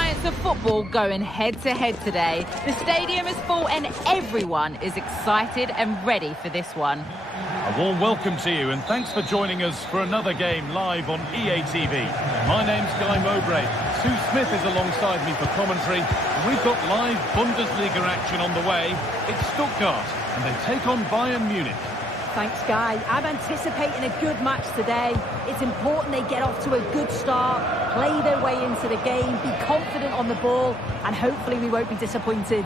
giants of football going head-to-head today. The stadium is full and everyone is excited and ready for this one. A warm welcome to you and thanks for joining us for another game live on EA TV. My name's Guy Mowbray. Sue Smith is alongside me for commentary. We've got live Bundesliga action on the way. It's Stuttgart and they take on Bayern Munich. Thanks, Guy. I'm anticipating a good match today. It's important they get off to a good start, play their way into the game, be confident on the ball, and hopefully we won't be disappointed.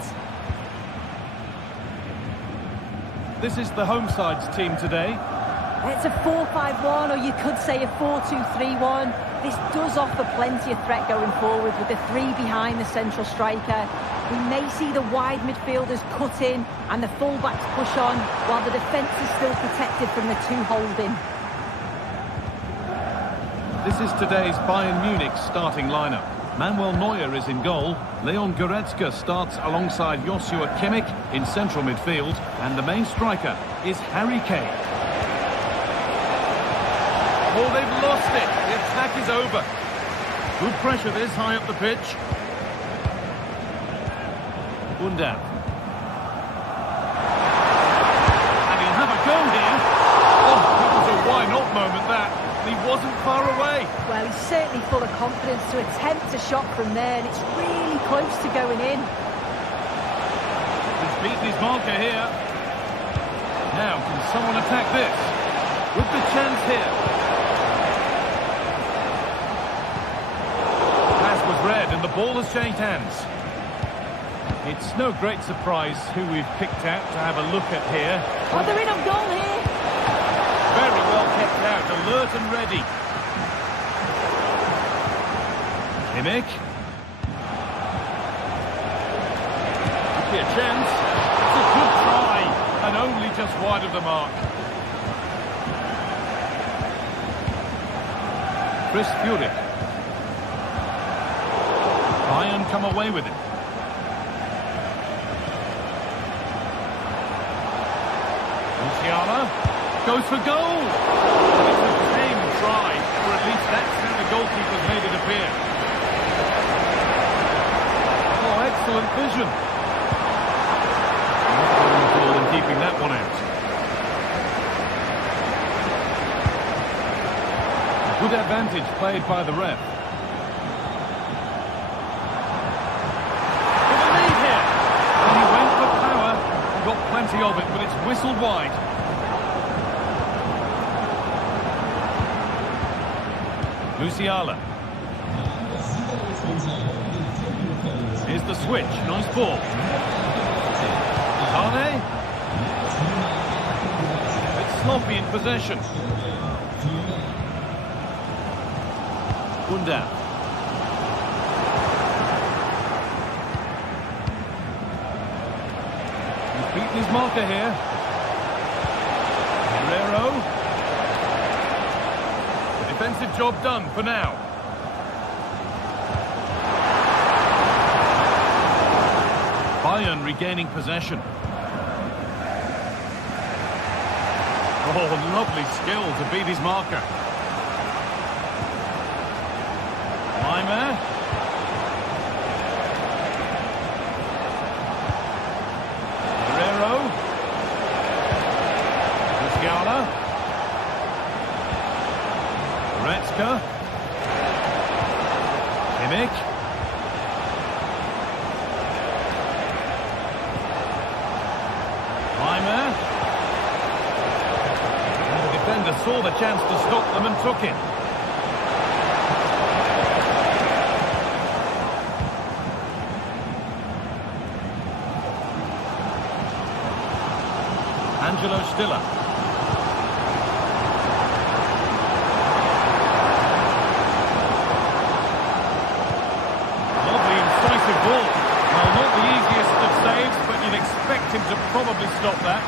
This is the home side's team today. It's a 4-5-1, or you could say a 4-2-3-1. This does offer plenty of threat going forward with the three behind the central striker. We may see the wide midfielders cut in and the fullbacks push on, while the defence is still protected from the two holding. This is today's Bayern Munich starting lineup. Manuel Neuer is in goal. Leon Goretzka starts alongside Joshua Kimmich in central midfield. And the main striker is Harry Kane. Oh, they've lost it. The attack is over. Good pressure this high up the pitch. Gundogan. And he'll have a go here. Oh, it was a why-not moment, that. He wasn't far away. Well, he's certainly full of confidence to attempt a shot from there, and it's really close to going in. He's beaten his marker here. Now, can someone attack this? With the chance here. Pass was read, and the ball has changed hands. It's no great surprise who we've picked out to have a look at here. Oh, they're in on goal here. Very well kept out, alert and ready. Kimmich. Could be a chance. It's a good try, and only just wide of the mark. Chris Furyk. Bayern come away with it. Musiala goes for goal. It's a tame try, or at least that's how the goalkeeper's made it appear. Oh, excellent vision. Not going the ball and keeping that one out. A good advantage played by the ref. For the lead here. And he went for power. Got plenty of it, but it's whistled wide. Musiala. Here's the switch. Nice ball. Sane. It's sloppy in possession. Gundogan. He's beaten his marker here. Guerrero. Defensive job done for now. Bayern regaining possession. Oh, lovely skill to beat his marker. Lima. Guerrero. Musiala. Goretzka. Kimmich. Lima. And the defender saw the chance to stop them and took it. Angelo Stiller. Lovely incisive ball. Well, not the easiest of saves, but you'd expect him to probably stop that.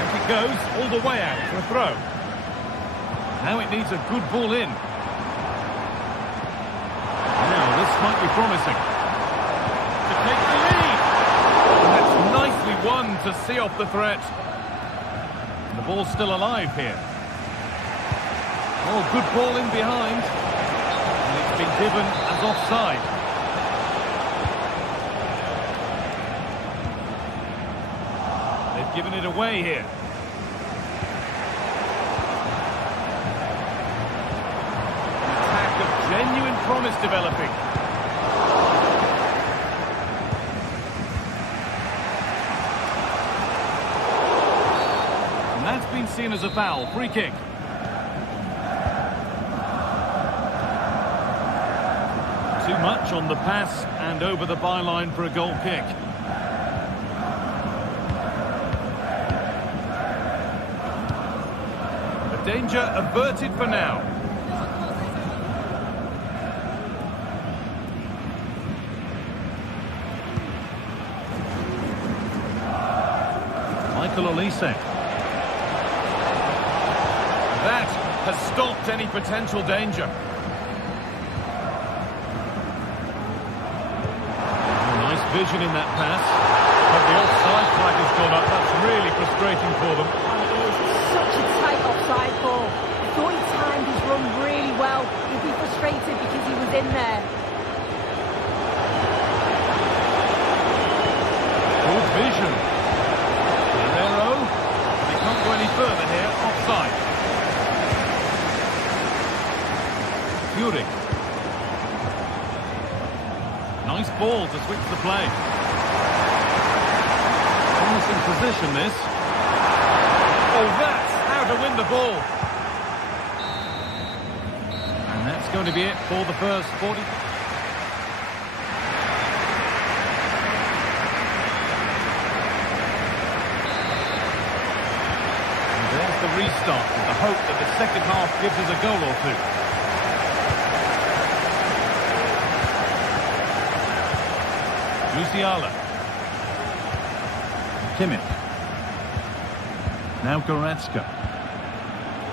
And it goes all the way out for a throw. Now it needs a good ball in. Now this might be promising. To take the lead. And that's nicely won to see off the threat. And the ball's still alive here. Oh, good ball in behind. And it's been given as offside. giving it away here. An attack of genuine promise developing. And that's been seen as a foul. Free kick. Too much on the pass and over the byline for a goal kick. The danger averted for now. Michael Olise. That has stopped any potential danger. Vision in that pass, but the offside flag has gone up. That's really frustrating for them. It is such a tight offside ball. I thought he timed his run really well. He'd be frustrated because he was in there. Good vision. Guerrero. They can't go any further here. Offside. Fury. Nice ball to switch the play. Promising position, this. Oh, that's how to win the ball. And that's going to be it for the first 40. And there's the restart with the hope that the second half gives us a goal or two. Musiala. Kimmich. Now Goretzka.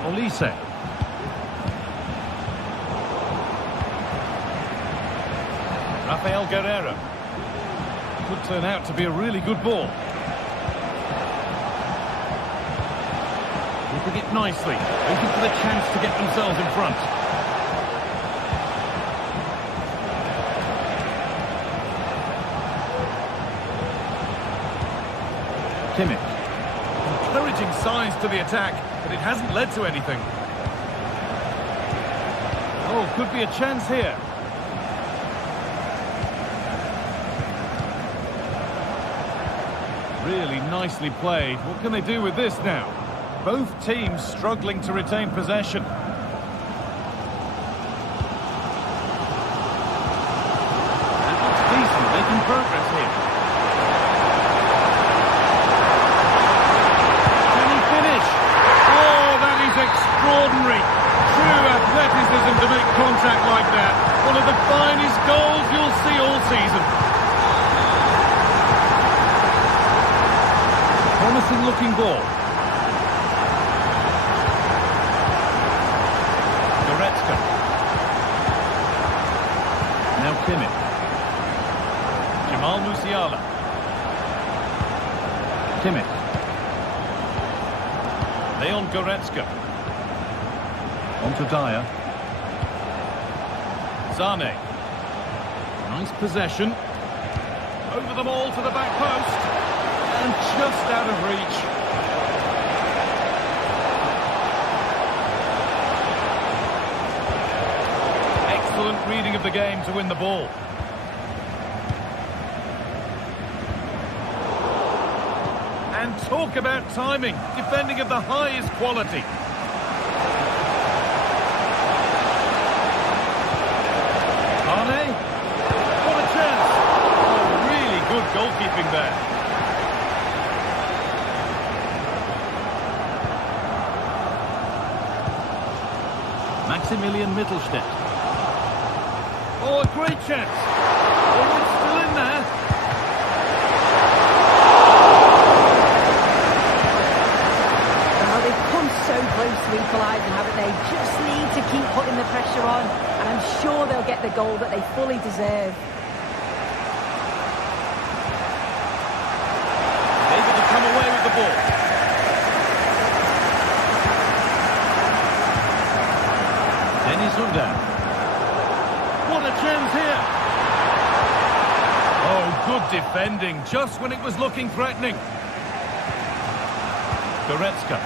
Olise. Rafael Guerrero. Could turn out to be a really good ball. Keeping it nicely. Waiting for the chance to get themselves in front. Kimmich. Encouraging signs to the attack, but it hasn't led to anything. Oh, could be a chance here. Really nicely played. What can they do with this now? Both teams struggling to retain possession. That looks decent, making progress here. Extraordinary. True athleticism to make contact like that. One of the finest goals you'll see all season. Promising looking ball. Goretzka. Now Kimmich. Jamal Musiala. Kimmich. Leon Goretzka. On to Dyer. Zane. Nice possession. Over them all to the back post. And just out of reach. Excellent reading of the game to win the ball. And talk about timing. Defending of the highest quality. Goalkeeping there. Maximilian Mittelstädt. Oh, a great chance. Oh, it's still in there. Well, they've come so close to equalising, haven't they? Just need to keep putting the pressure on, and I'm sure they'll get the goal that they fully deserve. What a chance here! Oh, good defending, just when it was looking threatening. Goretzka.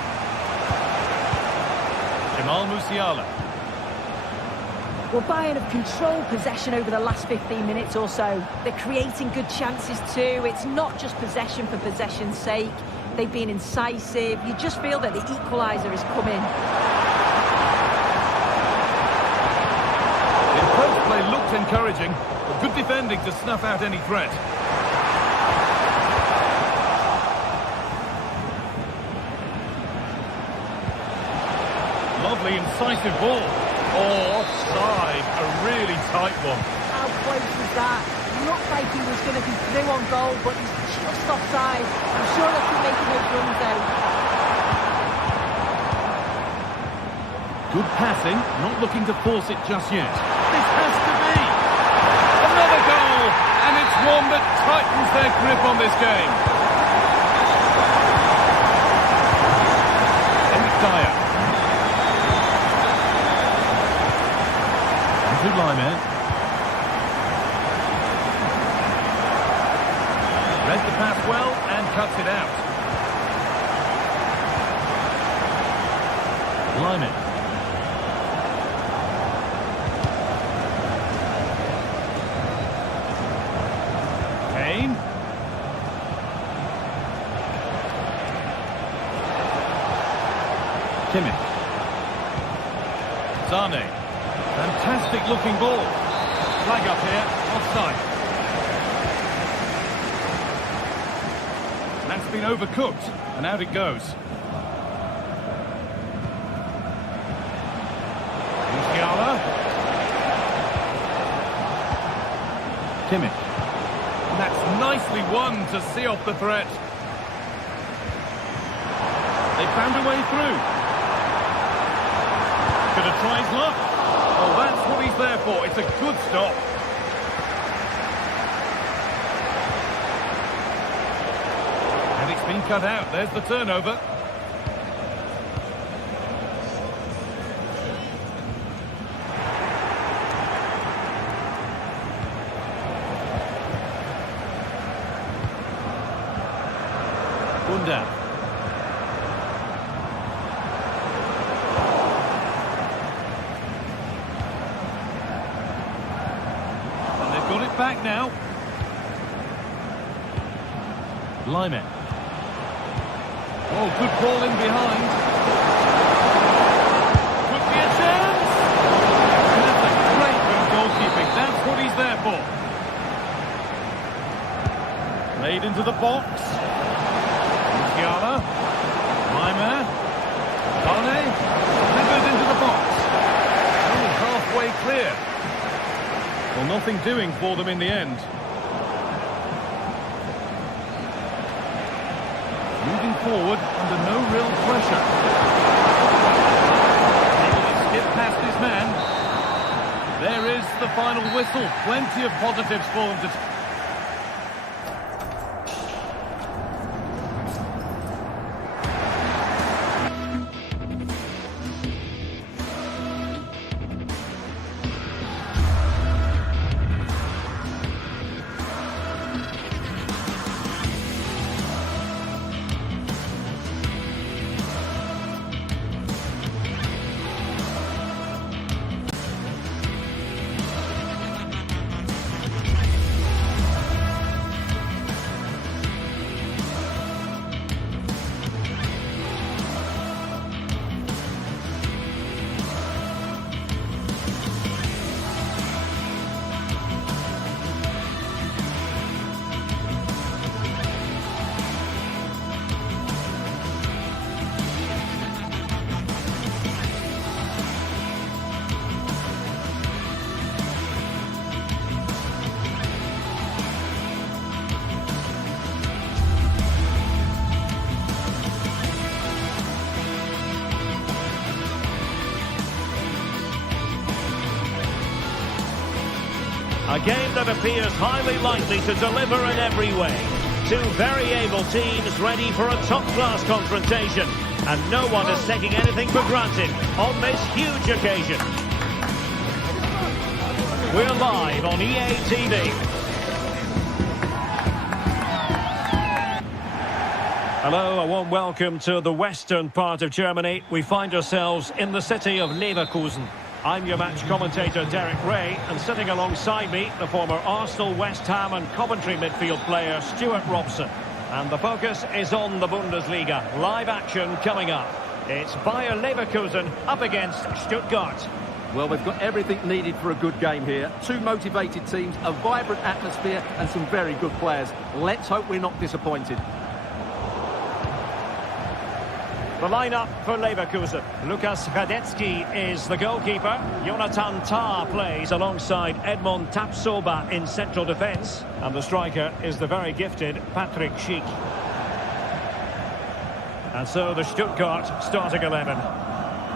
Jamal Musiala. Well, Bayern have controlled possession over the last 15 minutes or so. They're creating good chances too. It's not just possession for possession's sake. They've been incisive. You just feel that the equaliser is coming. The approach play looked encouraging, but good defending to snuff out any threat. Lovely, incisive ball. Oh, offside, a really tight one. How close was that? Looked like he was going to be through on goal, but he's just offside. I'm sure they'll keep making those runs though. Good passing, not looking to force it just yet. This has to be! Another goal! And it's one that tightens their grip on this game. Eric Dyer. Good line, man. Read the pass well and cuts it out. Lyman. Kane. Kimmich. Zane. Fantastic looking ball. Flag up here, offside. That's been overcooked, and out it goes. Musiala. Kimmich. And that's nicely won to see off the threat. They found a way through. Gonna try his luck. Oh, that's what he's there for. It's a good stop. And it's been cut out. There's the turnover. Bunda. Got it back now. Lyman. Oh, good ball in behind. Could be a chance. And that's a great bit of goalkeeping. That's what he's there for. Played into the box. Musiala. Lyman. Kane. Delivered into the box. Only halfway clear. Well, nothing doing for them in the end. Moving forward under no real pressure. Able to skip past his man. There is the final whistle. Plenty of positives for them to... A game that appears highly likely to deliver in every way. Two very able teams ready for a top-class confrontation. And no one is taking anything for granted on this huge occasion. We're live on EA TV. A Hello, a warm welcome to the western part of Germany. We find ourselves in the city of Leverkusen. I'm your match commentator, Derek Ray, and sitting alongside me, the former Arsenal, West Ham and Coventry midfield player, Stuart Robson. And the focus is on the Bundesliga. Live action coming up. It's Bayern Leverkusen up against Stuttgart. Well, they've got everything needed for a good game here. Two motivated teams, a vibrant atmosphere and some very good players. Let's hope we're not disappointed. The lineup for Leverkusen. Lukas Radetzky is the goalkeeper. Jonathan Tah plays alongside Edmond Tapsoba in central defence. And the striker is the very gifted Patrick Schick. And so the Stuttgart starting 11.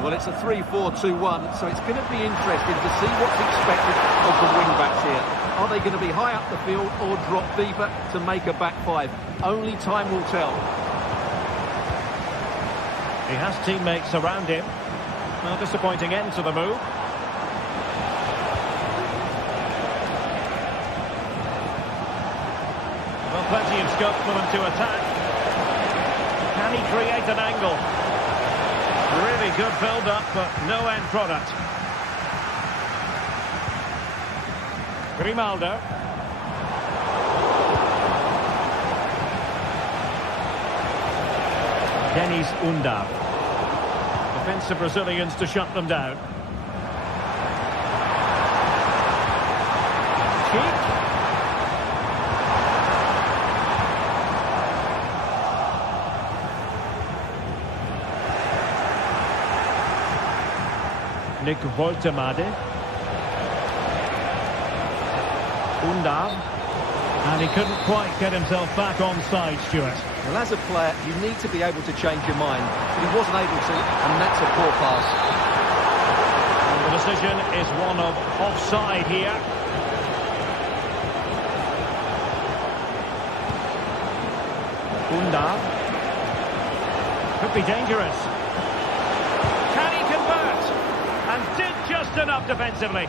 Well, it's a 3-4-2-1, so it's going to be interesting to see what's expected of the wing-backs here. Are they going to be high up the field or drop deeper to make a back five? Only time will tell. He has teammates around him. A disappointing end to the move. Well, plenty of scope for them to attack. Can he create an angle? Really good build-up, but no end product. Grimaldo. Dennis Undav. Defensive Brazilians to shut them down. Cheek. Nick Woltemade. Undav. And he couldn't quite get himself back on side, Stuart. Well, as a player, you need to be able to change your mind. But he wasn't able to, and that's a poor pass. And the decision is one of offside here. Undav. Could be dangerous. Can he convert? And did just enough defensively.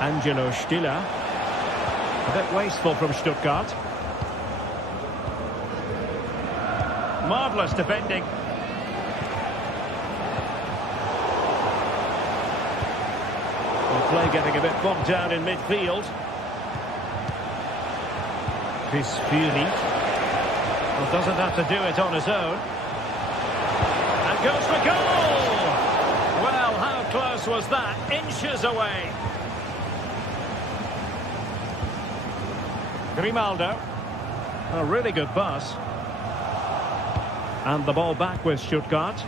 Angelo Stiller. A bit wasteful from Stuttgart. Marvellous defending. The play getting a bit bogged down in midfield. Chris Fury. Well, doesn't have to do it on his own. And goes for goal! Well, how close was that? Inches away. Grimaldo. A really good pass. And the ball back with Stuttgart.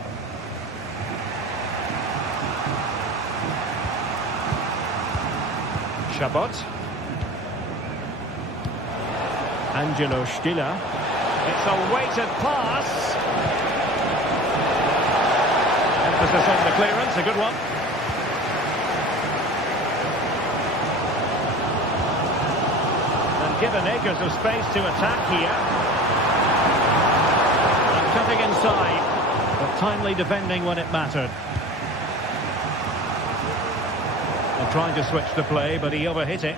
Chabot. Angelo Stiller. It's a weighted pass. Emphasis on the clearance, a good one. Given acres of space to attack here. And cutting inside, but timely defending when it mattered. And trying to switch the play, but he overhit it.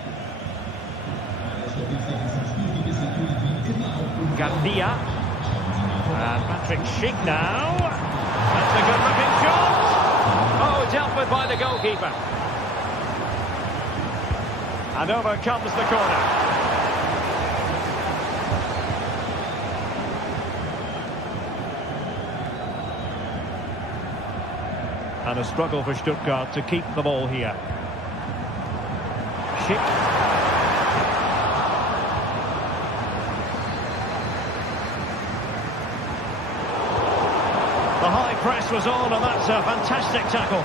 Garcia. And Patrick Schick now. That's a good-looking shot. Oh, dealt with by the goalkeeper. And over comes the corner. And a struggle for Stuttgart to keep the ball here. Schick. The high press was on, and that's a fantastic tackle.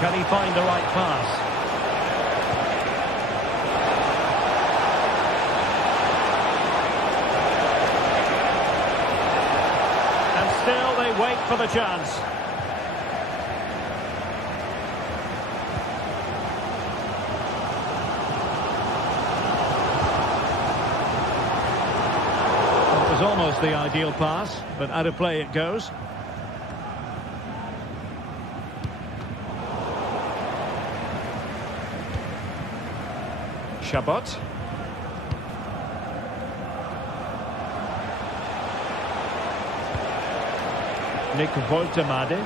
Can he find the right pass? Still, they wait for the chance. It was almost the ideal pass, but out of play it goes. Chabot. Nick Woltemade.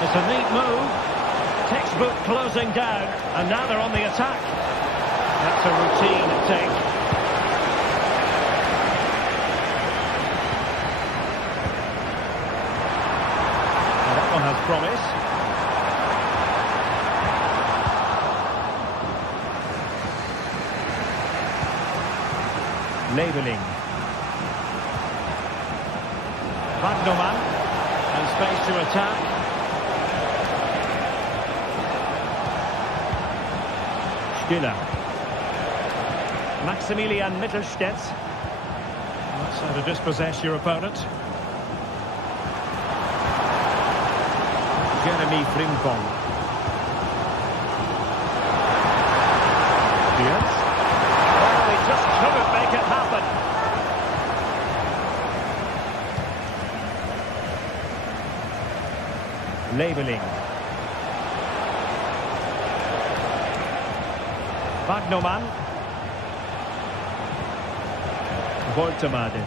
It's a neat move. Textbook closing down, and now they're on the attack. That's a routine take. Well, that one has promise. Labelling. Wagnerman. And space to attack. Stiller. Maximilian Mittelstädt. That's how to dispossess your opponent. Jeremy Frimpong. Yes. Well, they just couldn't make it happen. Labelling. Wagnerman. Woltemade.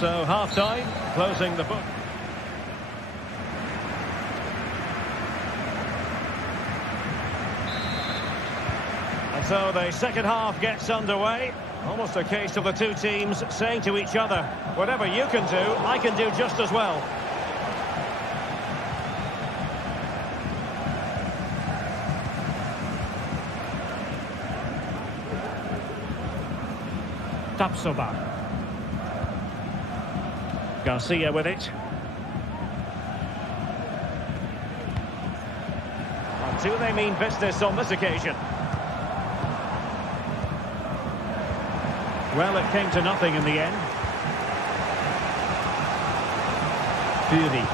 So half-time, closing the book. And so the second half gets underway. Almost a case of the two teams saying to each other, whatever you can do, I can do just as well. Tapsoba. Garcia with it. And do they mean business on this occasion? Well, it came to nothing in the end. Fury.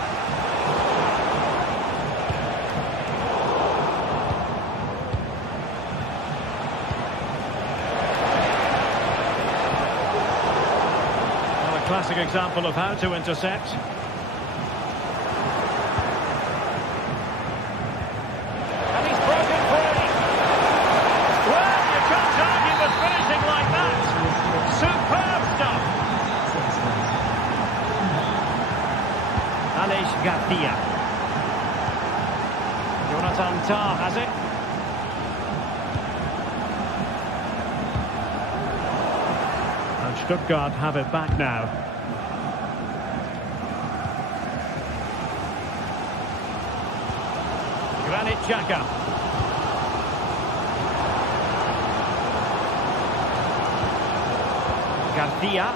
Well, a classic example of how to intercept. And he's broken free. Well, you can't argue with finishing like that. Superb stuff. Aleix Garcia. Jonathan Tah has it. And Stuttgart have it back now. Granit Xhaka. Garcia.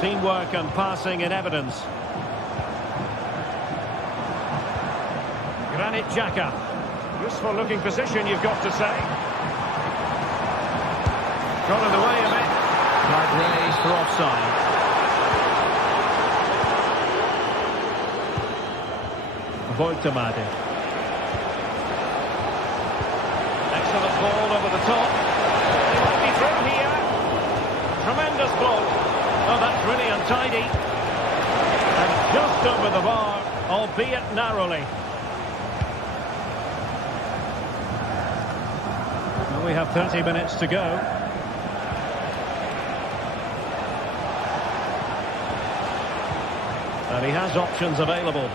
Teamwork and passing in evidence. Granit Xhaka. Useful looking position, you've got to say. Got in the way of it. Flag raised for offside. Woltemade. Excellent ball over the top. He might be through here. Tremendous block. Oh, that's really untidy. And just over the bar, albeit narrowly. Well, we have 30 minutes to go. And he has options available.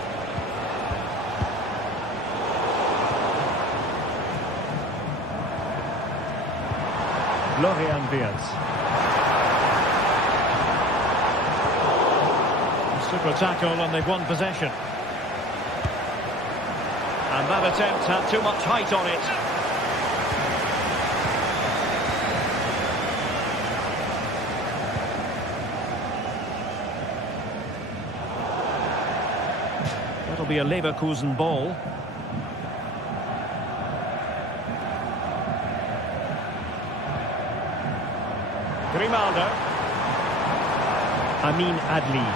Florian Wirtz. Super tackle and they've won possession. And that attempt had too much height on it. That'll be a Leverkusen ball. Grimaldo. Amin Adli.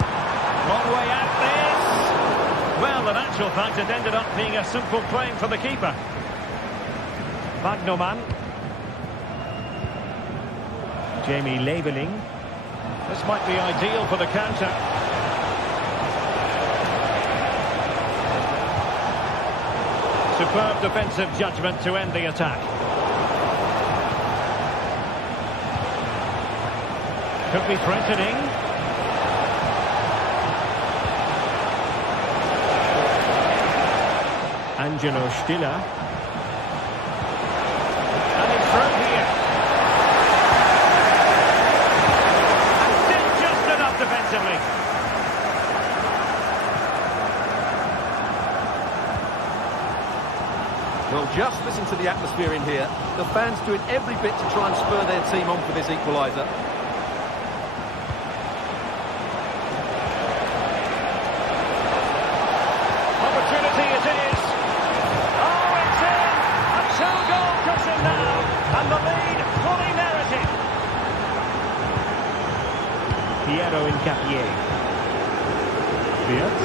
Long way out this. Well, in actual fact, it ended up being a simple claim for the keeper. Wagnerman. Jamie Labelling. This might be ideal for the counter. Superb defensive judgment to end the attack. Could be threatening. Angelo Stiller. And it's through here. And did just enough defensively. Well, just listen to the atmosphere in here. The fans doing every bit to try and spur their team on for this equaliser. Opportunity it is. Oh, it's in! A two-goal cushion now, and the lead fully merited. Piero Incapié. Fields.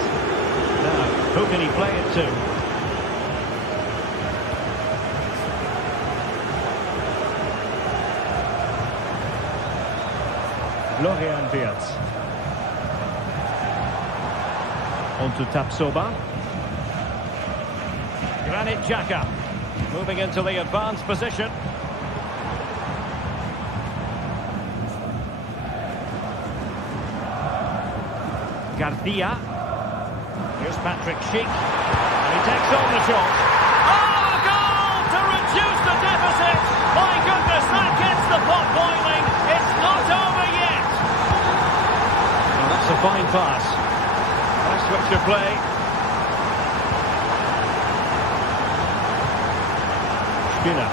Now, who can he play it to? Florian Wirtz. On to Tapsoba. Granit Xhaka moving into the advanced position. Garcia. Here's Patrick Schick. And he takes on the shot. Oh, a goal to reduce the deficit! My goodness, that gets the pot boiling. It's not over yet. Well, that's a fine pass. Nice switch of play. Stiller.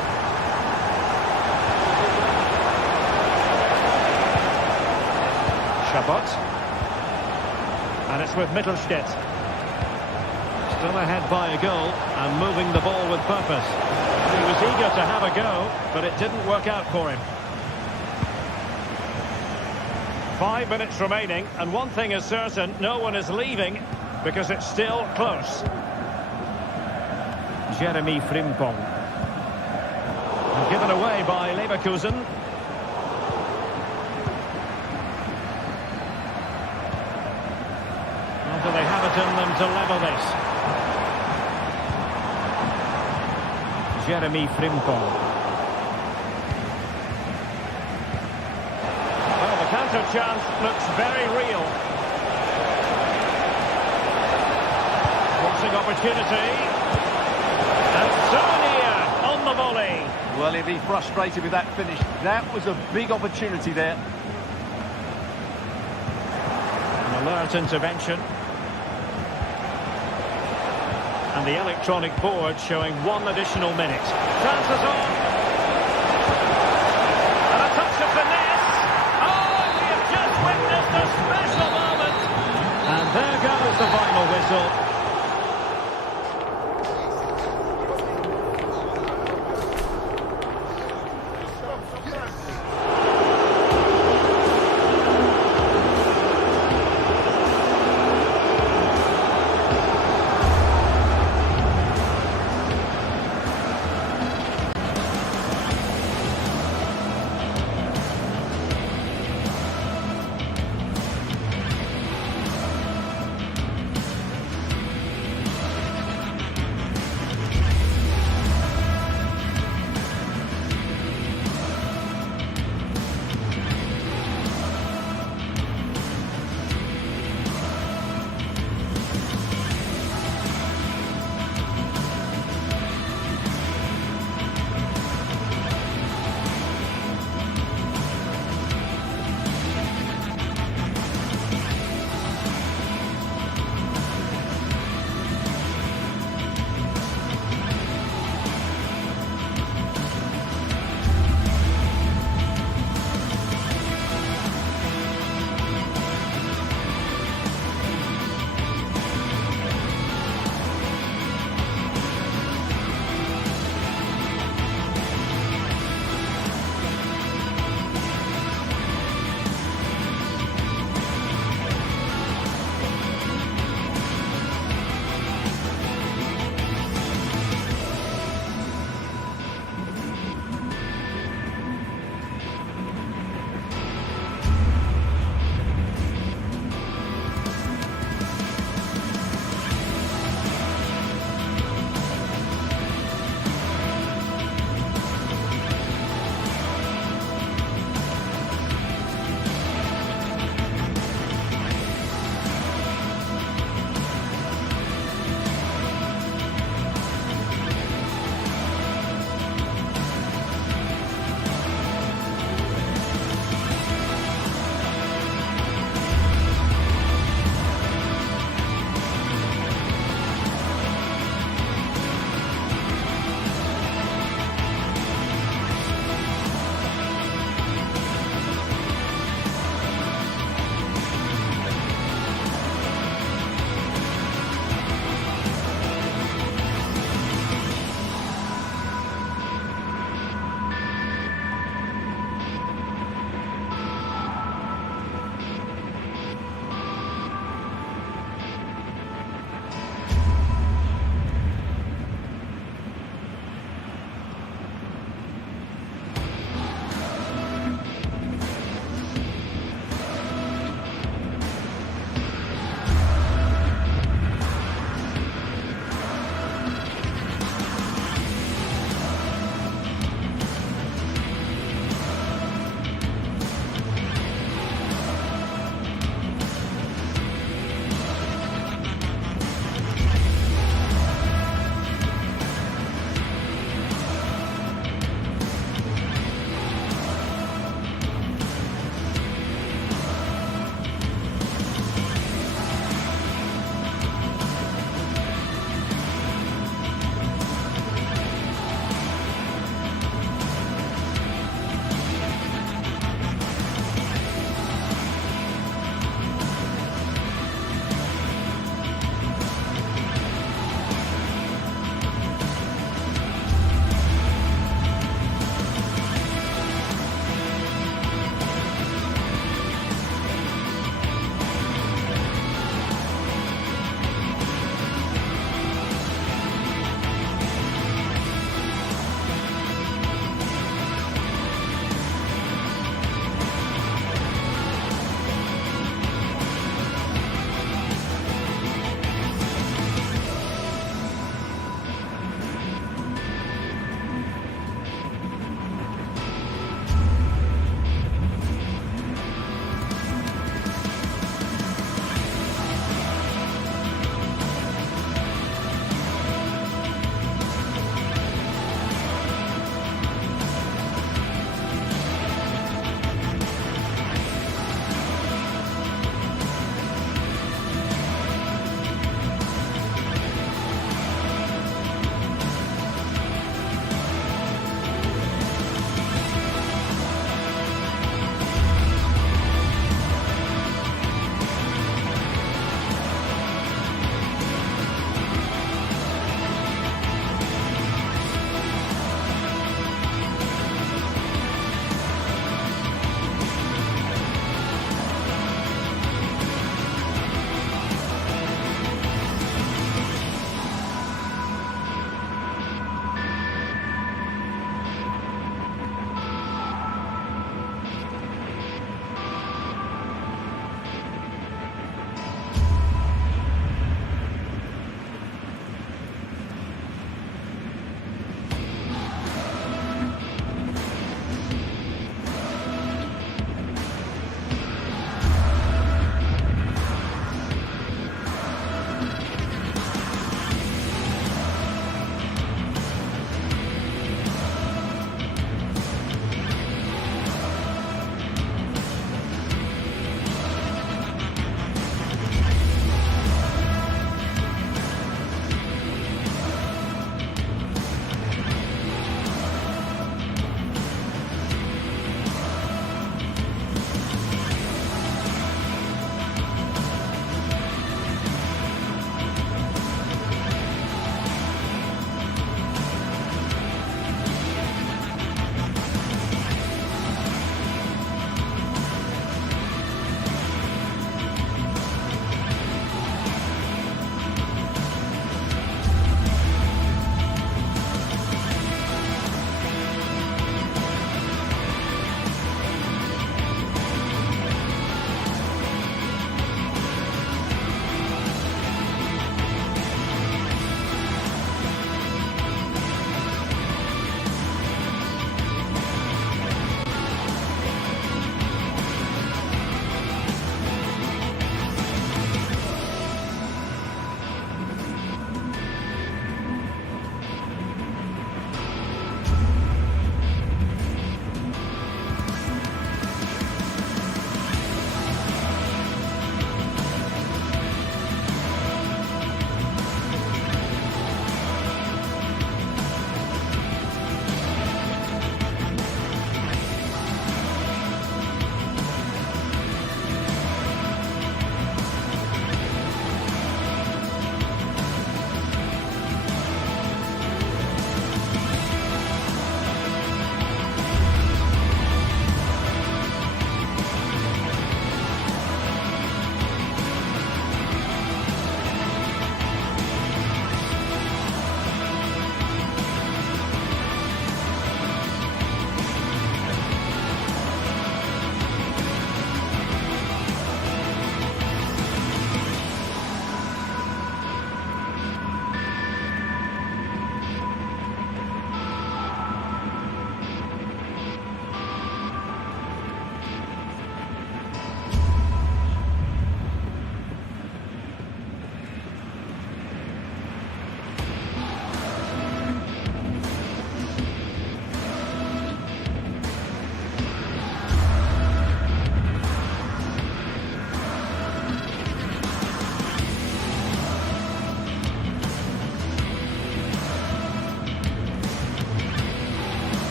Chabot. And it's with Mittelstädt. Still ahead by a goal and moving the ball with purpose. He was eager to have a go, but it didn't work out for him. 5 minutes remaining, and one thing is certain, no one is leaving because it's still close. Jeremy Frimpong. Given away by Leverkusen. Well, do they have it in them to level this? Jeremy Frimpong. Well, the counter chance looks very real. Crossing opportunity. And Sonia on the volley. Well, he'll be frustrated with that finish. That was a big opportunity there. An alert intervention. And the electronic board showing 1 additional minute. Chances on. And a touch of finesse. Oh, we have just witnessed a special moment. And there goes the final whistle.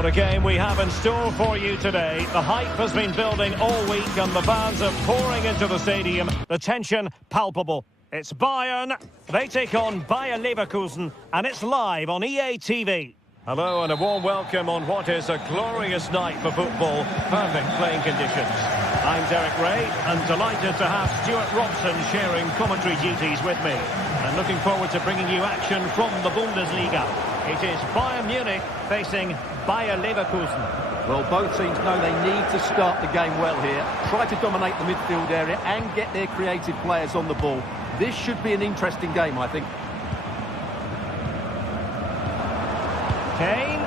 What a game we have in store for you today. The hype has been building all week and the fans are pouring into the stadium. The tension palpable. It's Bayern. They take on Bayer Leverkusen and it's live on EA TV. Hello and a warm welcome on what is a glorious night for football. Perfect playing conditions. I'm Derek Ray and delighted to have Stuart Robson sharing commentary duties with me. And looking forward to bringing you action from the Bundesliga. It is Bayern Munich facing Bayer Leverkusen. Well, both teams know they need to start the game well here. Try to dominate the midfield area and get their creative players on the ball. This should be an interesting game, I think. Kane.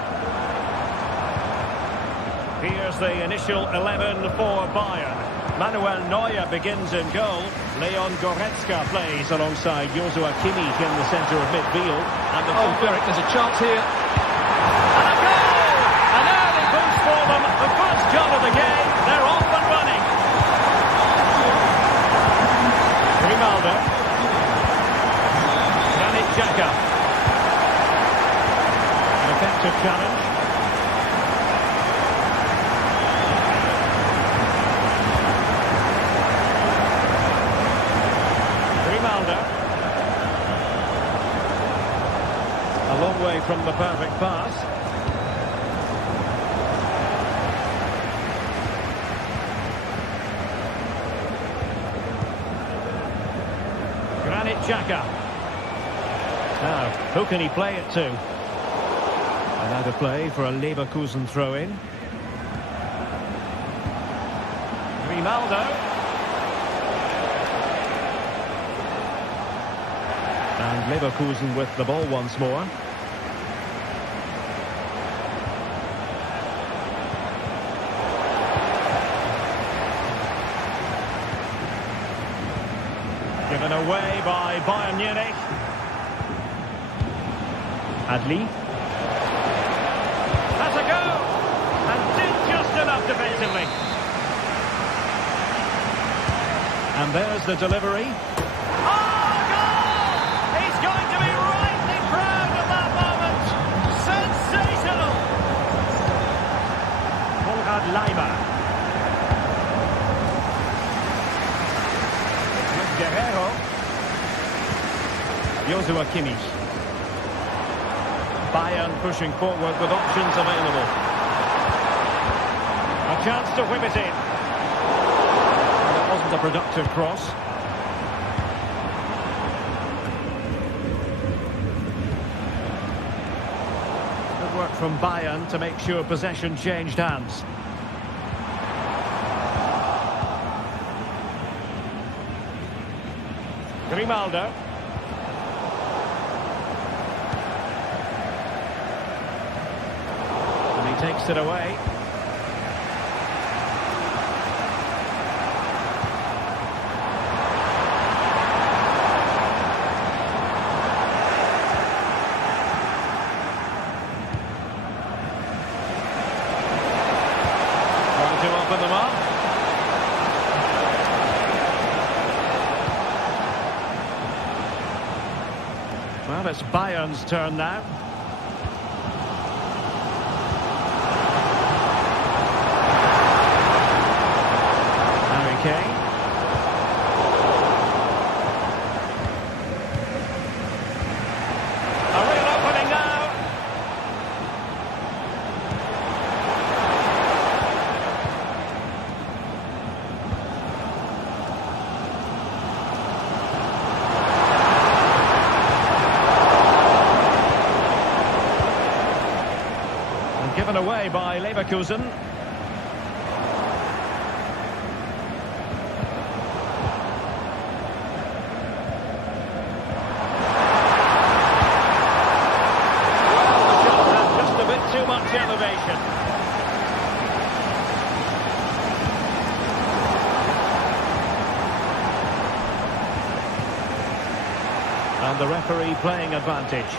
Here's the initial 11 for Bayern. Manuel Neuer begins in goal. Leon Goretzka plays alongside Joshua Kimmich in the centre of midfield. And Derek, there's a chance here. And a goal! An early boost for them. The first goal of the game. They're off and running. Grimaldo. Granit Xhaka. An effective challenge. A long way from the perfect pass. Granit Xhaka. Now, who can he play it to? Another play for a Leverkusen throw-in. Grimaldo. And Leverkusen with the ball once more. Given away by Bayern Munich. Adli. That's a go! And did just enough defensively. And there's the delivery. Lima. Guerrero. Joshua Kimmich. Bayern pushing forward with options available. A chance to whip it in. That wasn't a productive cross. Good work from Bayern to make sure possession changed hands. Grimaldo. And he takes it away. Trying to open them up. Well, it's Bayern's turn now. Harry Kane. A real opening now. Given away by Leverkusen. Well, the shot had just a bit too much elevation. And the referee playing advantage.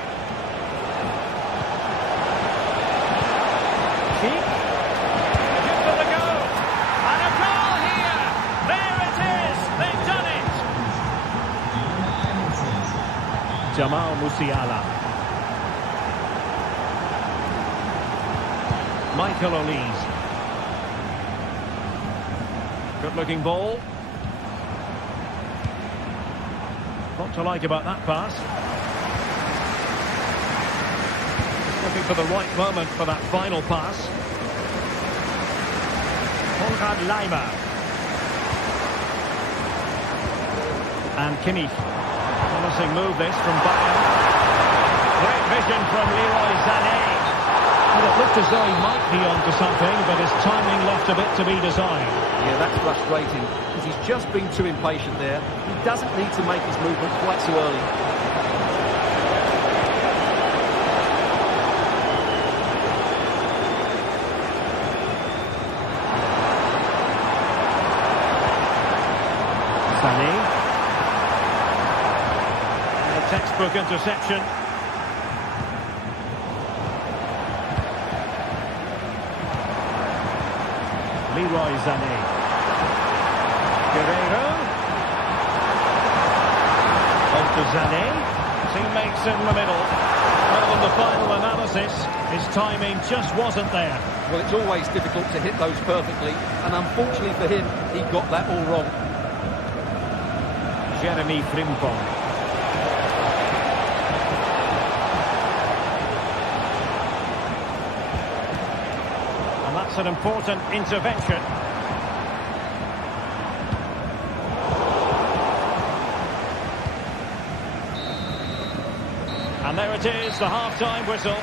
Jamal Musiala. Michael Olise. Good-looking ball. What to like about that pass? Looking for the right moment for that final pass. Konrad Laimer. And Kimmich. Promising move this from Bayern. Great vision from Leroy Sané. Well, it looked as though he might be onto something, but his timing left a bit to be desired. Yeah, that's frustrating, because he's just been too impatient there. He doesn't need to make his movement quite so early. Sané. A textbook interception. Leroy Sané. Guerreiro. On to Sané. Teammates in the middle. Well, in the final analysis, his timing just wasn't there. Well, it's always difficult to hit those perfectly, and unfortunately for him, he got that all wrong. Jeremy Frimpong. And that's an important intervention. And there it is, the half-time whistle.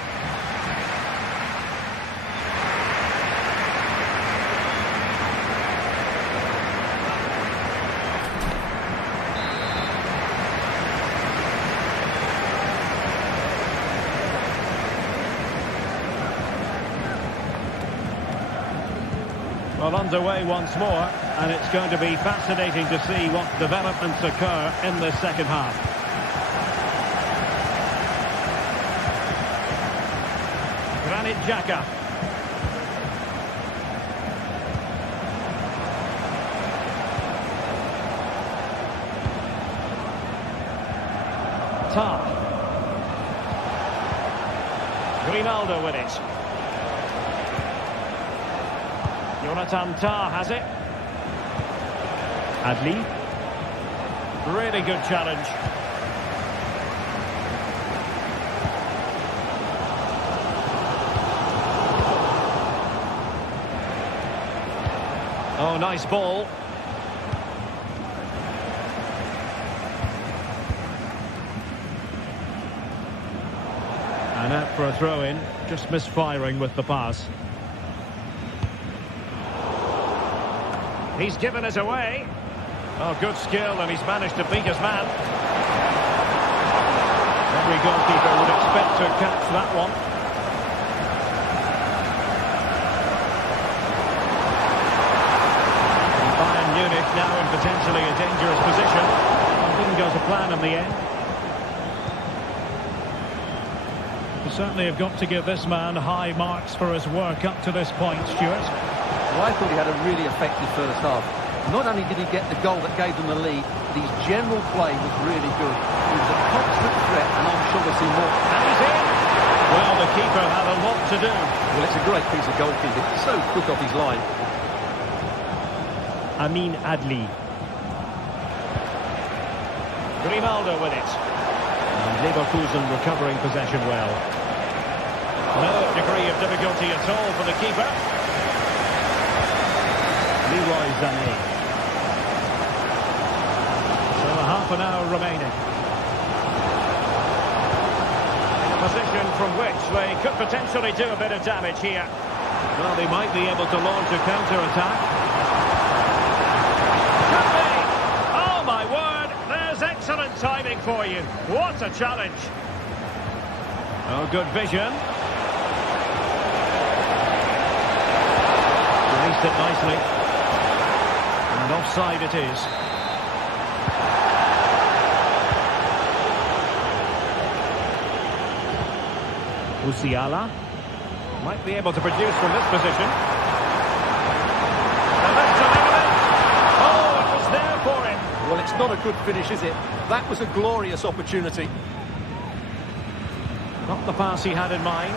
Well, underway once more, and it's going to be fascinating to see what developments occur in the second half. Granit Xhaka. Tar. Ronaldo with it. Jonathan Tah has it. Adli. Really good challenge. Oh, nice ball. And out for a throw-in. Just misfiring with the pass. He's given us away. Oh, good skill, and he's managed to beat his man. Every goalkeeper would expect to catch that one. And Bayern Munich now in potentially a dangerous position. Didn't go to plan in the end. You certainly have got to give this man high marks for his work up to this point, Stuart. Well, I thought he had a really effective first half. Not only did he get the goal that gave them the lead, but his general play was really good. He was a constant threat, and I'm sure we'll see more. And he's in! Well, the keeper had a lot to do. Well, it's a great piece of goalkeeping. So quick off his line. Amin Adli. Ronaldo with it. And Leverkusen recovering possession well. No degree of difficulty at all for the keeper. Leroy Sané. So half an hour remaining. In a position from which they could potentially do a bit of damage here. Well, they might be able to launch a counter-attack. Could be! Oh, my word! There's excellent timing for you. What a challenge! Oh, good vision. Released it nicely. And offside it is. Musiala might be able to produce from this position. And that's delivered it. Oh, it was there for him. Well, it's not a good finish, is it? That was a glorious opportunity. Not the pass he had in mind.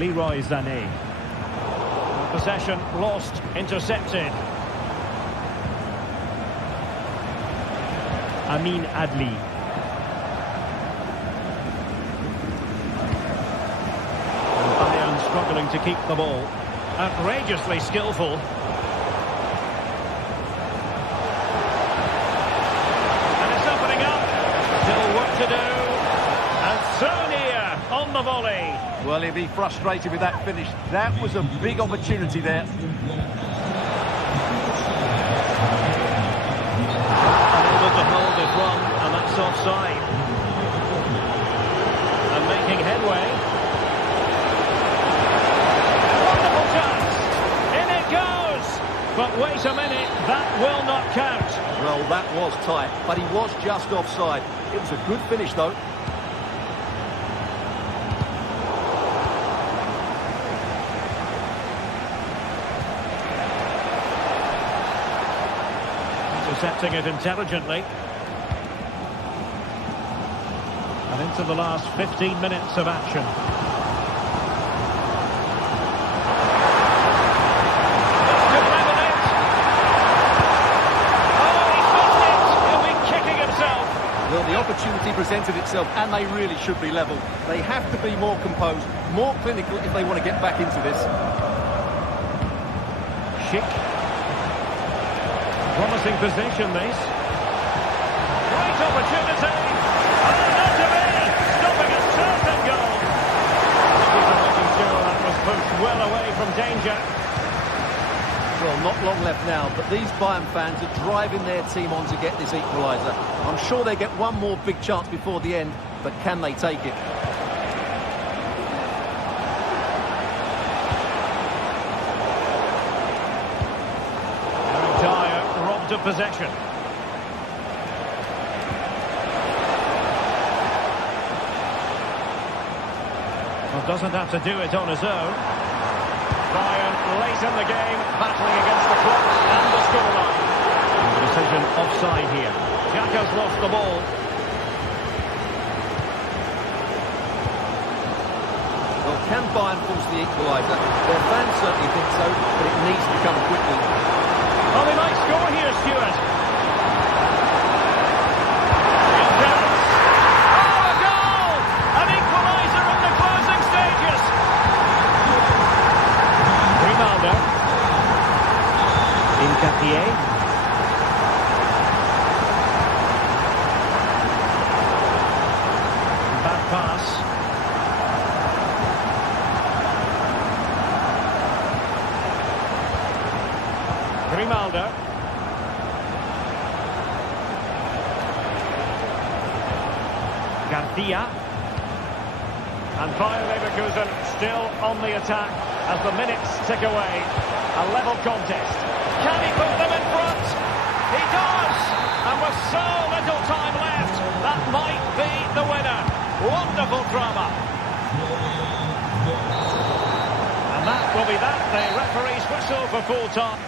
Leroy Sané. Possession lost, intercepted. Amin Adli. And Bayern struggling to keep the ball. Outrageously skillful. And it's opening up. Still work to do. And so near on the volley. Well, he'll be frustrated with that finish. That was a big opportunity there. Unable to hold it wrong, and that's offside. And making headway. Wonderful chance. In it goes. But wait a minute, that will not count. Well, that was tight, but he was just offside. It was a good finish, though. Intercepting it intelligently. And into the last 15 minutes of action. Could level it. Oh, he's missed it. He'll be kicking himself. Well, the opportunity presented itself, and they really should be level. They have to be more composed, more clinical if they want to get back into this. Schick. Promising position, this. Great opportunity. Oh, not to be. Stopping a certain goal. Keeper making sure that was pushed well away from danger. Well, not long left now, but these Bayern fans are driving their team on to get this equaliser. I'm sure they get one more big chance before the end, but can they take it? Of possession. Well, doesn't have to do it on his own. Bayern late in the game, battling against the clock and the scoreline. And the decision offside here. Xhaka's lost the ball. Well, can Bayern force the equaliser? Their fans certainly think so, but it needs to come quickly. Oh, they might score here, Stuart. Oh, a goal! An equaliser in the closing stages. Grimaldo. Incapié. Bad pass. Grimaldo. Garcia. And Bayern Leverkusen still on the attack as the minutes tick away. A level contest. Can he put them in front? He does! And with so little time left, that might be the winner. Wonderful drama. And that will be that. The referee's whistle for full time.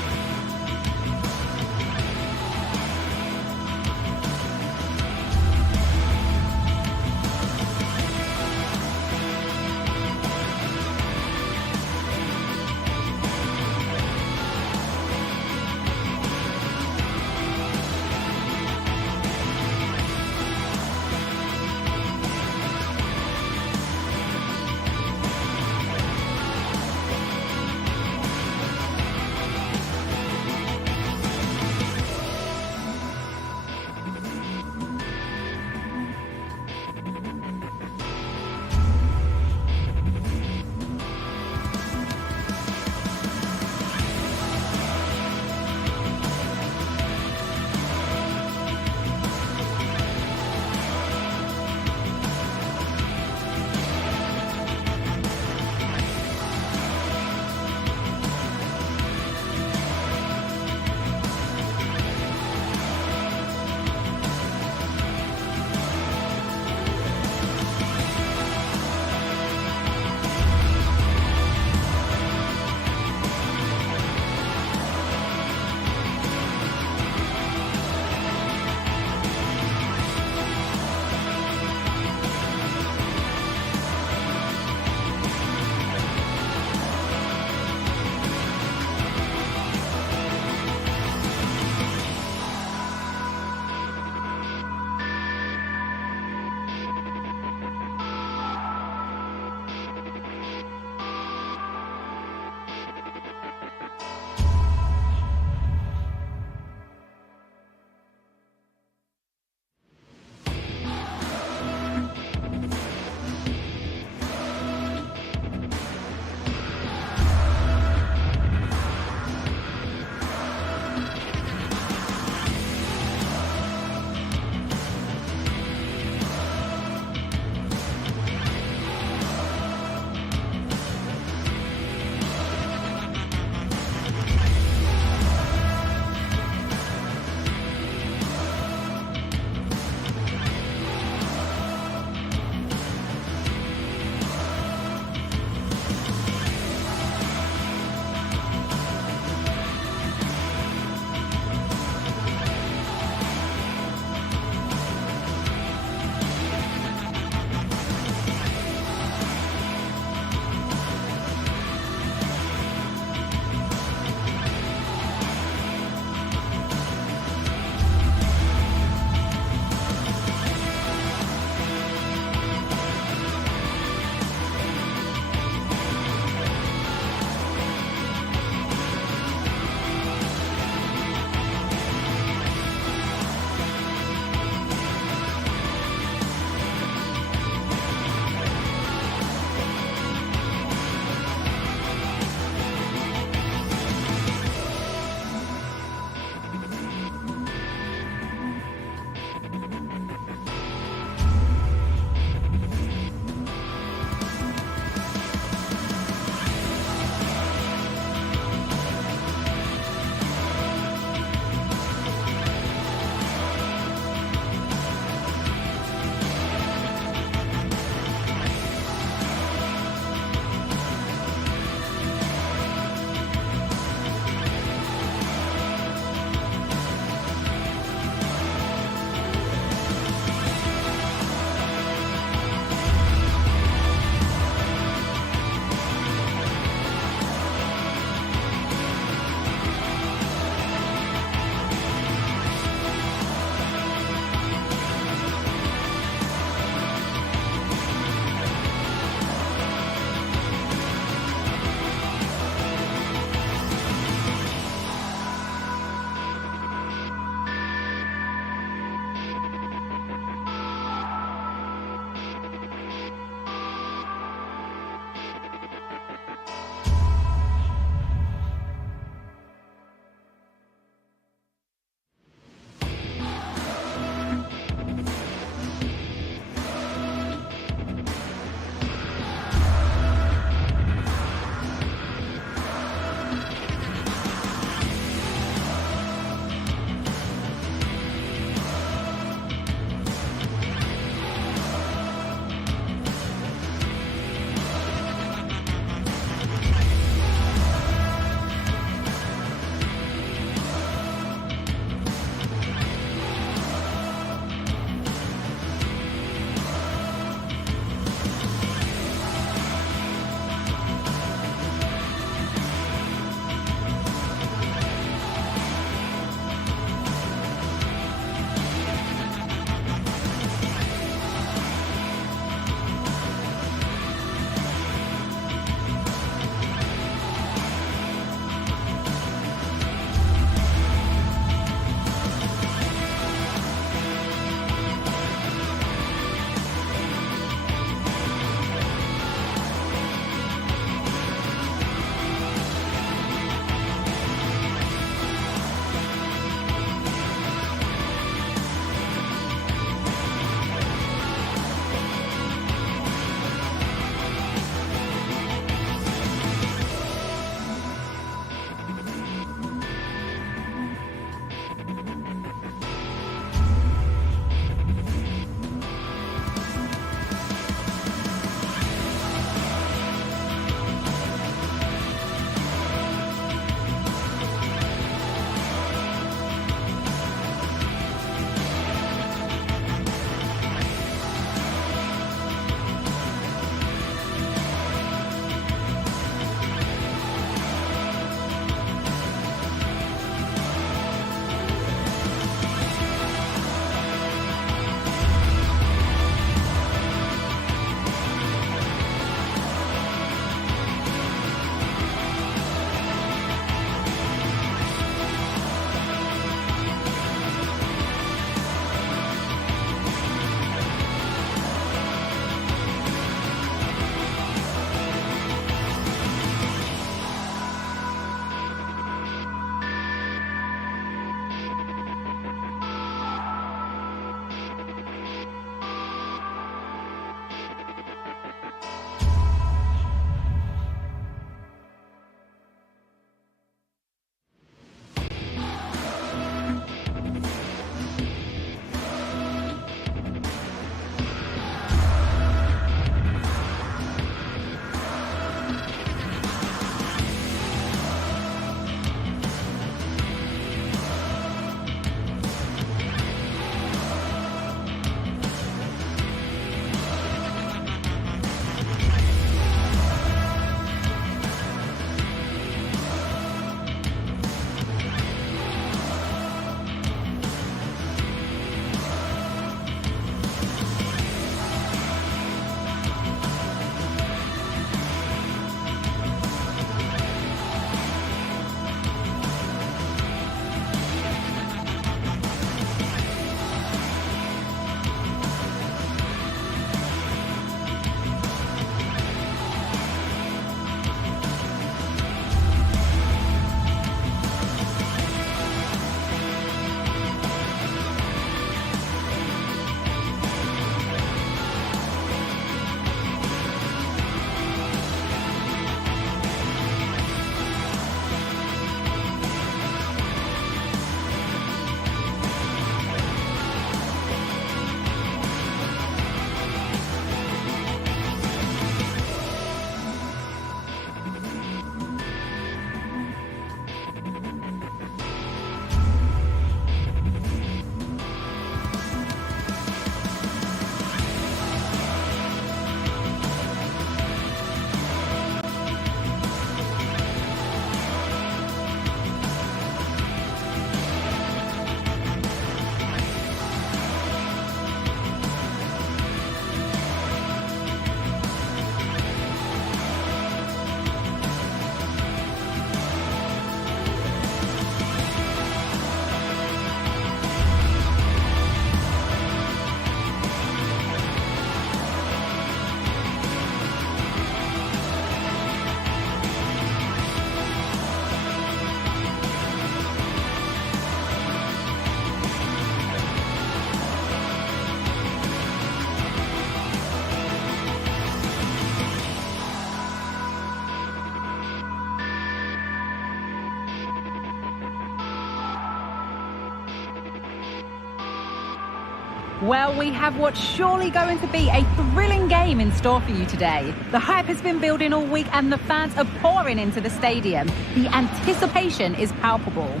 Well, we have what's surely going to be a thrilling game in store for you today. The hype has been building all week and the fans are pouring into the stadium. The anticipation is palpable.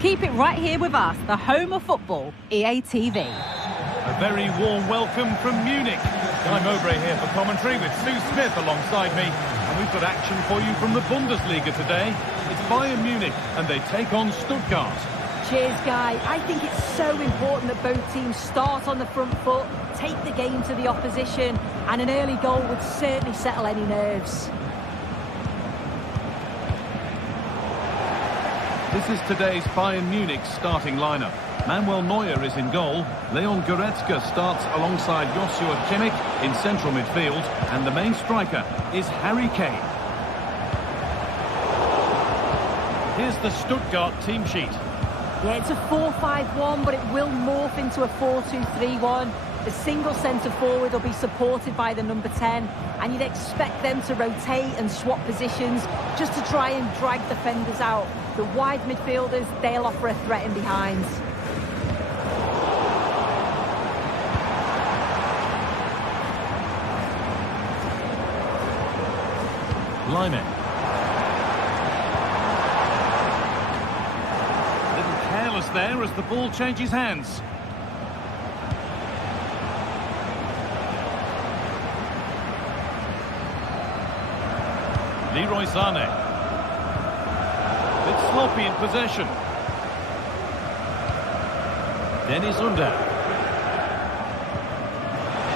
Keep it right here with us, the home of football, EA TV. A very warm welcome from Munich. I'm Mowbray here for commentary with Sue Smith alongside me. And we've got action for you from the Bundesliga today. It's Bayern Munich and they take on Stuttgart. Cheers, Guy. I think it's so important that both teams start on the front foot, take the game to the opposition, and an early goal would certainly settle any nerves. This is today's Bayern Munich starting lineup. Manuel Neuer is in goal. Leon Goretzka starts alongside Joshua Kimmich in central midfield. And the main striker is Harry Kane. Here's the Stuttgart team sheet. Yeah, it's a 4-5-1, but it will morph into a 4-2-3-1. The single centre-forward will be supported by the number 10, and you'd expect them to rotate and swap positions just to try and drag defenders out. The wide midfielders, they'll offer a threat in behind. Lyman. Careless there as the ball changes hands. Leroy Sané. Bit sloppy in possession. Dennis Undav.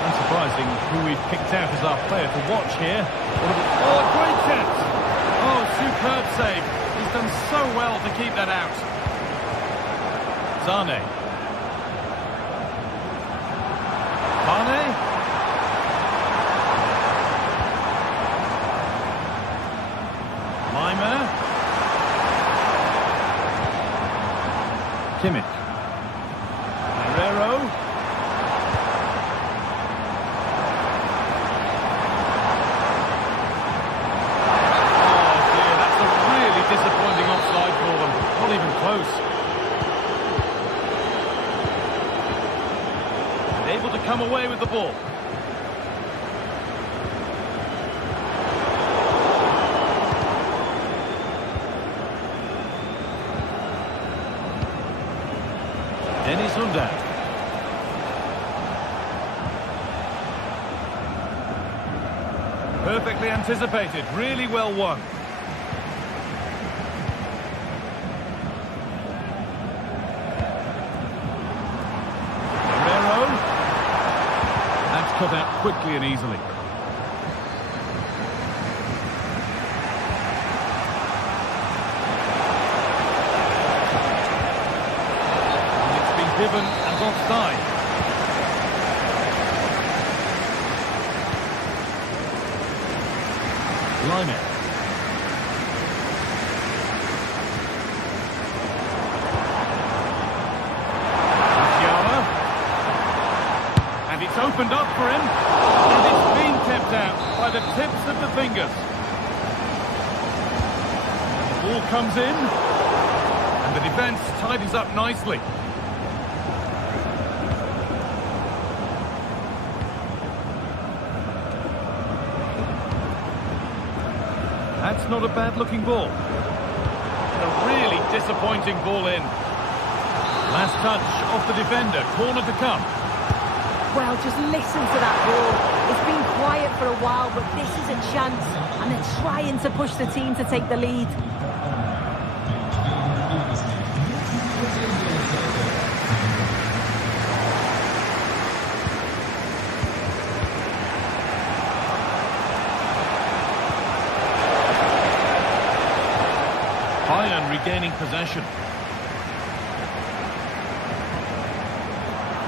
Unsurprising who we've picked out as our player to watch here. Oh, great chance! Oh, superb save. He's done so well to keep that out. Sané. Sané. Lima. Kimmich. Guerrero. Oh dear, that's a really disappointing offside for them. Not even close. Able to come away with the ball. Dennis Undav. Perfectly anticipated, really well won. Cut out quickly and easily. And it's been given as offside. Lyman. It's opened up for him, and it's been kept out by the tips of the fingers. The ball comes in, and the defence tidies up nicely. That's not a bad-looking ball. A really disappointing ball in. Last touch off the defender, corner to come. Well, just listen to that ball. It's been quiet for a while, but this is a chance, and they're trying to push the team to take the lead. Bayern regaining possession.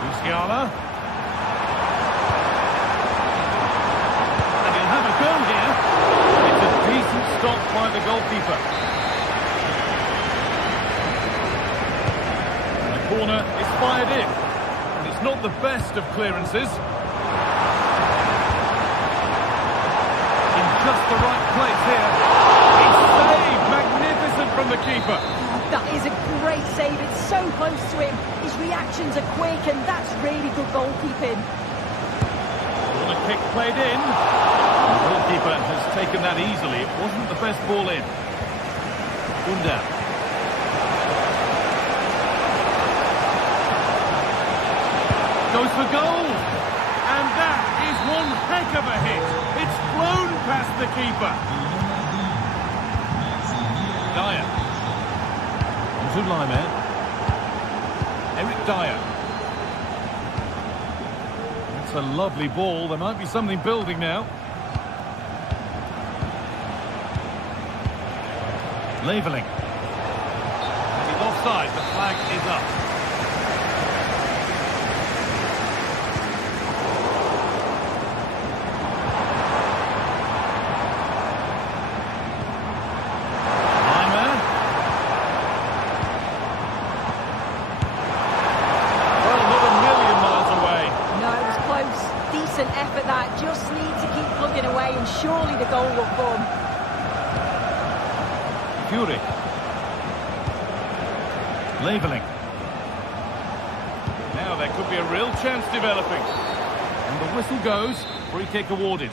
Musiala. Goal here. It's a decent stop by the goalkeeper. The corner is fired in. And it's not the best of clearances. In just the right place here. It's saved. Magnificent from the keeper. That is a great save. It's so close to him. His reactions are quick, and that's really good goalkeeping. Well, a kick played in. The goalkeeper has taken that easily. It wasn't the best ball in. Bunda. Goes for goal. And that is one heck of a hit. It's flown past the keeper. Dyer. To Lyman. Eric Dyer. That's a lovely ball. There might be something building now. Leveling. He's offside. The flag is up. Surely the goal will come. Fury. Leveling. Now there could be a real chance developing. And the whistle goes. Free kick awarded.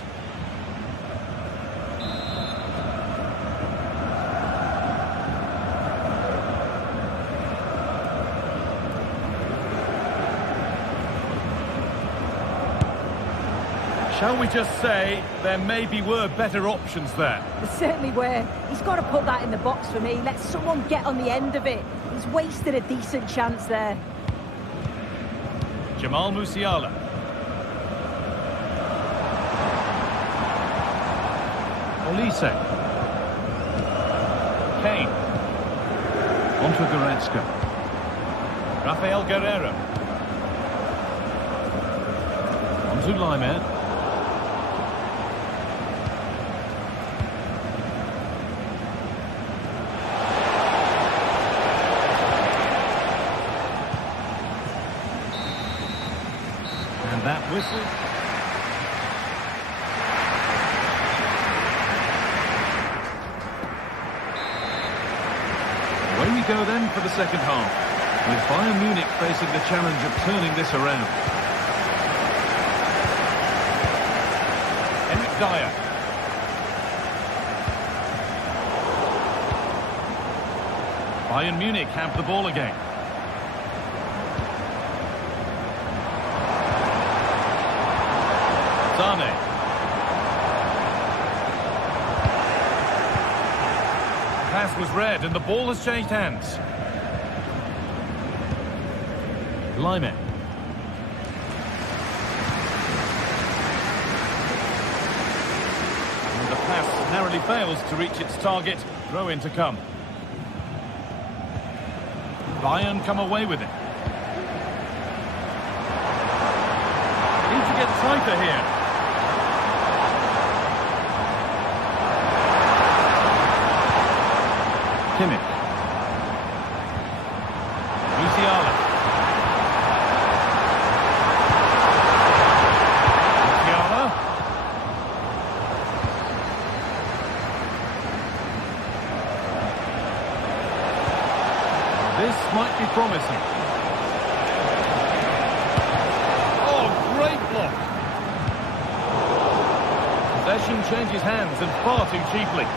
Shall we just say there maybe were better options there? There certainly were. He's got to put that in the box for me. Let someone get on the end of it. He's wasted a decent chance there. Jamal Musiala. Olise. Kane. Onto Goretzka. Rafael Guerreiro. Onto Lyman. That whistle. Away we go then for the second half, with Bayern Munich facing the challenge of turning this around. Eric Dyer. Bayern Munich have the ball again. Sane. Pass was read and the ball has changed hands. Lyman. And the pass narrowly fails to reach its target. Throw in to come. Bayern come away with it. Need to get tighter here. Kimmich. Musiala. Musiala. This might be promising. Oh, great block. Possession changes hands and far too cheaply.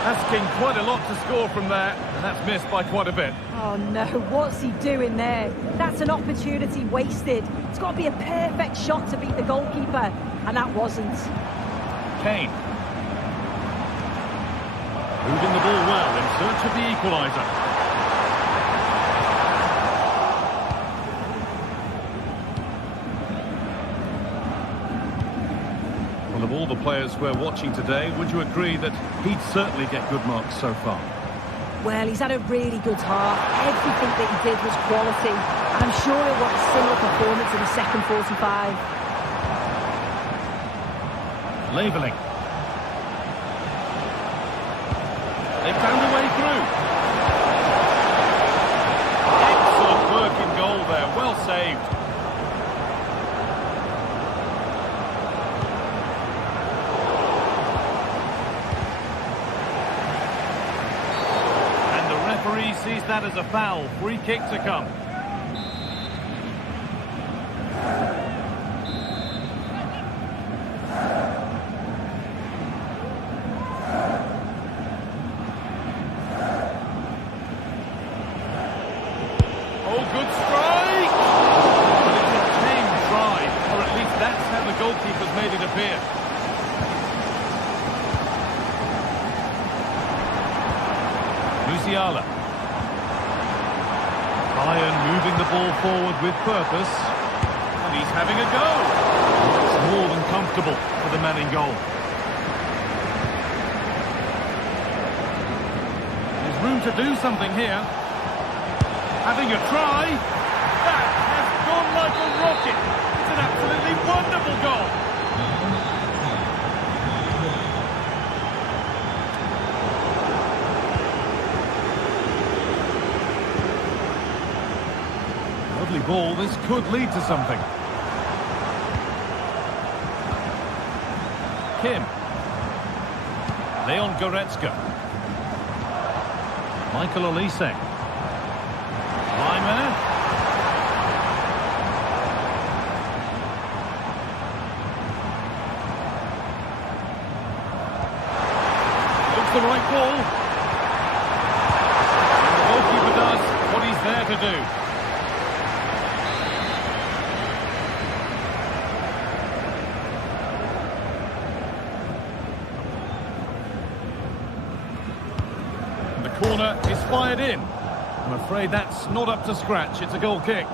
Asking quite a lot to score from there, and that's missed by quite a bit. Oh no, what's he doing there? That's an opportunity wasted. It's got to be a perfect shot to beat the goalkeeper, and that wasn't. Kane. Moving the ball well in search of the equaliser. Well, of all the players we're watching today, would you agree that he'd certainly get good marks so far? Well, he's had a really good half. Everything that he did was quality. And I'm sure he'll want a similar performance in the second 45. Leveling. They found a way through. Excellent work in goal there. Well saved. that as a foul. Free kick to come. Oh, good strike! But it's a tame try, or at least that's how the goalkeeper's made it appear. Musiala. Bayern moving the ball forward with purpose. And he's having a go. It's more than comfortable for the man in goal. There's room to do something here. Having a try. That has gone like a rocket. It's an absolutely wonderful goal. Lovely ball. This could lead to something. Kim. Leon Goretzka. Michael Olise. Reimer. Looks the right ball. And the goalkeeper does what he's there to do. And the corner is fired in. I'm afraid that's not up to scratch. It's a goal kick.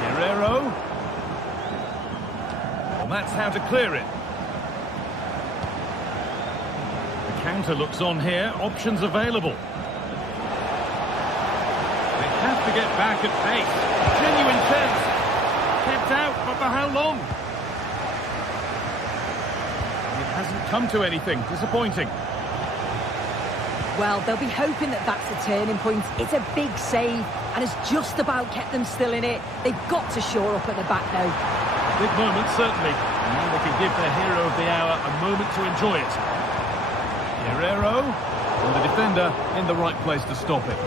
Guerrero. Well, that's how to clear it. The counter looks on here. Options available. They have to get back at pace. Genuine chance. Kept out, but for how long? It hasn't come to anything. Disappointing. Well, they'll be hoping that that's a turning point. It's a big save, and it's just about kept them still in it. They've got to shore up at the back, though. Big moment, certainly. And now they can give their hero of the hour a moment to enjoy it. Guerrero, and the defender in the right place to stop it.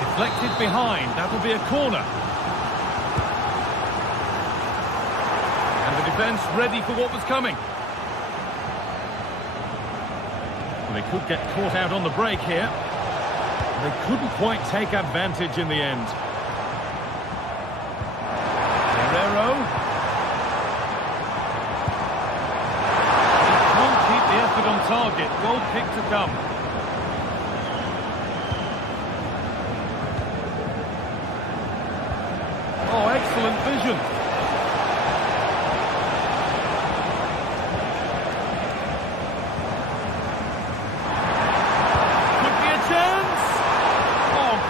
Deflected behind, that'll be a corner. And the defence ready for what was coming. They could get caught out on the break here. They couldn't quite take advantage in the end. Guerrero. He can't keep the effort on target. Goal kick to come. Oh, excellent vision.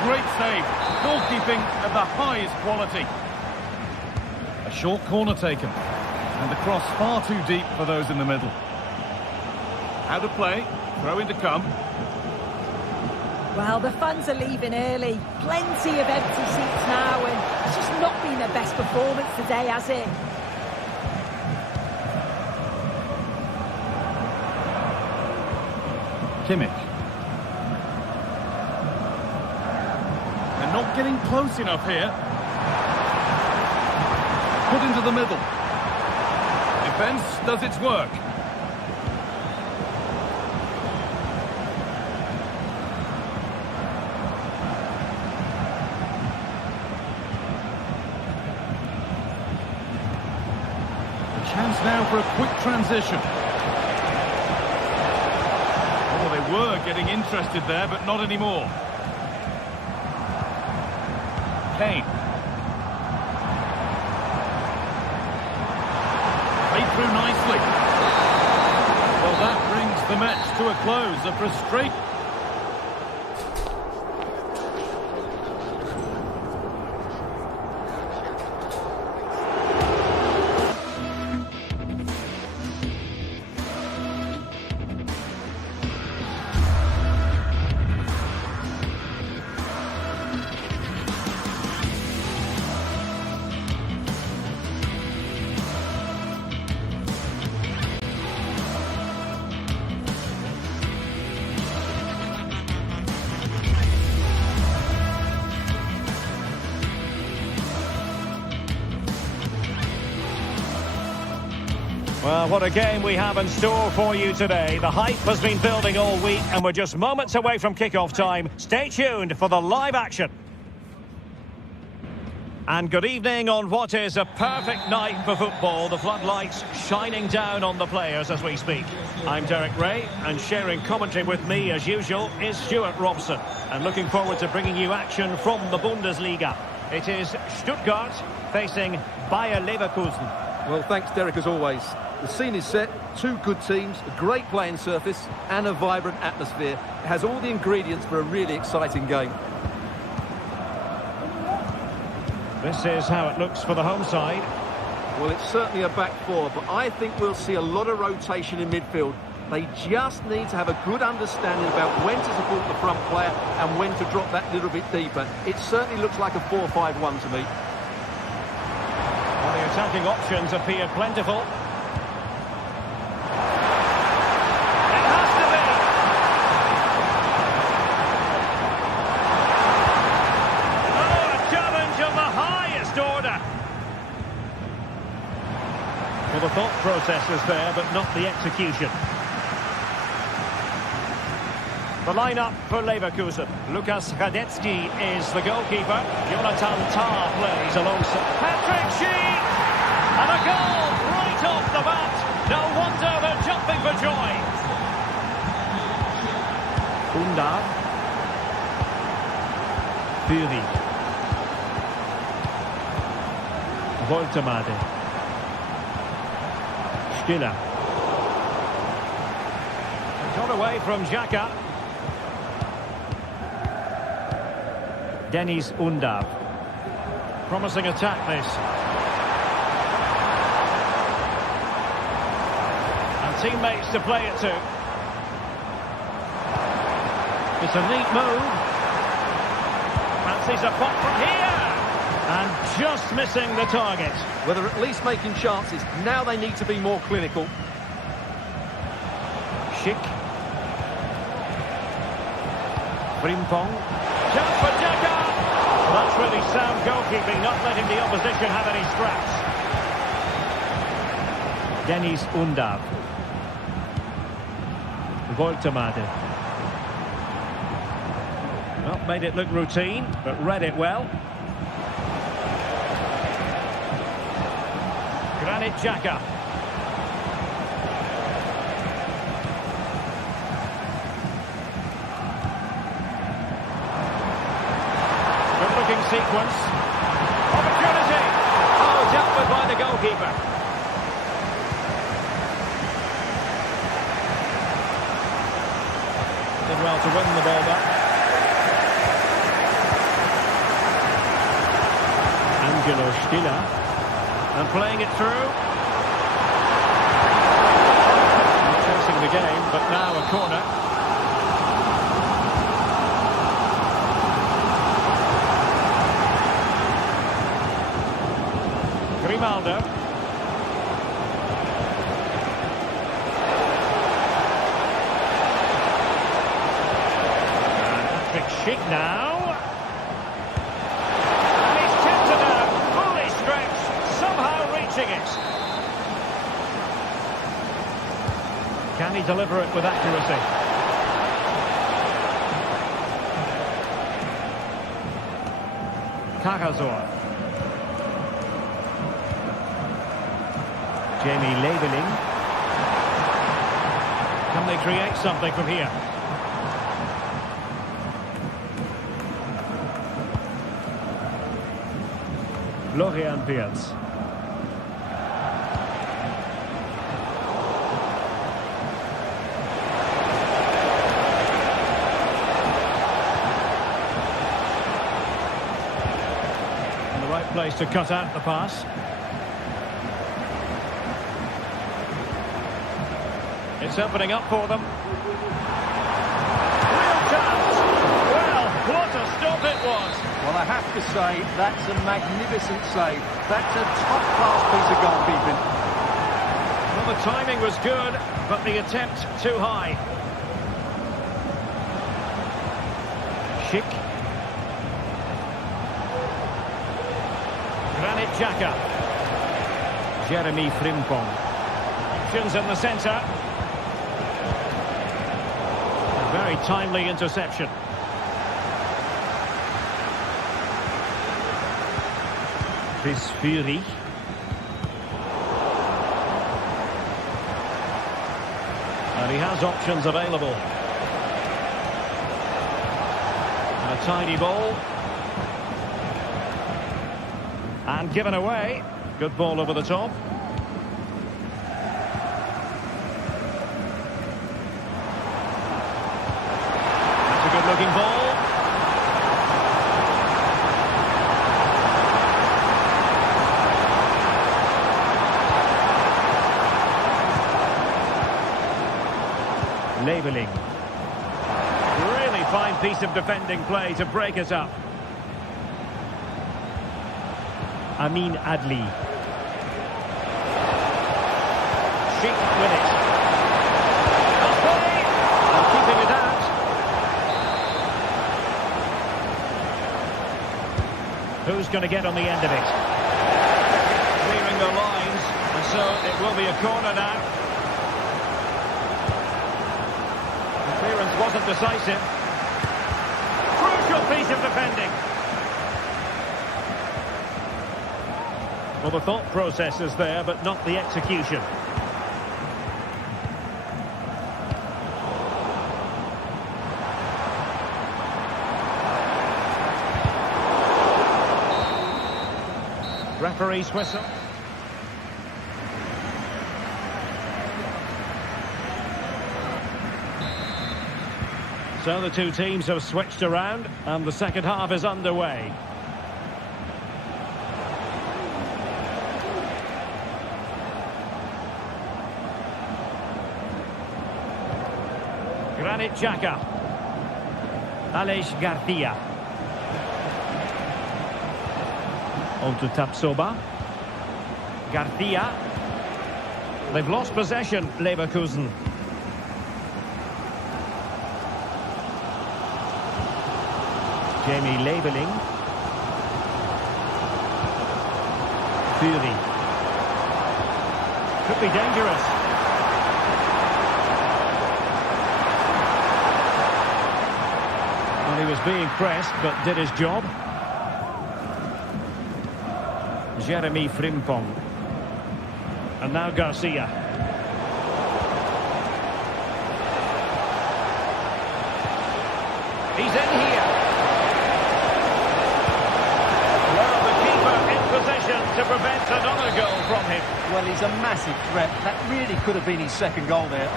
Great save. Goalkeeping of the highest quality. A short corner taken. And the cross far too deep for those in the middle. Out of play. Throw in to come. Well, the fans are leaving early. Plenty of empty seats now, and it's just not been their best performance today, has it? Kimmich. Not getting close enough here. Put into the middle. Defence does its work. A chance now for a quick transition. Oh, they were getting interested there, but not anymore. Kane. Played through nicely. Well, that brings the match to a close. A frustrating... What a game we have in store for you today. The hype has been building all week and we're just moments away from kick-off time. Stay tuned for the live action. And good evening on what is a perfect night for football. The floodlights shining down on the players as we speak. I'm Derek Ray, and sharing commentary with me as usual is Stuart Robson. And looking forward to bringing you action from the Bundesliga. It is Stuttgart facing Bayern Leverkusen. Well, thanks, Derek, as always. The scene is set, two good teams, a great playing surface and a vibrant atmosphere. It has all the ingredients for a really exciting game. This is how it looks for the home side. Well, it's certainly a back four, but I think we'll see a lot of rotation in midfield. They just need to have a good understanding about when to support the front player and when to drop that little bit deeper. It certainly looks like a 4-5-1 to me. Well, the attacking options appear plentiful. It has to be! Oh, a challenge of the highest order! Well, the thought process is there, but not the execution. The lineup for Leverkusen. Lukas Radetzky is the goalkeeper. Jonathan Tah plays alongside Patrick Schick! And a goal right off the bat. No wonder they're jumping for joy. Undav. Fury. Woltemade. Stiller. Got away from Xhaka. Dennis Undav. Promising attack this. And teammates to play it to. It's a neat move. Fancies a pop from here. And just missing the target. Well, they're at least making chances. Now they need to be more clinical. Schick. Frimpong. Chance for Xhaka. That's really sound goalkeeping, not letting the opposition have any scraps. Dennis Undav. Woltemade. Well, made it look routine, but read it well. Granit Xhaka. Good-looking sequence. Opportunity. Oh, dealt with by the goalkeeper. Did well to win the ball back. Angelo Stiller. And playing it through. Not chasing the game, but now a corner. Grimaldo. And Patrick Schick now. It. Can he deliver it with accuracy? Karazor. Jamie Leveling. Can they create something from here? Florian Wirtz. Place to cut out the pass. It's opening up for them. Real chance. Well, what a stop it was. Well, I have to say, that's a magnificent save. That's a top-class piece of goalkeeping. Well, the timing was good, but the attempt too high. Schick. Granit Xhaka. Jeremy Frimpong. options in the centre. A very timely interception. Chris Fury. And he has options available. And a tidy ball. And given away. Good ball over the top. That's a good-looking ball. Labelling. Really fine piece of defending play to break it up. Amin Adli. Sheik with it. Halfway. And keeping it out. Who's going to get on the end of it? Clearing the lines. And so it will be a corner now. The clearance wasn't decisive. Crucial piece of defending. Well, the thought process is there, but not the execution. Referee's whistle. So the two teams have switched around, and the second half is underway. Granit Xhaka. Aleix Garcia. On to Tapsoba. Garcia. They've lost possession, Leverkusen. Jamie Labelling. Fury. Could be dangerous. Well, he was being pressed, but did his job. Jeremy Frimpong. And now Garcia. He's in here. Well, the keeper in possession to prevent another goal from him. Well, he's a massive threat. That really could have been his second goal there.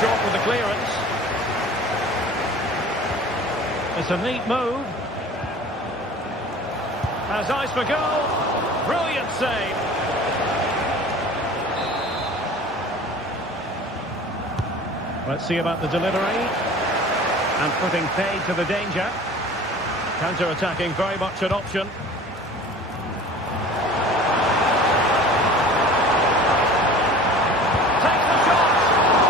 Short with the clearance. It's a neat move. Has eyes for goal. Brilliant save. Let's see about the delivery. And putting paid to the danger. Counter-attacking, very much an option. Takes the shot.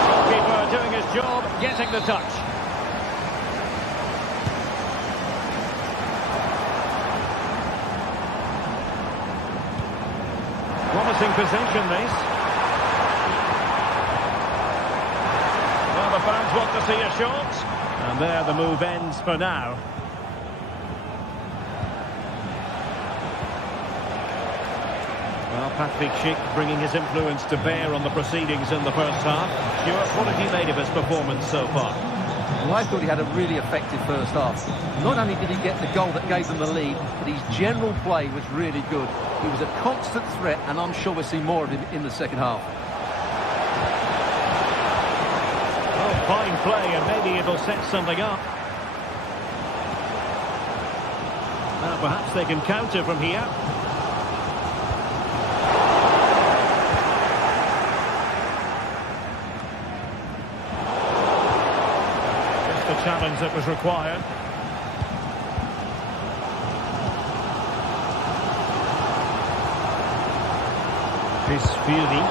Goalkeeper doing his job, getting the touch. Promising possession, this. Well, the fans want to see a shot. And there the move ends for now. Well, Patrick Schick bringing his influence to bear on the proceedings in the first half. Stuart, what have you made of his performance so far? Well, I thought he had a really effective first half. Not only did he get the goal that gave them the lead, but his general play was really good. He was a constant threat, and I'm sure we'll see more of him in the second half. Oh, fine play, and maybe it'll set something up. Now, perhaps they can counter from here. Just the challenge that was required. Chris Fury.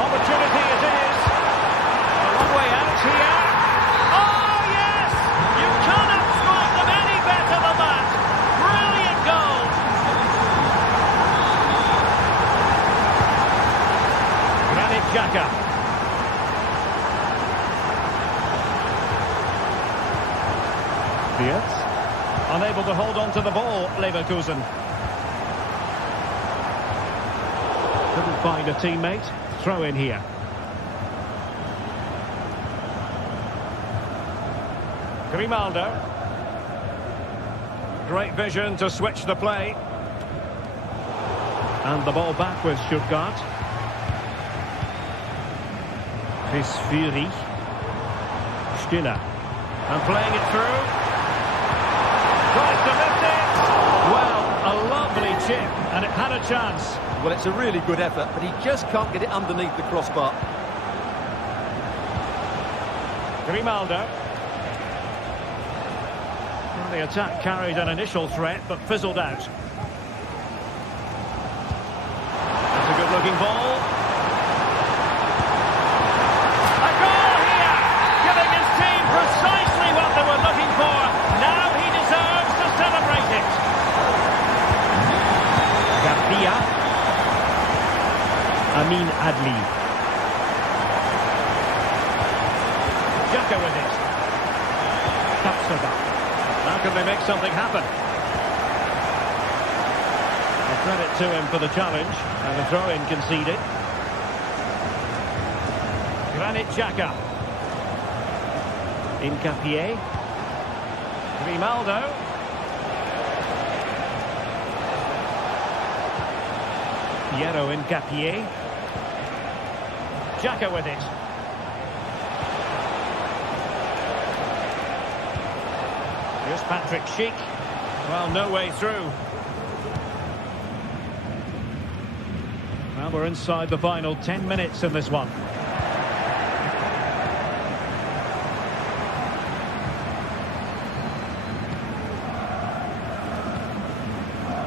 Opportunity it is. A long way out here. Oh, yes! You cannot strike them any better than that. Brilliant goal. Xhaka. Diaz. Unable to hold on to the ball, Leverkusen. Couldn't find a teammate. Throw in here. Grimaldo. Great vision to switch the play. And the ball back with Stuttgart. Chris Fury. Stiller. And playing it through. Tries to lift it. Well, a lovely chip, and it had a chance. Well, it's a really good effort, but he just can't get it underneath the crossbar. Grimaldo. Well, the attack carried an initial threat, but fizzled out. That's a good-looking ball. A goal here! Giving his team precisely what they were looking for. Now he deserves to celebrate it. Garcia. Amin Adli. Xhaka with it. Tapsoba. How can they make something happen? A credit to him for the challenge, and the throw-in conceded. Granit Xhaka. Incapié. Grimaldo. Piero Incapié. Xhaka with it. Here's Patrick Schick. Well, no way through. Well, we're inside the final 10 minutes in this one.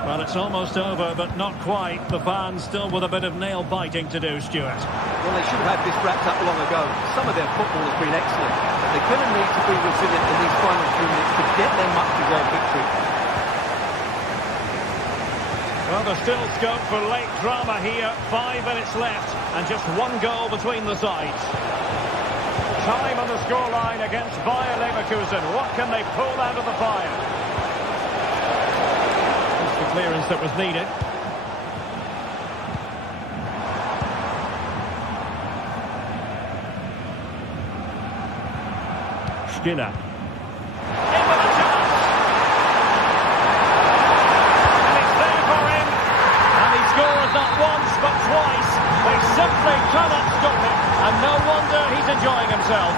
Well, it's almost over, but not quite. The fans still with a bit of nail-biting to do, Stuart. Well, they should have had this wrapped up long ago. Some of their football has been excellent, but they're going to need to be resilient in these final 2 minutes to get their much-deserved victory. Well, there's still scope for late drama here. 5 minutes left, and just 1 goal between the sides. Time on the scoreline against Bayern Leverkusen. What can they pull out of the fire? That's the clearance that was needed. Stiller. In with a chance! And it's there for him! And he scores not once but twice. They simply cannot stop him. And no wonder he's enjoying himself.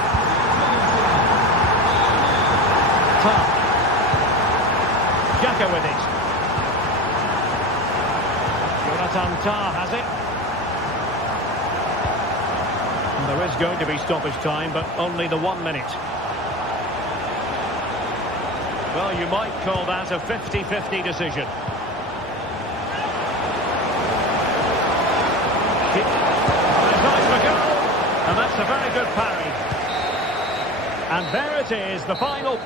Tough. Xhaka with it. Jonathan Tah has it. And there is going to be stoppage time, but only the 1 minute. Well, you might call that a 50-50 decision. Tries for goal, and that's a very good parry. And there it is, the final.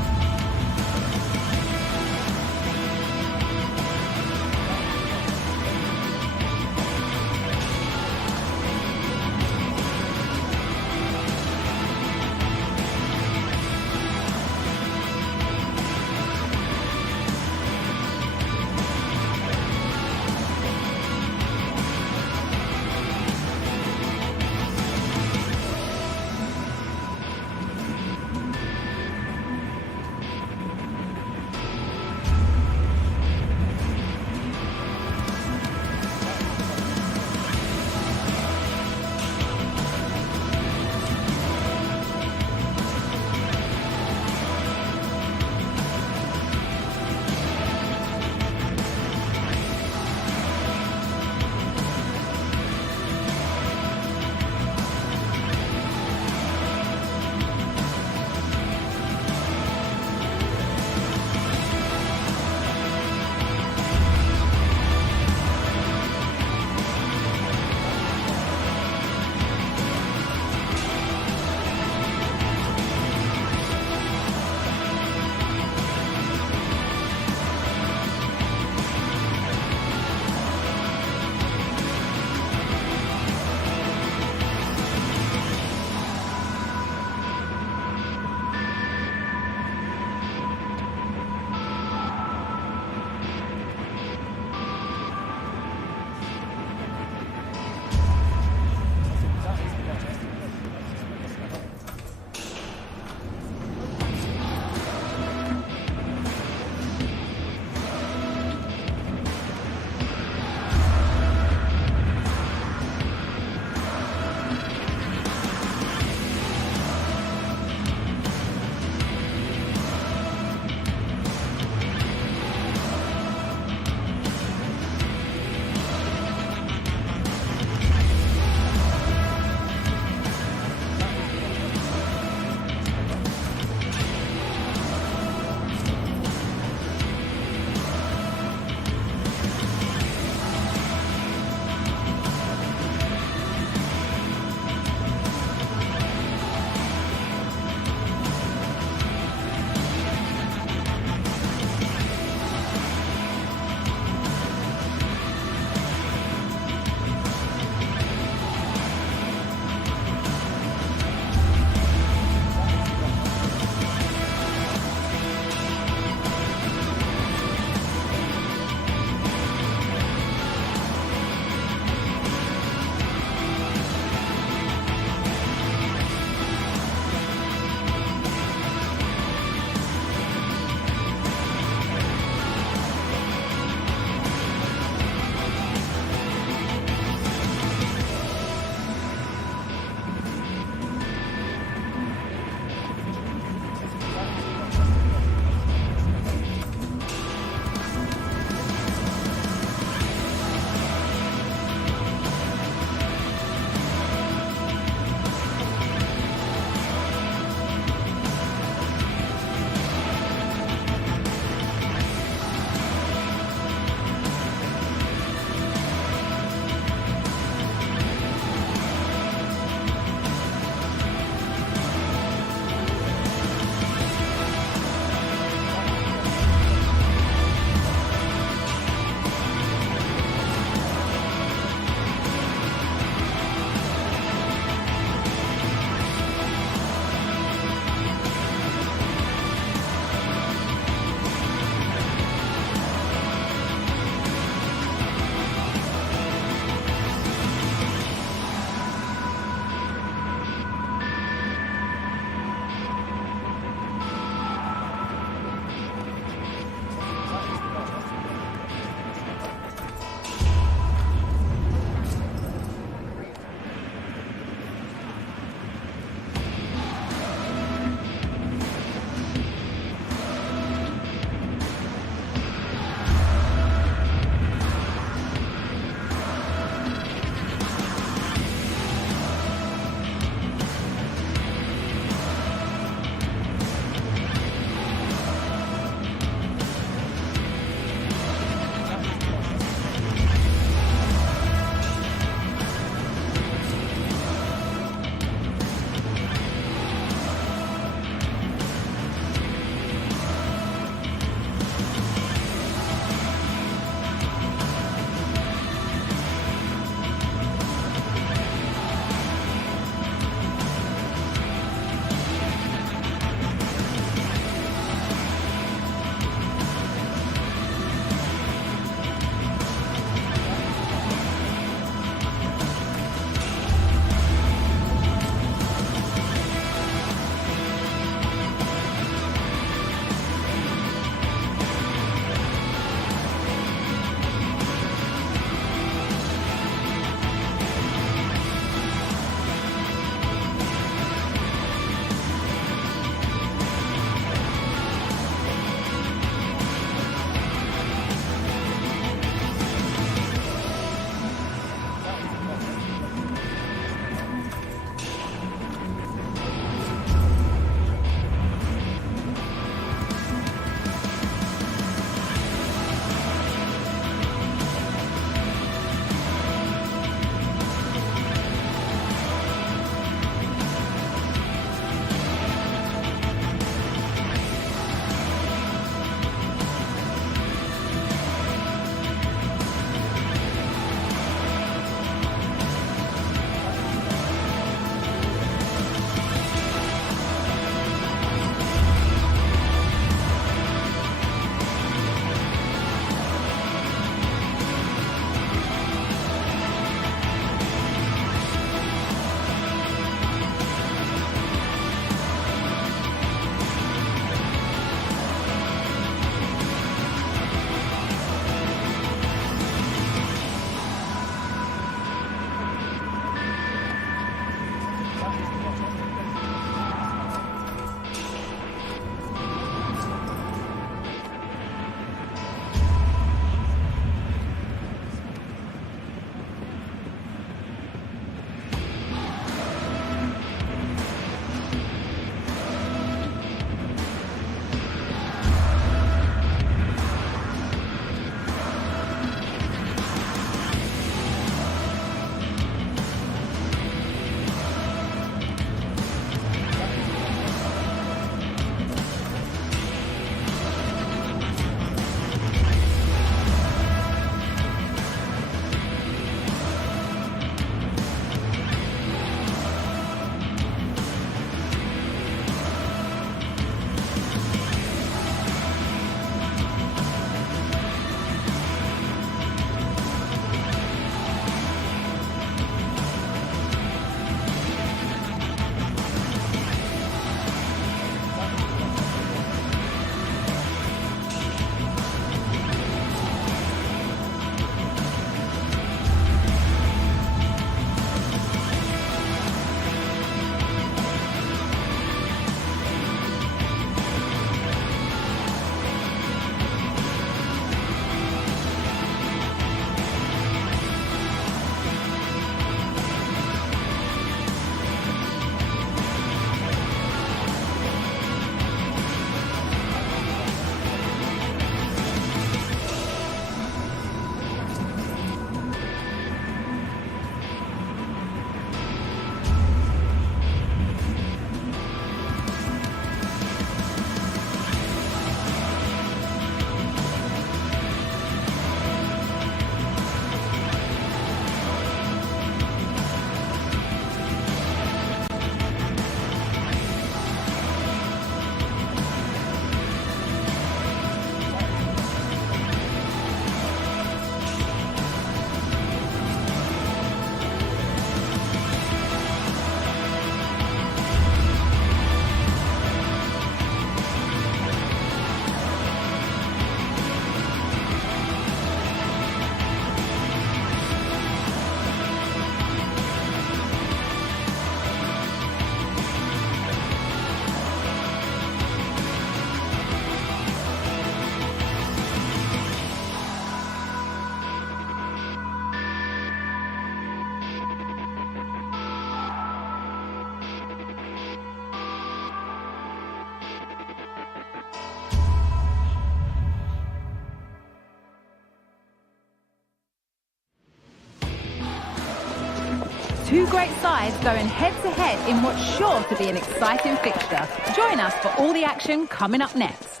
great sides going head-to-head in what's sure to be an exciting fixture. Join us for all the action coming up next.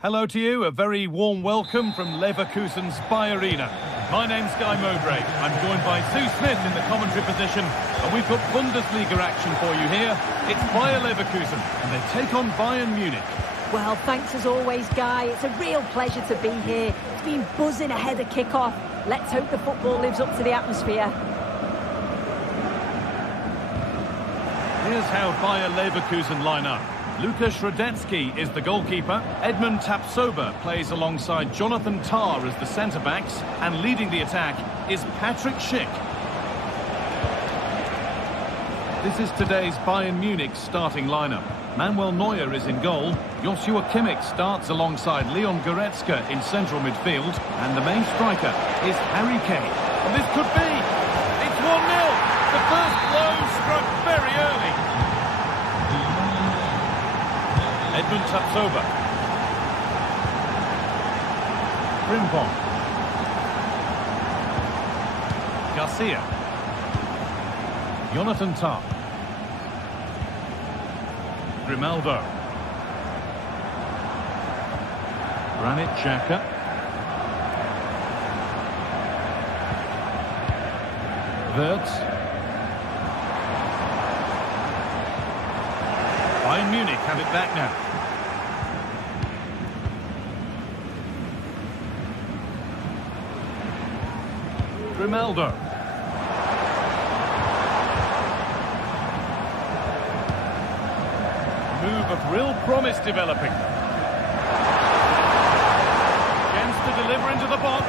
Hello to you, a very warm welcome from Leverkusen's Bayern. My name's Guy Mowbray. I'm joined by Sue Smith in the commentary position, and we've got Bundesliga action for you here. It's Bayer Leverkusen, and they take on Bayern Munich. Well, thanks as always, Guy. It's a real pleasure to be here. It's been buzzing ahead of kick-off. Let's hope the football lives up to the atmosphere. Here's how Bayer Leverkusen line up. Lukas Radetzky is the goalkeeper. Edmund Tapsoba plays alongside Jonathan Tah as the centre-backs. And leading the attack is Patrick Schick. This is today's Bayern Munich starting lineup. Manuel Neuer is in goal. Joshua Kimmich starts alongside Leon Goretzka in central midfield. And the main striker is Harry Kane. And this could be. It's 1-0. The first blow struck very early. Edmund Tapsoba. Frimpong. Garcia. Jonathan Tah. Grimaldo. Granit Xhaka. Wirtz. Bayern Munich have it back now. Grimaldo. Move of real promise developing. Chance to deliver into the box.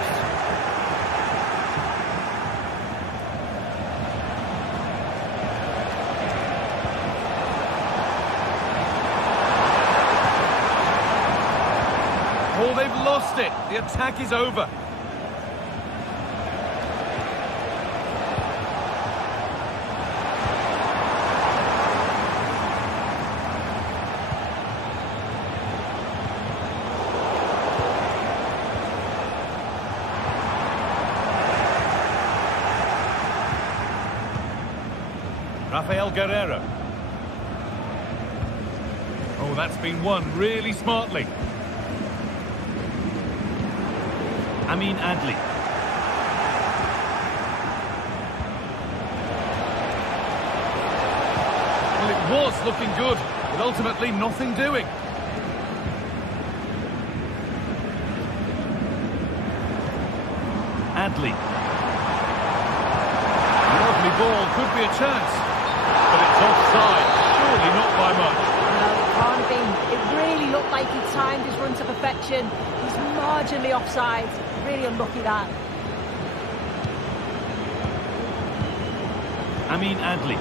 Oh, they've lost it. The attack is over. Rafael Guerreiro. Oh, that's been won really smartly. Amin Adli. Well, it was looking good, but ultimately nothing doing. Adli. The lovely ball could be a chance, but it's offside. Surely not by much. No, it can't have been. It really looked like he timed his run to perfection. He's marginally offside. Really unlucky that. Amin Adli.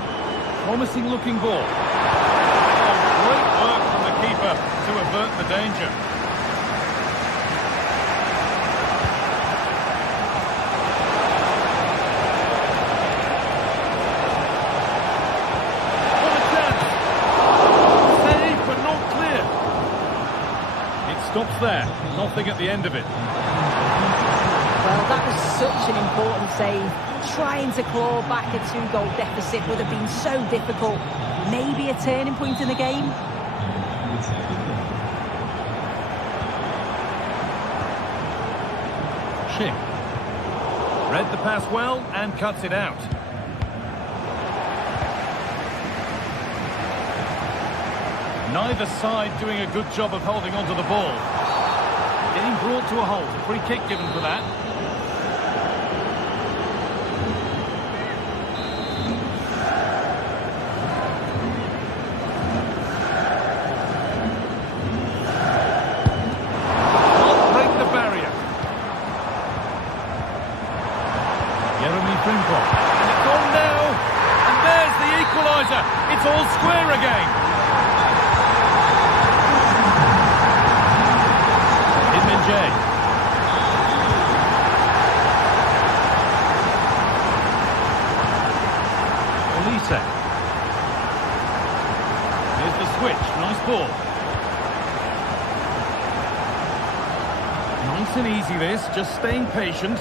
Promising looking ball. Oh, great work from the keeper to avert the danger. What a chance! Save, but not clear. It stops there. Nothing at the end of it. Well, that was such an important save. Trying to claw back a 2-goal deficit would have been so difficult. Maybe a turning point in the game. Schick. Read the pass well and cuts it out. Neither side doing a good job of holding onto the ball. Getting brought to a halt. A free kick given for that. Can't break the barrier. Jeremy Frimpong. And it's on now. And there's the equaliser. It's all square again. Elise. Here's the switch. Nice ball. Nice and easy this. Just staying patient.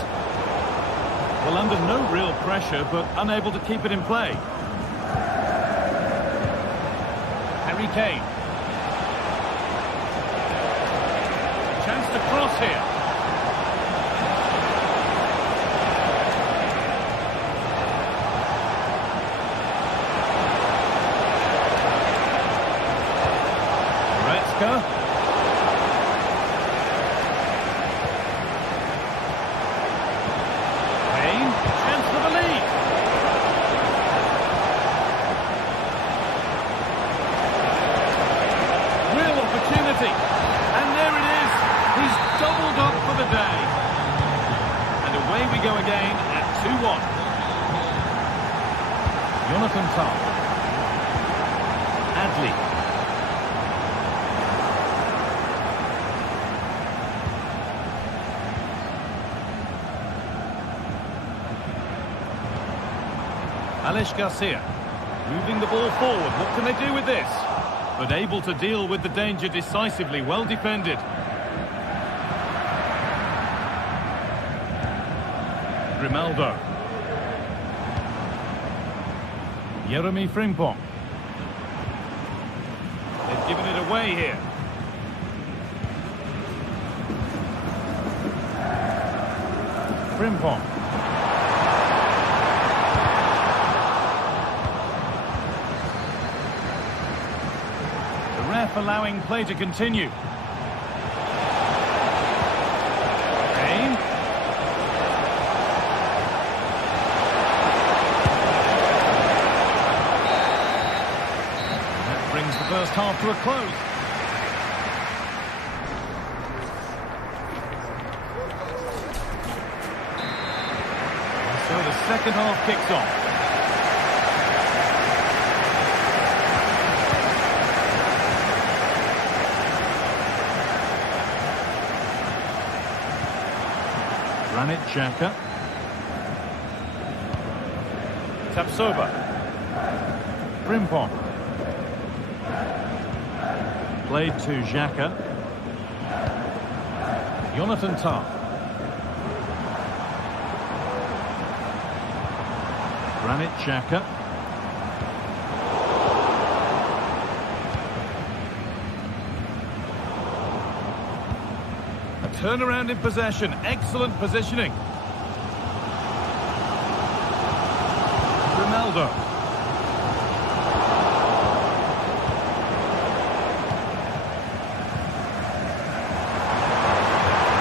Well, under no real pressure, but unable to keep it in play. Harry Kane. Chance to cross here. Goretzka. And there it is. He's doubled up for the day. And away we go again at 2-1. Jonathan Tah. Adli. Alex Garcia. Moving the ball forward. What can they do with this? But able to deal with the danger decisively, well defended. Grimaldo. Jeremy Frimpong. They've given it away here. Frimpong. Allowing play to continue. Kane. That brings the first half to a close. So the second half kicks off. Granit Xhaka. Tapsoba. Frimpong. Played to Xhaka. Jonathan Tah. Granit Xhaka. Turnaround in possession, excellent positioning. Ronaldo.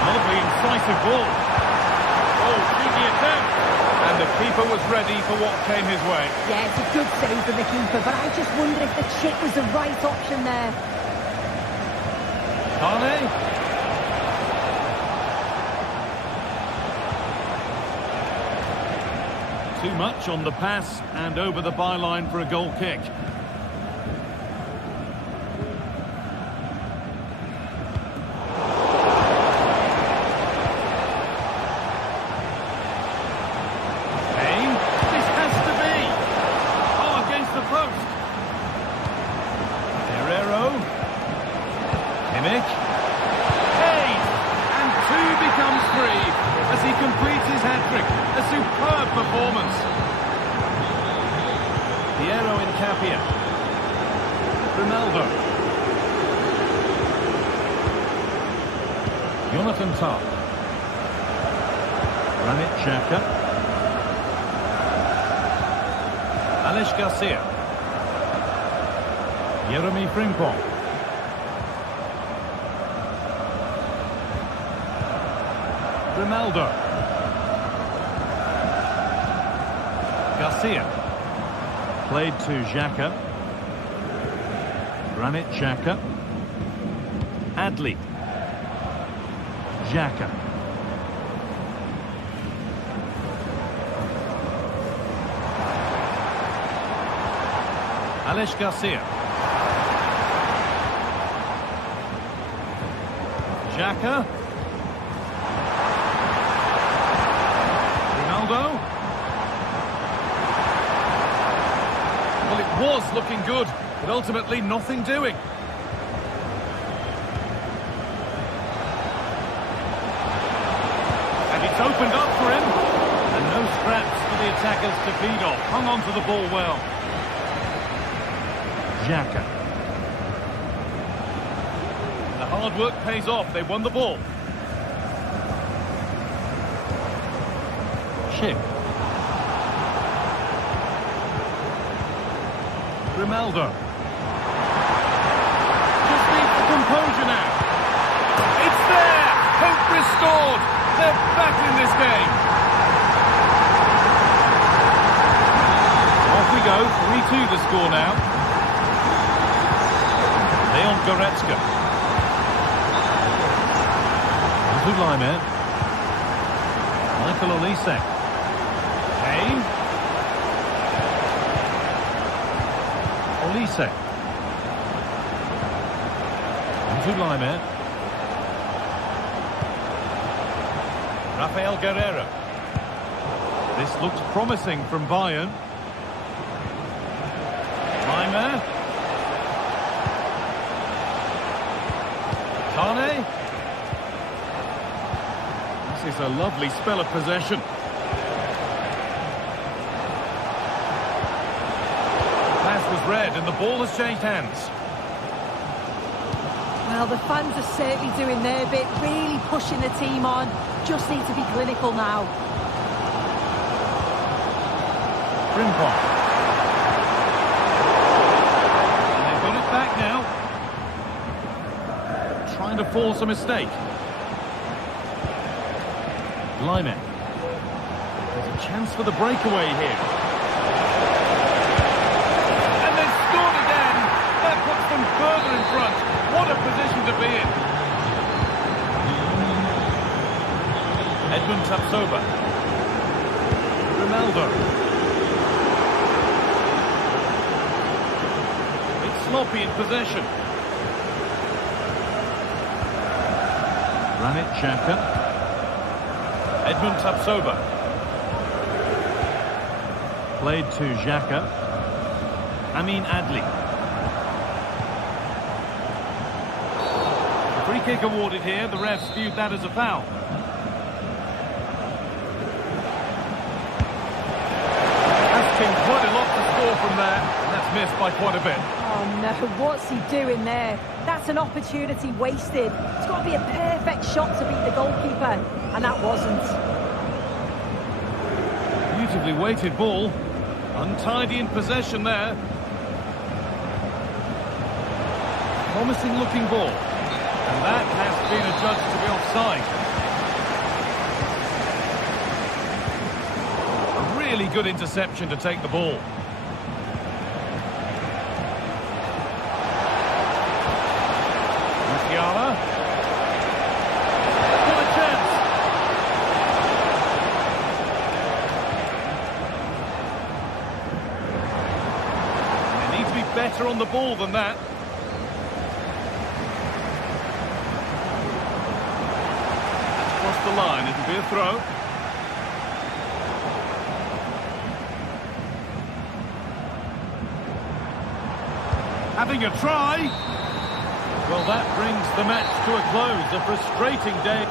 Lovely incisive ball. Oh, cheeky attempt. And the keeper was ready for what came his way. Yeah, it's a good save from the keeper, but I just wonder if the chip was the right option there. Kane. Too much on the pass and over the byline for a goal kick. Kane, this has to be. Oh, against the post. Guerrero. Kimmich. Kane. And two becomes three as he completes his hat-trick. A superb performance. Piero Incapia. Ronaldo. Jonathan Tah. Granit Xhaka. Alex Garcia. Jeremy Frimpong. Ronaldo. Garcia. Played to Xhaka. Granit Xhaka. Adli. Xhaka. Alex Garcia. Xhaka. Ronaldo. Well, it was looking good, but ultimately nothing doing. And it's opened up for him. And no attackers to feed off. Hung on to the ball well. Xhaka. The hard work pays off. They won the ball. Chip. Grimaldo. Just needs the composure now. It's there! Hope restored! They're back in this game. Off we go. 3-2 the score now. Leon Goretzka. Zulaimer. Michael Olise. Kane. Olise. Zulaimer. Rafael Guerreiro. This looks promising from Bayern. Leimer. Tane. This is a lovely spell of possession. The pass was read and the ball has changed hands. Well, the fans are certainly doing their bit, really pushing the team on. Just need to be clinical now. Frimpong. And they've got it back now. Trying to force a mistake. Leimer. There's a chance for the breakaway here. And they've scored again. That puts them further in front. What a position to be in. Edmund Tapsoba. Ronaldo. It's sloppy in possession. Granit Xhaka. Edmund Tapsoba. Played to Xhaka. Amin Adli. Free kick awarded here. The refs viewed that as a foul. Quite a lot to score from there, and that's missed by quite a bit. Oh no, what's he doing there? That's an opportunity wasted. It's got to be a perfect shot to beat the goalkeeper, and that wasn't. Beautifully weighted ball. Untidy in possession there. Promising looking ball. And that has been adjudged to be offside. Really good interception to take the ball. Musiala. What a chance. They need to be better on the ball than that. That's crossed the line. It'll be a throw. Having a try. Well, that brings the match to a close. A frustrating day.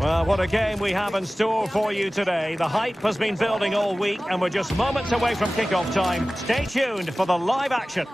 Well, what a game we have in store for you today. The hype has been building all week and we're just moments away from kick-off time. Stay tuned for the live action.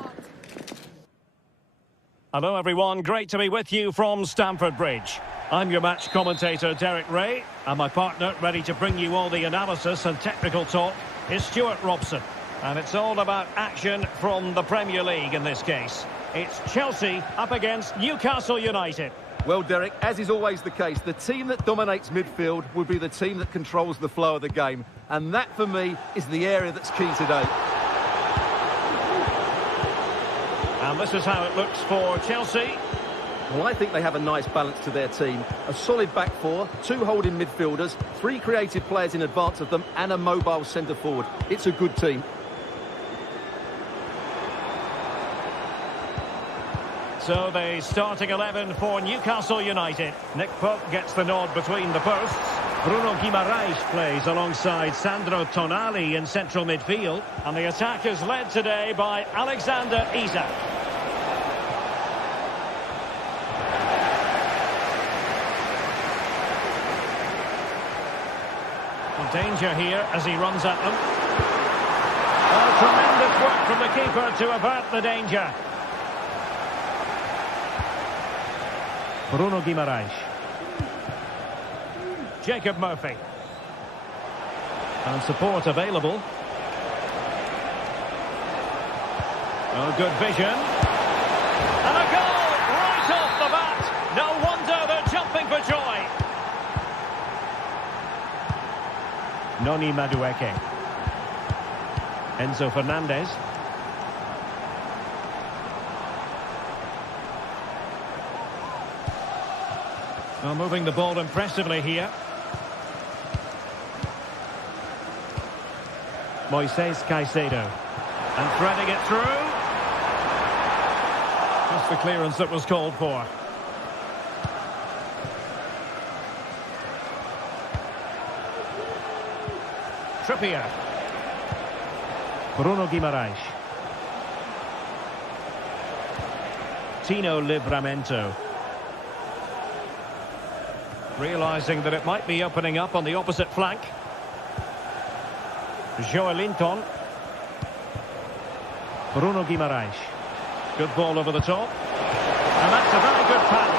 Hello everyone, great to be with you from Stamford Bridge. I'm your match commentator Derek Ray, and my partner ready to bring you all the analysis and technical talk is Stuart Robson. And it's all about action from the Premier League in this case. It's Chelsea up against Newcastle United. Well, Derek, as is always the case, the team that dominates midfield will be the team that controls the flow of the game. And that, for me, is the area that's key today. And this is how it looks for Chelsea. Well, I think they have a nice balance to their team. A solid back four, 2 holding midfielders, 3 creative players in advance of them, and a mobile centre-forward. It's a good team. So the starting 11 for Newcastle United. Nick Pope gets the nod between the posts. Bruno Guimaraes plays alongside Sandro Tonali in central midfield. And the attack is led today by Alexander Isak. Danger here as he runs at them. Oh, tremendous work from the keeper to avert the danger. Bruno Guimaraes. Jacob Murphy. And support available. Oh, good vision. And a goal right off the bat. No wonder they're jumping for joy. Noni Madueke. Enzo Fernandez. Well, moving the ball impressively here. Moises Caicedo. And threading it through. Just the clearance that was called for. Trippier. Bruno Guimaraes. Tino Livramento. Realising that it might be opening up on the opposite flank. Joelinton. Bruno Guimaraes. Good ball over the top. And that's a very good pass.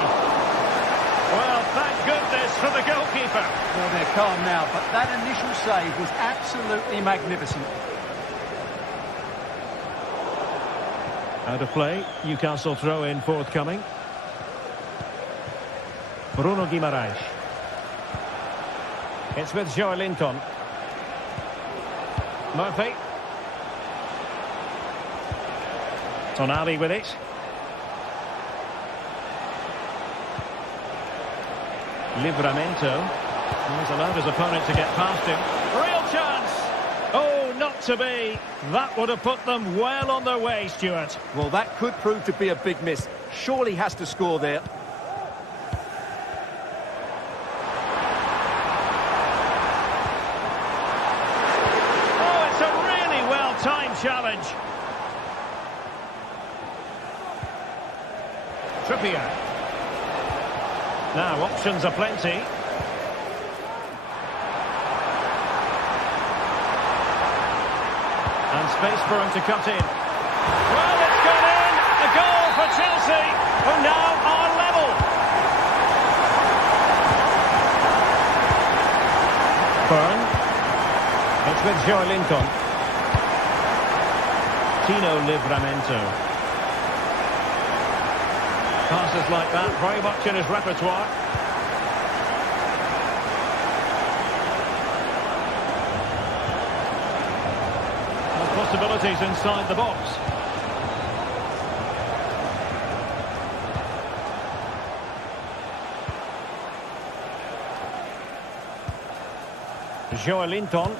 Well, thank goodness for the goalkeeper. Well, they're calm now, but that initial save was absolutely magnificent. Out of play. Newcastle throw-in forthcoming. Bruno Guimaraes. It's with Joelinton. Murphy. Tonali with it. Livramento. He's allowed his opponent to get past him. Real chance! Oh, not to be. That would have put them well on their way, Stuart. Well, that could prove to be a big miss. Surely has to score there. Oh, it's a really well-timed challenge. Trippier. Now, options are plenty. And space for him to cut in. Well, it's gone in! A goal for Chelsea, who now are level. Byrne. It's with Joelinton. Tino Livramento. Passes like that, very much in his repertoire. Possibilities inside the box. Joelinton.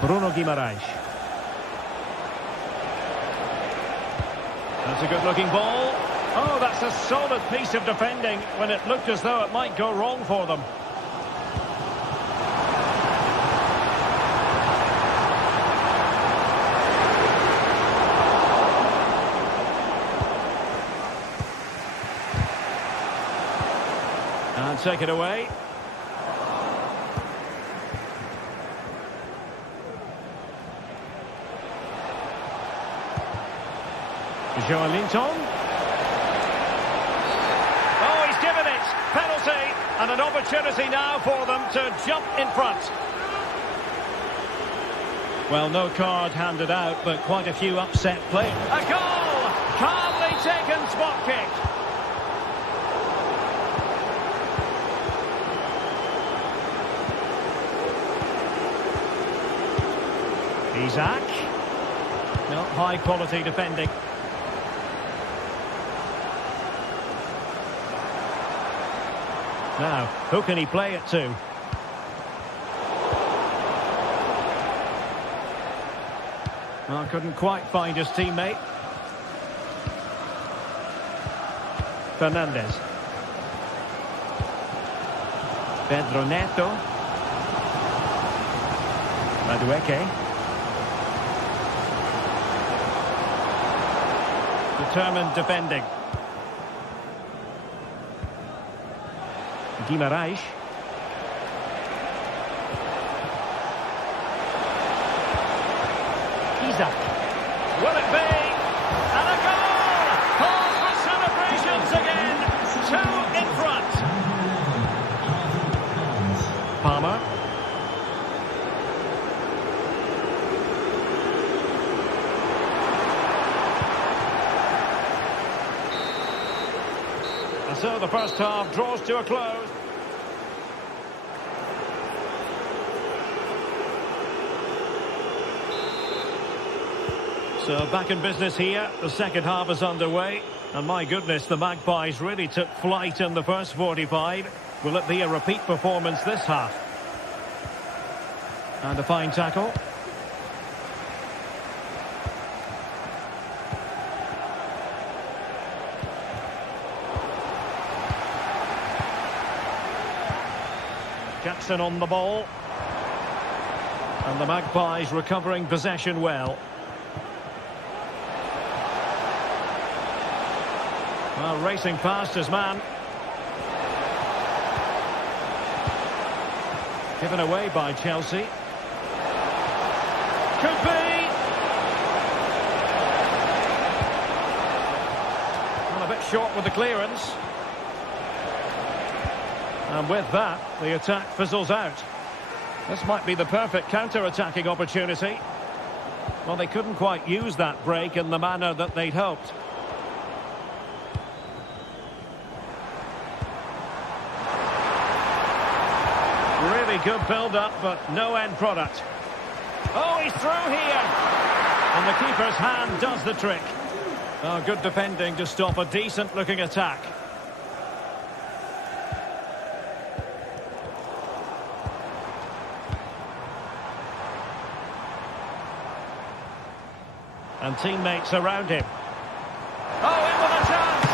Bruno Guimaraes. That's a good-looking ball. Oh, that's a solid piece of defending when it looked as though it might go wrong for them. take it away. Joelinton. Oh, he's given it. Penalty. And an opportunity now for them to jump in front. Well, no card handed out, but quite a few upset players. A goal! Calmly taken spot kick. Isaac. No, high quality defending. Now, who can he play it to? Well, couldn't quite find his teammate. Fernandez. Pedro Neto. Madueke. Determined defending. Guimaraes. Isaac. Will it be? And a goal! Call for celebrations again. 2 in front. Palmer. And so the first half draws to a close. So back in business here, the second half is underway. And my goodness, the Magpies really took flight in the first 45. Will it be a repeat performance this half? And a fine tackle. Jackson on the ball. And the Magpies recovering possession well. Well, racing past his man. Given away by Chelsea. Could be. Well, a bit short with the clearance. And with that, the attack fizzles out. This might be the perfect counter-attacking opportunity. Well, they couldn't quite use that break in the manner that they'd hoped. Really good build-up, but no end product. Oh, he's through here! And the keeper's hand does the trick. Oh, good defending to stop a decent-looking attack. And teammates around him. Oh, in with a chance!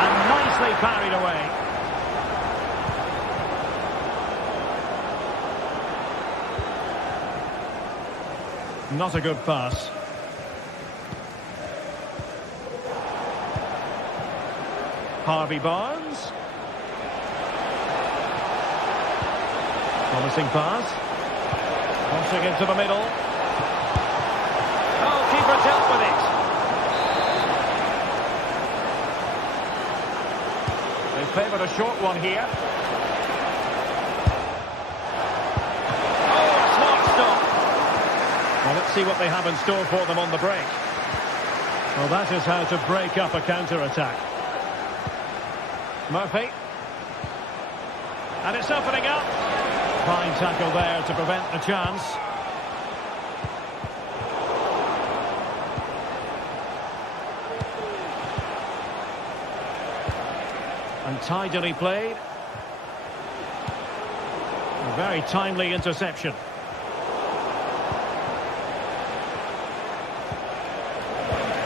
And nicely parried away. Not a good pass. Harvey Barnes. Promising pass. Crossing into the middle. Oh, keeper dealt with it. They favoured a short one here. Oh, a smart stop. Well, let's see what they have in store for them on the break. Well, that is how to break up a counter-attack. Murphy. And it's opening up. Fine tackle there to prevent the chance. And tidily played. A very timely interception.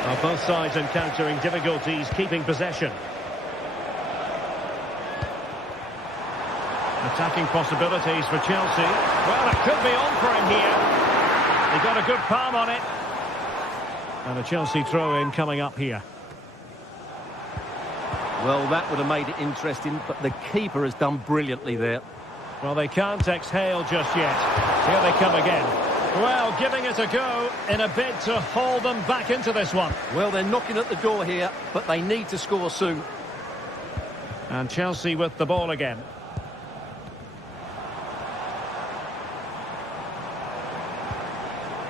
Well, both sides encountering difficulties keeping possession. Attacking possibilities for Chelsea. Well, it could be on for him here. He got a good palm on it. And a Chelsea throw-in coming up here. Well, that would have made it interesting, but the keeper has done brilliantly there. Well, they can't exhale just yet. Here they come again. Well, giving it a go in a bid to haul them back into this one. Well, they're knocking at the door here, but they need to score soon. And Chelsea with the ball again.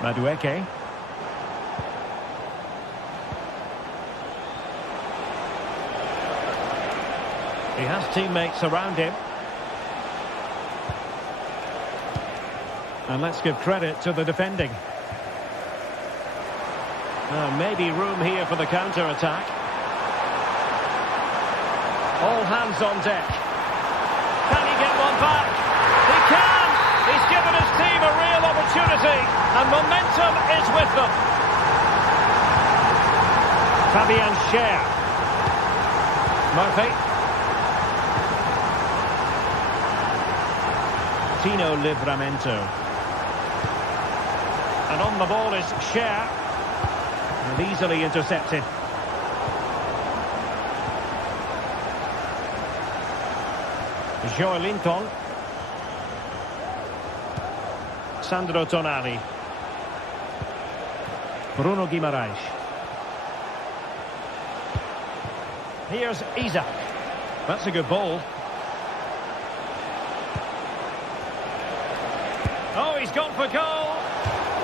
Madueke. He has teammates around him. And let's give credit to the defending. Maybe room here for the counter-attack. All hands on deck. Can he get one back? He can! He's given his team a real opportunity, and momentum is with them. Fabian Schär. Murphy. Tino Livramento. And on the ball is Schär. And easily intercepted. Joelinton. Sandro Tonali. Bruno Guimaraes. Here's Isak. That's a good ball. Oh, he's gone for goal.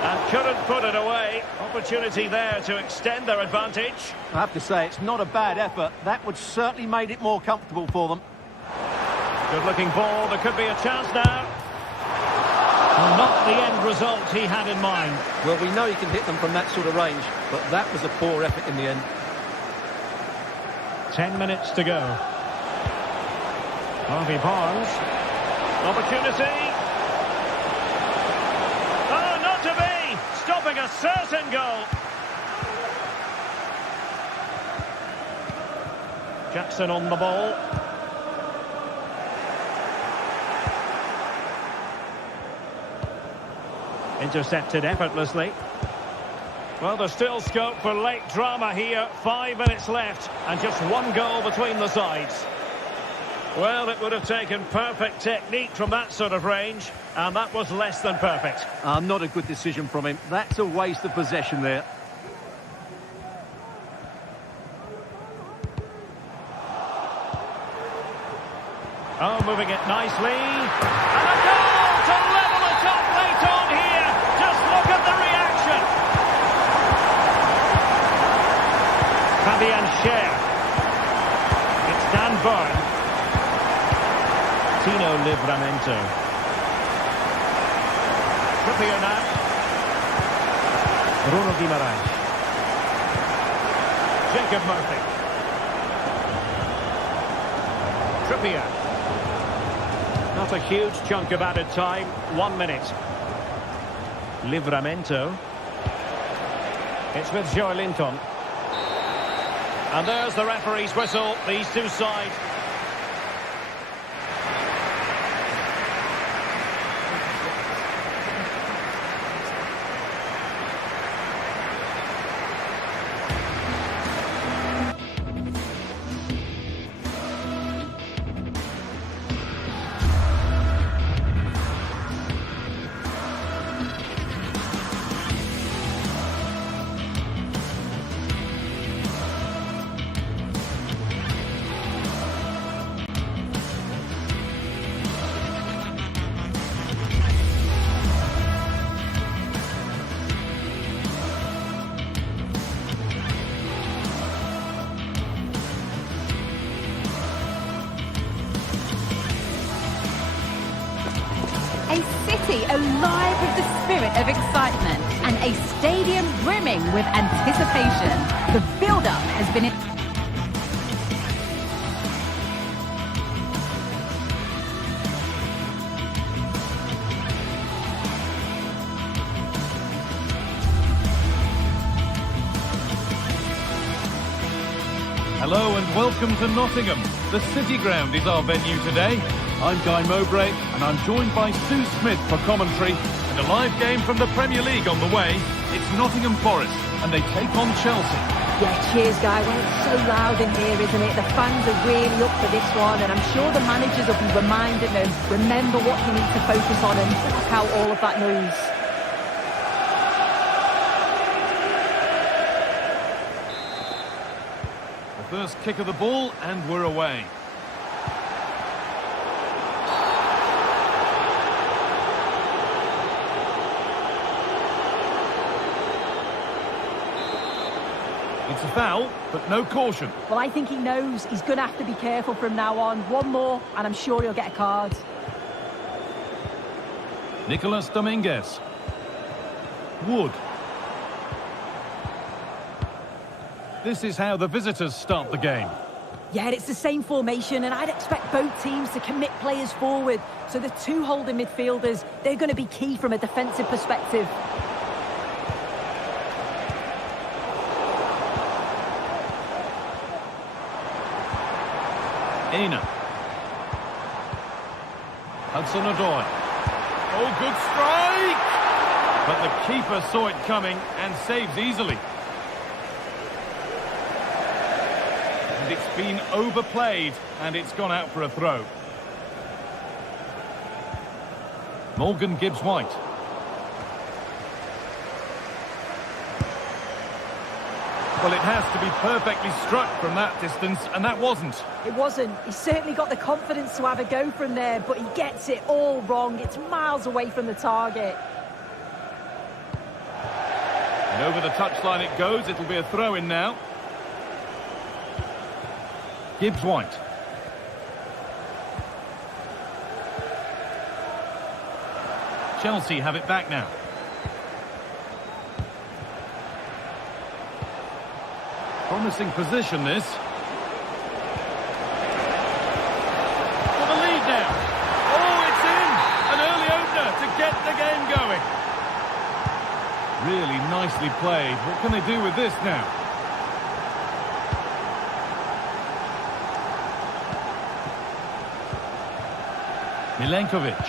And couldn't put it away. Opportunity there to extend their advantage. I have to say, it's not a bad effort. That would certainly made it more comfortable for them. Good-looking ball. There could be a chance now. Not the end result he had in mind. Well, we know he can hit them from that sort of range, but that was a poor effort in the end. 10 minutes to go. Harvey Barnes. Opportunity. Oh, not to be! Stopping a certain goal. Jackson on the ball. Intercepted effortlessly. Well, there's still scope for late drama here. 5 minutes left and just one goal between the sides. Well, it would have taken perfect technique from that sort of range, and that was less than perfect. Not a good decision from him. That's a waste of possession there. Oh, moving it nicely. And a goal to level it up late on here. Just look at the reaction. Fabian Schär. It's Dan Burn. Tino Livramento. Trippier now. Bruno Guimaraes. Jacob Murphy. Trippier. Not a huge chunk of added time. 1 minute. Livramento. It's with Joelinton. And there's the referee's whistle. These two sides. A city alive with the spirit of excitement and a stadium brimming with anticipation. The build-up has been... Hello and welcome to Nottingham. The City Ground is our venue today. I'm Guy Mowbray and I'm joined by Sue Smith for commentary and a live game from the Premier League on the way. It's Nottingham Forest and they take on Chelsea. Yeah, cheers, Guy. Well, it's so loud in here, isn't it? The fans are really up for this one, and I'm sure the managers will be reminding them, remember what you need to focus on and block out all of that noise. The first kick of the ball, and we're away. It's a foul, but no caution. Well, I think he knows he's going to have to be careful from now on. One more, and I'm sure he'll get a card. Nicolas Dominguez. Wood. This is how the visitors start the game. Yeah, it's the same formation, and I'd expect both teams to commit players forward. So the two holding midfielders, they're going to be key from a defensive perspective. Aina. Hudson-Odoi. Oh, good strike! But the keeper saw it coming and saves easily. And it's been overplayed, and it's gone out for a throw. Morgan Gibbs-White. Well, it has to be perfectly struck from that distance, and that wasn't. It wasn't. He's certainly got the confidence to have a go from there, but he gets it all wrong. It's miles away from the target. And over the touchline it goes. It'll be a throw-in now. Gibbs-White. Chelsea have it back now. Promising position, this. For the lead now. Oh, it's in! An early opener to get the game going. Really nicely played. What can they do with this now? Milenkovic.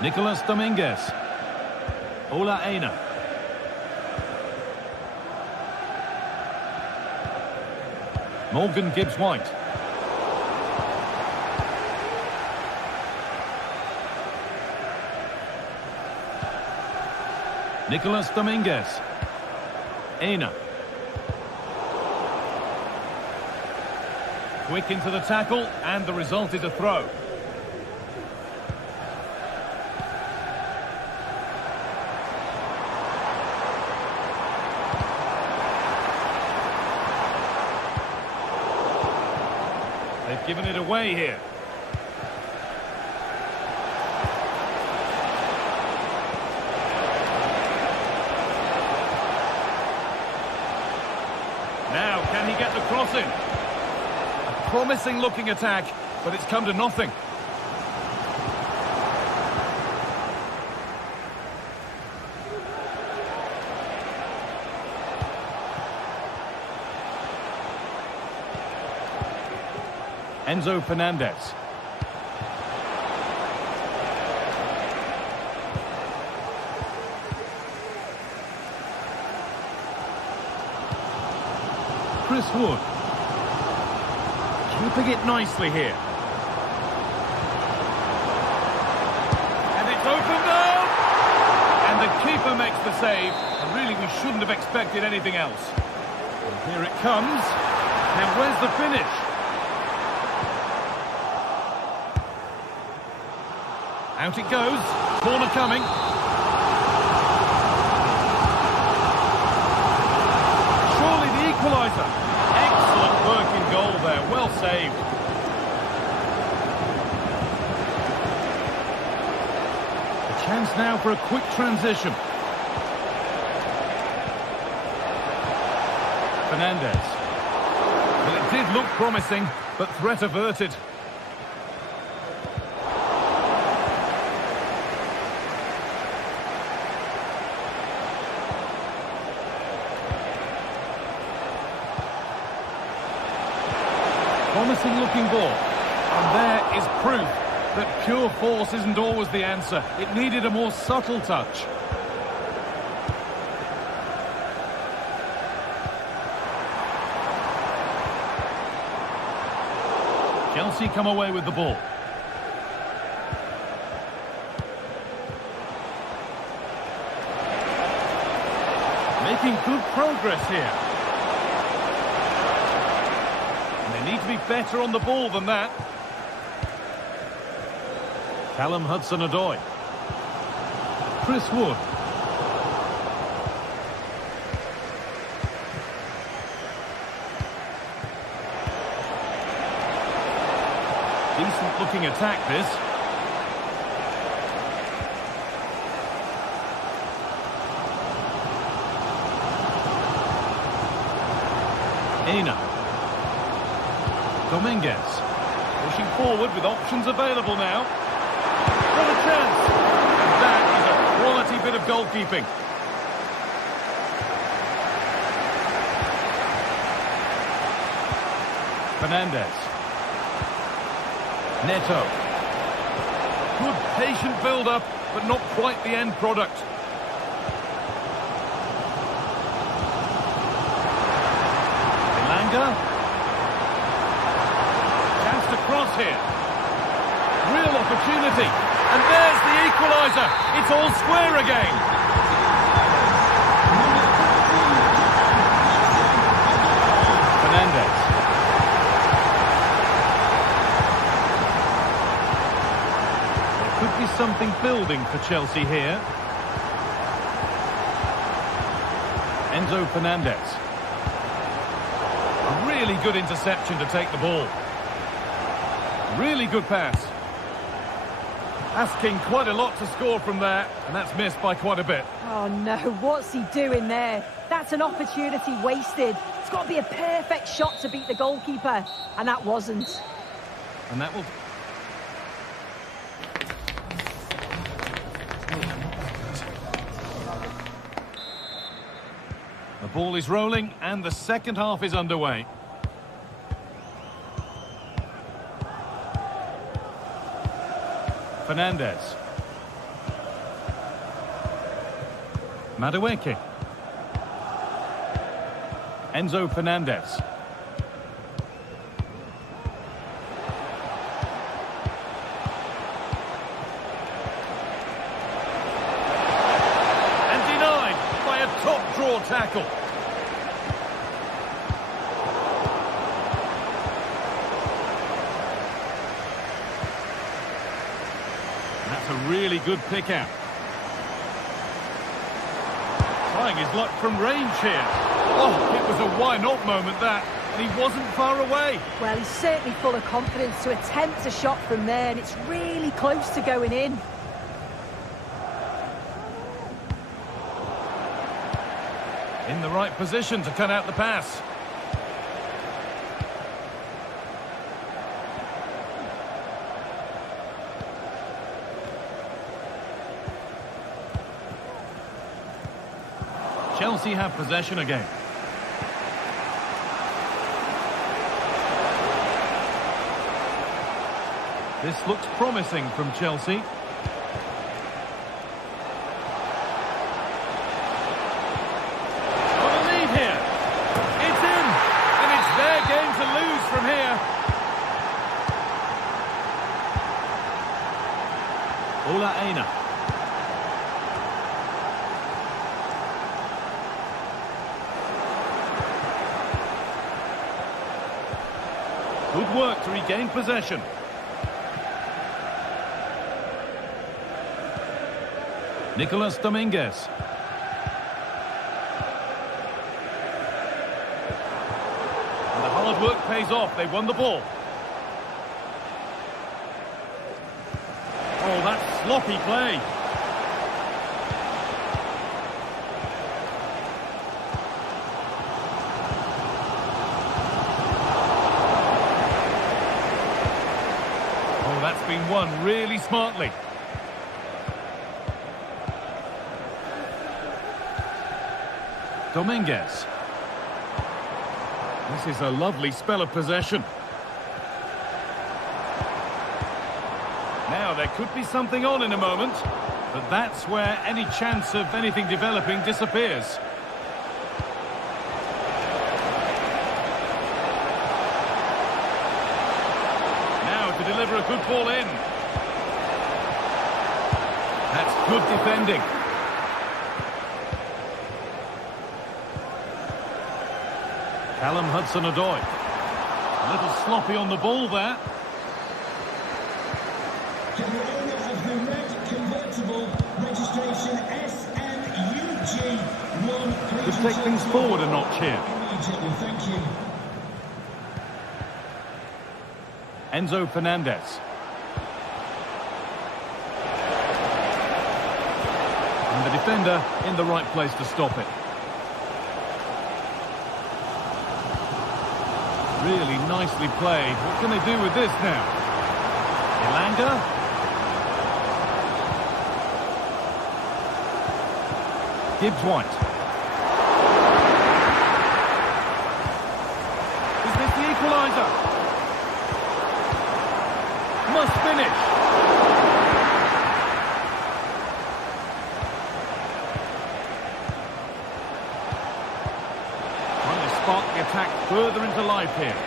Nicolas Dominguez. Ola Aina. Morgan Gibbs-White. Nicolas Dominguez. Aina. Quick into the tackle, and the result is a throw. They've given it away here. Now, can he get the cross in? A promising looking attack, but it's come to nothing. Enzo Fernandez. Chris Wood. Keeping it nicely here. And it's opened up! And the keeper makes the save. And really, we shouldn't have expected anything else. And here it comes. And where's the finish? Out it goes. Corner coming. Surely the equaliser. Excellent work in goal there. Well saved. A chance now for a quick transition. Fernandez. Well, it did look promising, but threat averted. Promising looking ball. And there is proof that pure force isn't always the answer. It needed a more subtle touch. Chelsea come away with the ball. Making good progress here. And they need to be better on the ball than that. Callum Hudson-Odoi. Chris Wood. Decent looking attack this. Aina. Dominguez. Pushing forward with options available now. What a chance! And that is a quality bit of goalkeeping. Fernandez. Neto. Good patient build-up, but not quite the end product. Elanga. Chance to cross here. Real opportunity. And there's the equaliser. It's all square again. Fernandez. Could be something building for Chelsea here. Enzo Fernandez. A really good interception to take the ball. Really good pass. Asking quite a lot to score from there, and that's missed by quite a bit. Oh no, what's he doing there? That's an opportunity wasted. It's got to be a perfect shot to beat the goalkeeper, and that wasn't. And that will... The ball is rolling and the second half is underway. Fernandez. Madueke. Enzo Fernandez. Tackle. That's a really good pick out. Trying his luck from range here. Oh, it was a why not moment that, and he wasn't far away. Well, he's certainly full of confidence to attempt a shot from there, and it's really close to going in. In the right position to cut out the pass. Chelsea have possession again. This looks promising from Chelsea. From here. Ola Aina. Good work to regain possession. Nicolas Dominguez. Hard work pays off. They won the ball. Oh, that's sloppy play. Oh, that's been won really smartly. Dominguez. This is a lovely spell of possession. Now, there could be something on in a moment, but that's where any chance of anything developing disappears. Now ball in. That's good defending. Callum Hudson-Odoi. A little sloppy on the ball there. To the owner of the red convertible, registration SNUG1. Could take things forward a notch here. Immediately, thank you. Enzo Fernandez. And the defender in the right place to stop it. Really nicely played. What can they do with this now? Elanga. Gibbs-White. Is this the equaliser? Must finish. Trying to spark the attack further into life here.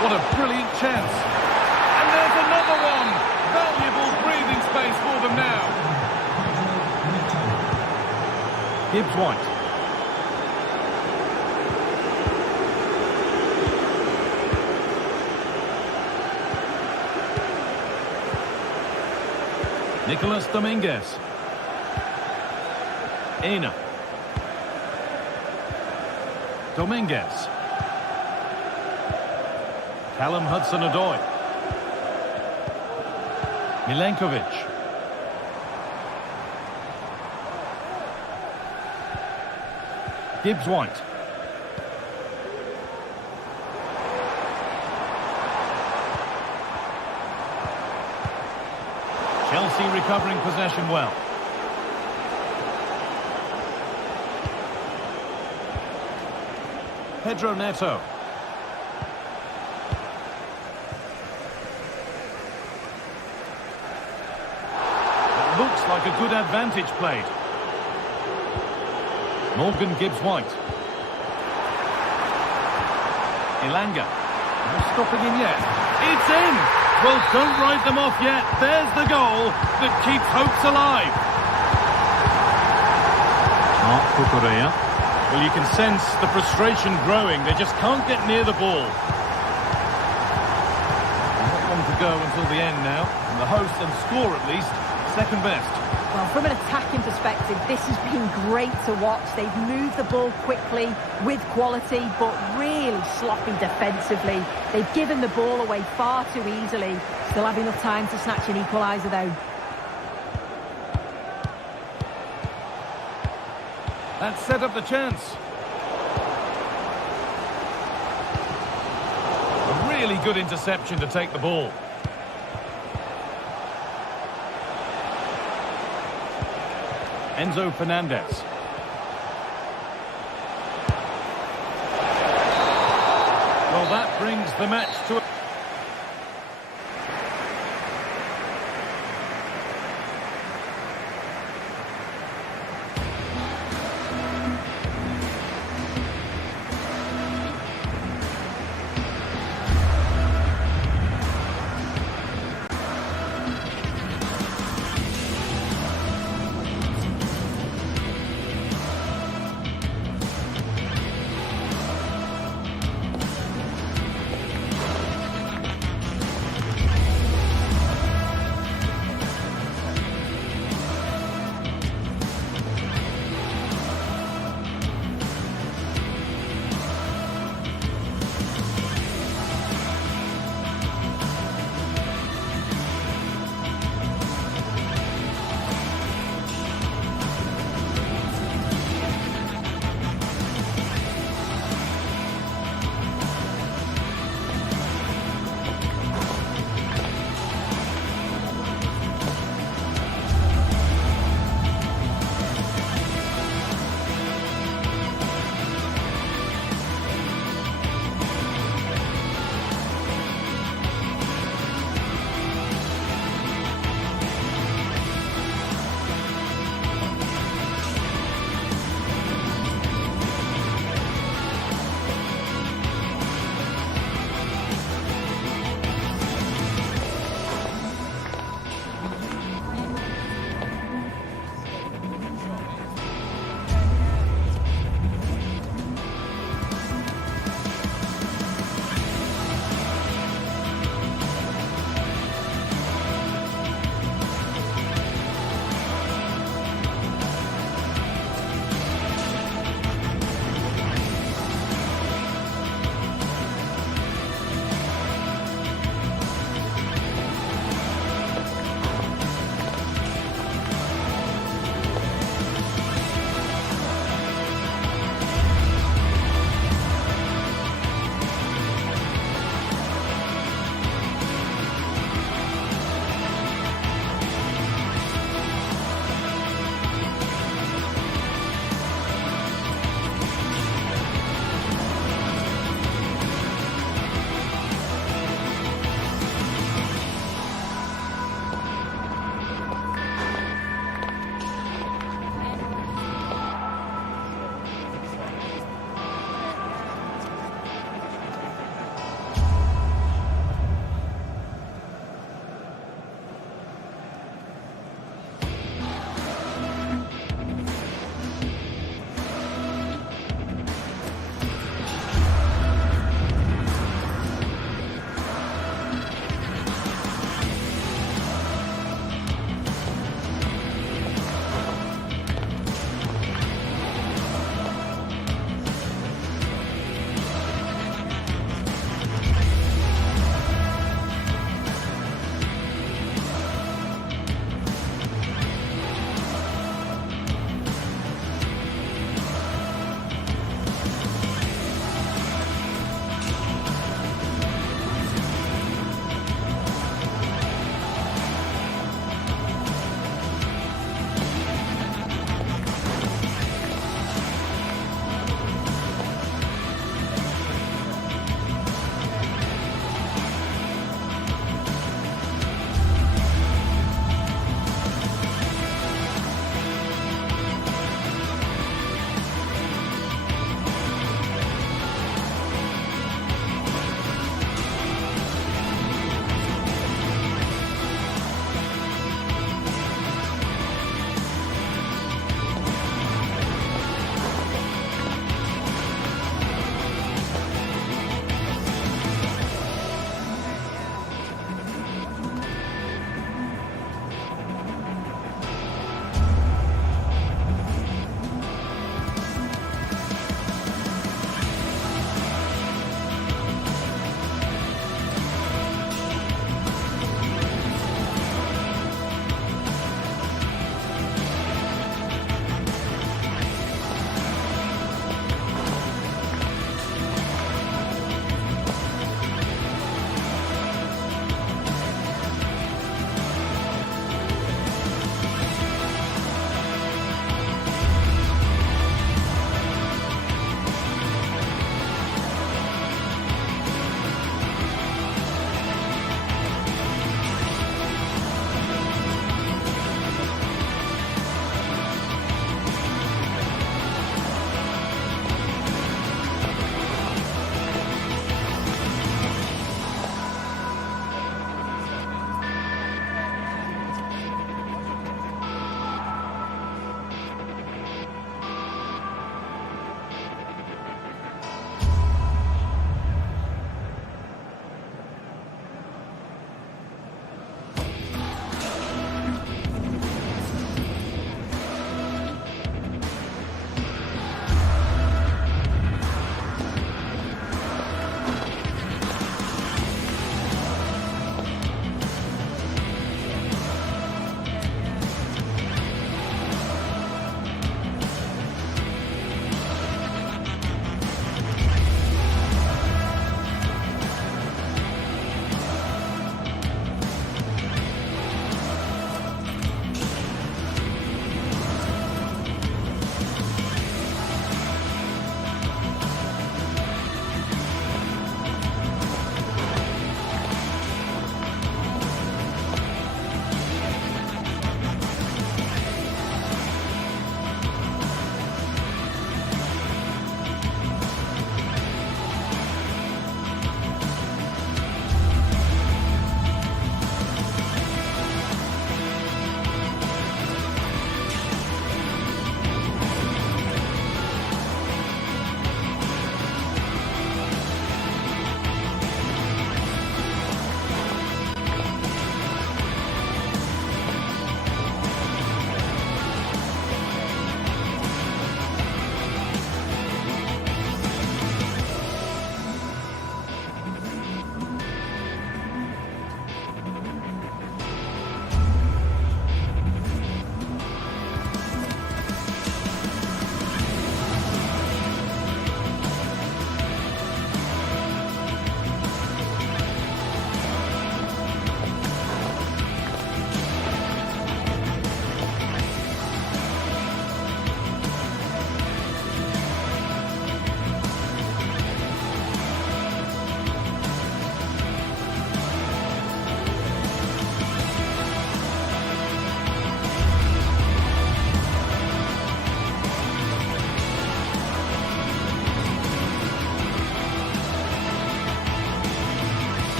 What a brilliant chance. And there's another one. Valuable breathing space for them now. Gibbs-White. Nicolas Dominguez. Ena. Dominguez. Callum Hudson-Odoi. Milenkovic. Gibbs-White. Chelsea recovering possession well. Pedro Neto. It looks like a good advantage played. Morgan Gibbs-White. Elanga. No stopping him yet. It's in! Well, don't write them off yet. There's the goal that keeps hopes alive. Mark Cucurella. Well, you can sense the frustration growing. They just can't get near the ball. Not long to go until the end now. And the hosts and score at least second best. Well, from an attacking perspective, this has been great to watch. They've moved the ball quickly, with quality, but really sloppy defensively. They've given the ball away far too easily. Still have enough time to snatch an equaliser, though. That set up the chance. A really good interception to take the ball. Enzo Fernandez. Well, that brings the match to a...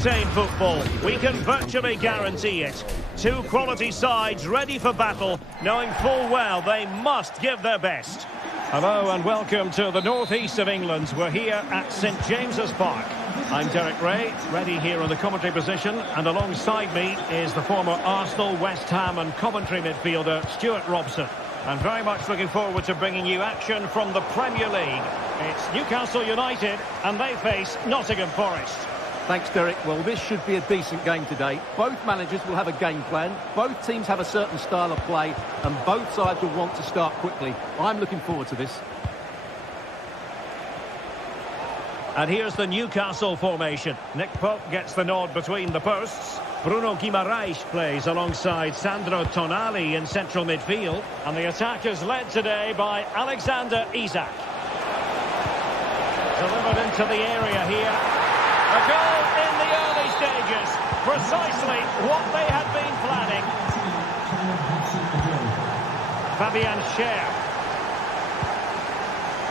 high-octane football. We can virtually guarantee it. Two quality sides ready for battle, knowing full well they must give their best. Hello and welcome to the northeast of England. We're here at St James's Park. I'm Derek Ray, ready here in the commentary position, and alongside me is the former Arsenal, West Ham and Coventry midfielder Stuart Robson. I'm very much looking forward to bringing you action from the Premier League. It's Newcastle United and they face Nottingham Forest. Thanks, Derek. Well, this should be a decent game today. Both managers will have a game plan. Both teams have a certain style of play, and both sides will want to start quickly. I'm looking forward to this. And here's the Newcastle formation. Nick Pope gets the nod between the posts. Bruno Guimaraes plays alongside Sandro Tonali in central midfield. And the attack is led today by Alexander Isak. Delivered into the area here. A goal in the early stages. Precisely what they had been planning. Fabian Schär.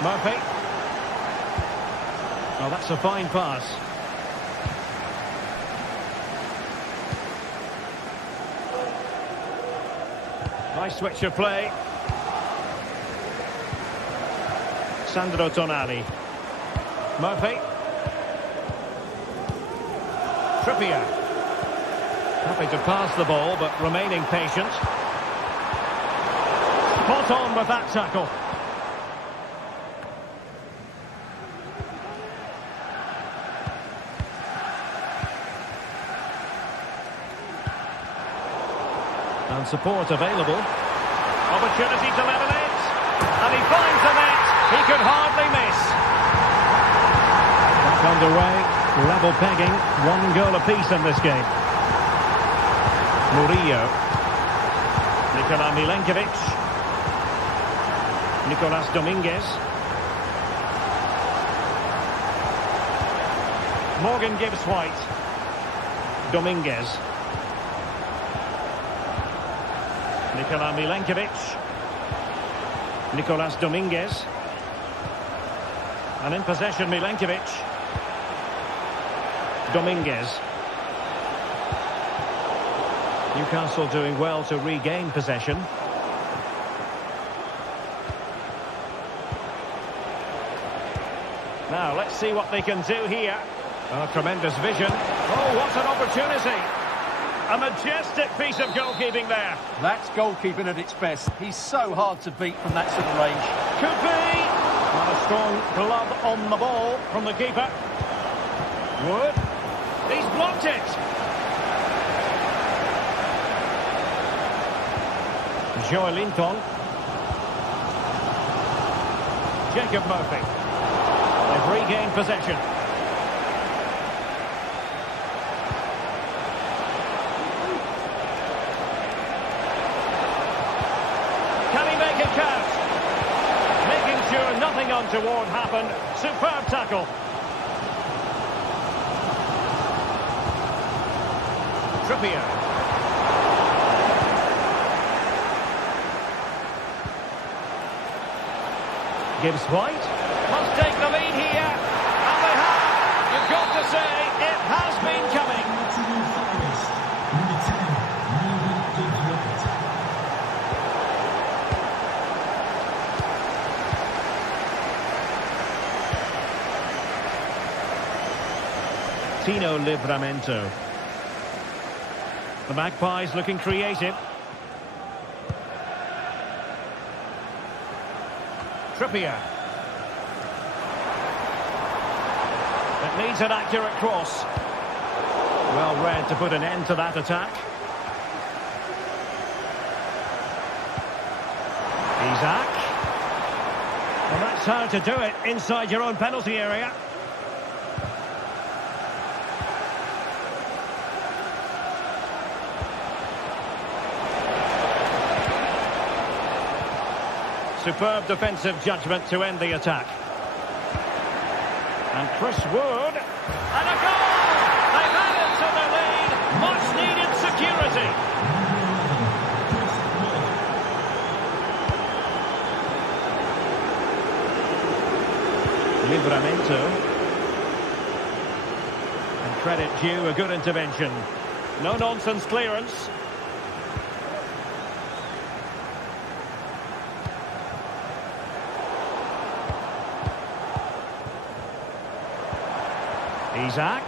Murphy. Well, that's a fine pass. Nice switch of play. Sandro Tonali. Murphy. Trippier. Happy to pass the ball, but remaining patient. Spot on with that tackle. And support available. Opportunity to level it. And he finds the net. He could hardly miss. Back underway. Level pegging. 1 goal apiece in this game. Murillo. Nikola Milenkovic. Nicolas Dominguez. Morgan Gibbs-White. Dominguez. Nikola Milenkovic. Nicolas Dominguez. And in possession, Milenkovic. Dominguez. Newcastle doing well to regain possession. Now, let's see what they can do here. Oh, tremendous vision. Oh, what an opportunity. A majestic piece of goalkeeping there. That's goalkeeping at its best. He's so hard to beat from that sort of range. Could be. And a strong glove on the ball from the keeper. Wood. He's blocked it. Joe Linton. Jacob Murphy. They've regained possession. Can he make it count? Making sure nothing untoward happened. Superb tackle. Trippier. Gibbs-White must take the lead here, and they have. You've got to say it has been coming. Tino Livramento. The Magpies looking creative. Trippier. It needs an accurate cross. Well read to put an end to that attack. Isak. Well, that's how to do it inside your own penalty area. Superb defensive judgment to end the attack. And Chris Wood. And a goal! They've added to the lead. Much needed security. Livramento. And credit due a good intervention. No-nonsense clearance. Isaac.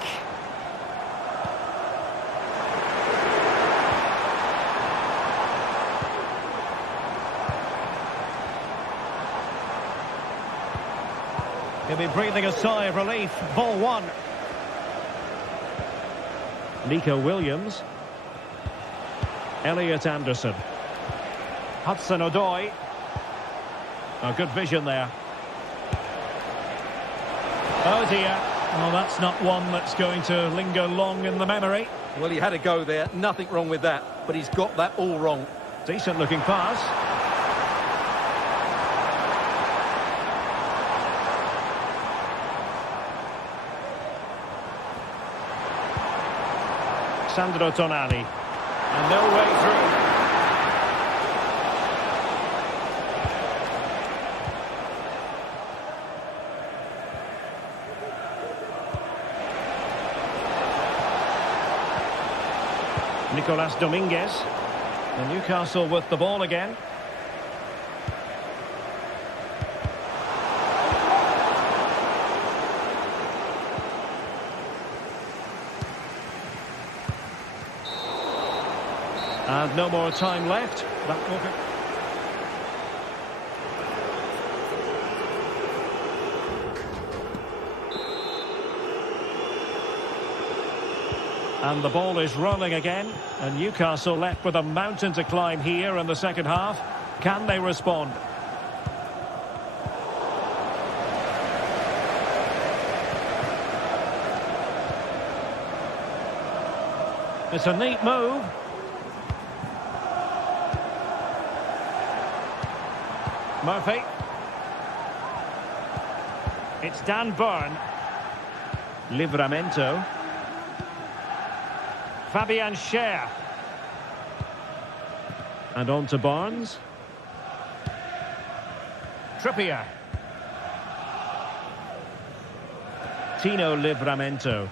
He'll be breathing a sigh of relief. Ball one. Nico Williams. Elliot Anderson. Hudson-Odoi. Oh, good vision there. Oh dear. Well, that's not one that's going to linger long in the memory. Well, he had a go there. Nothing wrong with that. But he's got that all wrong. Decent looking pass. Sandro Tonali. And no way through. Nicolas Dominguez. And Newcastle with the ball again. And no more time left. That will be... And the ball is rolling again. And Newcastle left with a mountain to climb here in the second half. Can they respond? It's a neat move. Murphy. It's Dan Burn. Livramento. Fabian Schär. And on to Barnes. Trippier. Tino Livramento.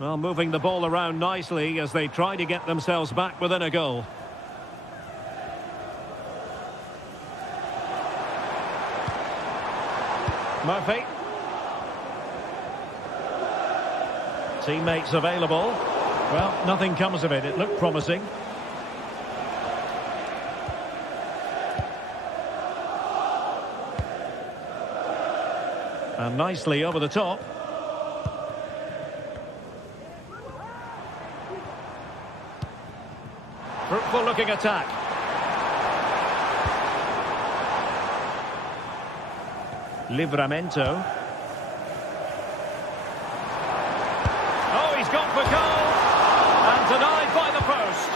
Well, moving the ball around nicely as they try to get themselves back within a goal. Murphy. Teammates available. Well, nothing comes of it. It looked promising. And nicely over the top. Fruitful looking attack. Livramento. Oh, he's gone for goal. And denied by the post.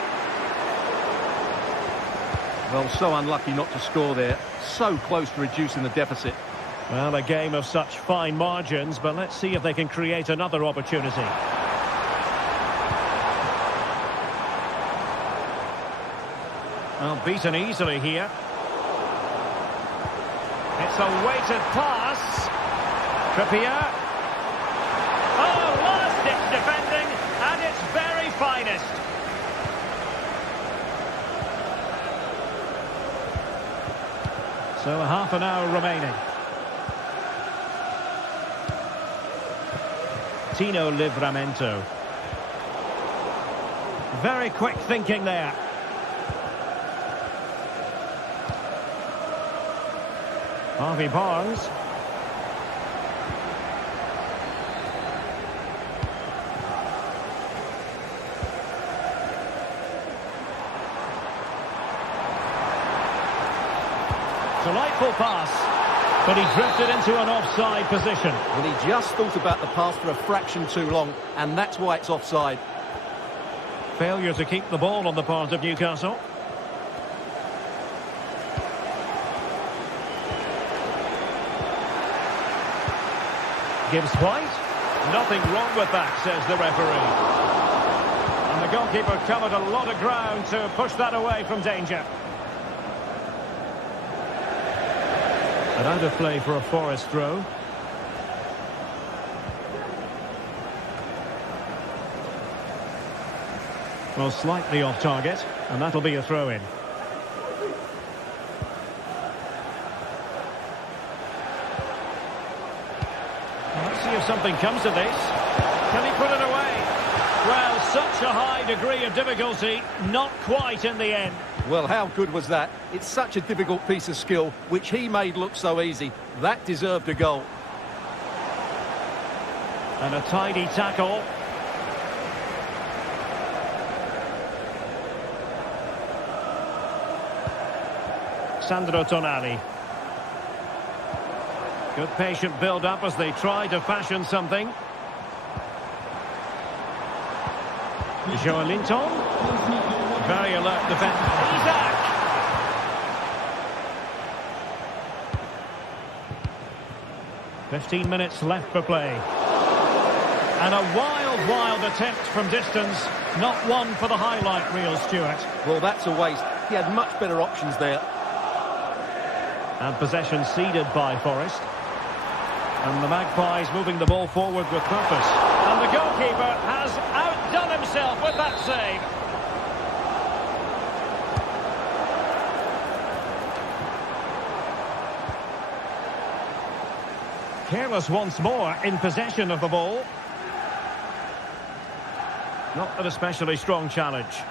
Well, so unlucky not to score there. So close to reducing the deficit. Well, a game of such fine margins, but let's see if they can create another opportunity. Well, beaten easily here. It's a weighted pass. Trippier. Oh, last-ditch defending at its very finest. So a half an hour remaining. Tino Livramento. Very quick thinking there. Harvey Barnes. Delightful pass, but he drifted into an offside position. Well, he just thought about the pass for a fraction too long, and that's why it's offside. Failure to keep the ball on the part of Newcastle. Gibbs White. Nothing wrong with that, says the referee. And the goalkeeper covered a lot of ground to push that away from danger. And out of play for a Forest throw. Well, slightly off target, and that'll be a throw-in. Let's see if something comes of this. Can he put it away? Well, such a high degree of difficulty, not quite in the end. Well, how good was that? It's such a difficult piece of skill, which he made look so easy. That deserved a goal. And a tidy tackle. Sandro Tonali. Good patient build-up as they try to fashion something. Joelinton. Very alert defence. Isaac! "15 minutes left for play. And a wild attempt from distance. Not one for the highlight reel, Stuart. Well, that's a waste. He had much better options there. And possession ceded by Forest. And the Magpies moving the ball forward with purpose. And the goalkeeper has outdone himself with that save. Careless once more in possession of the ball. Not an especially strong challenge.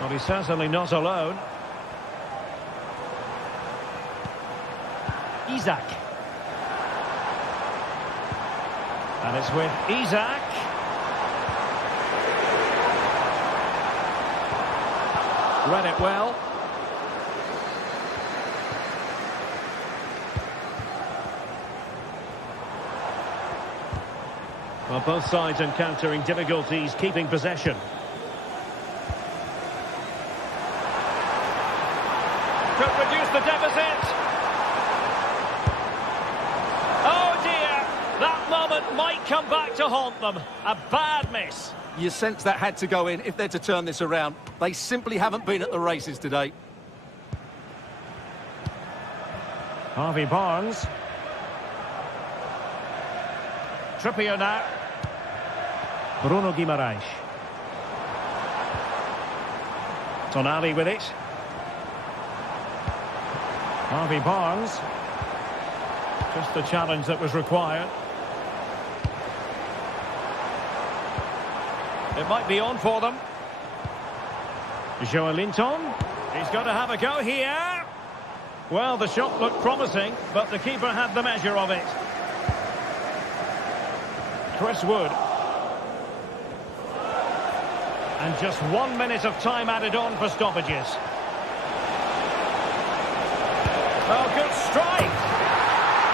Well, he's certainly not alone. Isaac. And it's with Isaac. Read it well. Well, both sides encountering difficulties keeping possession. Could reduce the deficit. Oh dear, that moment might come back to haunt them. A bad miss. You sense that had to go in if they're to turn this around. They simply haven't been at the races today. Harvey Barnes. Trippier now. Bruno Guimaraes. Tonali with it. Harvey Barnes. Just the challenge that was required. It might be on for them. Joelinton. He's got to have a go here. Well, the shot looked promising, but the keeper had the measure of it. Chris Wood. And just 1 minute of time added on for stoppages. Oh, good strike!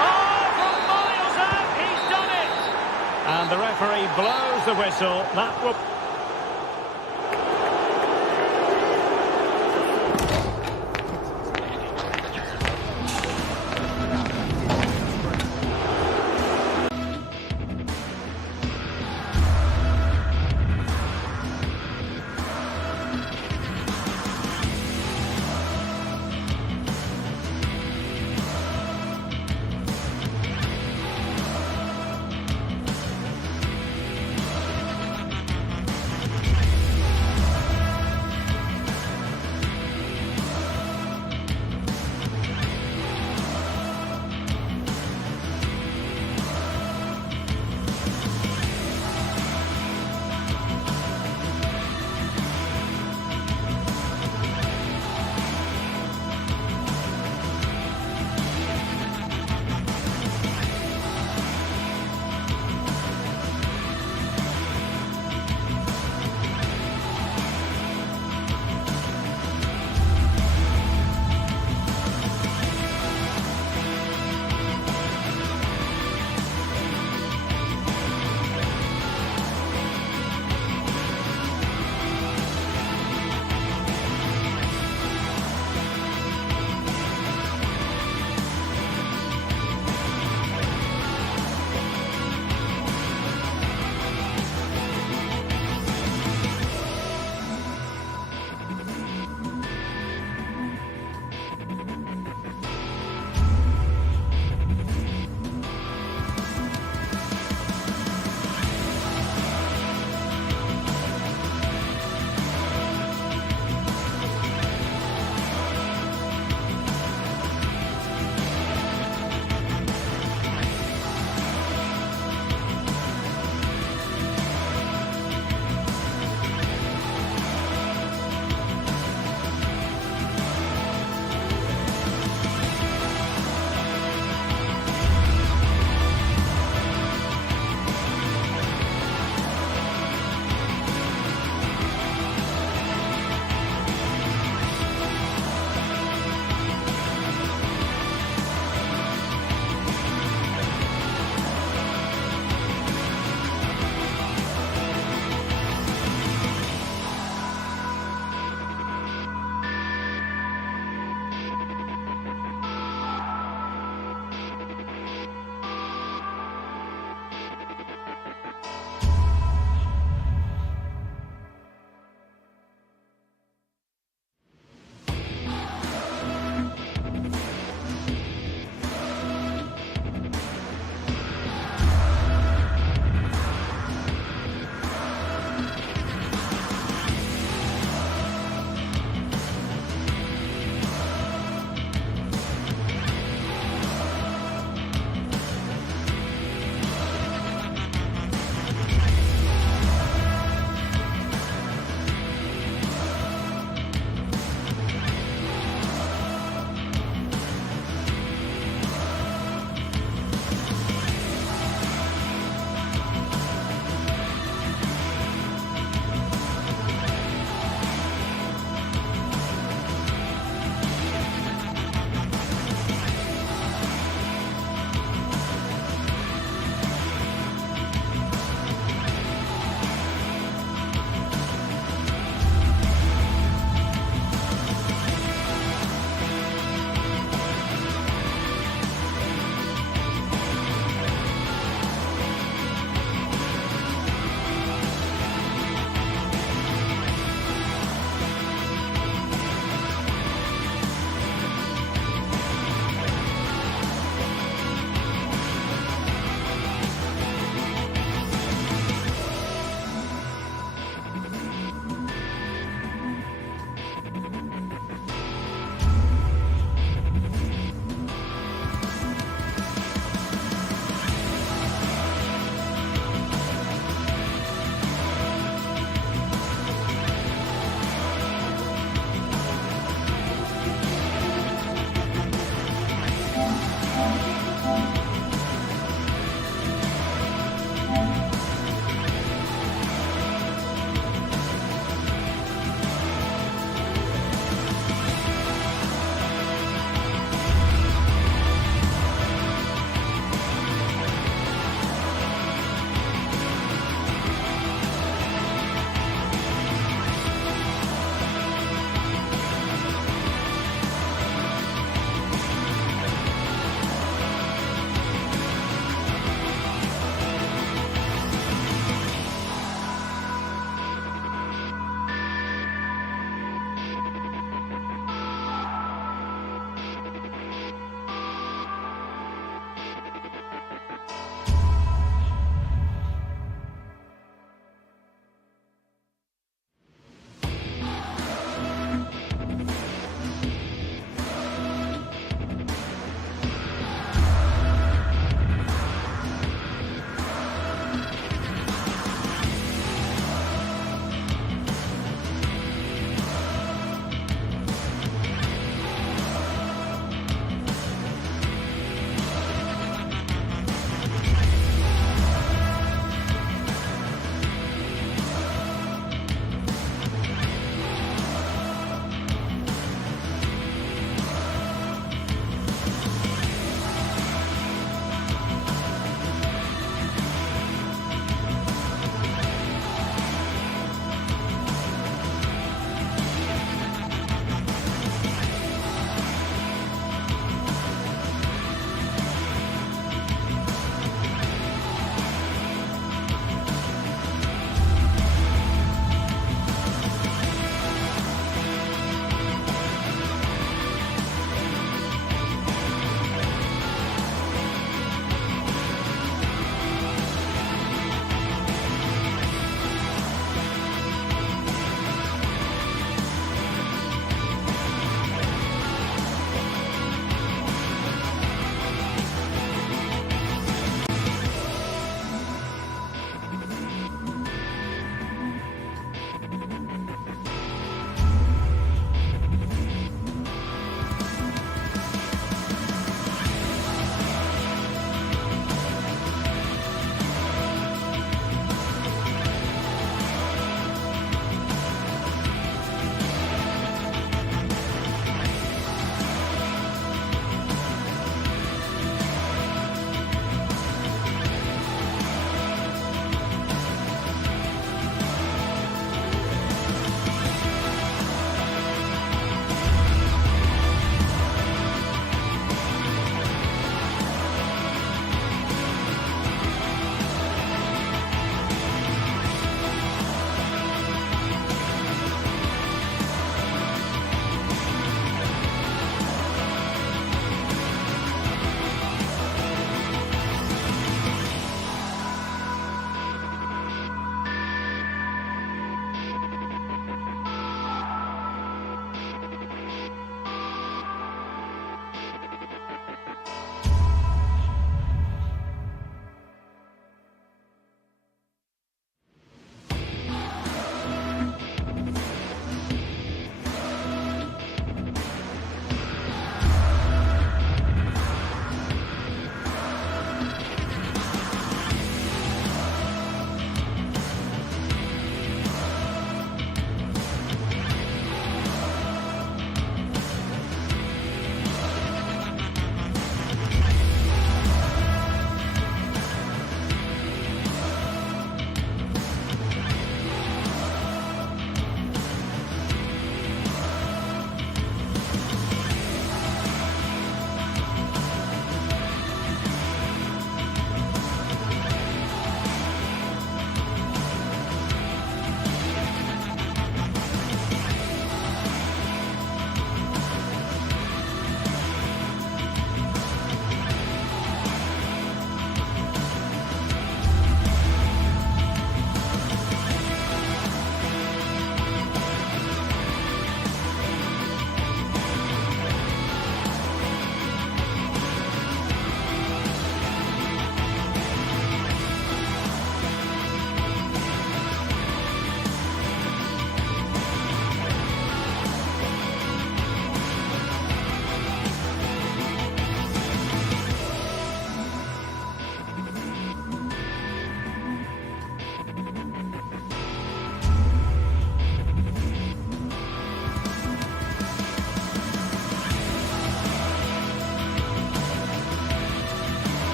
Oh, from miles out, he's done it! And the referee blows the whistle. That will...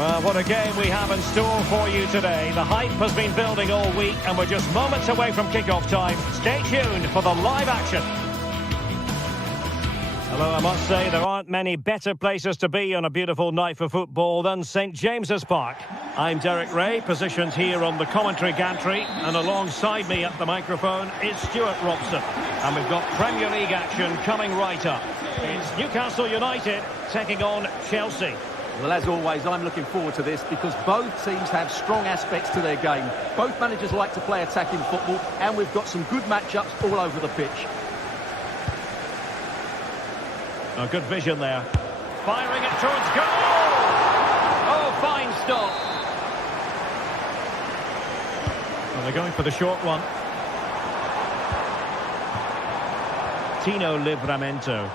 Well, what a game we have in store for you today. The hype has been building all week and we're just moments away from kick-off time. Stay tuned for the live action. Although I must say there aren't many better places to be on a beautiful night for football than St James's Park. I'm Derek Ray, positioned here on the commentary gantry, and alongside me at the microphone is Stuart Robson. And we've got Premier League action coming right up. It's Newcastle United taking on Chelsea. Well, as always, I'm looking forward to this because both teams have strong aspects to their game. Both managers like to play attacking football, and we've got some good matchups all over the pitch. A good vision there. Firing it towards goal! Oh, fine stop. Well, they're going for the short one. Tino Livramento.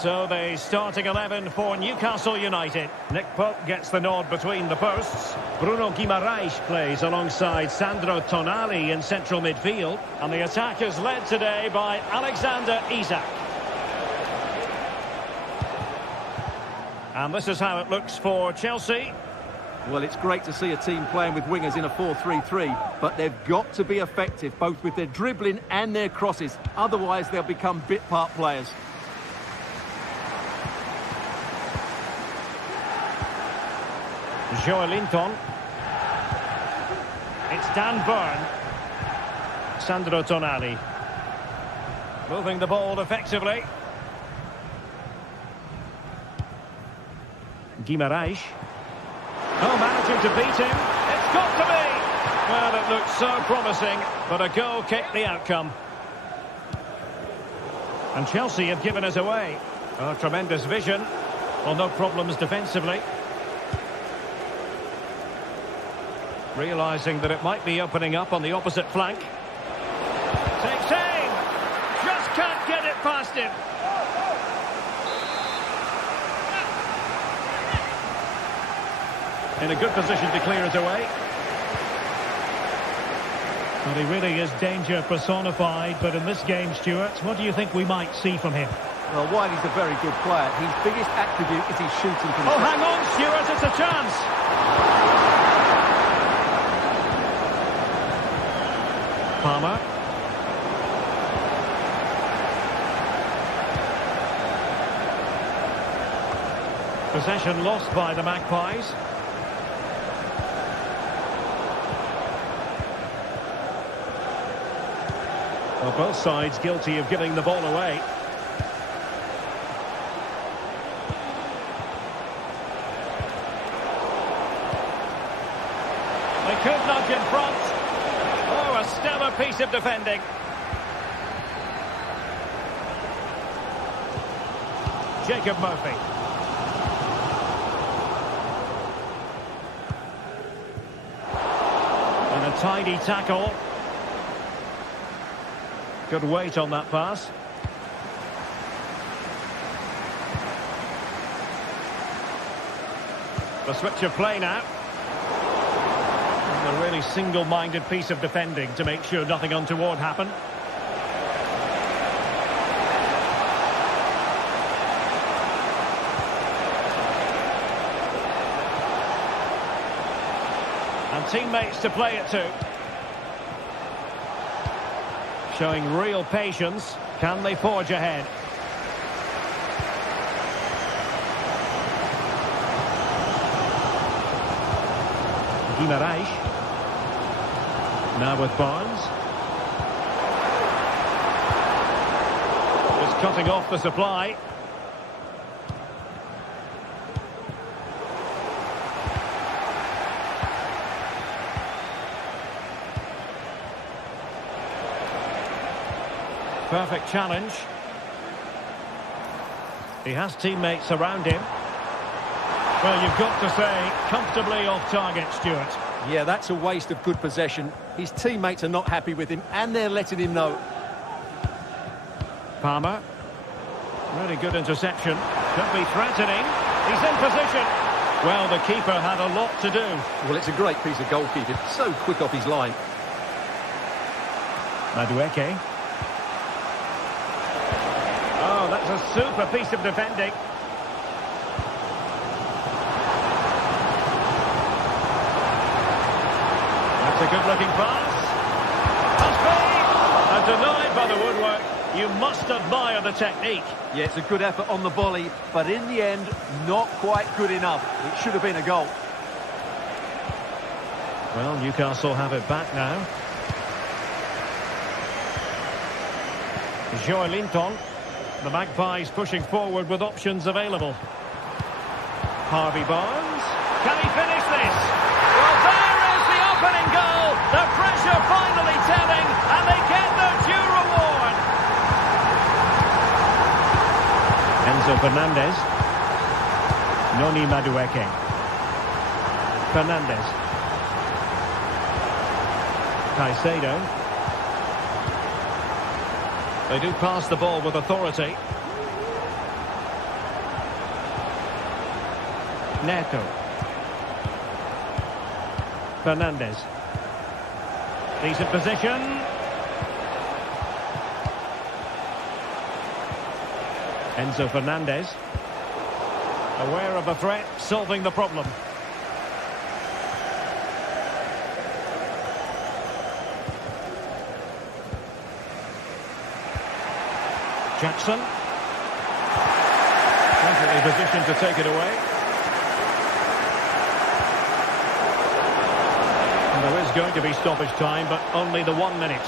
So the starting 11 for Newcastle United. Nick Pope gets the nod between the posts. Bruno Guimaraes plays alongside Sandro Tonali in central midfield. And the attack is led today by Alexander Isak. And this is how it looks for Chelsea. Well, it's great to see a team playing with wingers in a 4-3-3, but they've got to be effective, both with their dribbling and their crosses. Otherwise, they'll become bit-part players. Joelinton. It's Dan Burn. Sandro Tonali. Moving the ball effectively. Guimaraes. Oh, managing to beat him. It's got to be! Well, it looked so promising, but a goal kicked the outcome. And Chelsea have given us away. Oh, tremendous vision. Well, no problems defensively. Realising that it might be opening up on the opposite flank. Takes aim! Just can't get it past him. In a good position to clear it away. Well, he really is danger personified, but in this game, Stuart, what do you think we might see from him? Well, while he's a very good player, his biggest attribute is his shooting control. Oh, hang on, Stuart, it's a chance! Palmer. Possession lost by the Magpies. Well, both sides guilty of giving the ball away. They could nudge in front. Oh, a stellar piece of defending. Jacob Murphy. And a tidy tackle. Good weight on that pass. The switch of play now. A really single-minded piece of defending to make sure nothing untoward happened. And teammates to play it to. Showing real patience. Can they forge ahead? Guimaraes. Now with Barnes. Just cutting off the supply. Perfect challenge. He has teammates around him. Well, you've got to say, comfortably off target, Stuart. Yeah, that's a waste of good possession. His teammates are not happy with him, and they're letting him know. Palmer. Really good interception. Could be threatening. He's in position. Well, the keeper had a lot to do. Well, it's a great piece of goalkeeping. So quick off his line. Madueke. Oh, that's a super piece of defending. That's a good-looking pass. Must be! And denied by the woodwork. You must admire the technique. Yeah, it's a good effort on the volley, but in the end, not quite good enough. It should have been a goal. Well, Newcastle have it back now. Joelinton. The Magpies pushing forward with options available. Harvey Barnes. Can he finish this? Well, there is the opening goal. The pressure finally telling, and they get their due reward. Enzo Fernandez. Noni Madueke. Fernandez. Caicedo. They do pass the ball with authority. Neto. Fernandez. Decent position. Enzo Fernandez. Aware of the threat, solving the problem. Jackson. Perfectly positioned to take it away. And there is going to be stoppage time, but only the 1 minute.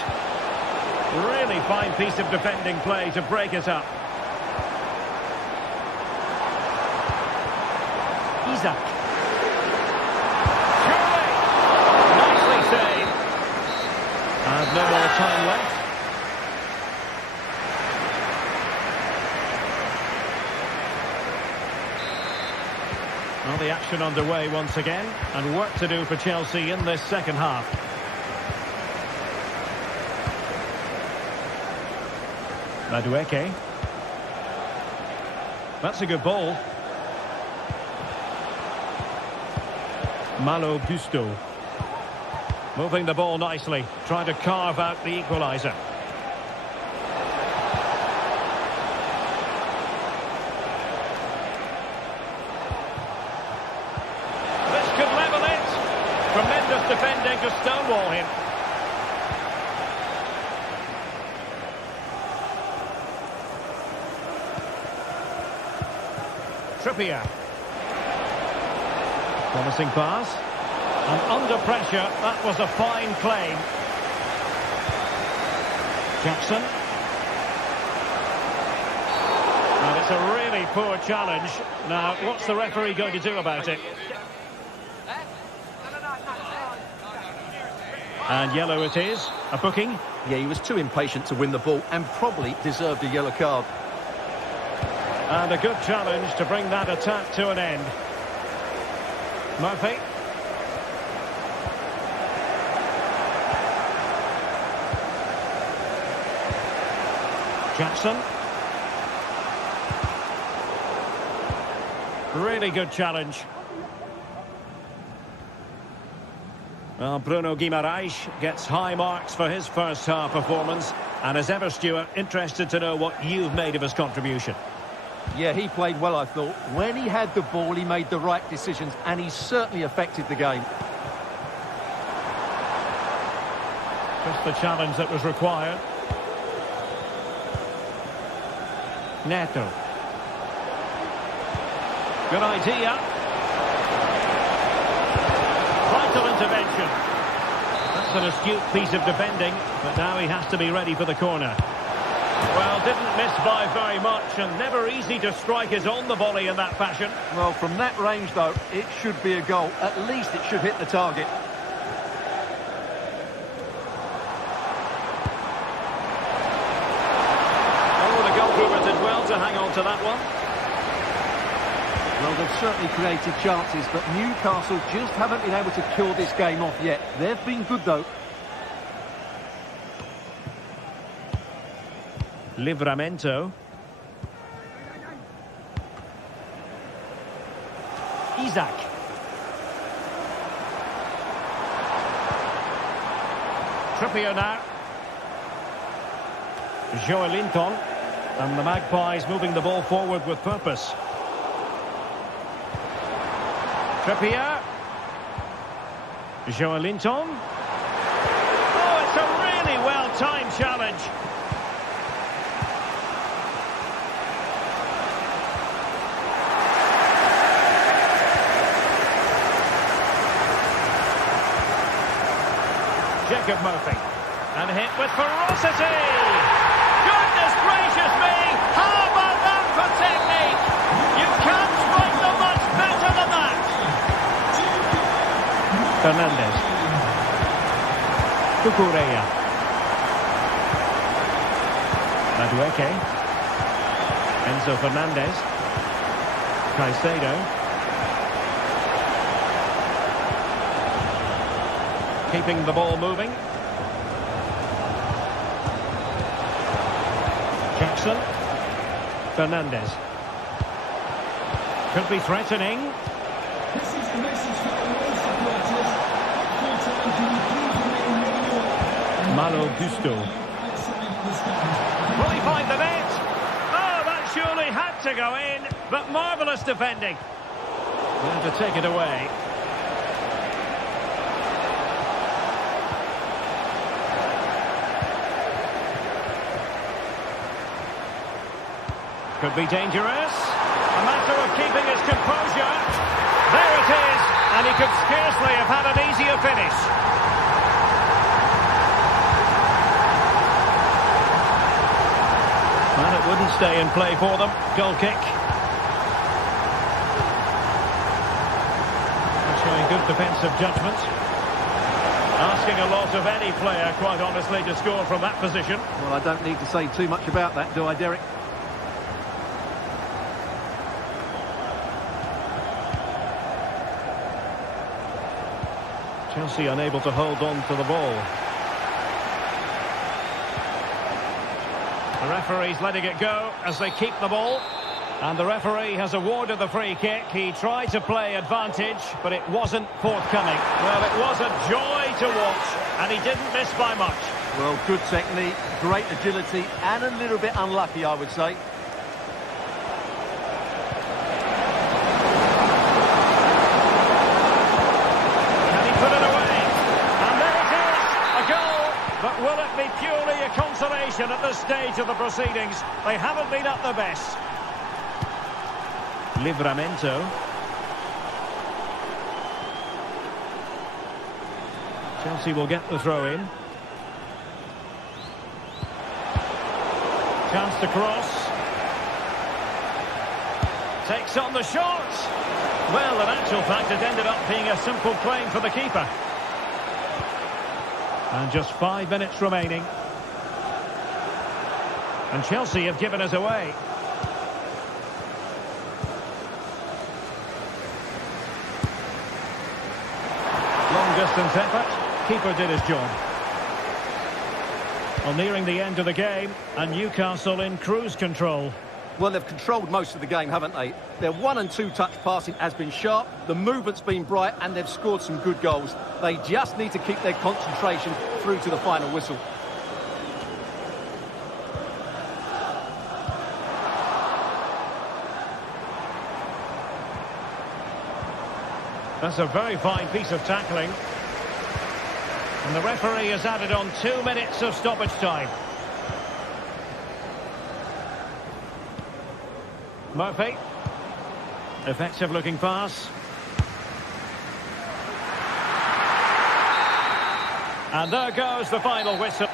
Really fine piece of defending play to break it up. Isaac. Surely! Nicely saved. And no more time left. Well, the action underway once again, and work to do for Chelsea in this second half. Madueke. That's a good ball. Malo Gusto. Moving the ball nicely, trying to carve out the equaliser. Tremendous defending to stonewall him. Trippier. Promising pass. And under pressure, that was a fine claim. Jackson. And it's a really poor challenge. Now, what's the referee going to do about it? And yellow it is. A booking. Yeah, he was too impatient to win the ball and probably deserved a yellow card. And a good challenge to bring that attack to an end. Murphy. Jackson. Really good challenge. Well, Bruno Guimaraes gets high marks for his first half performance. And as ever, Stuart, interested to know what you've made of his contribution. Yeah, he played well, I thought. When he had the ball, he made the right decisions, and he certainly affected the game. Just the challenge that was required. Neto. Good idea. Vital intervention. That's an astute piece of defending, but now he has to be ready for the corner. Well, didn't miss by very much, and never easy to strike his on the volley in that fashion. Well, from that range, though, it should be a goal. At least it should hit the target. Oh, the goalkeeper did well to hang on to that one. Well, they've certainly created chances, but Newcastle just haven't been able to kill this game off yet. They've been good, though. Livramento. Isaac. Trippier now. Joelinton. And the Magpies moving the ball forward with purpose. Trippier. Joelinton. Oh, it's a really well-timed challenge. Jacob Murphy. And hit with ferocity. Goodness gracious me! How about that for technique? You can't strike them much better than that. Fernandez. Cucurella. Madueke. Enzo Fernandez. Caicedo. Keeping the ball moving. Jackson. Fernandez. Could be threatening. This is the message for all supporters. Full-time, can you please remain where you are? Malo Gusto. Outside the stand. Will he find the net? Oh, that surely had to go in, but marvellous defending. And to take it away. Could be dangerous. A matter of keeping his composure. There it is, and he could scarcely have had an easier finish. And it wouldn't stay in play for them. Goal kick. Showing good defensive judgment. Asking a lot of any player, quite honestly, to score from that position. Well, I don't need to say too much about that, do I, Derek? Chelsea unable to hold on to the ball. The referee's letting it go as they keep the ball. And the referee has awarded the free kick. He tried to play advantage, but it wasn't forthcoming. Well, it was a joy to watch, and he didn't miss by much. Well, good technique, great agility, and a little bit unlucky, I would say. Will it be purely a consolation at this stage of the proceedings? They haven't been at their best. Livramento. Chelsea will get the throw in. Chance to cross. Takes on the shot. Well, in actual fact, it ended up being a simple claim for the keeper. And just 5 minutes remaining. And Chelsea have given us away. Long distance effort. Keeper did his job. Well, nearing the end of the game, and Newcastle in cruise control. Well, they've controlled most of the game, haven't they? Their 1- and 2-touch passing has been sharp, the movement's been bright, and they've scored some good goals. They just need to keep their concentration through to the final whistle. That's a very fine piece of tackling. And the referee has added on 2 minutes of stoppage time. Murphy. Effective looking pass. And there goes the final whistle.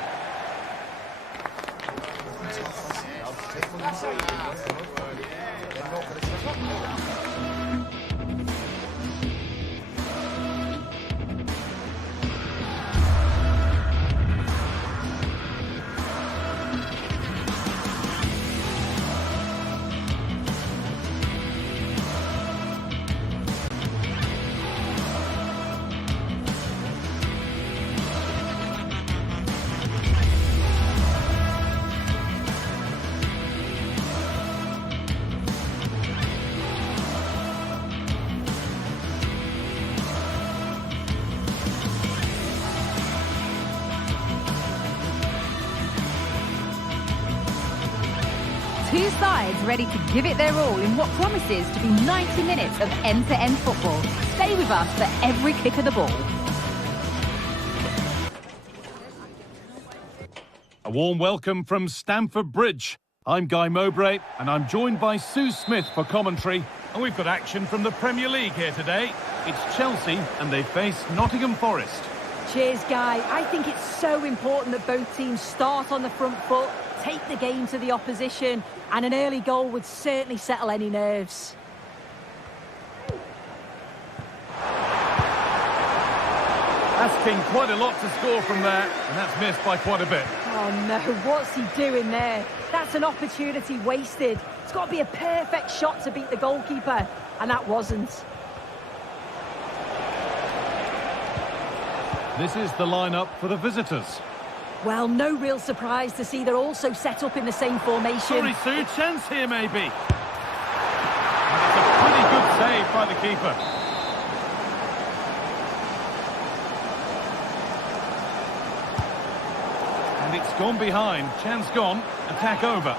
Two sides ready to give it their all in what promises to be 90 minutes of end-to-end football. Stay with us for every kick of the ball. A warm welcome from Stamford Bridge. I'm Guy Mowbray, and I'm joined by Sue Smith for commentary. And we've got action from the Premier League here today. It's Chelsea, and they face Nottingham Forest. Cheers, Guy. I think it's so important that both teams start on the front foot, take the game to the opposition, and an early goal would certainly settle any nerves. Asking quite a lot to score from there, and that's missed by quite a bit. Oh no, what's he doing there? That's an opportunity wasted. It's got to be a perfect shot to beat the goalkeeper, and that wasn't. This is the lineup for the visitors. Well, no real surprise to see they're also set up in the same formation. Sorry, Sue, chance here maybe. And it's a pretty good save by the keeper. And it's gone behind. Chance gone. Attack over.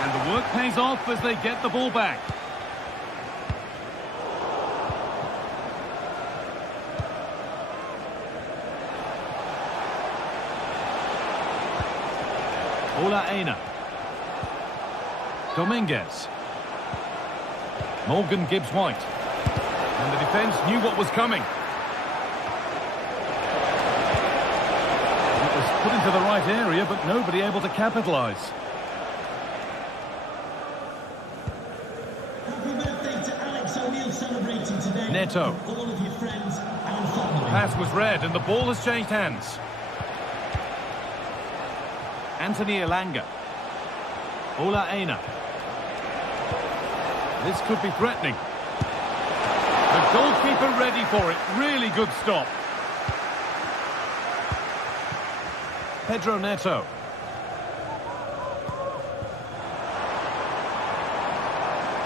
And the work pays off as they get the ball back. Ola Aina. Dominguez. Morgan Gibbs-White. And the defence knew what was coming. It was put into the right area, but nobody able to capitalise. Happy birthday to Alex O'Neill celebrating today. Neto. All of your friends and family. The pass was read and the ball has changed hands. Anthony Elanga. Ola Aina. This could be threatening. The goalkeeper ready for it. Really good stop. Pedro Neto.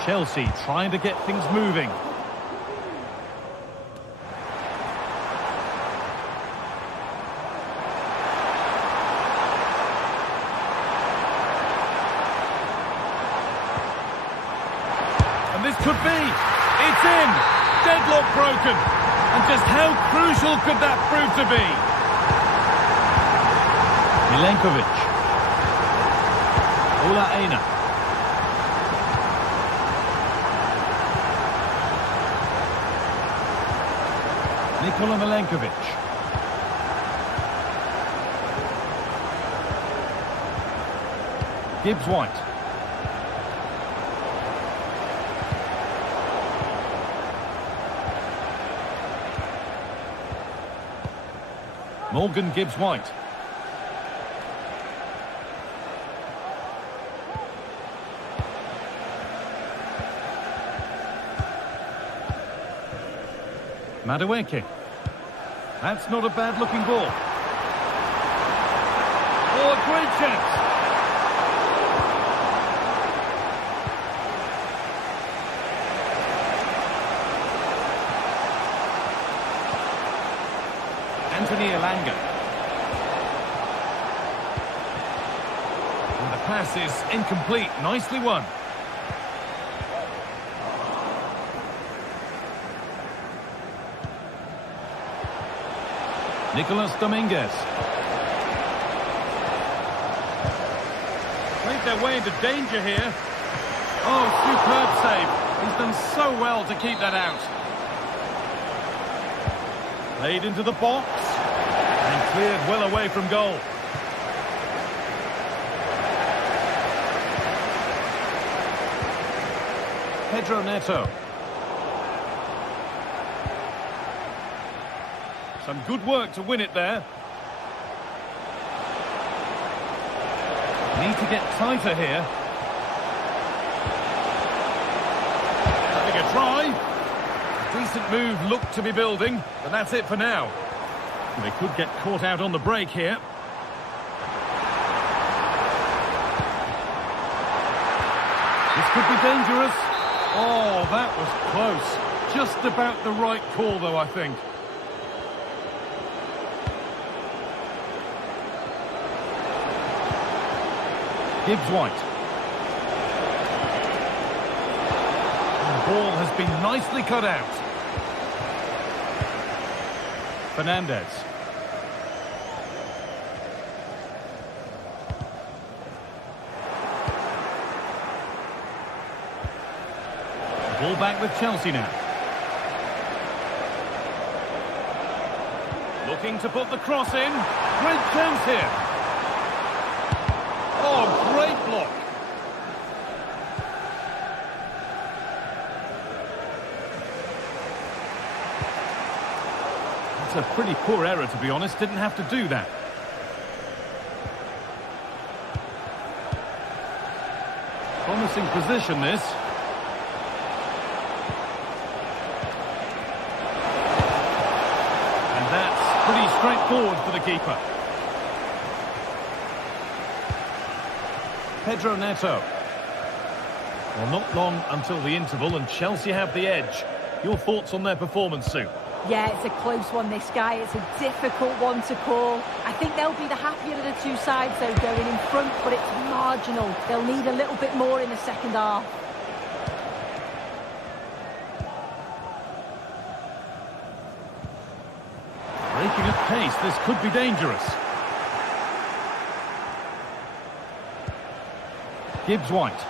Chelsea trying to get things moving. And this could be. It's in. Deadlock broken. And just how crucial could that prove to be? Milenkovic. Ola Aina. Nikola Milenkovic. Gibbs-White. Morgan Gibbs-White. Madueke. That's not a bad looking ball. Oh, a great chance. Anthony Elanga. And the pass is incomplete. Nicely won. Nicolas Dominguez. Played their way into danger here. Oh, superb save. He's done so well to keep that out. Played into the box. And cleared well away from goal. Pedro Neto. Some good work to win it there. Need to get tighter here. Having a try. Decent move looked to be building, but that's it for now. They could get caught out on the break here. This could be dangerous. Oh, that was close. Just about the right call, though, I think. Gibbs White. The ball has been nicely cut out. Fernandez. Ball back with Chelsea now. Looking to put the cross in. Great chance here. Oh, great block. It's a pretty poor error, to be honest. Didn't have to do that. Promising position, this. And that's pretty straightforward for the keeper. Pedro Neto. Well, not long until the interval, and Chelsea have the edge. Your thoughts on their performance, Sue? Yeah, it's a close one, this guy. It's a difficult one to call. I think they'll be the happier of the two sides, though, going in front, but it's marginal. They'll need a little bit more in the second half. Breaking at pace, this could be dangerous. Gibbs White.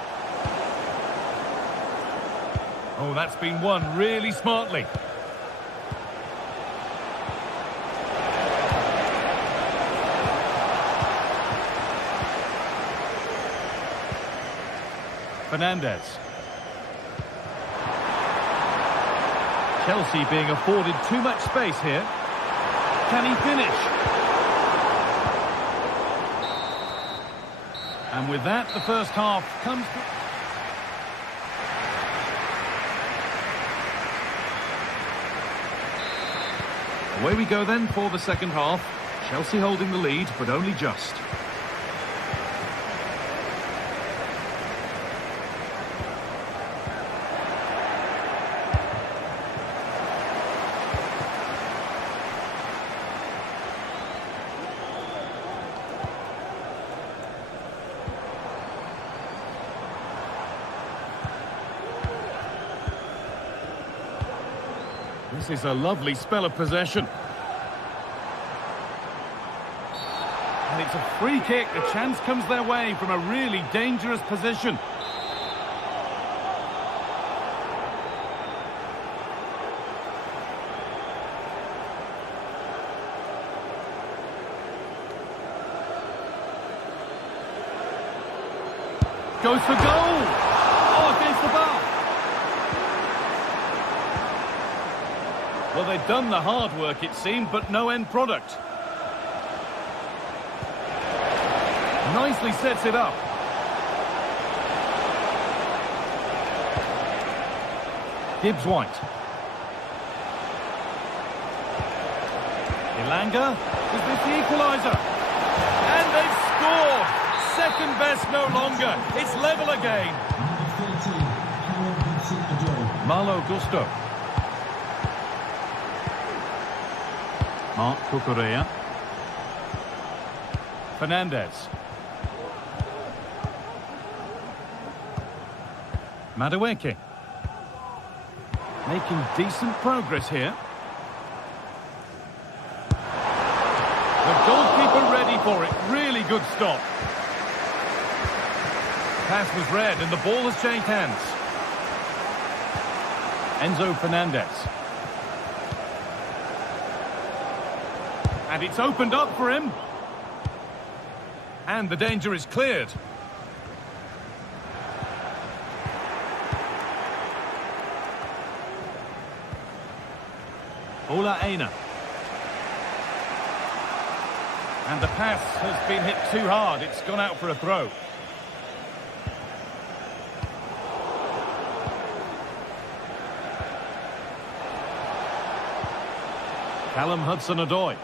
Oh, that's been won really smartly. Fernandez. Chelsea being afforded too much space here. Can he finish? And with that, the first half comes to... Away we go then for the second half. Chelsea holding the lead, but only just. This is a lovely spell of possession. And it's a free kick. The chance comes their way from a really dangerous position. Goes for goal! Oh, against the bar! Well, they've done the hard work, it seemed, but no end product. Nicely sets it up. Gibbs White. Ilanga. Is this the equaliser? And they've scored! Second best no longer. It's level again. Malo Gusto. Mark Cucurella. Fernandez. Madueke. Making decent progress here. The goalkeeper ready for it. Really good stop. Pass was read and the ball has changed hands. Enzo Fernandez. And it's opened up for him. And the danger is cleared. Ola Aina. And the pass has been hit too hard. It's gone out for a throw. Callum Hudson-Odoi.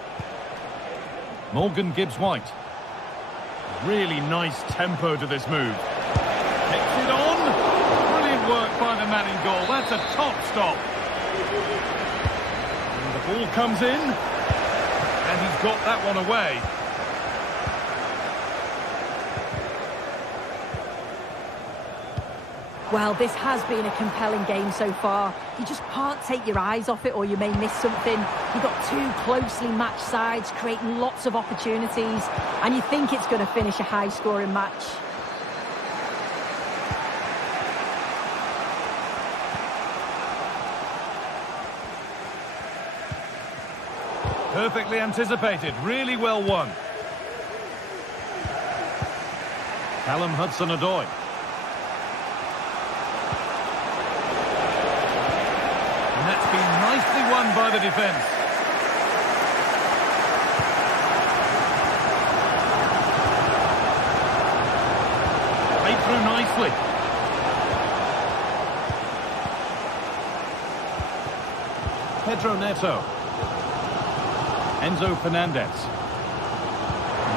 Morgan Gibbs-White. Really nice tempo to this move. Takes it on. Brilliant work by the man in goal. That's a top stop. And the ball comes in. And he's got that one away. Well, this has been a compelling game so far. You just can't take your eyes off it or you may miss something. You've got two closely matched sides creating lots of opportunities and you think it's going to finish a high-scoring match. Perfectly anticipated, really well won. Callum Hudson-Odoi. And that's been nicely won by the defence. Played through nicely. Pedro Neto. Enzo Fernandez.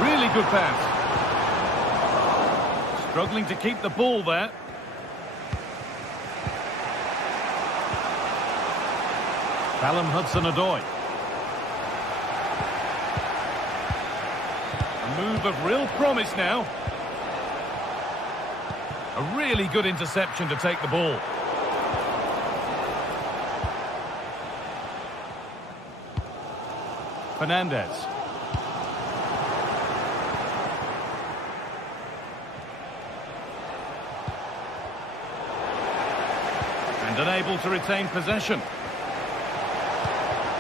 Really good pass. Struggling to keep the ball there. Callum Hudson-Odoi. A move of real promise now. A really good interception to take the ball. Fernandez. And unable to retain possession.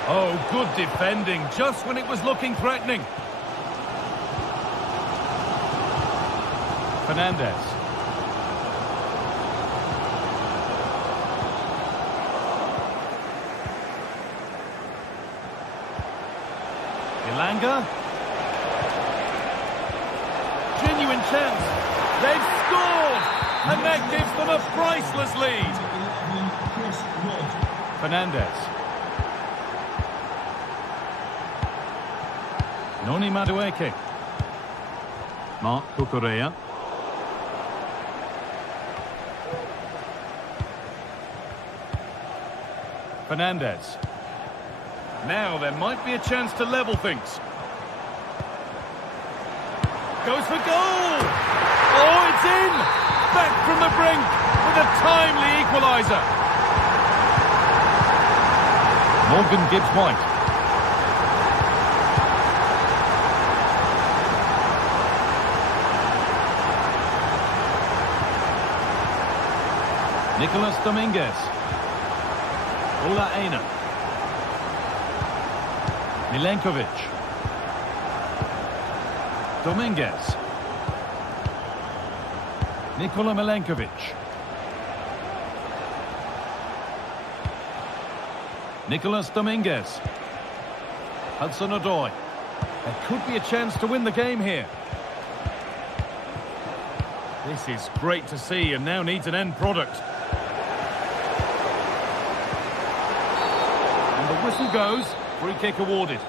Oh, good defending, just when it was looking threatening. Fernandez. Ilanga. Genuine chance. They've scored! And that gives them a priceless lead. Fernandez. Noni Madueke. Mark Cucurella. Fernandez. Now there might be a chance to level things. Goes for goal! Oh, it's in! Back from the brink with a timely equaliser. Morgan Gibbs-White. Nicolas Dominguez. Ola Aina. Milenkovic. Dominguez. Nikola Milenkovic. Nicolas Dominguez. Hudson-Odoi. There could be a chance to win the game here. This is great to see and now needs an end product. And the whistle goes. Free kick awarded.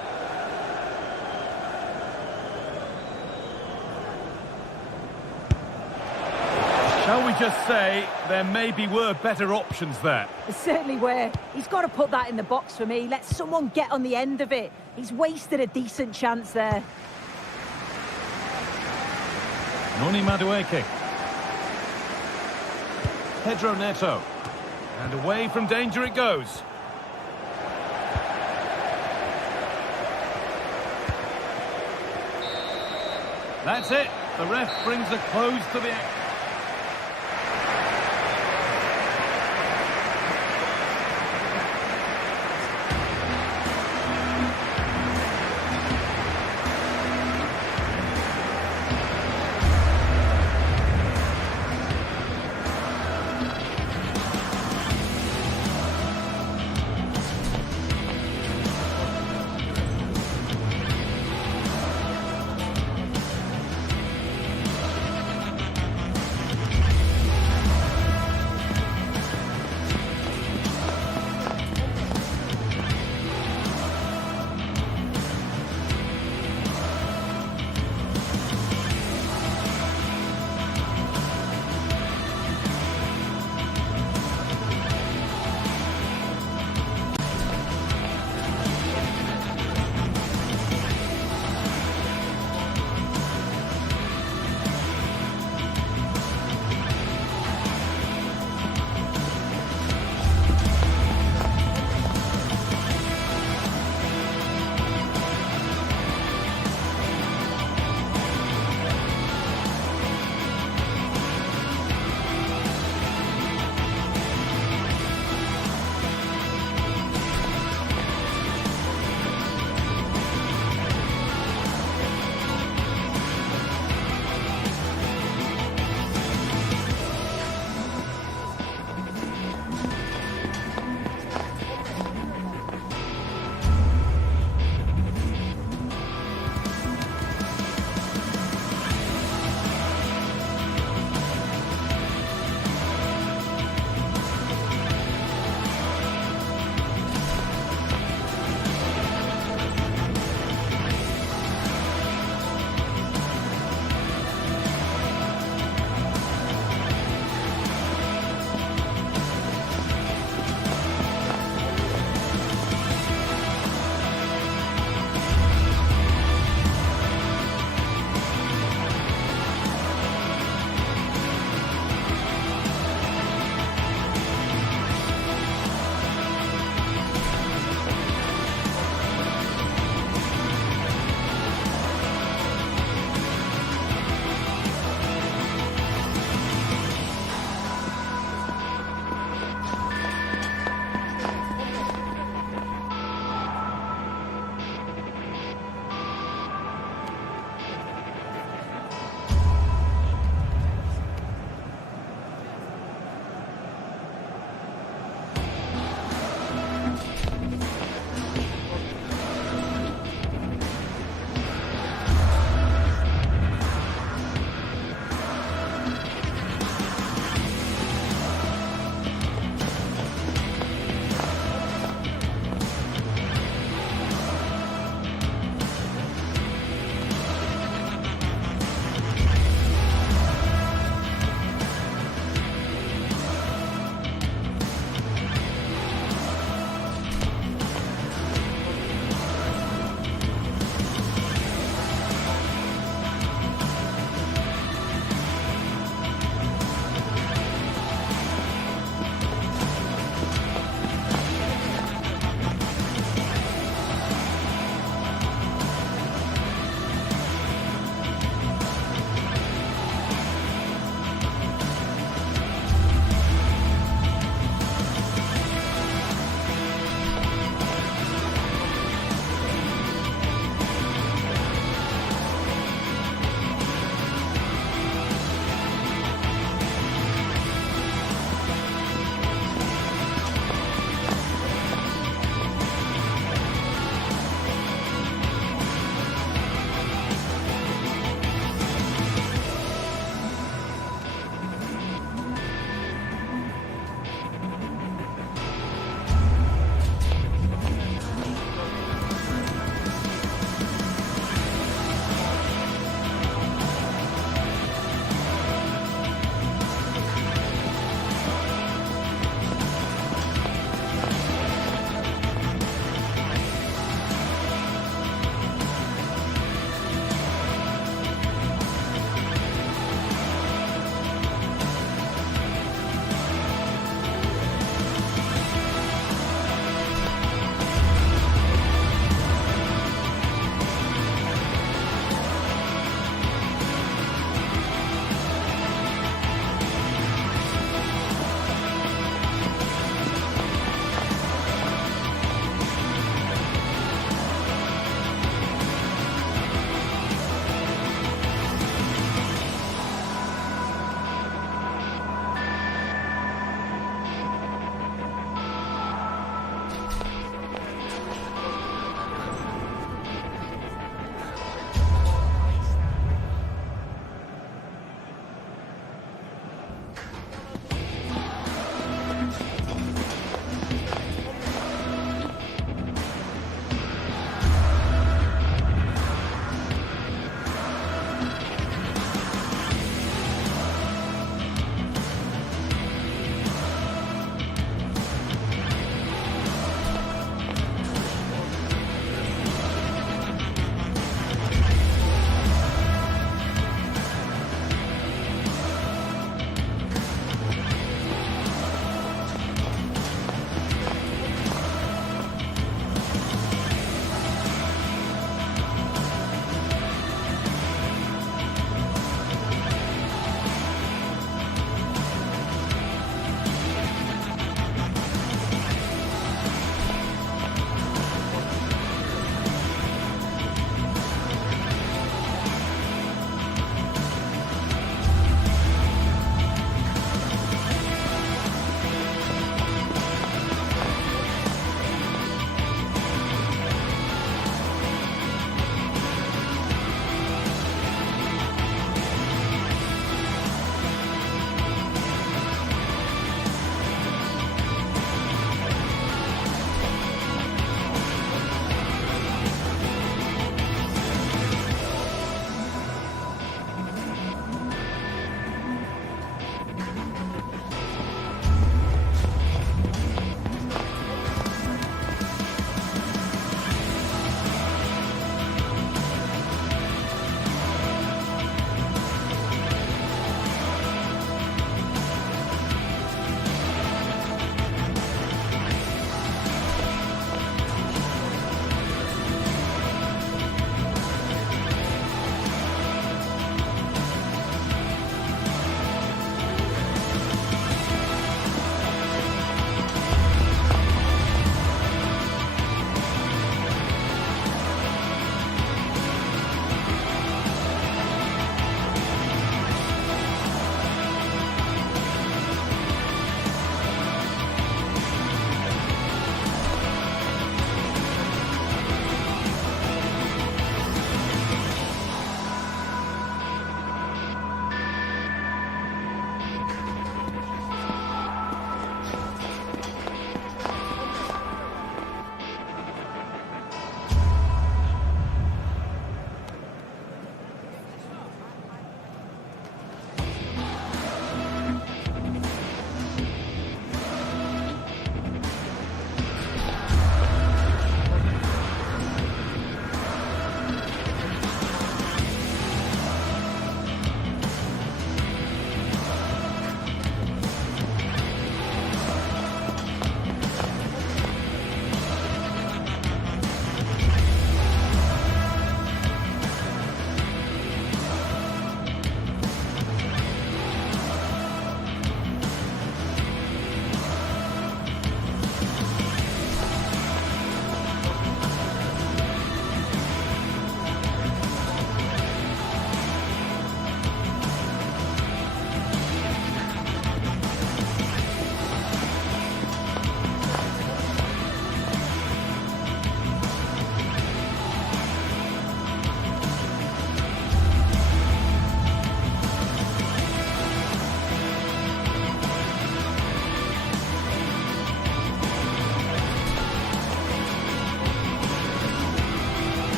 Shall we just say there maybe were better options there? There certainly were. He's got to put that in the box for me. Let someone get on the end of it. He's wasted a decent chance there. Noni Madueke. Pedro Neto. And away from danger it goes. That's it. The ref brings a close to the action.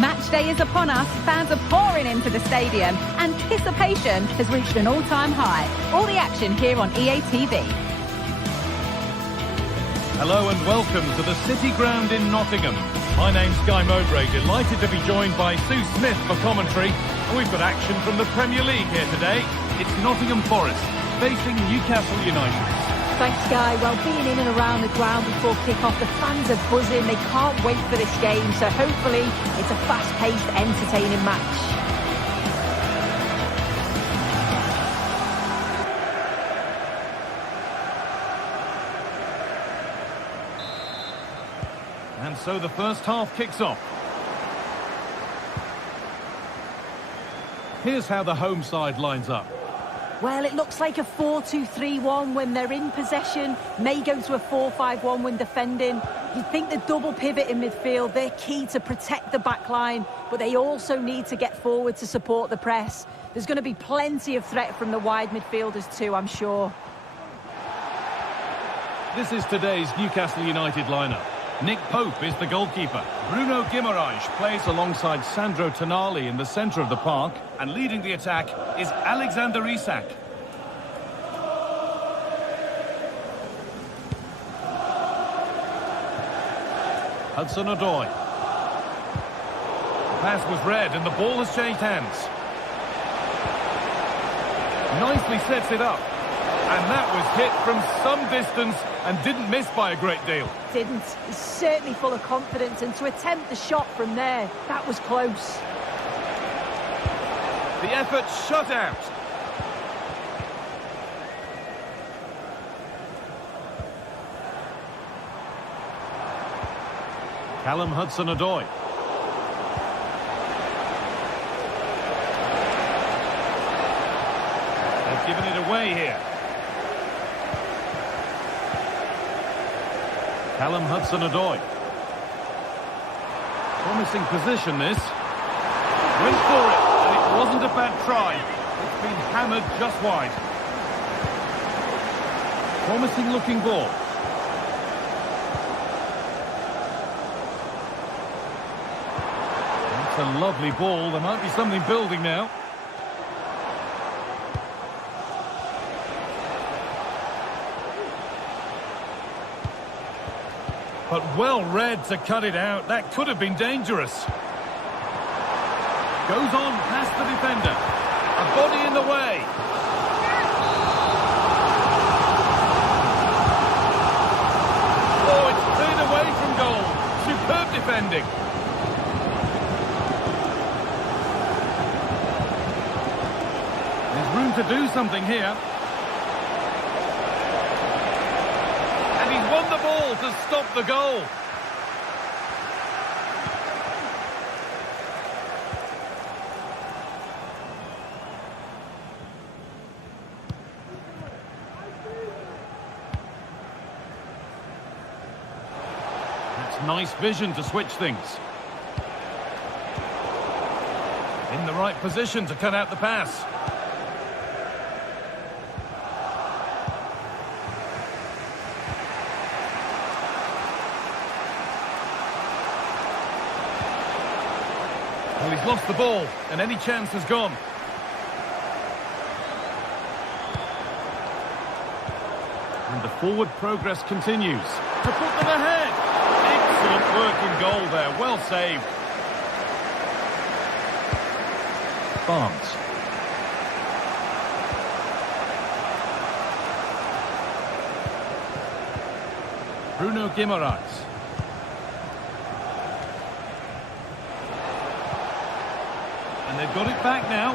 Match day is upon us. Fans are pouring into the stadium. Anticipation has reached an all-time high. All the action here on EA TV. Hello and welcome to the City Ground in Nottingham. My name's Guy Mowbray, delighted to be joined by Sue Smith for commentary. And we've got action from the Premier League here today. It's Nottingham Forest facing Newcastle United. Thanks, Guy. Well, being in and around the ground before kick-off, the fans are buzzing. They can't wait for this game. So hopefully it's a fast-paced, entertaining match. And so the first half kicks off. Here's how the home side lines up. Well, it looks like a 4-2-3-1 when they're in possession. May go to a 4-5-1 when defending. You'd think the double pivot in midfield, they're key to protect the back line, but they also need to get forward to support the press. There's going to be plenty of threat from the wide midfielders too, I'm sure. This is today's Newcastle United lineup. Nick Pope is the goalkeeper. Bruno Guimaraes plays alongside Sandro Tonali in the centre of the park. And leading the attack is Alexander Isak. Hudson-Odoi. The pass was read and the ball has changed hands. Nicely sets it up. And that was hit from some distance and didn't miss by a great deal. Didn't. He's certainly full of confidence, and to attempt the shot from there, that was close. The effort shut out. Callum Hudson-Odoi. They've given it away here. Callum Hudson-Odoi. Promising position, this. Went for it, and it wasn't a bad try. It's been hammered just wide. Promising looking ball. That's a lovely ball. There might be something building now. But well read to cut it out. That could have been dangerous. Goes on past the defender. A body in the way. Oh, it's cleared away from goal. Superb defending. There's room to do something here. Won the ball to stop the goal. That's nice vision to switch things. In the right position to cut out the pass. Well, he's lost the ball, and any chance has gone. And the forward progress continues. To put them ahead. Excellent work in goal there. Well saved. Barnes. Bruno Guimaraes. And they've got it back now.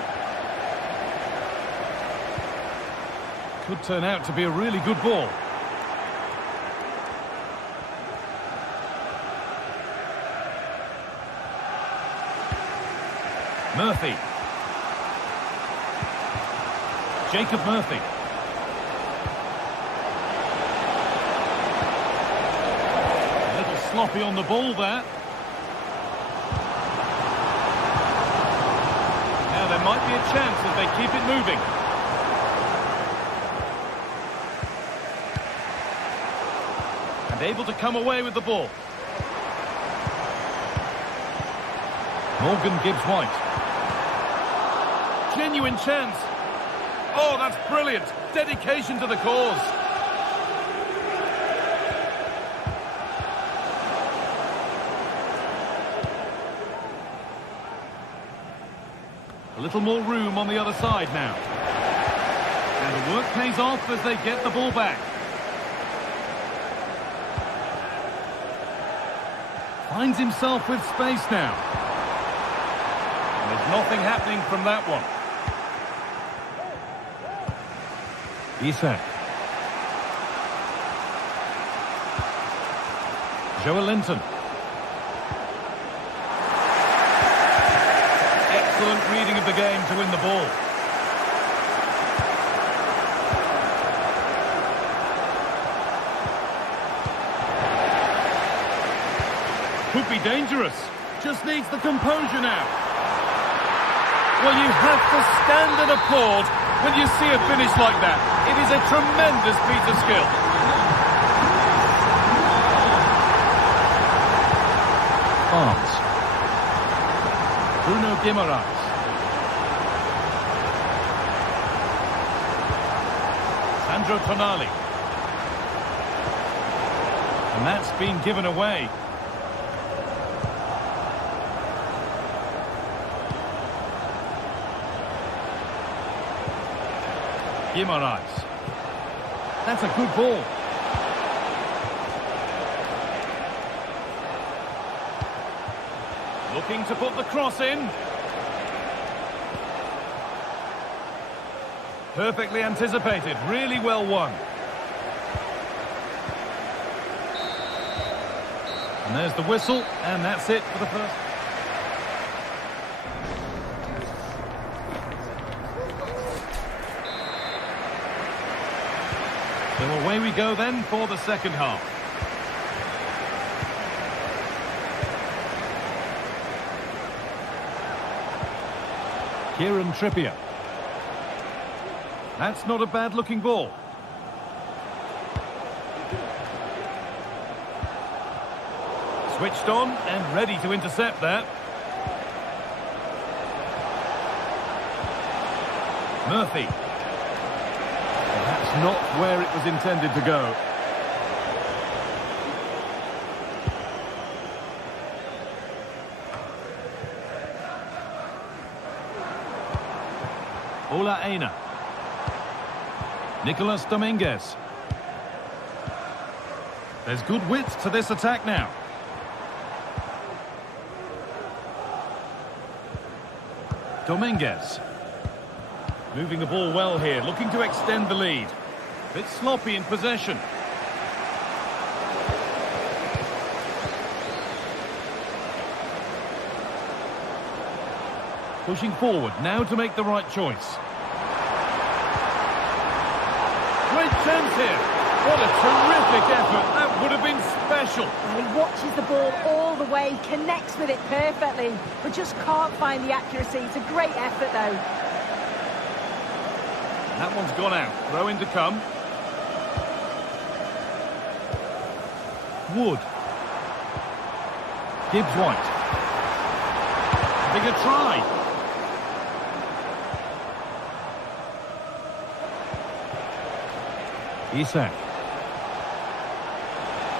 Could turn out to be a really good ball. Murphy. Jacob Murphy. A little sloppy on the ball there. Now there might be a chance if they keep it moving. And able to come away with the ball. Morgan gives White. Genuine chance. Oh, that's brilliant. Dedication to the cause. A little more room on the other side now. And the work pays off as they get the ball back. Finds himself with space now. And there's nothing happening from that one. Isak. Joel Linton. Excellent reading of the game to win the ball. Could be dangerous. Just needs the composure now. Well, you have to stand and applaud when you see a finish like that. It is a tremendous piece of skill. Arms. Bruno Guimaraes. Sandro Tonali. And that's been given away. Guimaraes. That's a good ball. Looking to put the cross in. Perfectly anticipated. Really well won. And there's the whistle. And that's it for the first. So away we go then for the second half. Kieran Trippier. That's not a bad looking ball. Switched on and ready to intercept that. Murphy. That's not where it was intended to go. Ola Aina. Nicolas Dominguez. There's good width to this attack now. Dominguez. Moving the ball well here, looking to extend the lead. Bit sloppy in possession. Pushing forward, now to make the right choice. Great chance here. What a terrific effort. That would have been special. Well, he watches the ball all the way, connects with it perfectly, but just can't find the accuracy. It's a great effort, though. That one's gone out. Throw in to come. Wood. Gibbs White. Having a try. Isak.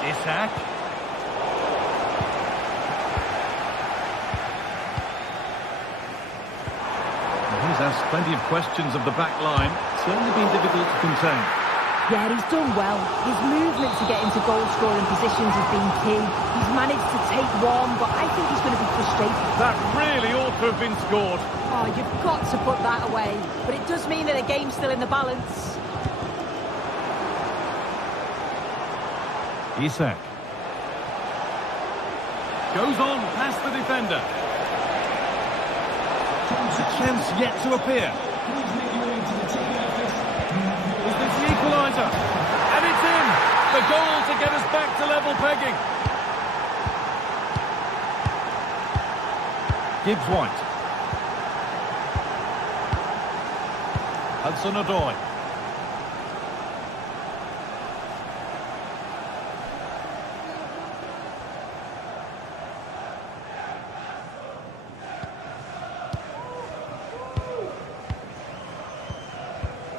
Isak. He's asked plenty of questions of the back line. Certainly been difficult to contain. Yeah, he's done well. His movement to get into goal-scoring positions has been key. He's managed to take one, but I think he's going to be frustrated. That really ought to have been scored. Oh, you've got to put that away. But it does mean that the game's still in the balance. Isak. Goes on past the defender. A chance yet to appear. Is this the equaliser? And it's in! The goal to get us back to level pegging. Gibbs White. Hudson-Odoi.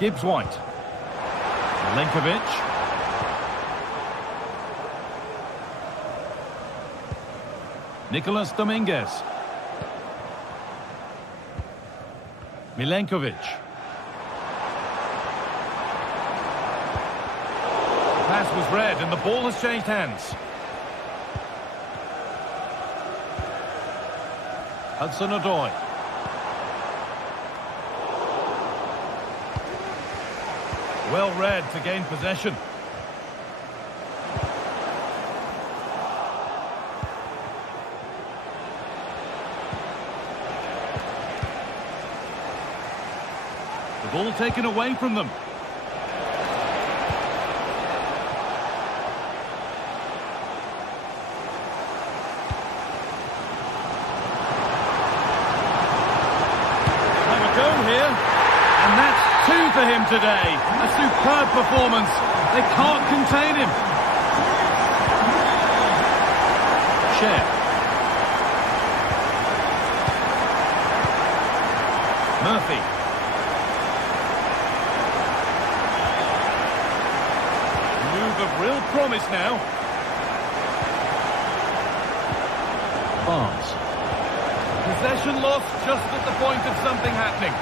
Gibbs-White. Milenkovic. Nicolas Dominguez. Milenkovic. The pass was read and the ball has changed hands. Hudson-Odoi. Well read to gain possession. The ball taken away from them. Have a go here. And that's two for him today. A superb performance. They can't contain him. Share. Murphy. Move of real promise now. Barnes. Possession lost just at the point of something happening.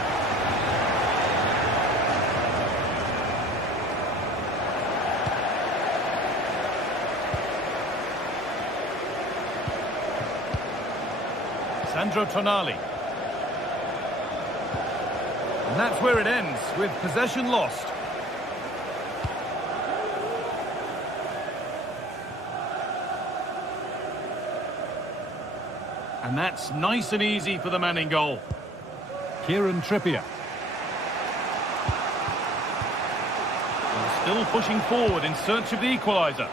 Sandro Tonali. And that's where it ends, with possession lost. And that's nice and easy for the man in goal. Kieran Trippier. And still pushing forward in search of the equaliser.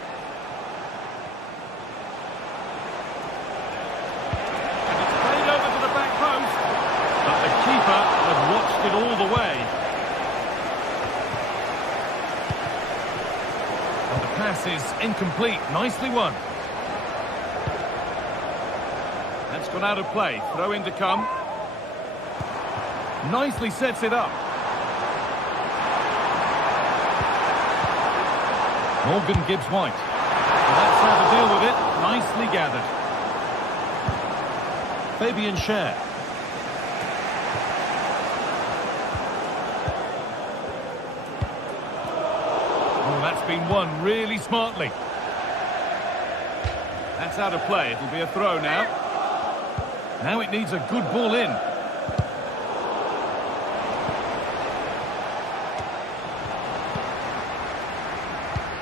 Watched it all the way. And the pass is incomplete. Nicely won. That's gone out of play. Throw in to come. Nicely sets it up. Morgan Gibbs-White. Well, that's how to deal with it. Nicely gathered. Fabian Schär. That's been won really smartly. That's out of play. It'll be a throw now. Now it needs a good ball in.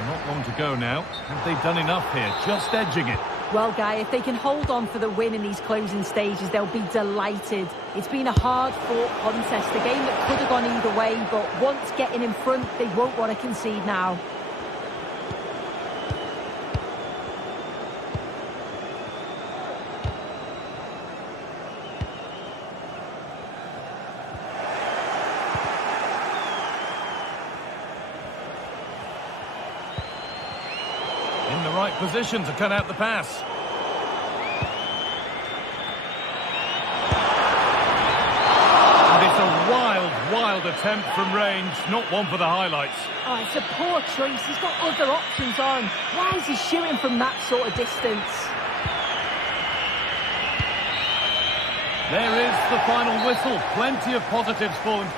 Not long to go now. Have they done enough here? Just edging it. Well, Guy, if they can hold on for the win in these closing stages, they'll be delighted. It's been a hard-fought contest, a game that could have gone either way, but once getting in front, they won't want to concede now. In the right position to cut out the pass. And it's a wild attempt from range, not one for the highlights. Oh, it's a poor choice. He's got other options on. Why is he shooting from that sort of distance? There is the final whistle. Plenty of positives for him.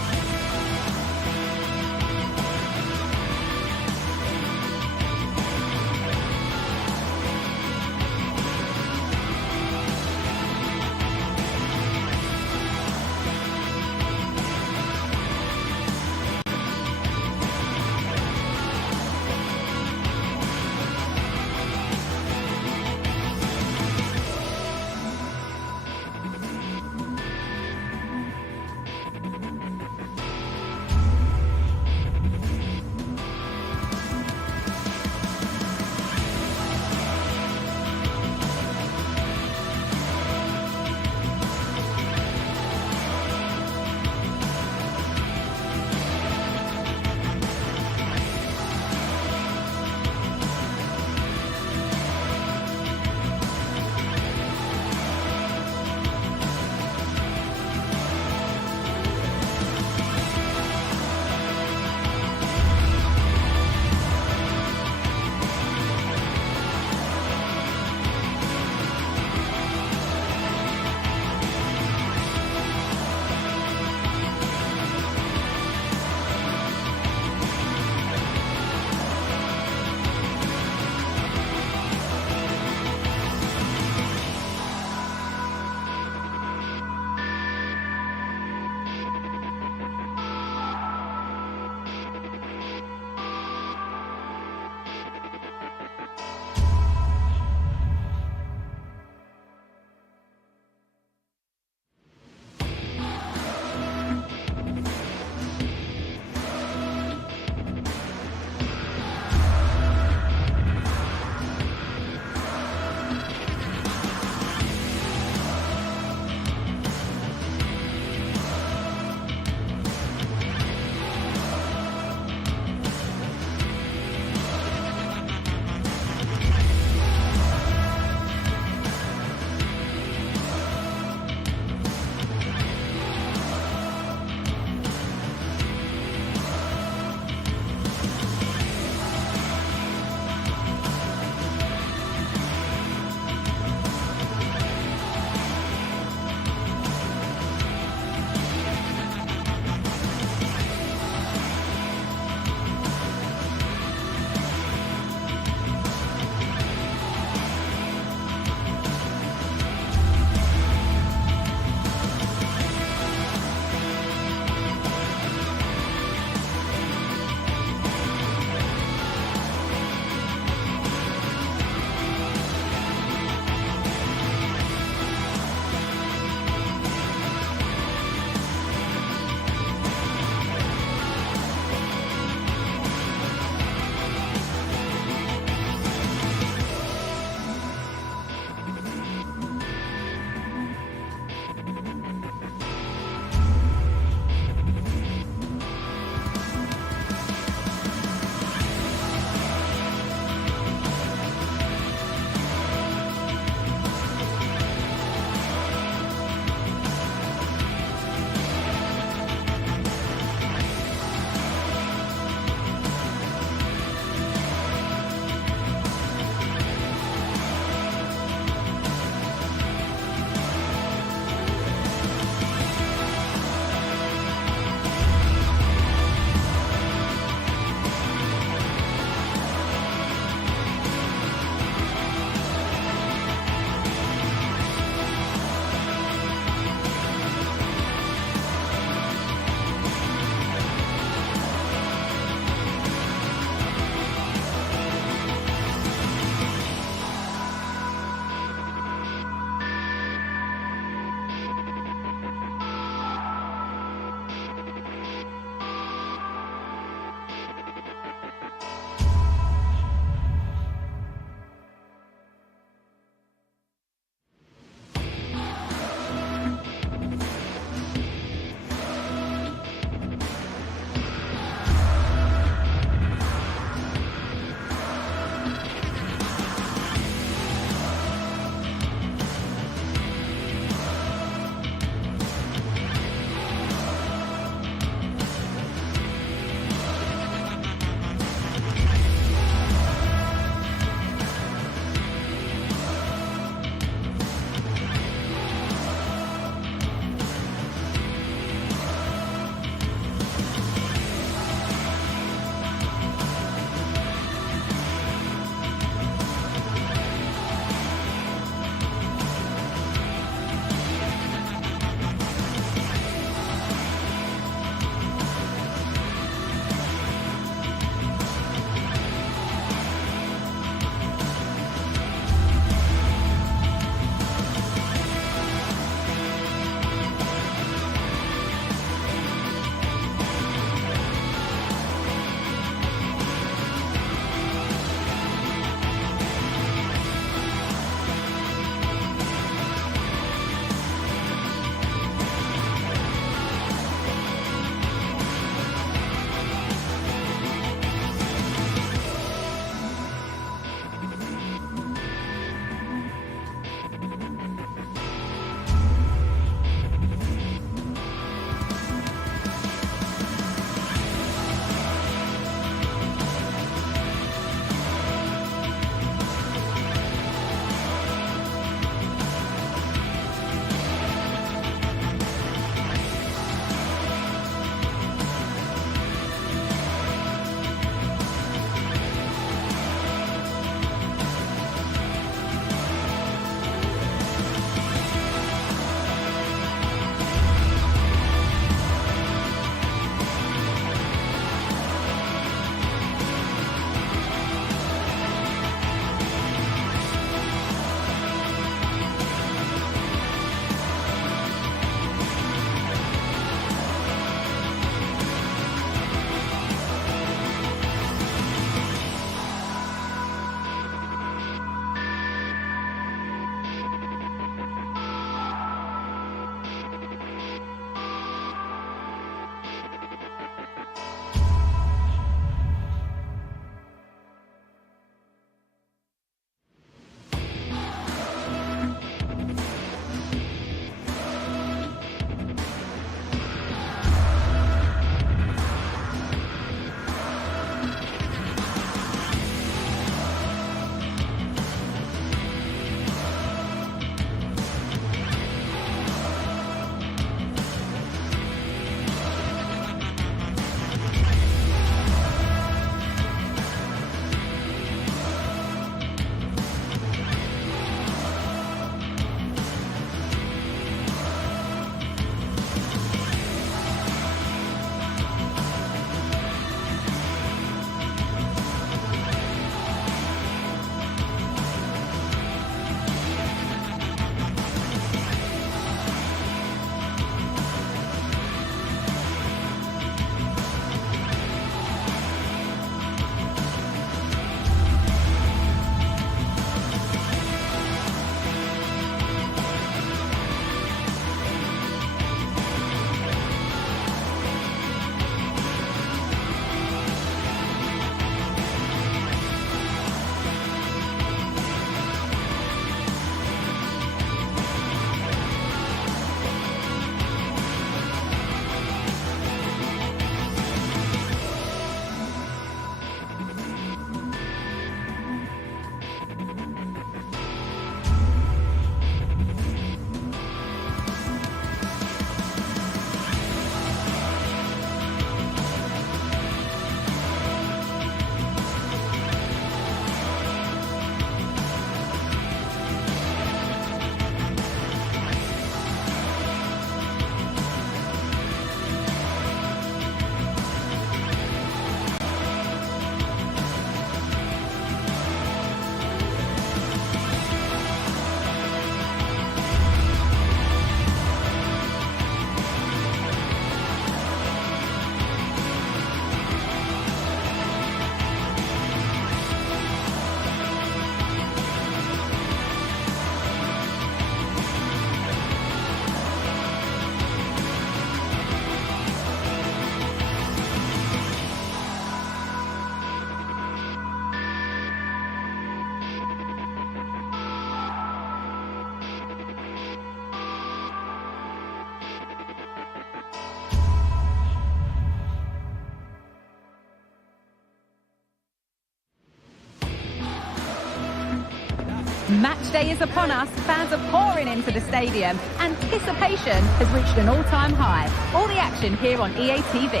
Match day is upon us. Fans are pouring into the stadium. Anticipation has reached an all-time high. All the action here on EA TV.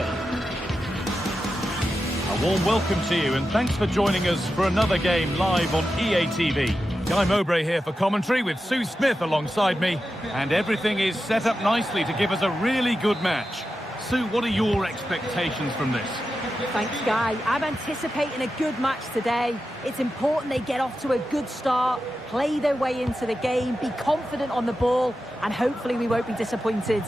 A warm welcome to you and thanks for joining us for another game live on EA TV. Guy Mowbray here for commentary with Sue Smith alongside me, and everything is set up nicely to give us a really good match. Sue, what are your expectations from this? Thanks, Guy. I'm anticipating a good match today. It's important they get off to a good start, play their way into the game, be confident on the ball, and hopefully we won't be disappointed.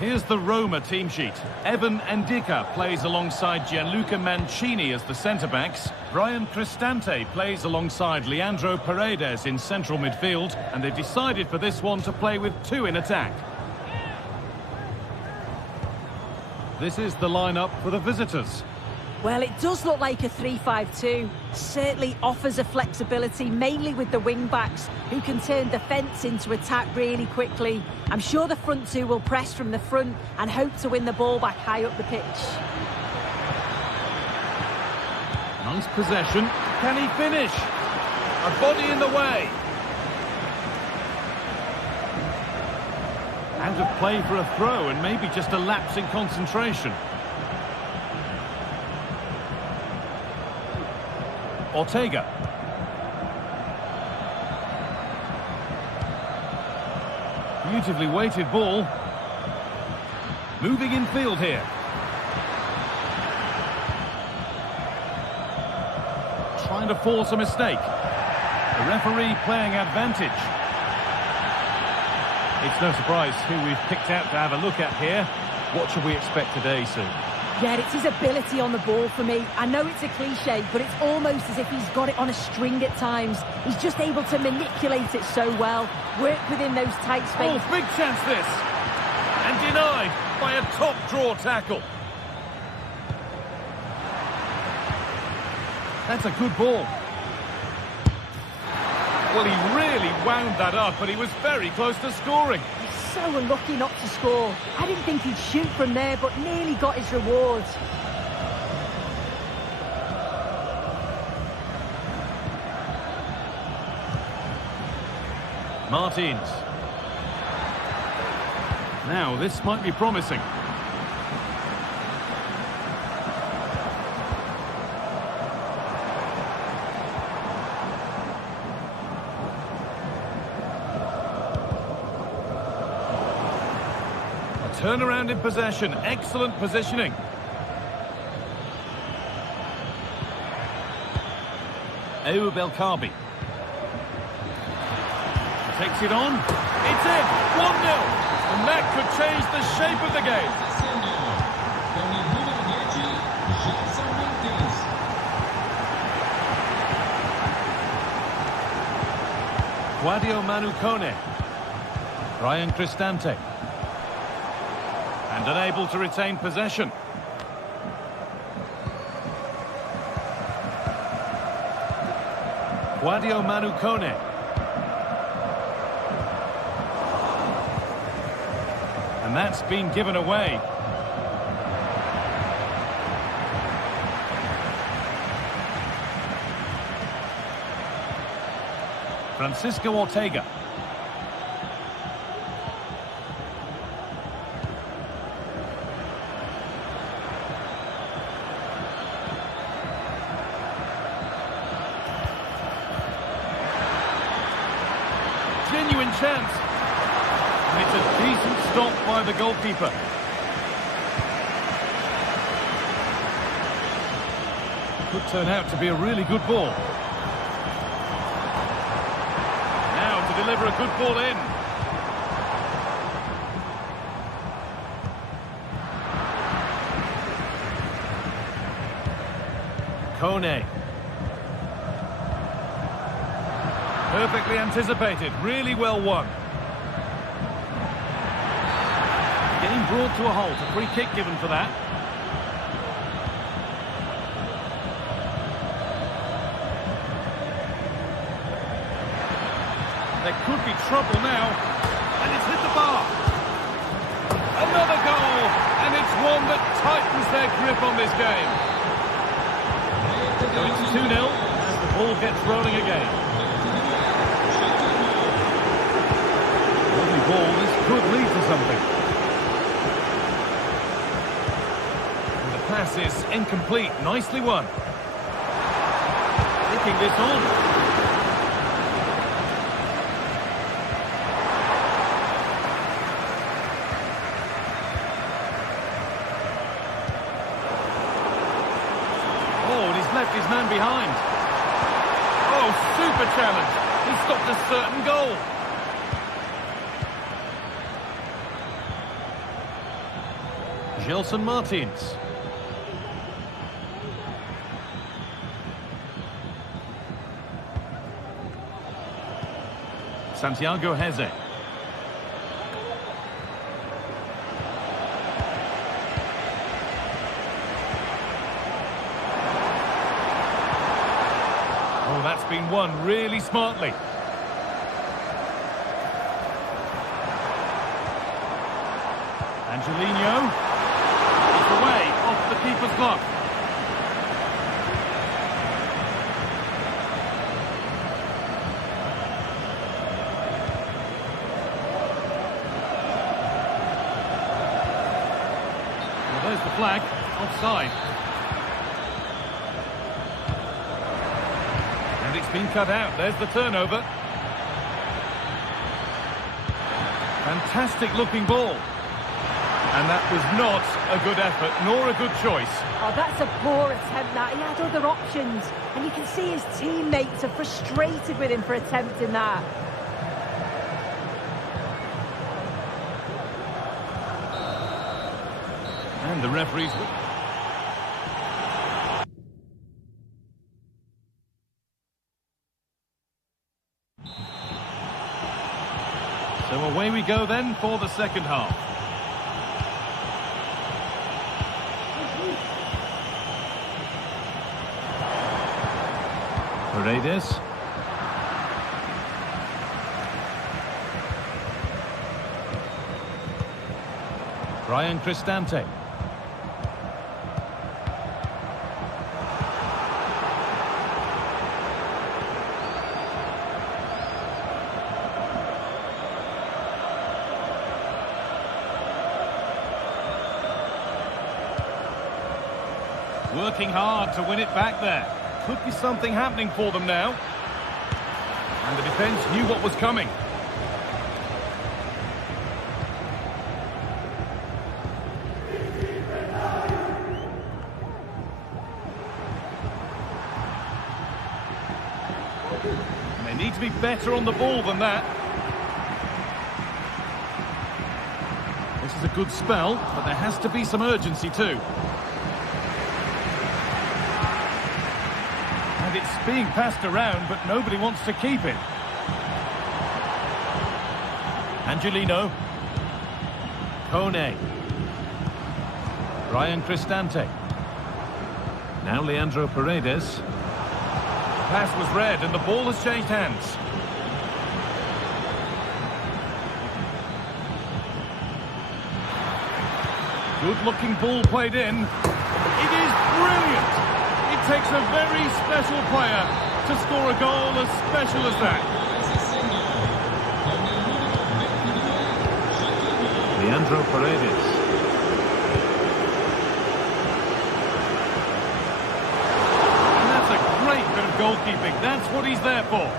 Here's the Roma team sheet. Evan Ndika plays alongside Gianluca Mancini as the centre-backs. Brian Cristante plays alongside Leandro Paredes in central midfield. And they've decided for this one to play with two in attack. This is the lineup for the visitors. Well, it does look like a 3-5-2. Certainly offers a flexibility, mainly with the wing-backs, who can turn defence into attack really quickly. I'm sure the front two will press from the front and hope to win the ball back high up the pitch. Nice possession. Can he finish? A body in the way. Out of play for a throw and maybe just a lapse in concentration. Ortega. Beautifully weighted ball. Moving in field here. Trying to force a mistake. The referee playing advantage. It's no surprise who we've picked out to have a look at here. What should we expect today, Sue? Yeah, it's his ability on the ball for me. I know it's a cliche, but it's almost as if he's got it on a string at times. He's just able to manipulate it so well, work within those tight spaces. Oh, big chance this! And denied by a top draw tackle. That's a good ball. Well, he really wound that up, but he was very close to scoring. He's so unlucky not to score. I didn't think he'd shoot from there, but nearly got his rewards. Martins. Now, this might be promising. Turnaround in possession, excellent positioning. Ayoub El Kaabi. Takes it on. It's in. 1-0. And that could change the shape of the game. Claudio Manucone. Brian Cristante. And unable to retain possession. Claudio Manucone. And that's been given away. Francisco Ortega. Genuine chance. And it's a decent stop by the goalkeeper. Could turn out to be a really good ball. Now to deliver a good ball in. Kone. Perfectly anticipated, really well won. Getting brought to a halt, a free kick given for that. There could be trouble now, and it's hit the bar. Another goal, and it's one that tightens their grip on this game. So it's 2-0 as the ball gets rolling again. Lovely ball, this could lead to something. And the pass is incomplete, nicely won. Taking this on. Left his man behind. Oh, super challenge. He stopped a certain goal. Gelson Martins. Santiago Heze. That's been won really smartly. Angelino. It's away, off the keeper's glove. Well, there's the flag. Offside. It's been cut out. There's the turnover. Fantastic looking ball. And that was not a good effort, nor a good choice. Oh, that's a poor attempt, that. He had other options. And you can see his teammates are frustrated with him for attempting that. And the referee's... So away we go then for the second half. Paredes. Brian Cristante. Working hard to win it back there. Could be something happening for them now. And the defence knew what was coming. And they need to be better on the ball than that. This is a good spell, but there has to be some urgency too. It's being passed around, but nobody wants to keep it. Angelino. Kone. Brian Cristante. Now Leandro Paredes. The pass was read and the ball has changed hands. Good-looking ball played in. It is brilliant! It takes a very special player to score a goal as special as that. Leandro Paredes. And that's a great bit of goalkeeping. That's what he's there for.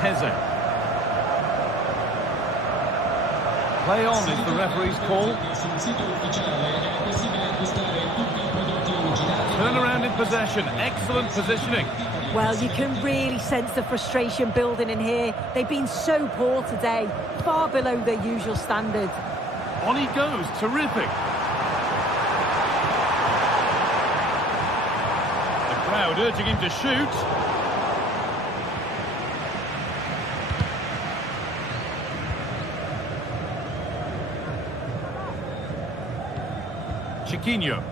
Heze. Play on is the referee's call. Turn around in possession. Excellent positioning. Well, you can really sense the frustration building in here. They've been so poor today, far below their usual standard. On he goes. Terrific. The crowd urging him to shoot. Chiquinho.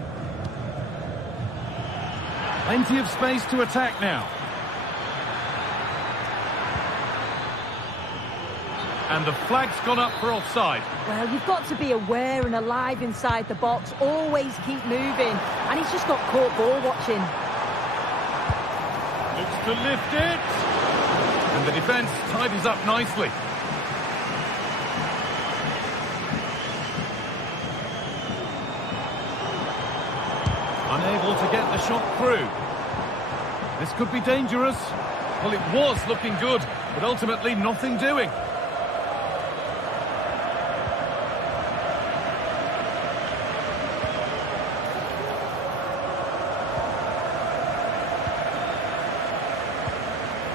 Plenty of space to attack now. And the flag's gone up for offside. Well, you've got to be aware and alive inside the box. Always keep moving. And he's just got caught ball watching. Looks to lift it. And the defence tidies up nicely. Unable to get the shot through. This could be dangerous. Well, it was looking good, but ultimately nothing doing.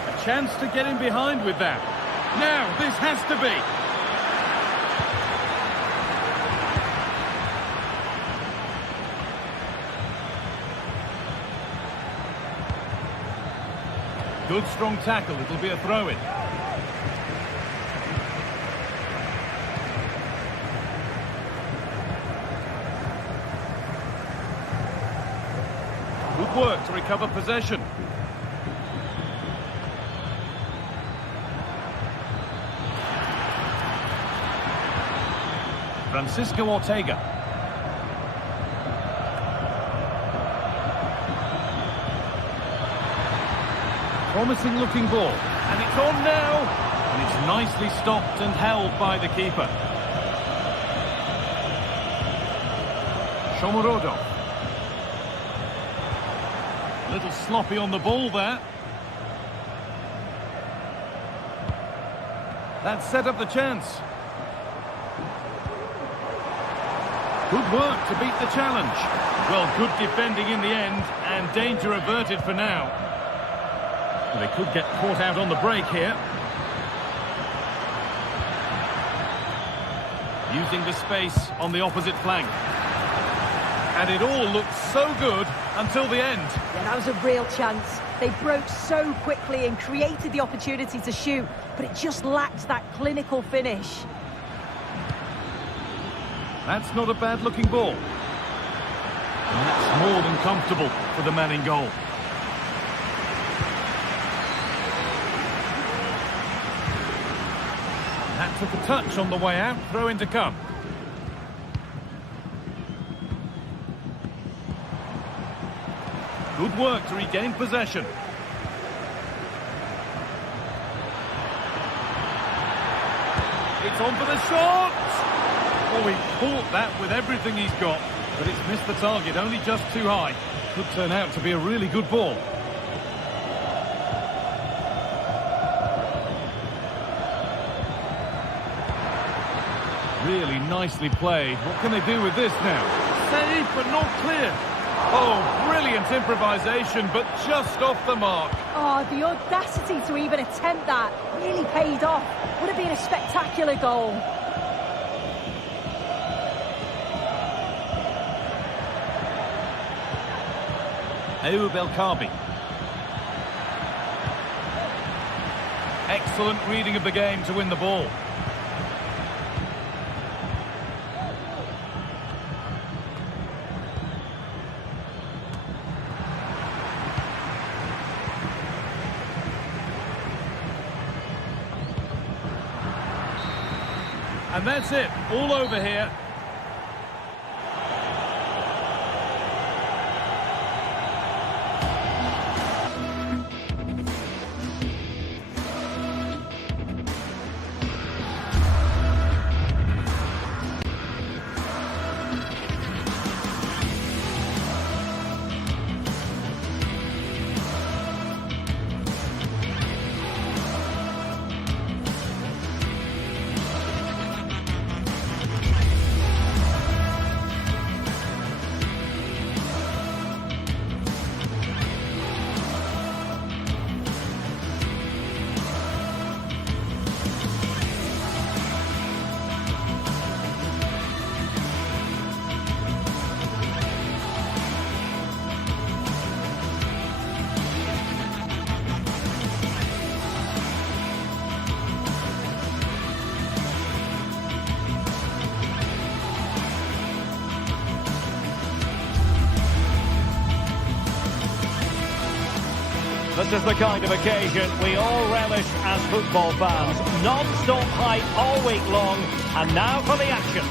A chance to get in behind with that. Now, this has to be. Good strong tackle, it'll be a throw-in. Good work to recover possession. Francisco Ortega. Promising looking ball, and it's on now, and it's nicely stopped and held by the keeper. Shomurodov. A little sloppy on the ball there. That set up the chance. Good work to beat the challenge. Well, good defending in the end, and danger averted for now. They could get caught out on the break here. Using the space on the opposite flank. And it all looked so good until the end. Yeah, that was a real chance. They broke so quickly and created the opportunity to shoot, but it just lacked that clinical finish. That's not a bad-looking ball. And that's more than comfortable for the man in goal. That took a touch on the way out, throw in to come. Good work to regain possession. It's on for the shot! Oh, he caught that with everything he's got, but it's missed the target, only just too high. Could turn out to be a really good ball. Really nicely played. What can they do with this now? Saved, but not clear. Oh, brilliant improvisation, but just off the mark. Oh, the audacity to even attempt that really paid off. Would have been a spectacular goal. Ayoub El-Kabi. Excellent reading of the game to win the ball. And that's it, all over here. this is the kind of occasion we all relish as football fans. Non-stop hype all week long, and now for the action.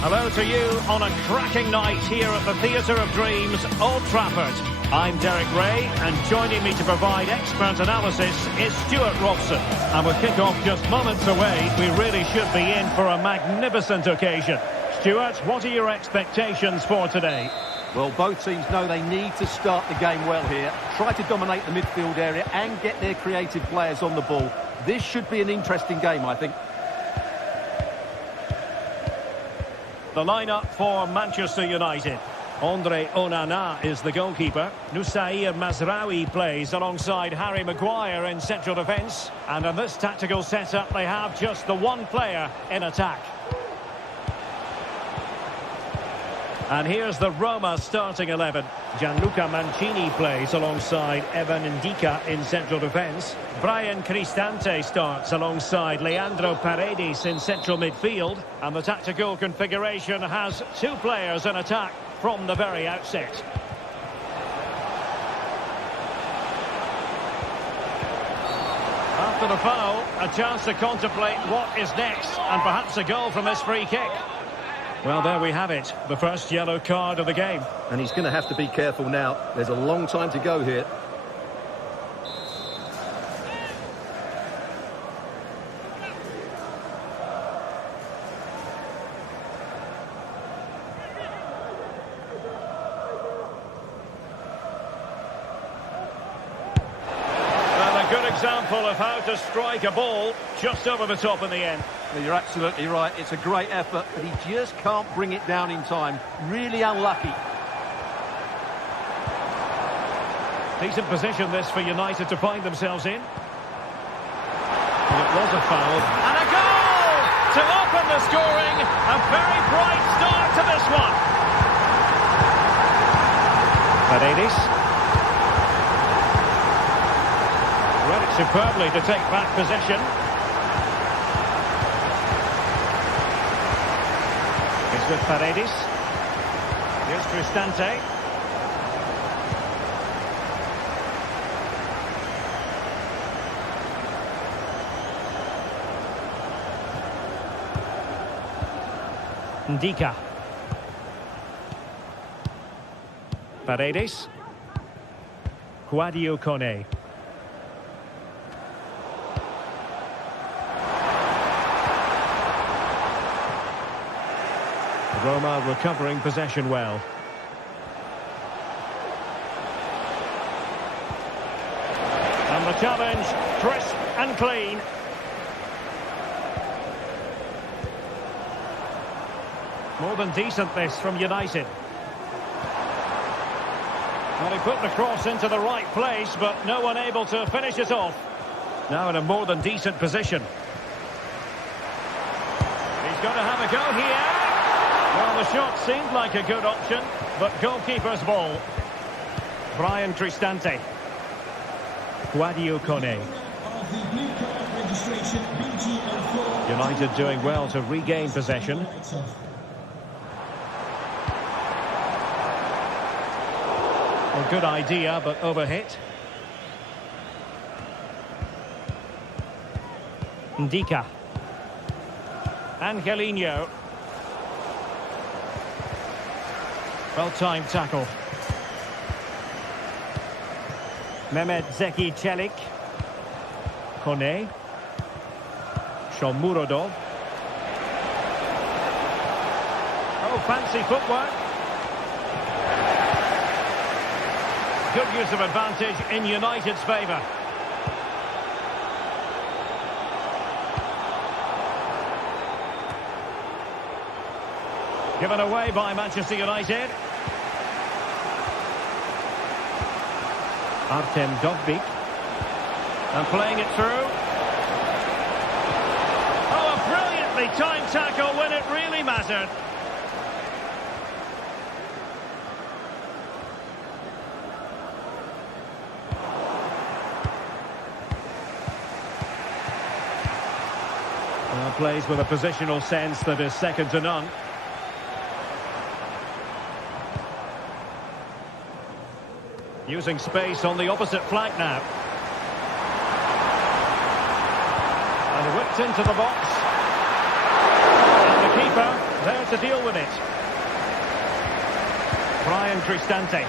Hello to you on a cracking night here at the Theatre of Dreams, Old Trafford. I'm Derek Ray, and joining me to provide expert analysis is Stuart Robson. And with kick-off just moments away, we really should be in for a magnificent occasion. Stuart, what are your expectations for today? Well, both teams know they need to start the game well here. Try to dominate the midfield area and get their creative players on the ball. This should be an interesting game, I think. The lineup for Manchester United. Andre Onana is the goalkeeper. Nusair Mazraoui plays alongside Harry Maguire in central defence. And in this tactical setup, they have just the one player in attack. And here's the Roma starting 11. Gianluca Mancini plays alongside Evan Ndika in central defence. Brian Cristante starts alongside Leandro Paredes in central midfield. And the tactical configuration has two players in attack from the very outset. After the foul, a chance to contemplate what is next, and perhaps a goal from this free kick. Well, there we have it, the first yellow card of the game. And he's going to have to be careful now. There's a long time to go here. Example of how to strike a ball just over the top in the end. Well, you're absolutely right. It's a great effort, but he just can't bring it down in time. Really unlucky. Decent position this for United to find themselves in. And it was a foul. And a goal to open the scoring. A very bright start to this one. Paredes. Read it superbly to take back possession. It's with Paredes. Here's Cristante. Ndika. Paredes. Sadio Kone. Roma recovering possession well. And the challenge, crisp and clean. More than decent this from United. Well, he put the cross into the right place, but no one able to finish it off. Now in a more than decent position. He's going to have a go here. Well, the shot seemed like a good option, but goalkeeper's ball. Brian Cristante. Sadio Kone. United doing well to regain possession. A good idea, but overhit. Ndika. Angelino. Well-timed tackle. Mehmet Zeki Çelik. Kone. Shomurodov. Oh, fancy footwork. Good use of advantage in United's favour. Given away by Manchester United. Artem Dovbyk. And playing it through. Oh, a brilliantly timed tackle when it really mattered. Well, plays with a positional sense that is second to none. Using space on the opposite flank now. And whipped into the box. And the keeper there to deal with it. Brian Cristante.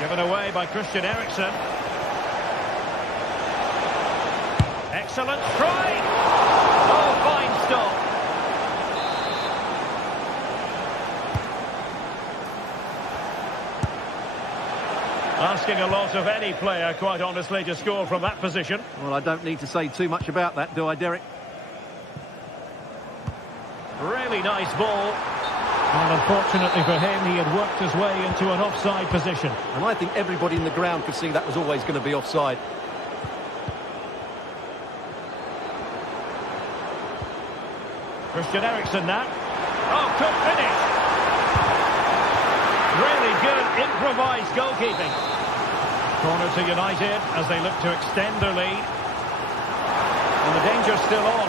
Given away by Christian Eriksen. Excellent strike! Oh, fine stop. Asking a lot of any player, quite honestly, to score from that position. Well, I don't need to say too much about that, do I, Derek? Really nice ball. And unfortunately for him, he had worked his way into an offside position. And I think everybody in the ground could see that was always going to be offside. Christian Eriksen now. Oh, good finish. Really good improvised goalkeeping. Corner to United as they look to extend their lead. And the danger's still on.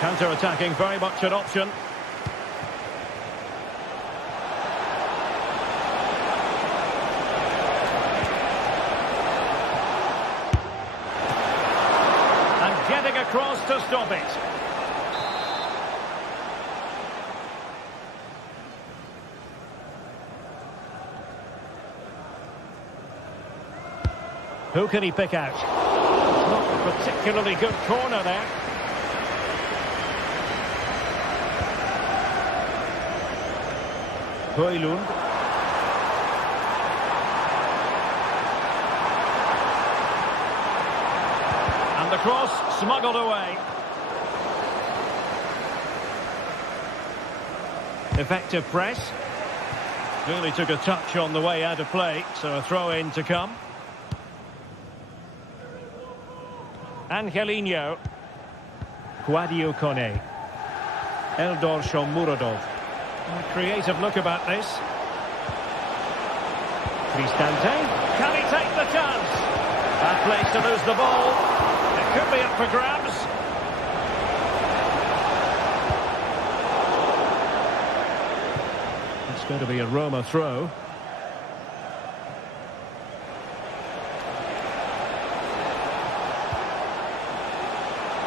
Counter-attacking very much an option. And getting across to stop it. Who can he pick out? Not a particularly good corner there. Højlund. And the cross smuggled away. Effective press. Really took a touch on the way out of play, so a throw-in to come. Angelino. Guadio Kone. Eldor Shomurodov. A creative look about this. Cristante. Can he take the chance? Bad place to lose the ball. It could be up for grabs. It's going to be a Roma throw.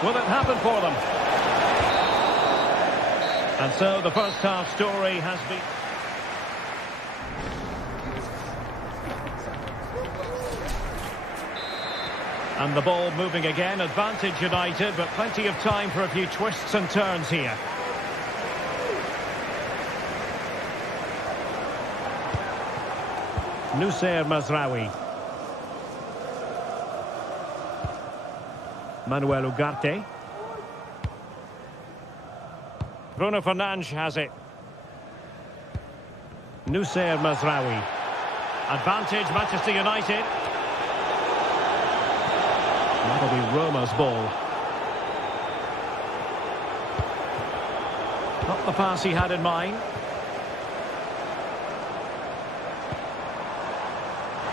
Will it happen for them? And so the first half story has been... And the ball moving again, advantage United, but plenty of time for a few twists and turns here. Nussair Mazraoui. Manuel Ugarte. Bruno Fernandes has it. Nussair Mazraoui. Advantage Manchester United. That'll be Roma's ball. Not the pass he had in mind.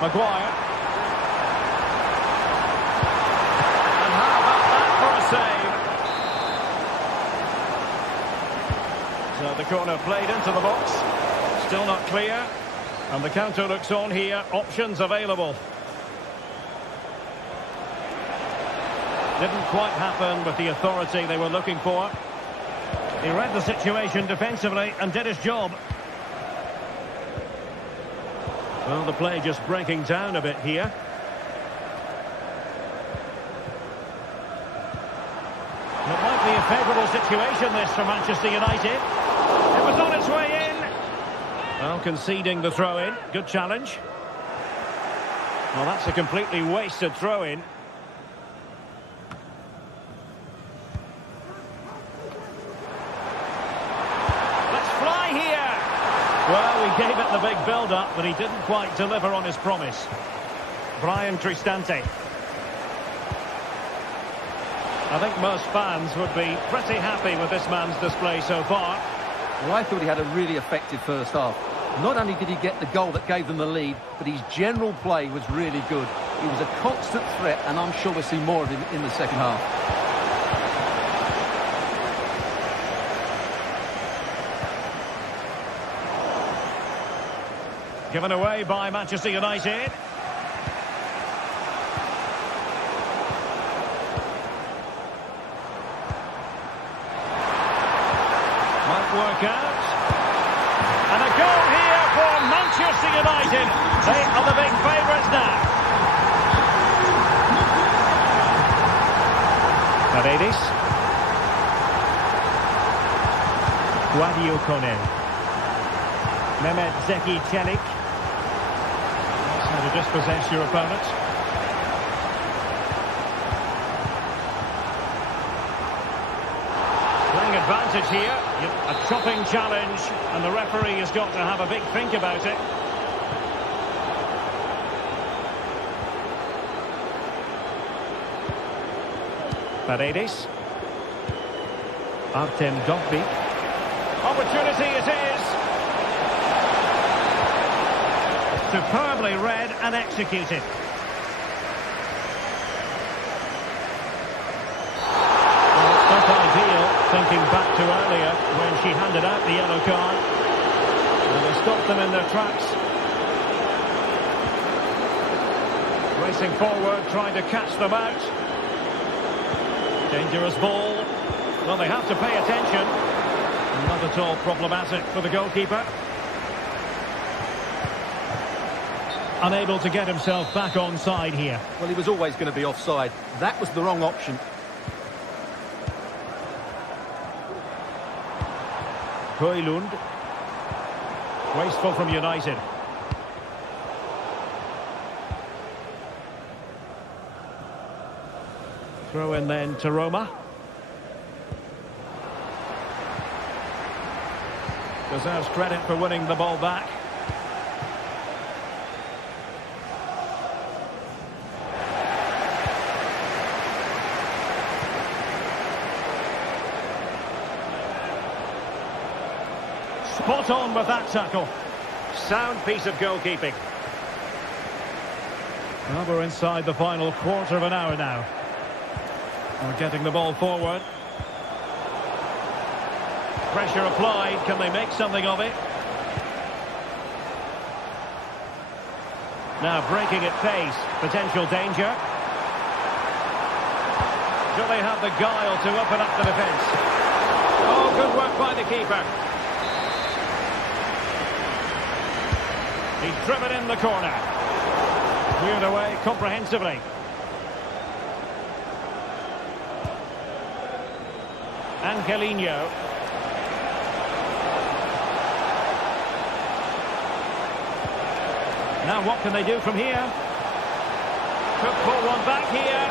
Maguire. And how about that for a save? So the corner played into the box. Still not clear. And the counter looks on here. Options available. Didn't quite happen with the authority they were looking for. He read the situation defensively and did his job. Well, the play just breaking down a bit here. It might be a favourable situation, this, for Manchester United. It was on its way in. Well, conceding the throw-in. Good challenge. Well, that's a completely wasted throw-in. Well, we gave it the big build-up, but he didn't quite deliver on his promise. Brian Cristante. I think most fans would be pretty happy with this man's display so far. Well, I thought he had a really effective first half. Not only did he get the goal that gave them the lead, but his general play was really good. He was a constant threat, and I'm sure we'll see more of him in the second half. Given away by Manchester United. Might work out. And a goal here for Manchester United. They are the big favourites now. Paredes. Guadio Kone. Mehmet Zeki Çelik. That's how to dispossess your opponent. Playing advantage here. A chopping challenge, and the referee has got to have a big think about it. Paredes. Artem Dovbyk. Opportunity it is. Superbly read and executed. Well, it's not ideal, thinking back to earlier when she handed out the yellow card. And they stopped them in their tracks. Racing forward, trying to catch them out. Dangerous ball. Well, they have to pay attention. Not at all problematic for the goalkeeper. Unable to get himself back on side here. Well, he was always going to be offside. That was the wrong option. Højlund. Wasteful from United. Throw in then to Roma. Deserves credit for winning the ball back. Spot on with that tackle. Sound piece of goalkeeping. Well, we're inside the final quarter of an hour now. We're getting the ball forward. Pressure applied. Can they make something of it? Now breaking at pace. Potential danger. Do they have the guile to open up the defence? Oh, good work by the keeper. He's driven in the corner. Cleared away comprehensively. Angelino. Now what can they do from here? Could pull one back here.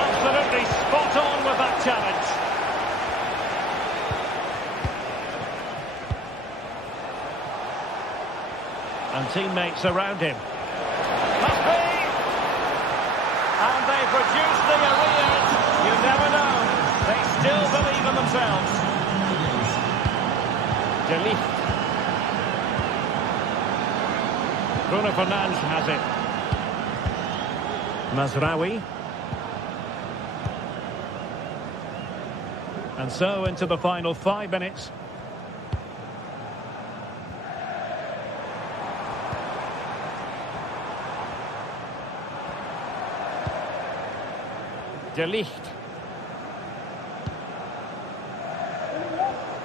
Absolutely spot on with that challenge. And teammates around him. Must be! And they produce the arrears. You never know. They still believe in themselves. Delete. Bruno Fernandes has it. Mazraoui. And so into the final 5 minutes. De Ligt.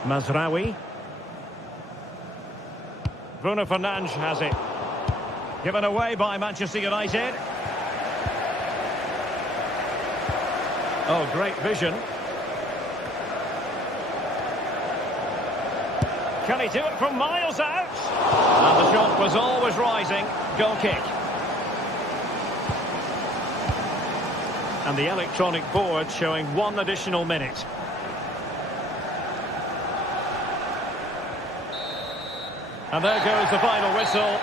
Mazraoui. Bruno Fernandes has it. Given away by Manchester United. Oh, great vision. Can he do it from miles out? And the shot was always rising. Goal kick. And the electronic board showing 1 additional minute. And there goes the final whistle.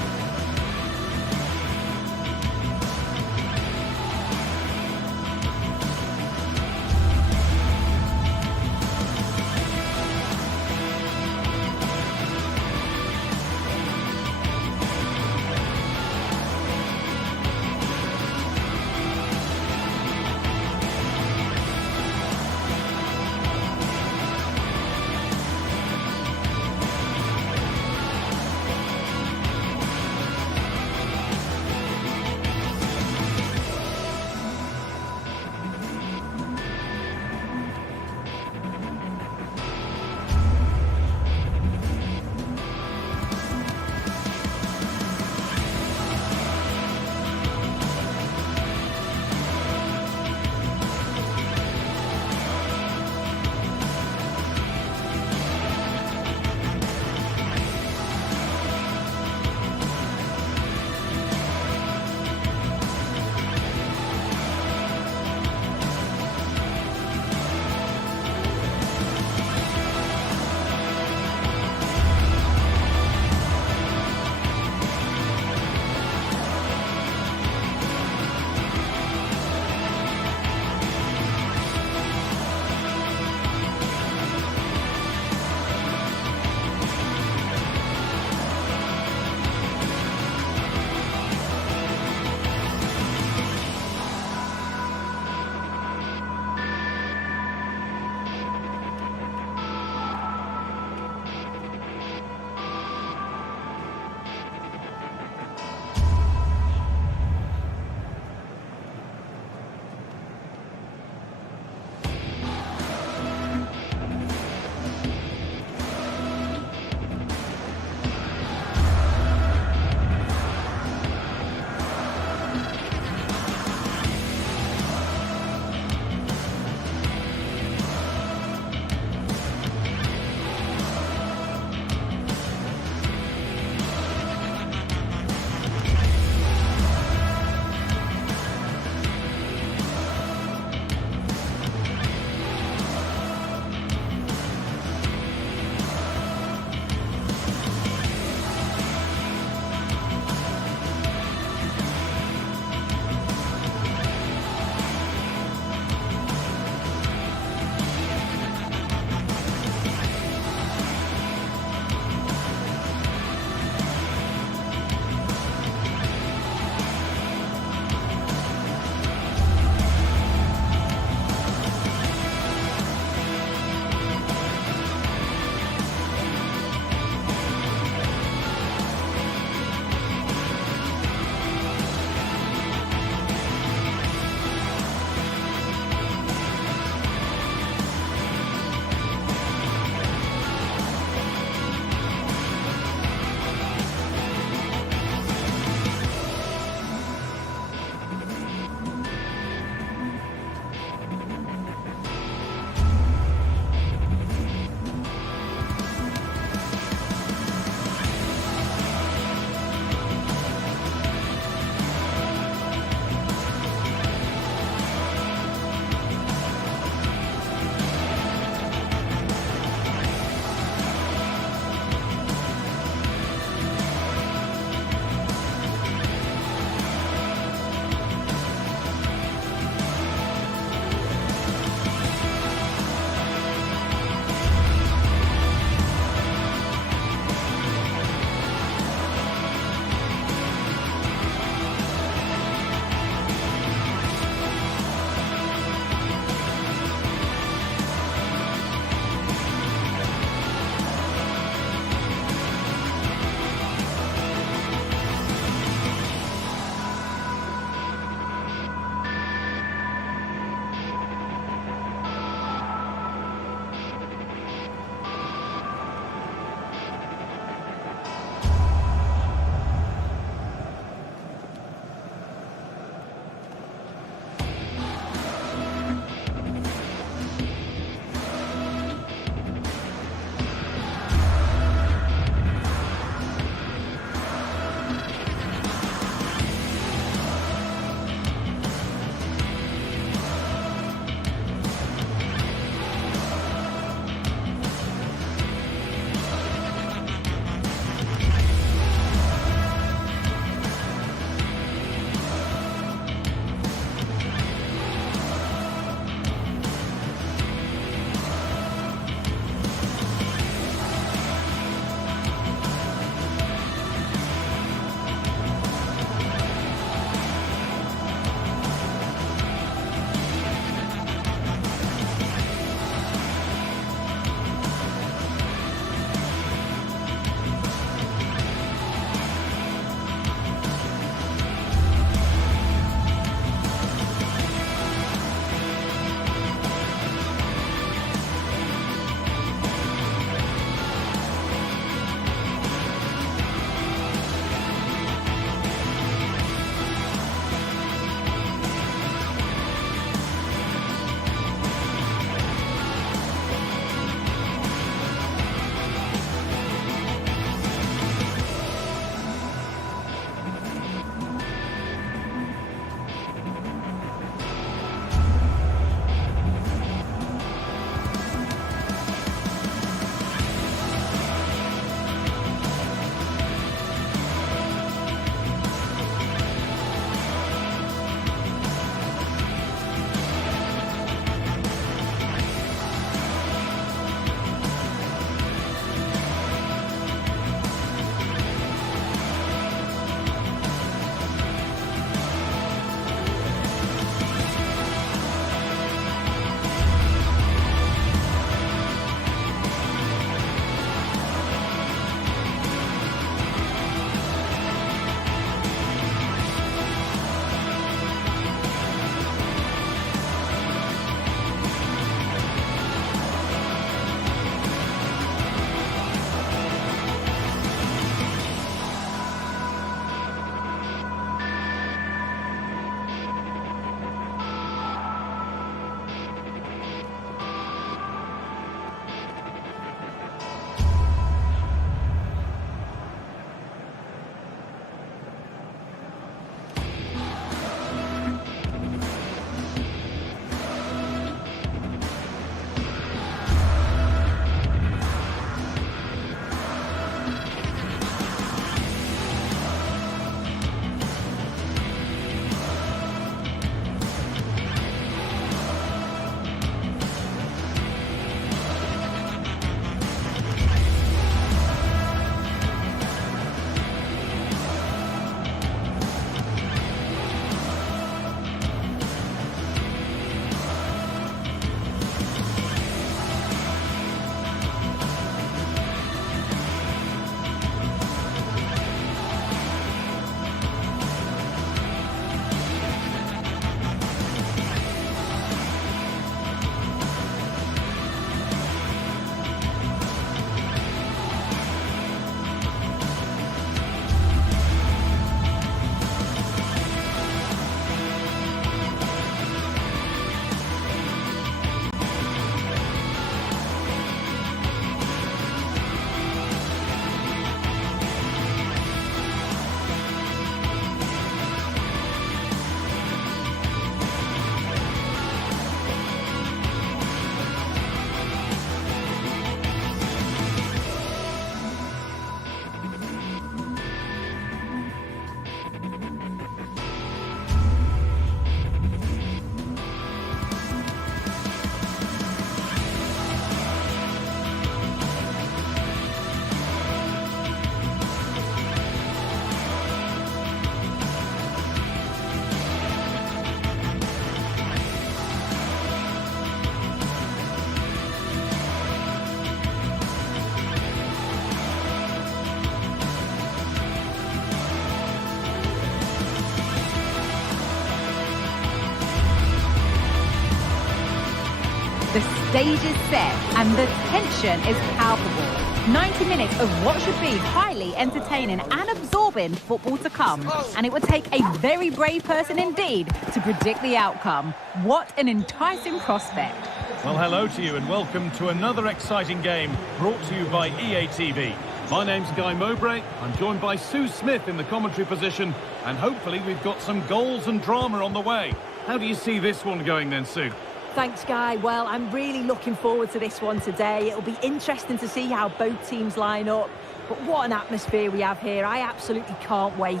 stage is set and the tension is palpable. 90 minutes of what should be highly entertaining and absorbing football to come. And it would take a very brave person indeed to predict the outcome. What an enticing prospect. Well, hello to you and welcome to another exciting game brought to you by EA TV. My name's Guy Mowbray. I'm joined by Sue Smith in the commentary position, and hopefully we've got some goals and drama on the way. How do you see this one going then, Sue? Thanks, Guy. Well, I'm really looking forward to this one today. It'll be interesting to see how both teams line up. But what an atmosphere we have here. I absolutely can't wait.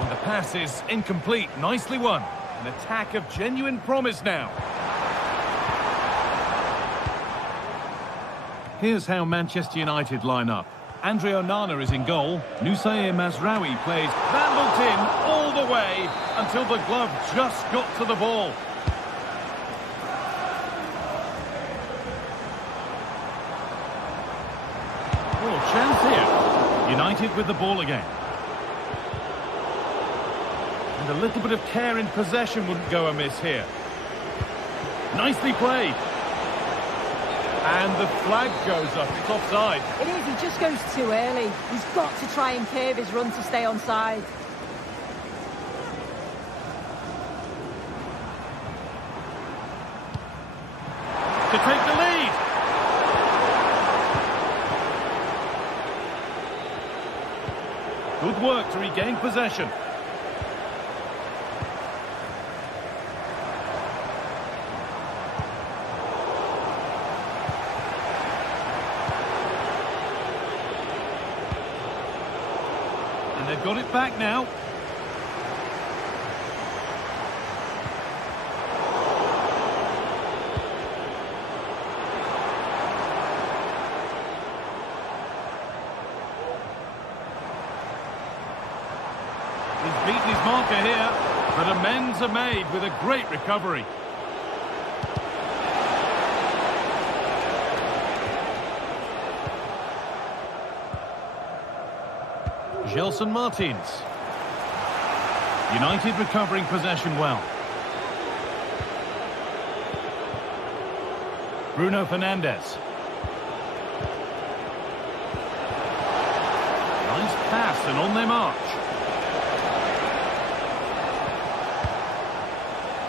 And the pass is incomplete. Nicely won. An attack of genuine promise now. Here's how Manchester United line up. Andre Onana is in goal. Nusayr Mazraoui plays vandaled in all the way until the glove just got to the ball. Oh, chance here. United with the ball again. And a little bit of care in possession wouldn't go amiss here. Nicely played. And the flag goes up. It's offside. It is. He just goes too early. He's got to try and curve his run to stay onside. To take the lead. Good work to regain possession. They've got it back now. He's beaten his marker here, but amends are made with a great recovery. Gelson Martins. United recovering possession well. Bruno Fernandes. Nice pass and on their march.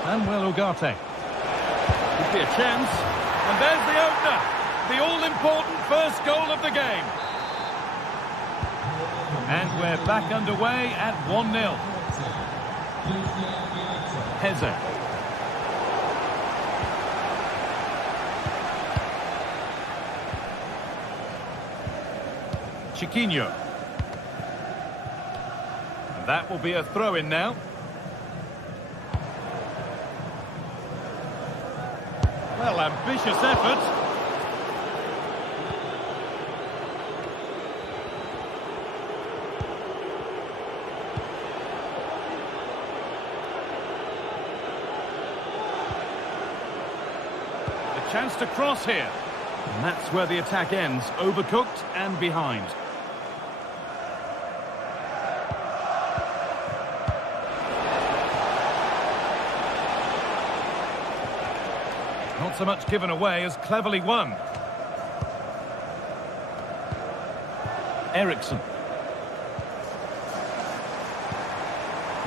Manuel Ugarte. Could be a chance. And there's the opener. The all-important first goal of the game. And we're back underway at 1-0. Heze. Chiquinho. And that will be a throw-in now. Well, ambitious effort. Chance to cross here. And that's where the attack ends. Overcooked and behind. Not so much given away as cleverly won. Eriksson.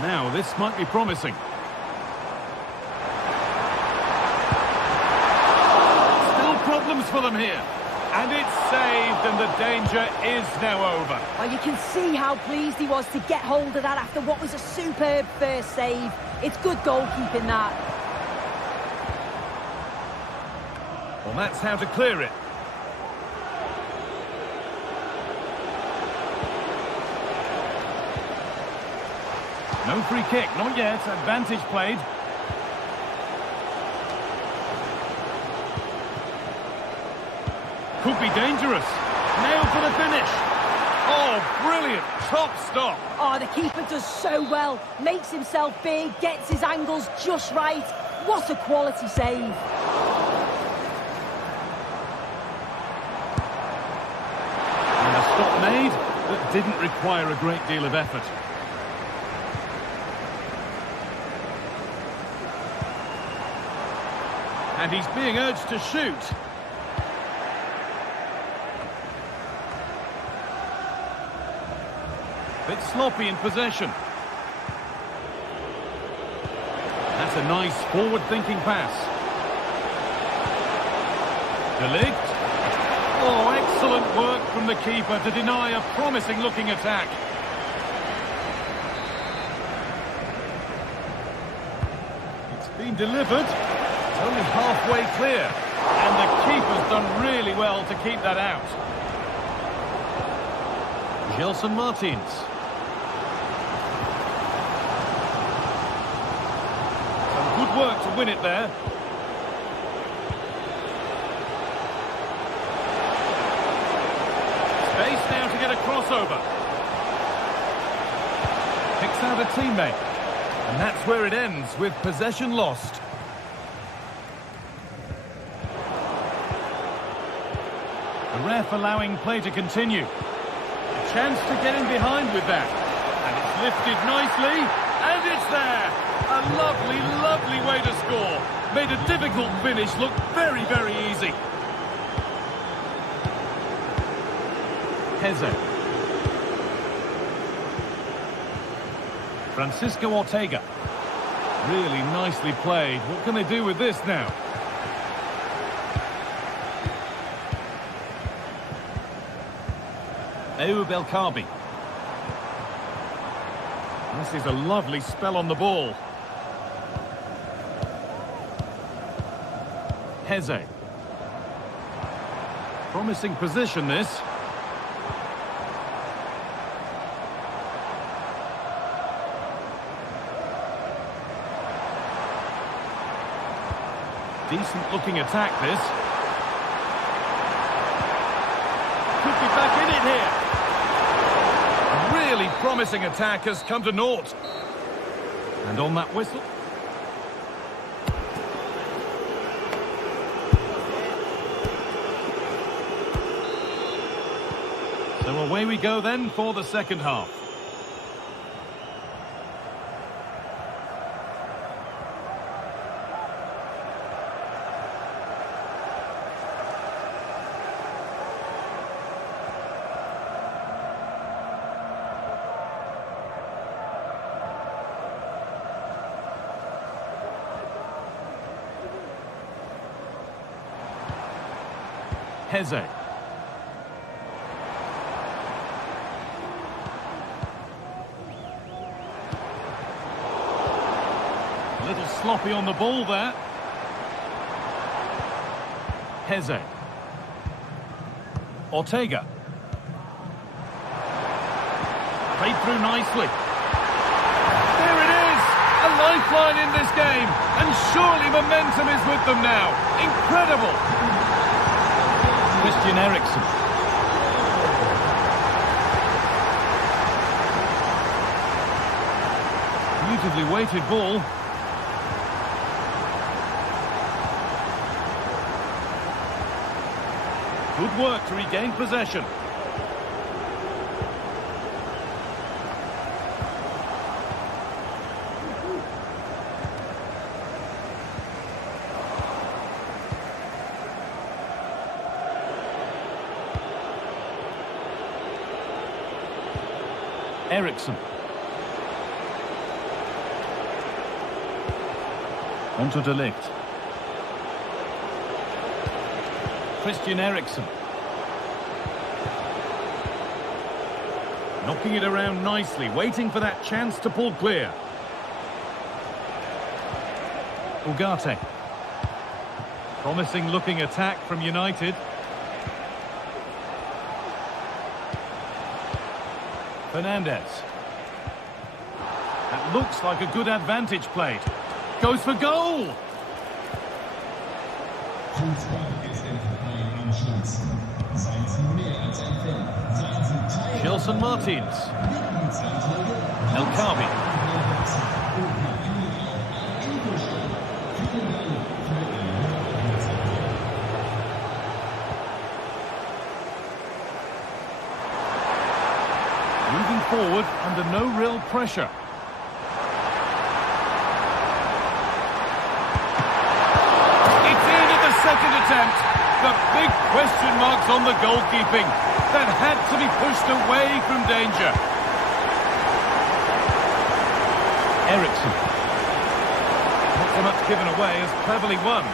Now this might be promising. Problems for them here, and it's saved, and the danger is now over. Well, you can see how pleased he was to get hold of that after what was a superb first save. It's good goalkeeping, that. Well, that's how to clear it. No free kick, not yet. Advantage played. Could be dangerous. Nailed for the finish. Oh, brilliant. Top stop. Oh, the keeper does so well. Makes himself big, gets his angles just right. What a quality save. And a stop made that didn't require a great deal of effort. And he's being urged to shoot. Bit sloppy in possession. That's a nice forward-thinking pass. De Ligt. Oh, excellent work from the keeper to deny a promising-looking attack. It's been delivered. It's only halfway clear. And the keeper's done really well to keep that out. Gelson Martins. Some good work to win it there. Space now to get a crossover. Picks out a teammate. And that's where it ends, with possession lost. The ref allowing play to continue. A chance to get in behind with that. And it's lifted nicely, and it's there. A lovely, lovely way to score. Made a difficult finish look very, very easy. Heze. Francisco Ortega. Really nicely played. What can they do with this now? Eub El Karbi. This is a lovely spell on the ball. Heze. Promising position, this. Decent looking attack, this. Could be back in it here. Really promising attack has come to naught. And on that whistle. So away we go then for the second half. Heze. A little sloppy on the ball there. Heze. Ortega. Played through nicely. There it is! A lifeline in this game. And surely momentum is with them now. Incredible! Christian Eriksen. Beautifully weighted ball. Good work to regain possession. Eriksen. Onto De Ligt. Christian Eriksen. Knocking it around nicely, waiting for that chance to pull clear. Ugarte. Promising looking attack from United. Fernandez. That looks like a good advantage played. Goes for goal! Gelson Martins. El Karbi. Moving forward under no real pressure. It attempt. The big question marks on the goalkeeping. That had to be pushed away from danger. Eriksson. Not so much given away as cleverly won.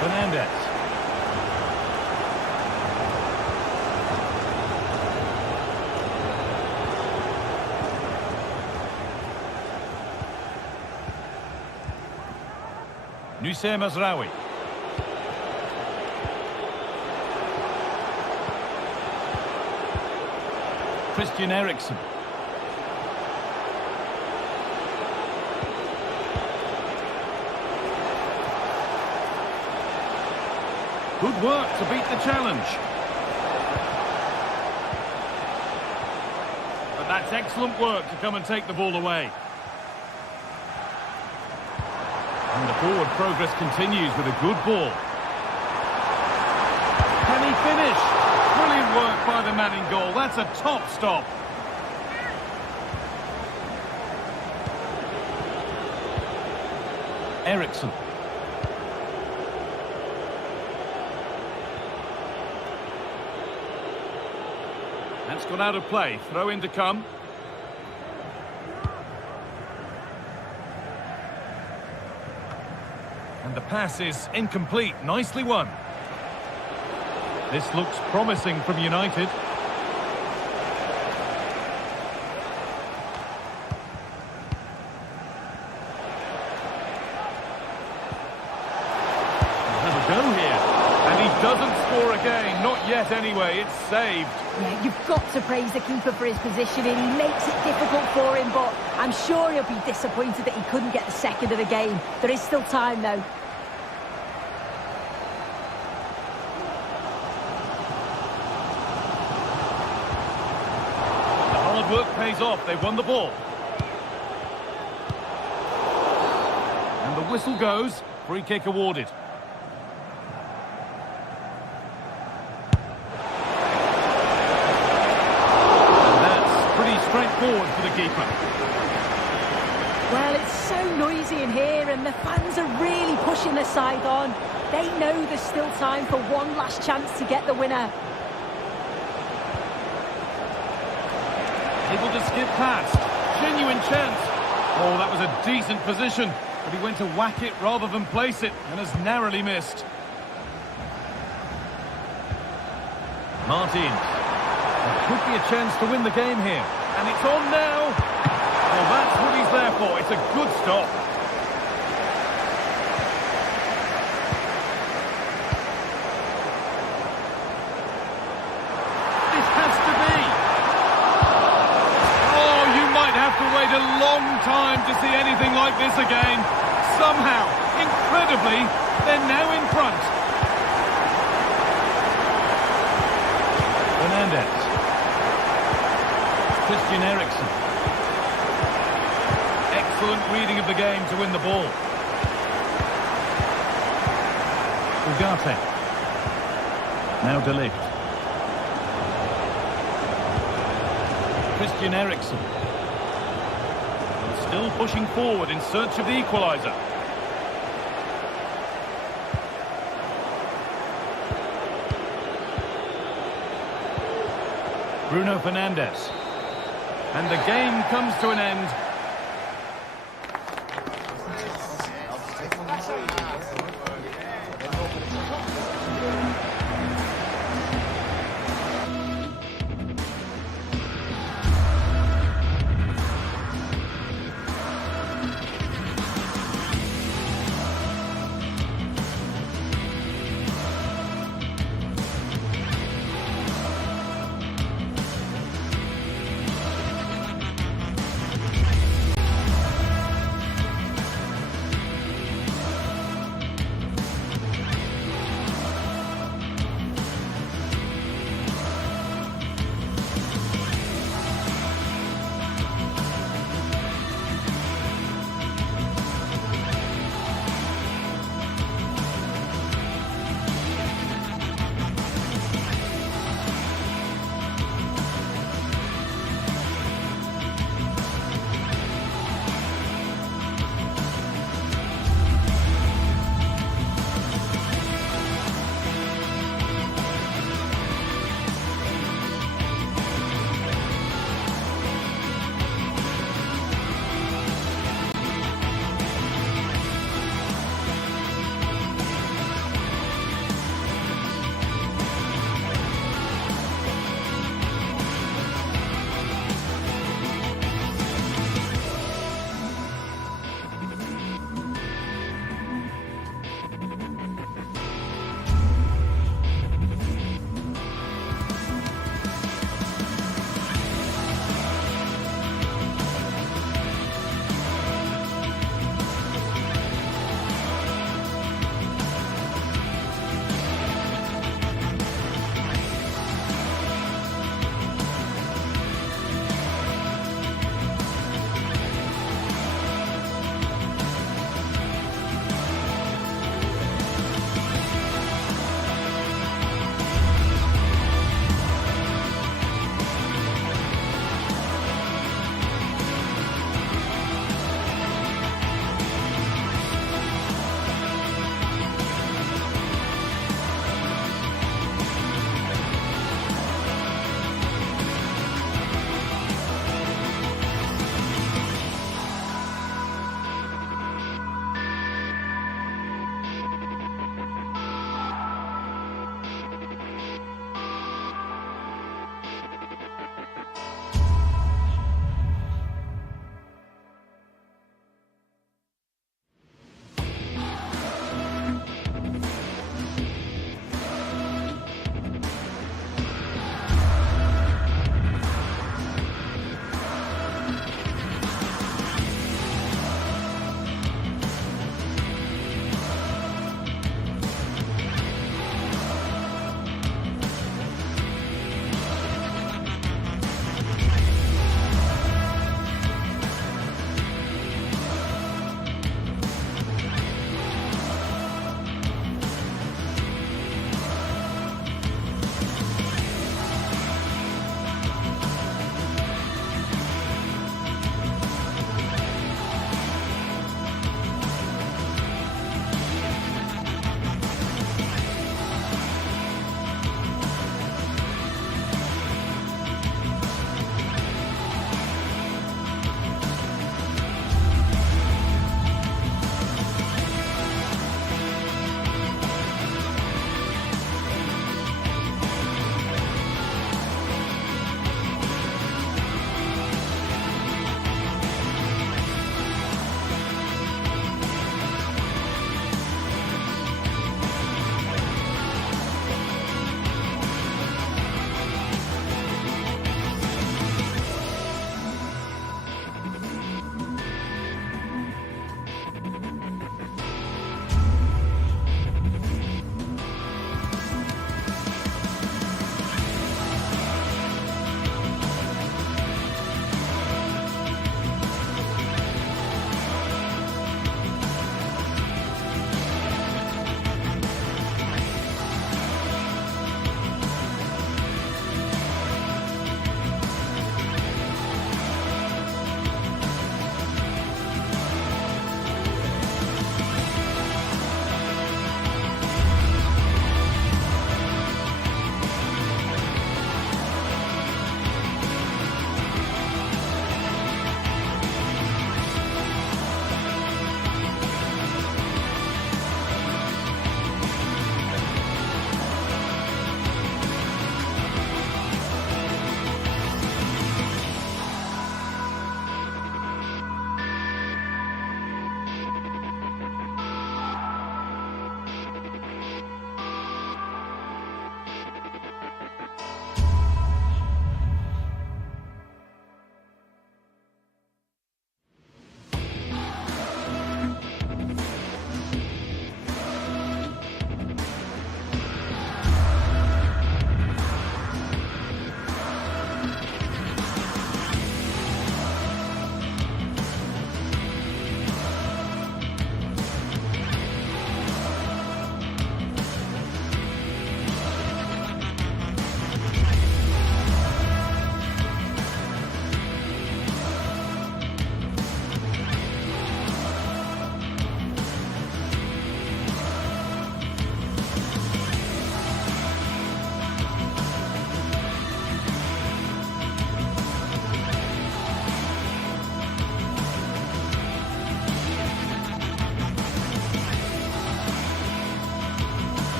Fernandez. Nusayr Mazraoui. Christian Eriksen. Good work to beat the challenge. But that's excellent work to come and take the ball away. And the forward progress continues with a good ball. Can he finish? Brilliant work by the man in goal. That's a top stop. Eriksson. That's gone out of play. Throw in to come. And the pass is incomplete. Nicely won. This looks promising from United. Have a go here. And he doesn't score again. Not yet anyway. It's saved. Yeah, you've got to praise the keeper for his positioning. He makes it difficult for him, but I'm sure he'll be disappointed that he couldn't get the second of the game. There is still time, though. Work pays off. They've won the ball. And the whistle goes. Free kick awarded. And that's pretty straightforward for the keeper. Well, it's so noisy in here and the fans are really pushing their side on. They know there's still time for one last chance to get the winner. Able to skip past. Genuine chance. Oh, that was a decent position. But he went to whack it rather than place it and has narrowly missed. Martins. There could be a chance to win the game here. And it's on now. Well, that's what he's there for. It's a good stop. A long time to see anything like this again. Somehow, incredibly, they're now in front. Fernandez. Christian Eriksen. Excellent reading of the game to win the ball. Ugarte. Now De Ligt. Christian Eriksen. Still pushing forward in search of the equaliser. Bruno Fernandes. And the game comes to an end.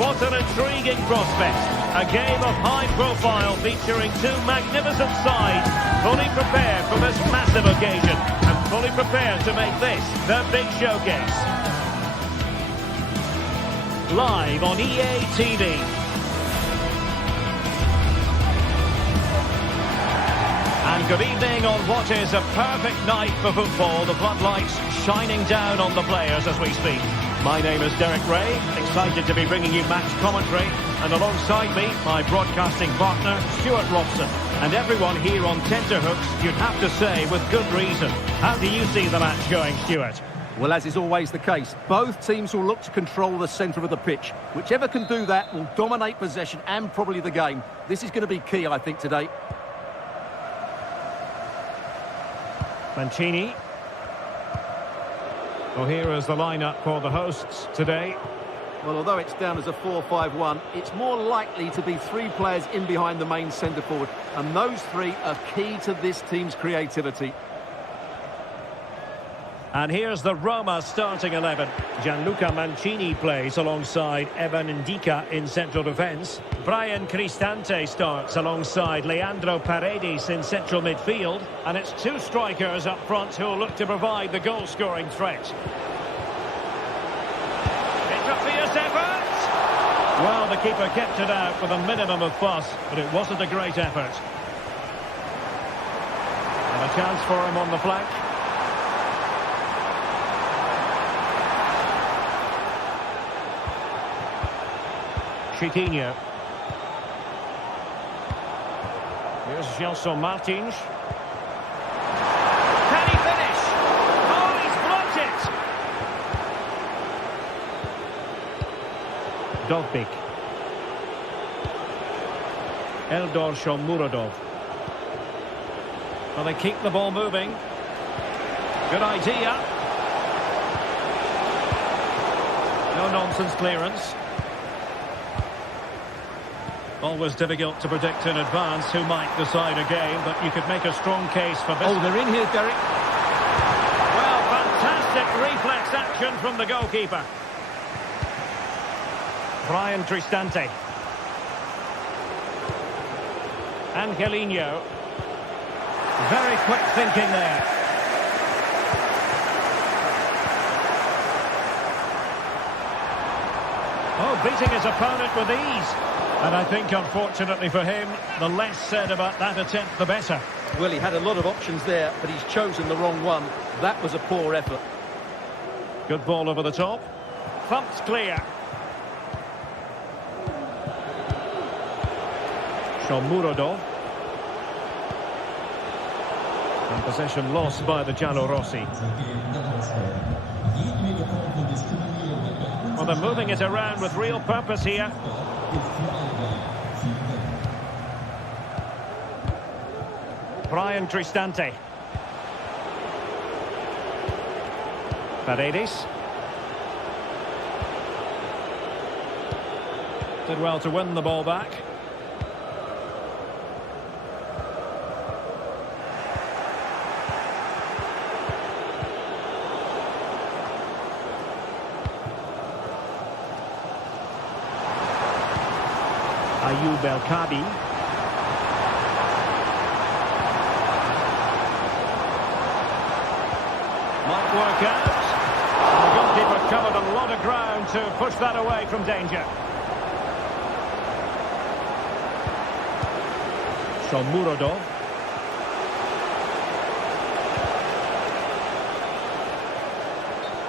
What an intriguing prospect. A game of high profile featuring two magnificent sides, fully prepared for this massive occasion and fully prepared to make this their big showcase. Live on EA TV. And good evening on what is a perfect night for football. The floodlights shining down on the players as we speak. My name is Derek Ray, excited to be bringing you match commentary. And alongside me, my broadcasting partner, Stuart Robson. And everyone here on tenterhooks, you'd have to say, with good reason. How do you see the match going, Stuart? Well, as is always the case, both teams will look to control the centre of the pitch. Whichever can do that will dominate possession and probably the game. This is going to be key, I think, today. Mancini. Well, here is the lineup for the hosts today. Well, although it's down as a 4-5-1, it's more likely to be three players in behind the main centre forward. And those three are key to this team's creativity. And here's the Roma starting 11. Gianluca Mancini plays alongside Evan Ndika in central defence. Brian Cristante starts alongside Leandro Paredes in central midfield. And it's two strikers up front who'll look to provide the goal-scoring threat. It's a fierce effort! Well, the keeper kept it out with a minimum of fuss, but it wasn't a great effort. And a chance for him on the flank. Chiquinho. Here's Gelson Martins. Can he finish? Oh, he's blocked it! Dovbik. Eldor Shomurodov. Well, they keep the ball moving. Good idea. No nonsense clearance. Always difficult to predict in advance who might decide a game, but you could make a strong case for this. Oh, they're in here, Derek. Well, fantastic reflex action from the goalkeeper. Brian Cristante. Angelino. Very quick thinking there. Oh, beating his opponent with ease. And I think, unfortunately for him, the less said about that attempt, the better. Well, he had a lot of options there, but he's chosen the wrong one. That was a poor effort. Good ball over the top. Thumped clear. Shomurodov. And possession lost by the Giallorossi. Well, they're moving it around with real purpose here. Brian Cristante. Paredes. Did well to win the ball back. Ayoub El-Kabi. Might work out. The goalkeeper covered a lot of ground to push that away from danger. Shomurodov.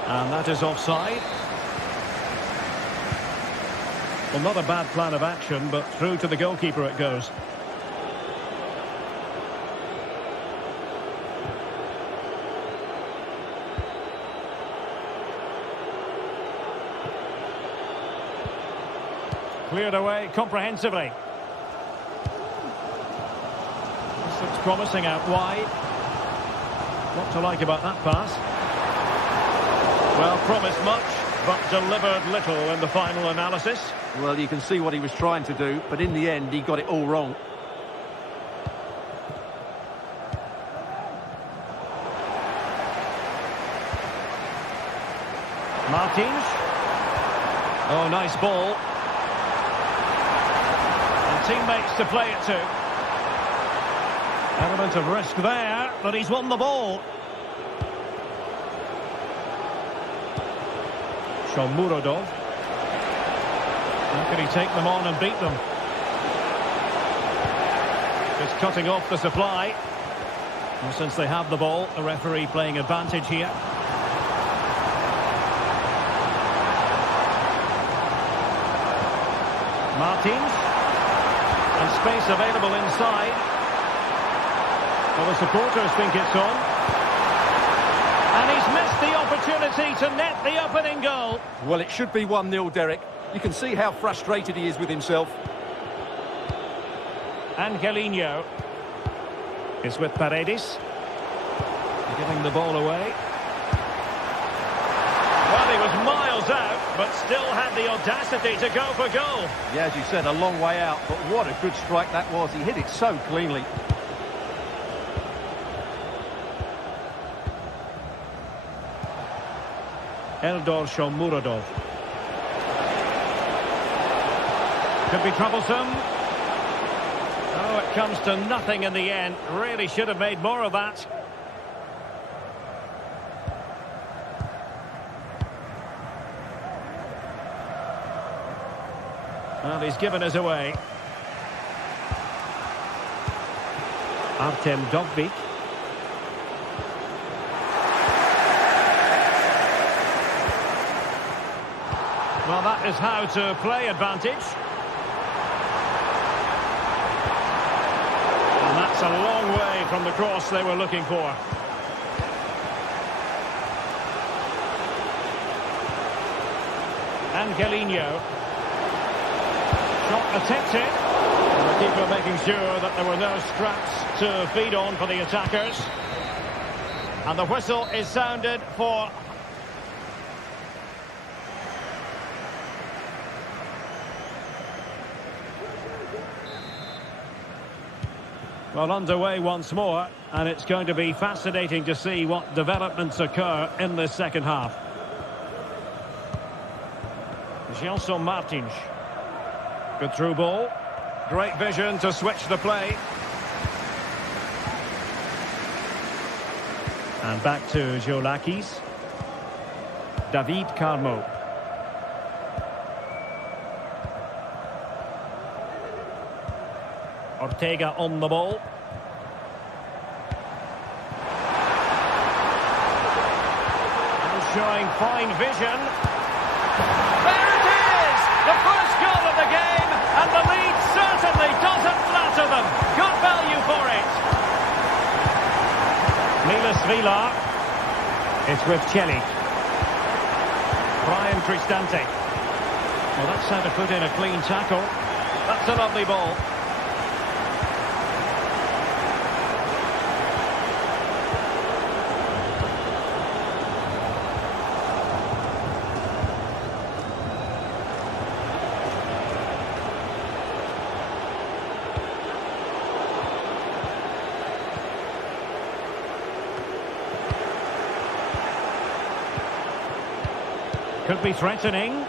And that is offside. Well, not a bad plan of action, but through to the goalkeeper it goes. Cleared away comprehensively. This looks promising out wide. What to like about that pass? Well, promised much, but delivered little in the final analysis. Well, you can see what he was trying to do, but in the end, he got it all wrong. Martins. Oh, nice ball. teammates to play it to. Element of risk there, but he's won the ball. Shomurodov. How can he take them on and beat them? Just cutting off the supply. And since they have the ball, the referee playing advantage here. Martins. And space available inside. Well, the supporters think it's on. And he's missed the opportunity to net the opening goal. Well, it should be 1-0, Derek. You can see how frustrated he is with himself. Angelino is with Paredes. Giving the ball away. Well, he was miles out, but still had the audacity to go for goal. Yeah, as you said, a long way out, but what a good strike that was. He hit it so cleanly. Eldor Shomurodov. Could be troublesome. Oh, it comes to nothing in the end. Really should have made more of that. Well, he's given us away. Artem Dovbyk. Well, that is how to play advantage. And that's a long way from the cross they were looking for. Angelino. Shot attempted. And the keeper making sure that there were no scraps to feed on for the attackers. And the whistle is sounded for... Well, underway once more, and it's going to be fascinating to see what developments occur in this second half. Gelson Martins. Good through ball. Great vision to switch the play. And back to Jolakis. David Carmo. Ortega on the ball. And showing fine vision. There it is! The first goal of the game, and the lead certainly doesn't flatter them. Good value for it. Milas Vilar. It's with Celik. Brian Cristante. Well, that's how to put in a clean tackle. That's a lovely ball. Could be threatening.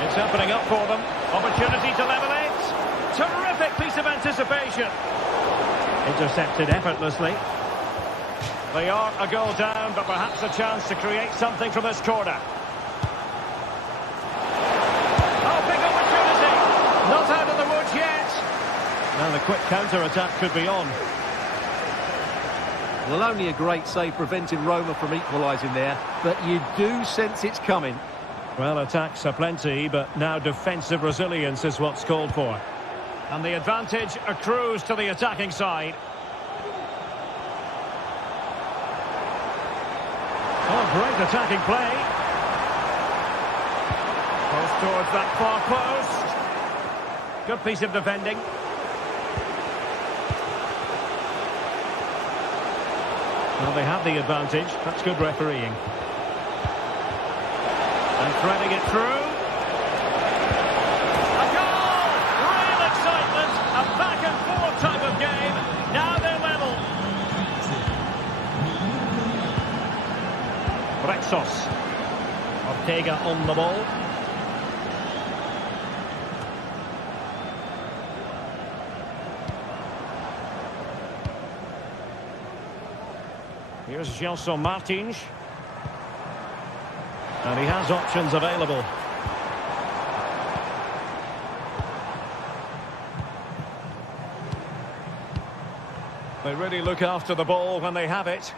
It's opening up for them. Opportunity to level it. Terrific piece of anticipation. Intercepted effortlessly. They are a goal down, but perhaps a chance to create something from this corner. Oh, big opportunity. Not out of the woods yet. Now the quick counter-attack could be on. Well, only a great save preventing Roma from equalising there, but you do sense it's coming. Well, attacks are plenty, but now defensive resilience is what's called for. And the advantage accrues to the attacking side. Oh, great attacking play. Goes towards that far post. Good piece of defending. Well, they have the advantage. That's good refereeing. And threading it through. A goal! Real excitement. A back-and-forth type of game. Now they're level. Vega on the ball. Here's Gelson Martins. And he has options available. They really look after the ball when they have it.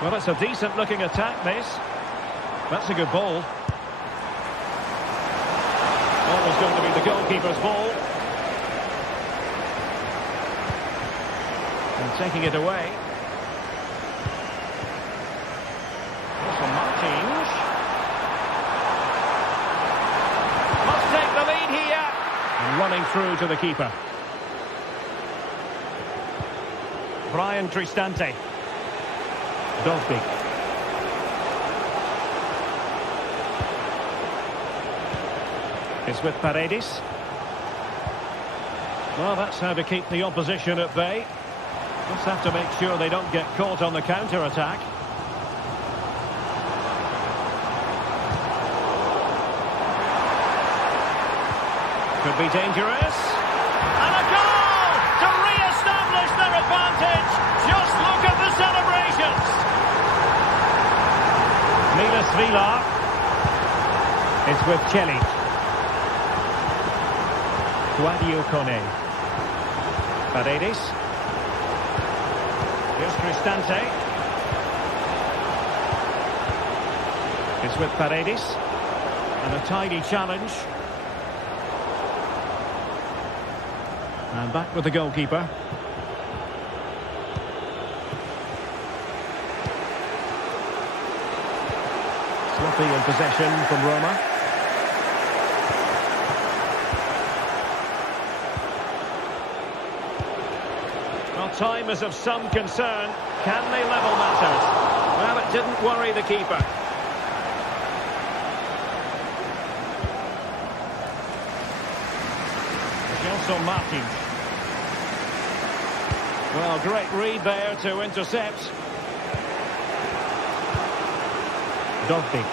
Well, it's a decent-looking attack, this. That's a good ball. Always going to be the goalkeeper's ball. And taking it away. Also Martins. Must take the lead here. And running through to the keeper. Brian Cristante. Dovby. It's with Paredes. Well, that's how to keep the opposition at bay. Just have to make sure they don't get caught on the counter-attack. Could be dangerous. And a goal to re-establish their advantage. Just look at the celebrations. Milas Vila. It's with Chelly. Guadio Kone. Paredes. Here's Cristante. It's with Paredes. And a tidy challenge. And back with the goalkeeper. Sloppy in possession from Roma. Well, time is of some concern. Can they level matters? Well, it didn't worry the keeper. Gelson Martins. Well, great read there to intercept. Dovby.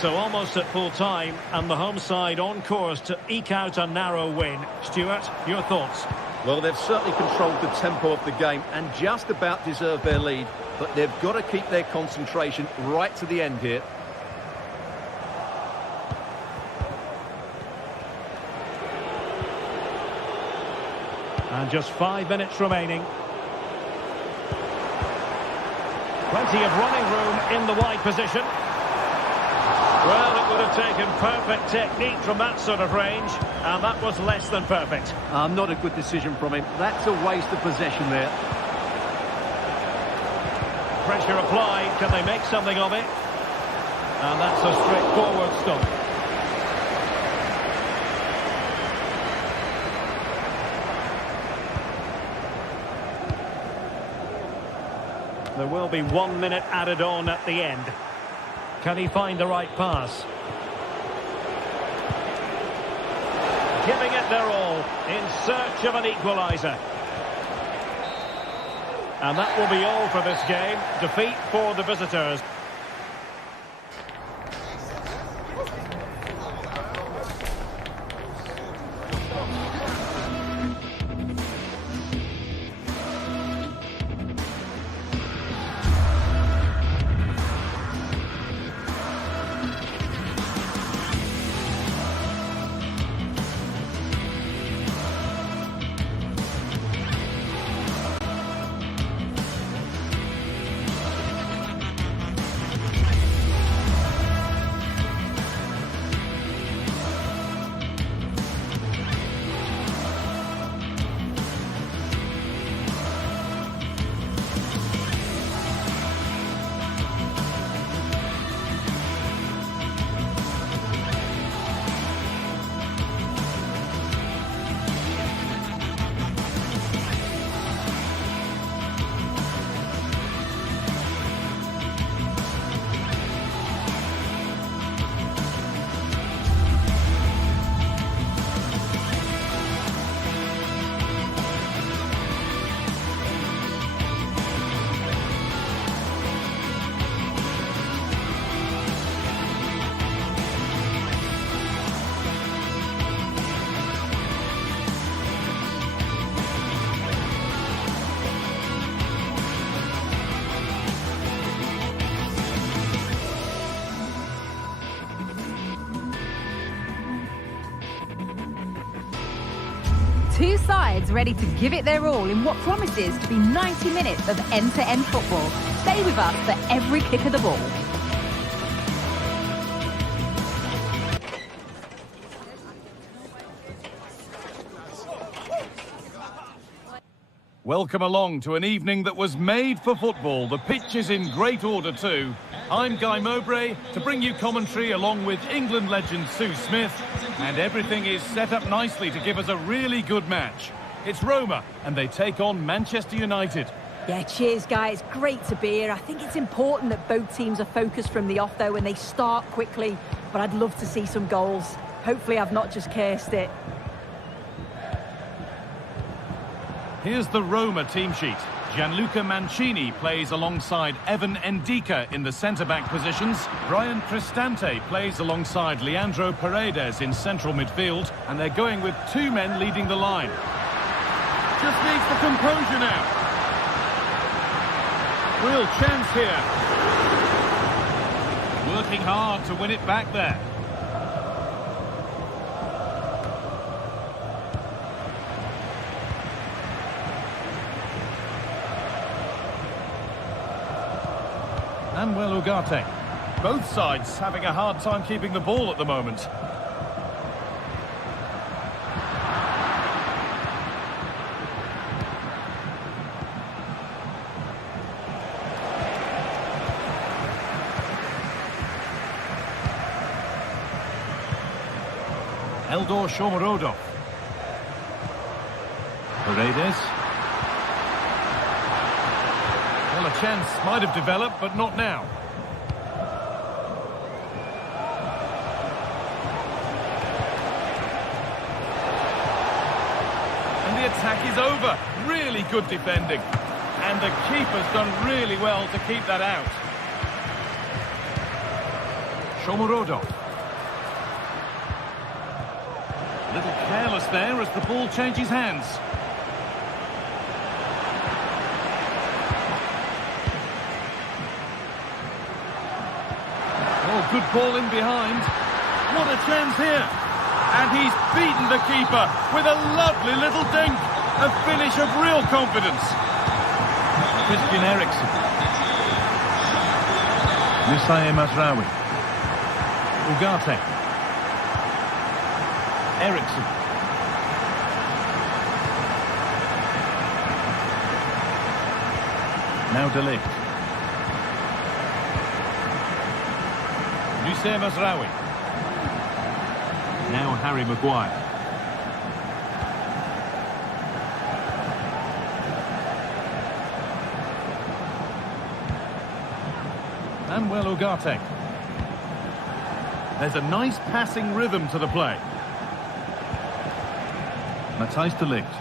So almost at full time, and the home side on course to eke out a narrow win. Stuart, your thoughts? Well, they've certainly controlled the tempo of the game and just about deserved their lead, but they've got to keep their concentration right to the end here. And just 5 minutes remaining. Plenty of running room in the wide position. Well, it would have taken perfect technique from that sort of range, and that was less than perfect. Not a good decision from him. That's a waste of possession there. Pressure applied. Can they make something of it? And that's a straightforward stop. There will be 1 minute added on at the end. Can he find the right pass? Giving it their all in search of an equaliser. And that will be all for this game. Defeat for the visitors. Two sides ready to give it their all in what promises to be 90 minutes of end-to-end football. Stay with us for every kick of the ball. Welcome along to an evening that was made for football. The pitch is in great order too. I'm Guy Mowbray to bring you commentary along with England legend Sue Smith, and everything is set up nicely to give us a really good match. It's Roma and they take on Manchester United. Yeah, cheers, Guy. It's great to be here. I think it's important that both teams are focused from the off, though, and they start quickly. But I'd love to see some goals. Hopefully I've not just cursed it. Here's the Roma team sheet. Gianluca Mancini plays alongside Evan Ndika in the centre-back positions. Brian Cristante plays alongside Leandro Paredes in central midfield. And they're going with two men leading the line. Just needs the composure now. Real chance here. Working hard to win it back there. Manuel Ugarte. Both sides having a hard time keeping the ball at the moment. Eldor Shomorodov. Paredes. Well, a chance might have developed, but not now. And the attack is over. Really good defending. And the keeper's done really well to keep that out. Shomorodov. A little careless there as the ball changes hands. Oh, good ball in behind. What a chance here. And he's beaten the keeper with a lovely little dink. A finish of real confidence. Christian Eriksen. Musaye Mazraoui. Ugarte. Eriksen. Now De Ligt. Musaye Mazraoui. Now Harry Maguire. Manuel Ugarte. There's a nice passing rhythm to the play. Matthijs De Ligt.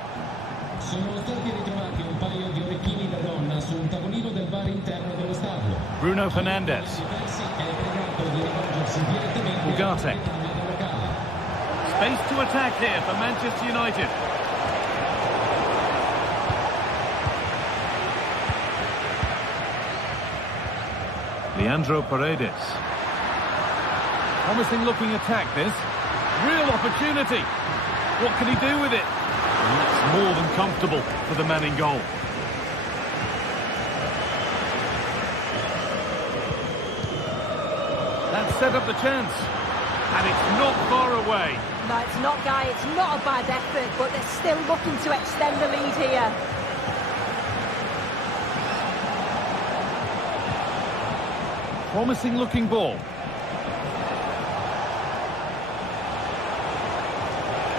Sono stati ritrovati un paio di orecchini da donna sul tavolino del bar interno dello stadio. Bruno Fernandes. Ugarte. Space to attack here for Manchester United. Leandro Paredes. Promising looking attack this. Real opportunity. What can he do with it? And that's more than comfortable for the man in goal. That set up the chance. And it's not far away. No, it's not, Guy. It's not a bad effort, but they're still looking to extend the lead here. Promising looking ball.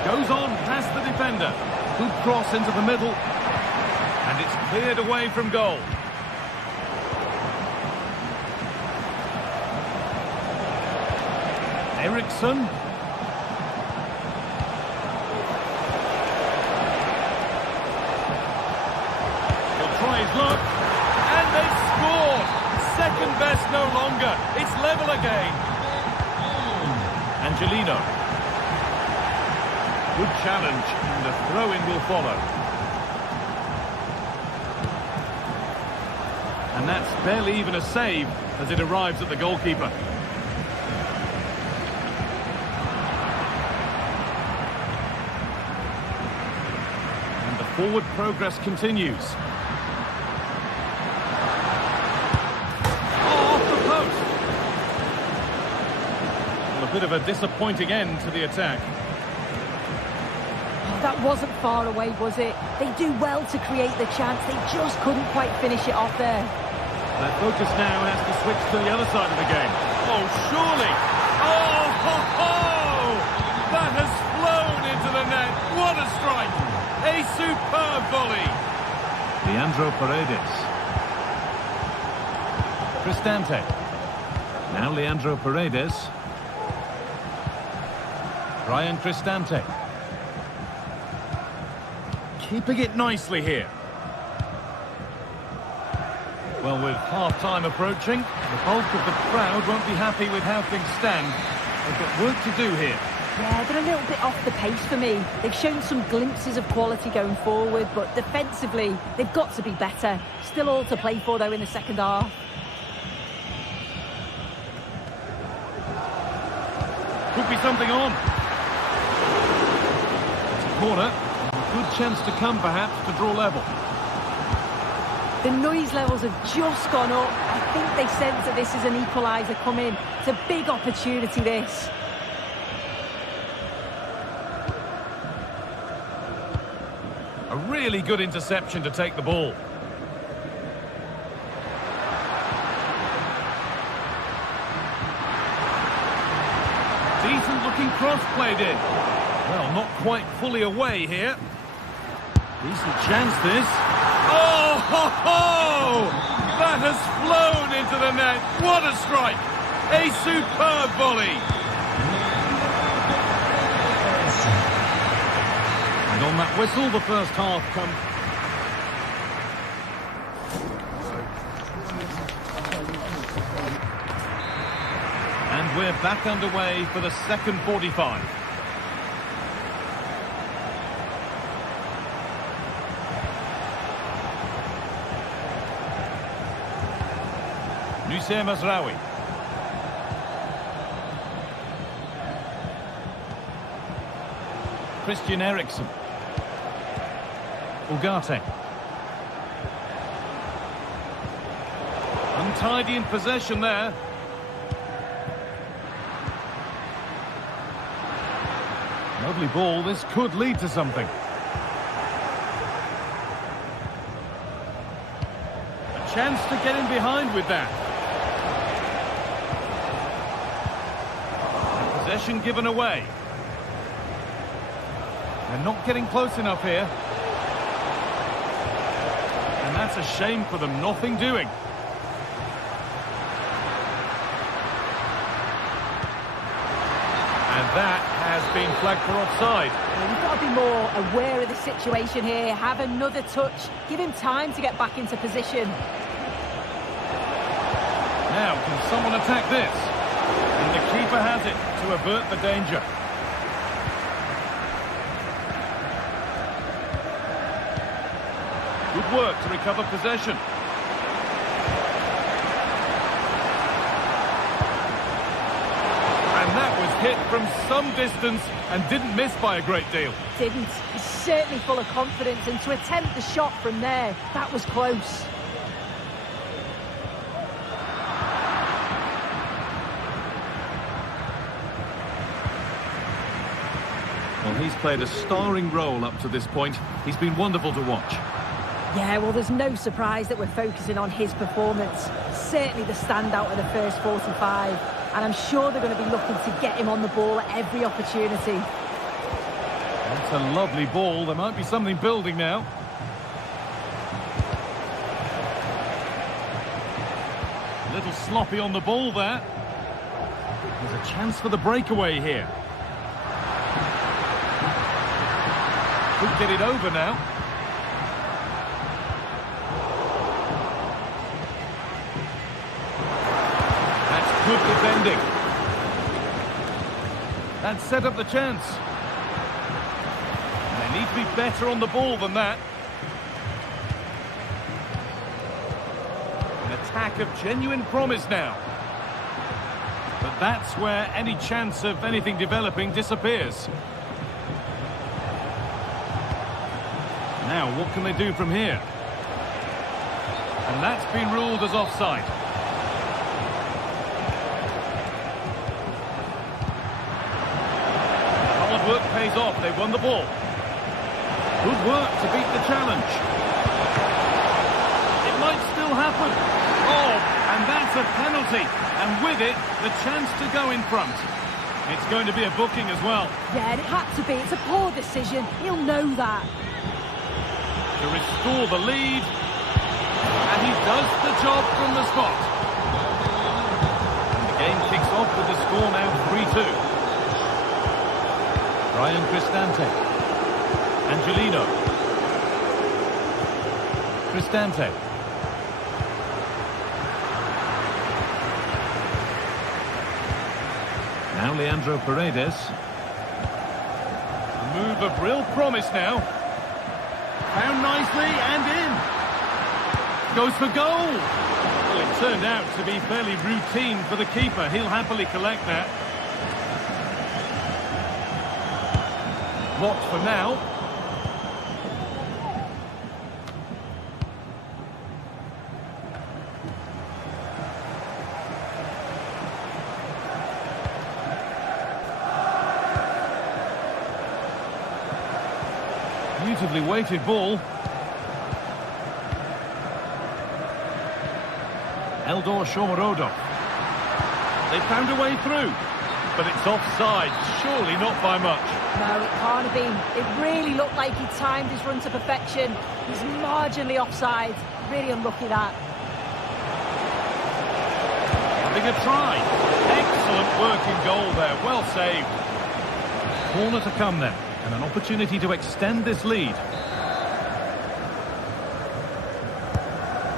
Goes on past the defender. Good cross into the middle. And it's cleared away from goal. Eriksen. He'll try his luck. And they've scored. Second best no longer. It's level again. Angelino. Good challenge, and a throw-in will follow. And that's barely even a save as it arrives at the goalkeeper. Forward progress continues. Oh, off the post! Well, a bit of a disappointing end to the attack. That wasn't far away, was it? They do well to create the chance. They just couldn't quite finish it off there. Their focus now has to switch to the other side of the game. Oh, surely! Oh, ho, ho! That has flown into the net. What a strike! A superb volley! Leandro Paredes. Cristante. Now Leandro Paredes. Brian Cristante. Keeping it nicely here. Well, with half-time approaching, the bulk of the crowd won't be happy with how things stand. They've got work to do here. Yeah, they're a little bit off the pace for me. They've shown some glimpses of quality going forward, but defensively, they've got to be better. Still all to play for, though, in the second half. Could be something on. It's a corner. A good chance to come, perhaps, to draw level. The noise levels have just gone up. I think they sense that this is an equaliser coming. It's a big opportunity, this. A really good interception to take the ball. Decent looking cross played in. Well, not quite fully away here. Decent chance this. Oh, ho, ho! That has flown into the net. What a strike! A superb volley. And on that whistle, the first half comes. And we're back underway for the second 45. Nusayr Mazraoui. Christian Eriksen. Ugarte. Untidy in possession there. Lovely ball. This could lead to something. A chance to get in behind with that. Possession given away. They're not getting close enough here. And that's a shame for them. Nothing doing. And that has been flagged for offside. You've got to be more aware of the situation here. Have another touch. Give him time to get back into position. Now, can someone attack this? And the keeper has it to avert the danger. Good work to recover possession. And that was hit from some distance and didn't miss by a great deal. Didn't. He's certainly full of confidence, and to attempt the shot from there, that was close. Well, he's played a starring role up to this point. He's been wonderful to watch. Yeah, well, there's no surprise that we're focusing on his performance. Certainly the standout of the first 45. And I'm sure they're going to be looking to get him on the ball at every opportunity. That's a lovely ball. There might be something building now. A little sloppy on the ball there. There's a chance for the breakaway here. Could get it over now. That's good defending. That set up the chance. And they need to be better on the ball than that. An attack of genuine promise now. But that's where any chance of anything developing disappears. Now, what can they do from here? And that's been ruled as offside. Hard work pays off. They won the ball. Good work to beat the challenge. It might still happen. Oh, and that's a penalty. And with it, the chance to go in front. It's going to be a booking as well. Yeah, it had to be. It's a poor decision. He'll know that. To restore the lead. And he does the job from the spot. And the game kicks off with the score now 3-2. Ryan Cristante. Angelino. Cristante. Now Leandro Paredes. A move of real promise now. Found nicely and in. Goes for goal. Well, it turned out to be fairly routine for the keeper. He'll happily collect that. Blocked for now. Beautifully weighted ball. Eldor Shomorodov. They found a way through, but it's offside, surely not by much. No, it can't have been. It really looked like he timed his run to perfection. He's marginally offside. Really unlucky that. Having a try. Excellent work in goal there, well saved. Corner to come then, and an opportunity to extend this lead.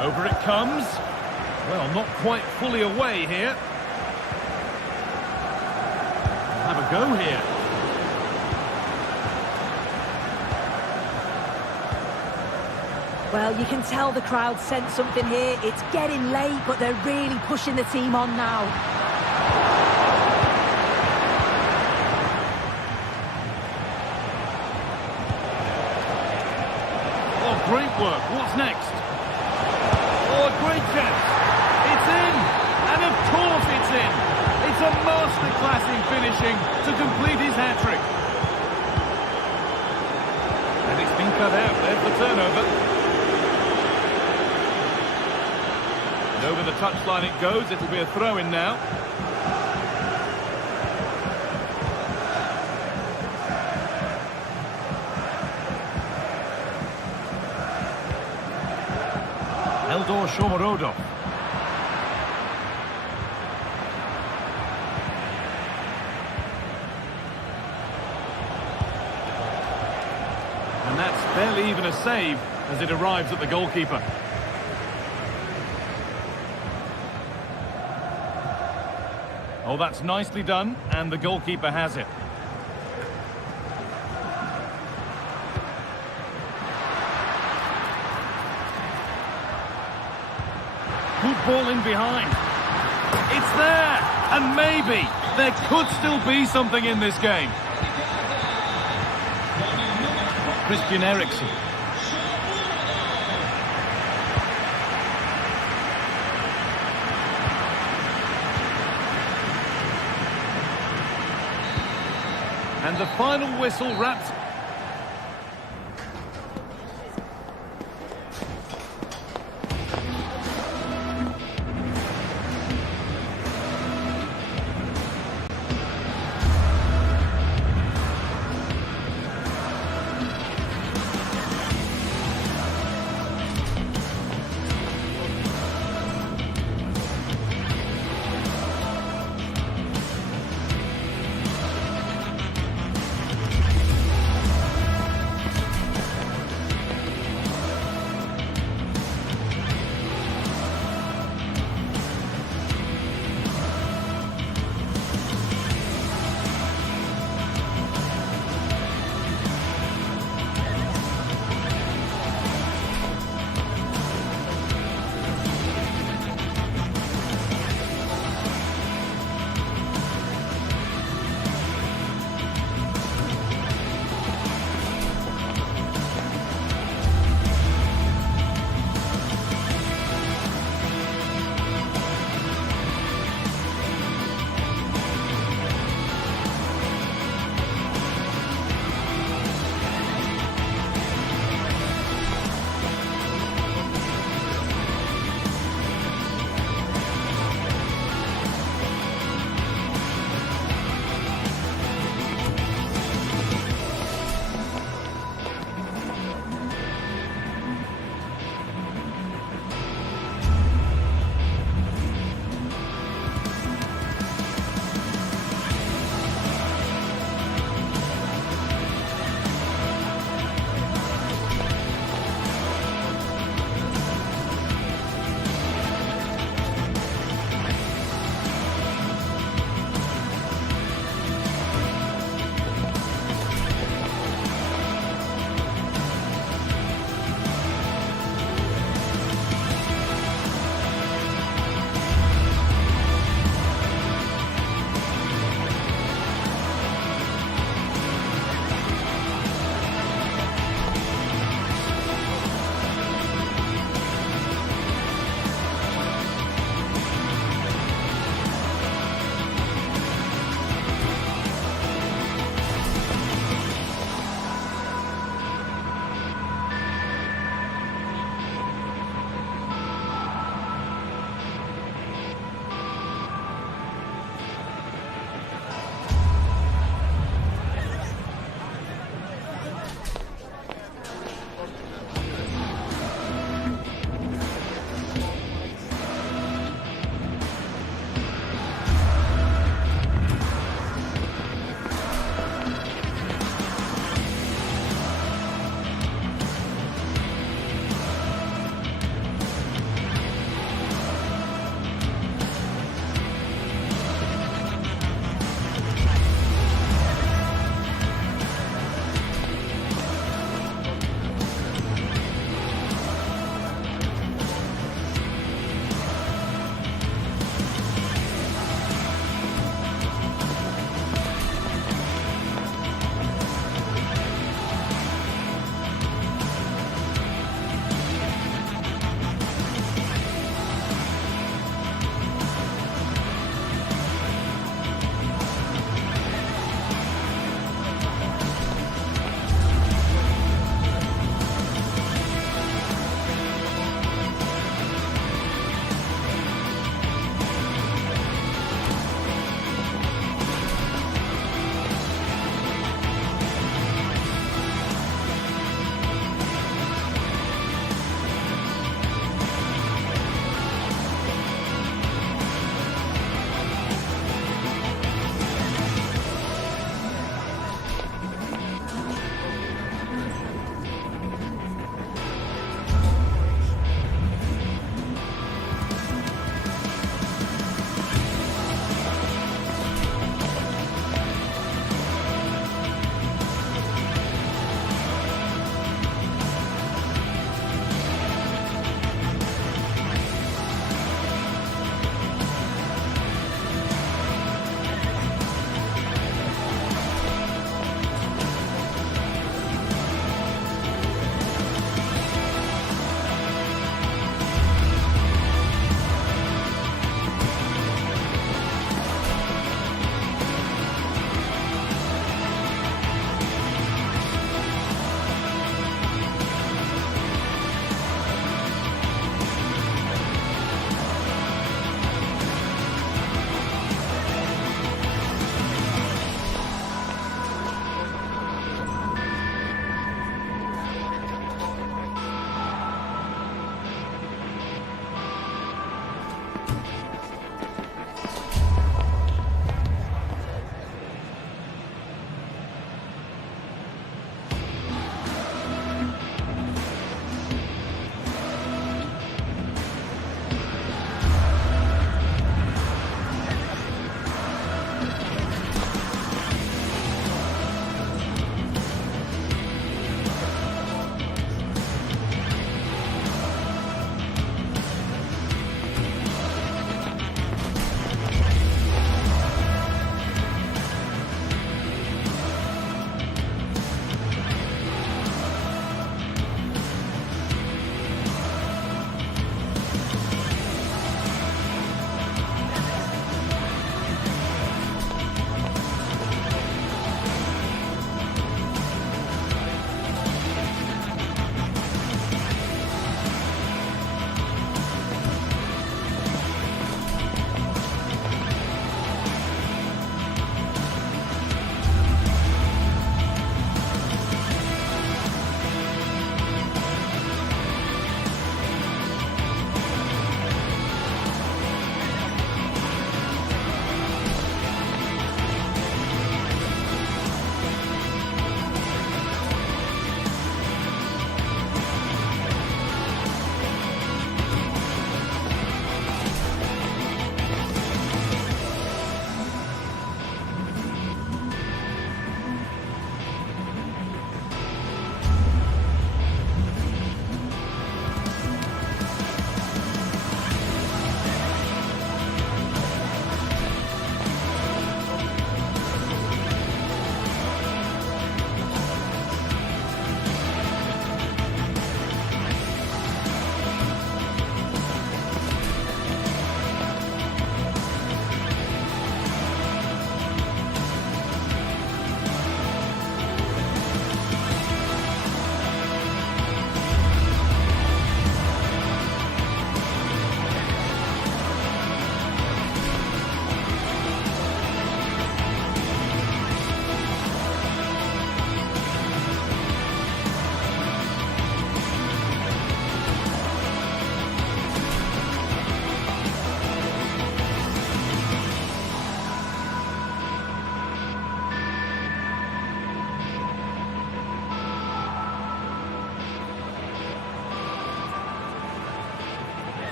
Over it comes. Well, not quite fully away here. Have a go here. Well, you can tell the crowd sense something here. It's getting late, but they're really pushing the team on now. Oh, great work. What's next? Oh, a great chance. It's in. And of course it's in. It's a masterclass in finishing to complete his hat-trick. And it's been cut out. There's the turnover. And over the touchline it goes. It'll be a throw-in now. Eldor Shomorodov. And that's barely even a save as it arrives at the goalkeeper. Oh, that's nicely done, and the goalkeeper has it. Good ball in behind. It's there, and maybe there could still be something in this game. Christian Eriksen. And the final whistle wraps.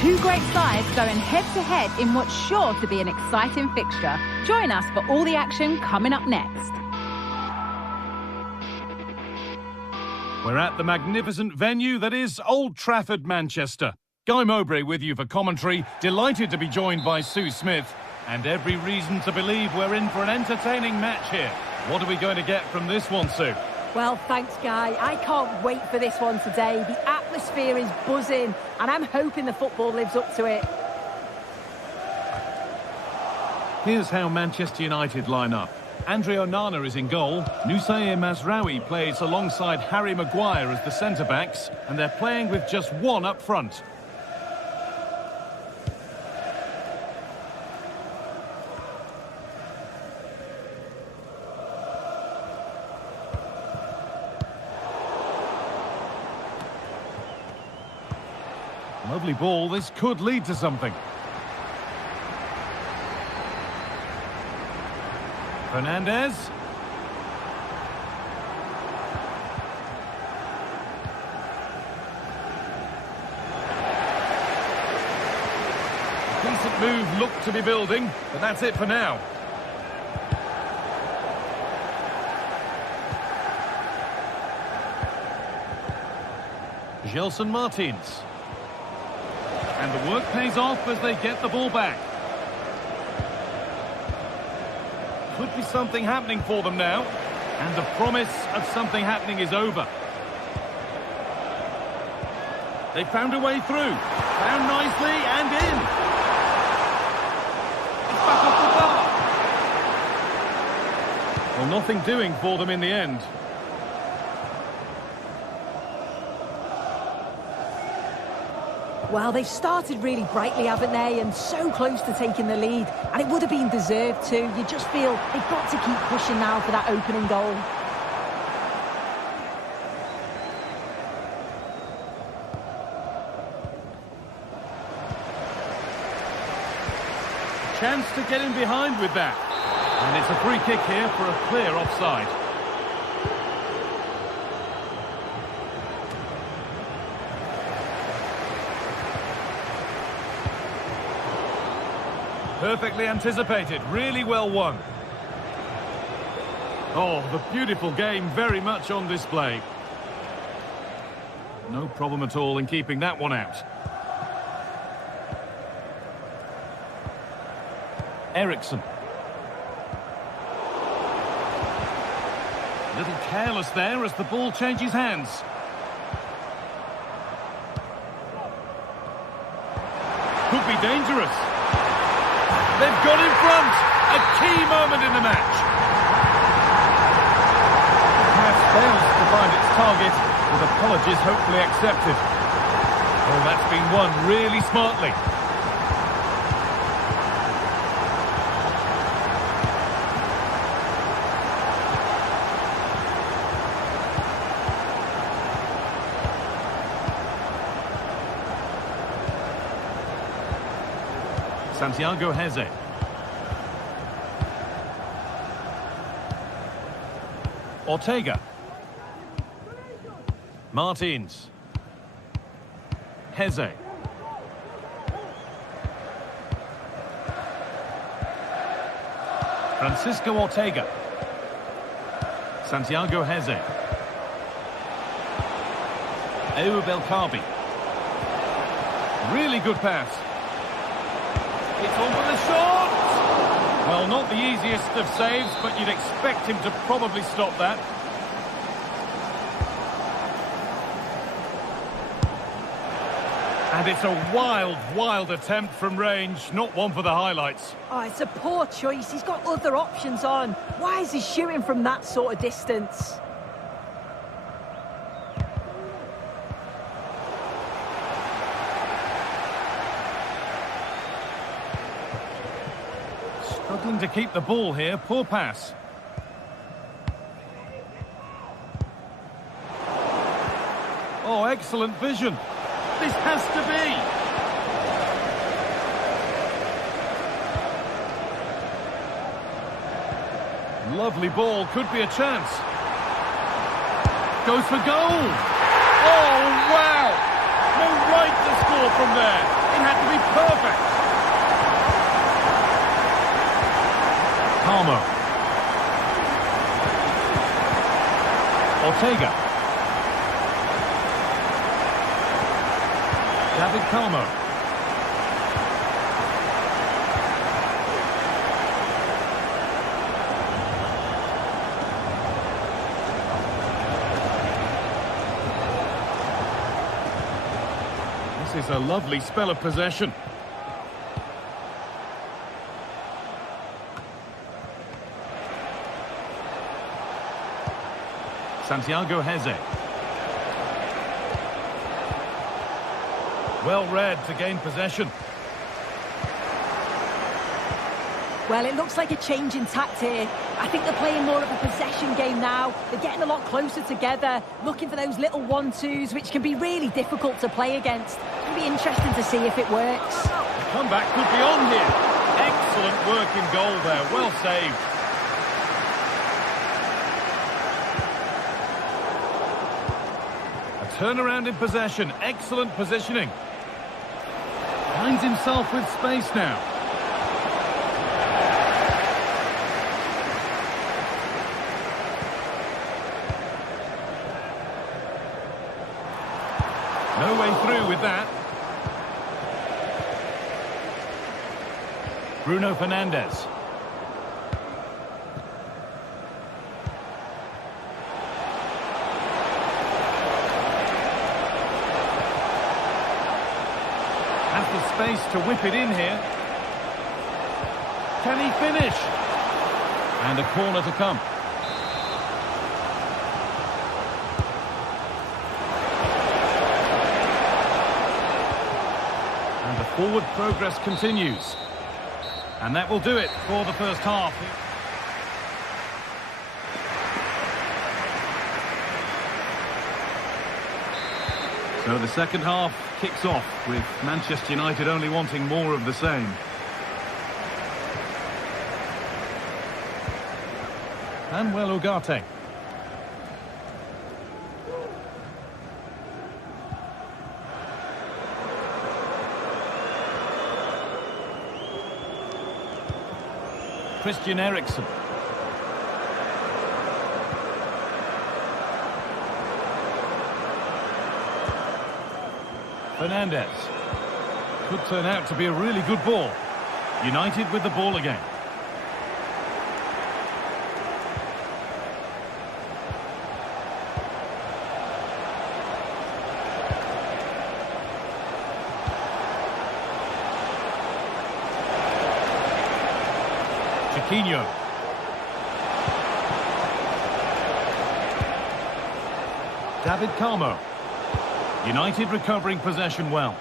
Two great sides going head-to-head in what's sure to be an exciting fixture. Join us for all the action coming up next. We're at the magnificent venue that is Old Trafford, Manchester. Guy Mowbray with you for commentary. Delighted to be joined by Sue Smith. And every reason to believe we're in for an entertaining match here. What are we going to get from this one, Sue? Well, thanks, Guy. I can't wait for this one today. The atmosphere is buzzing, and I'm hoping the football lives up to it. Here's how Manchester United line up. Andre Onana is in goal. Nusayr Mazraoui plays alongside Harry Maguire as the centre-backs, and they're playing with just one up front. Lovely ball, this could lead to something. Fernandez. Decent move looked to be building, but that's it for now. Gelson Martins. And the work pays off as they get the ball back. Could be something happening for them now. And the promise of something happening is over. They found a way through. Found nicely and in. It's back off the bar. Well, nothing doing for them in the end. Well, they've started really brightly, haven't they? And so close to taking the lead. And it would have been deserved too. You just feel they've got to keep pushing now for that opening goal. Chance to get in behind with that. And it's a free kick here for a clear offside. Perfectly anticipated, really well won. Oh, the beautiful game very much on display. No problem at all in keeping that one out. Eriksson. A little careless there as the ball changes hands. Could be dangerous. They've got in front. A key moment in the match. Perhaps fails to find its target, with apologies hopefully accepted. Oh, that's been won really smartly. Santiago Heze. Ortega. Martins. Heze. Francisco Ortega. Santiago Heze. Eub El Kabi. Really good pass. It's on for the shot! Well, not the easiest of saves, but you'd expect him to probably stop that. And it's a wild, wild attempt from range, not one for the highlights. Oh, it's a poor choice. He's got other options on. Why is he shooting from that sort of distance? Struggling to keep the ball here, poor pass. Oh, excellent vision. This has to be. Lovely ball, could be a chance. Goes for goal. Oh, wow. No right to score from there. It had Ortega. David Calmo. This is a lovely spell of possession. Santiago Heze. Well read to gain possession. Well, it looks like a change in tact here. I think they're playing more of a possession game now. They're getting a lot closer together, looking for those little 1-2s, which can be really difficult to play against. It'll be interesting to see if it works. The comeback could be on here. Excellent work in goal there. Well saved. A turnaround in possession. Excellent positioning. Finds himself with space now. No way through with that. Bruno Fernandes. Has the space to whip it in here. Can he finish? And a corner to come. And the forward progress continues. And that will do it for the first half. So the second half kicks off with Manchester United only wanting more of the same. Manuel Ugarte. Christian Eriksen. Fernandes. Could turn out to be a really good ball. United with the ball again. Chiquinho. David Calmo. United recovering possession well.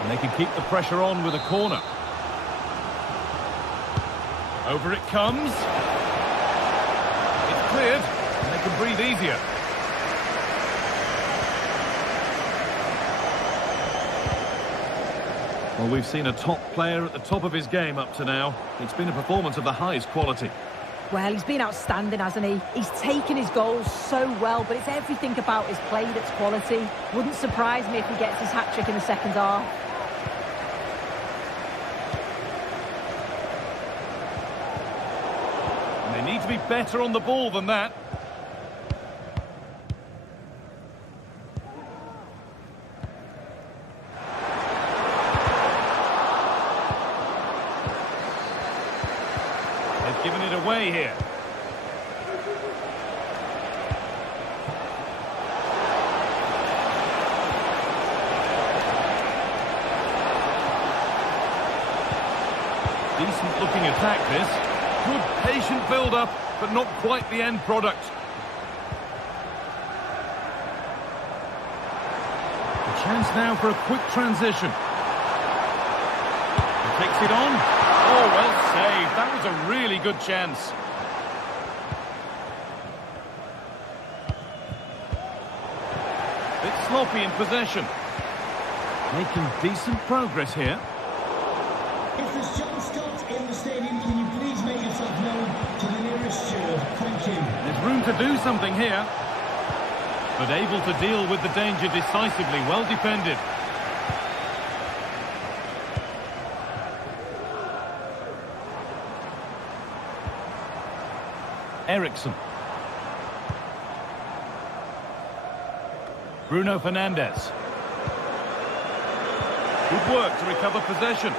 And they can keep the pressure on with a corner. Over it comes. It's cleared, and they can breathe easier. Well, we've seen a top player at the top of his game up to now. It's been a performance of the highest quality. Well, he's been outstanding, hasn't he? He's taken his goals so well, but it's everything about his play that's quality. Wouldn't surprise me if he gets his hat-trick in the second half. And they need to be better on the ball than that. They've given it away here. Decent looking attack this. Good patient build-up, but not quite the end product. A chance now for a quick transition. He takes it on. Oh, well saved. That was a really good chance. Bit sloppy in possession. Making decent progress here. If there's John Scott in the stadium, can you please make yourself known to the nearest steward? Thank you. There's room to do something here. But able to deal with the danger decisively. Well defended. Eriksson. Bruno Fernandes. Good work to recover possession.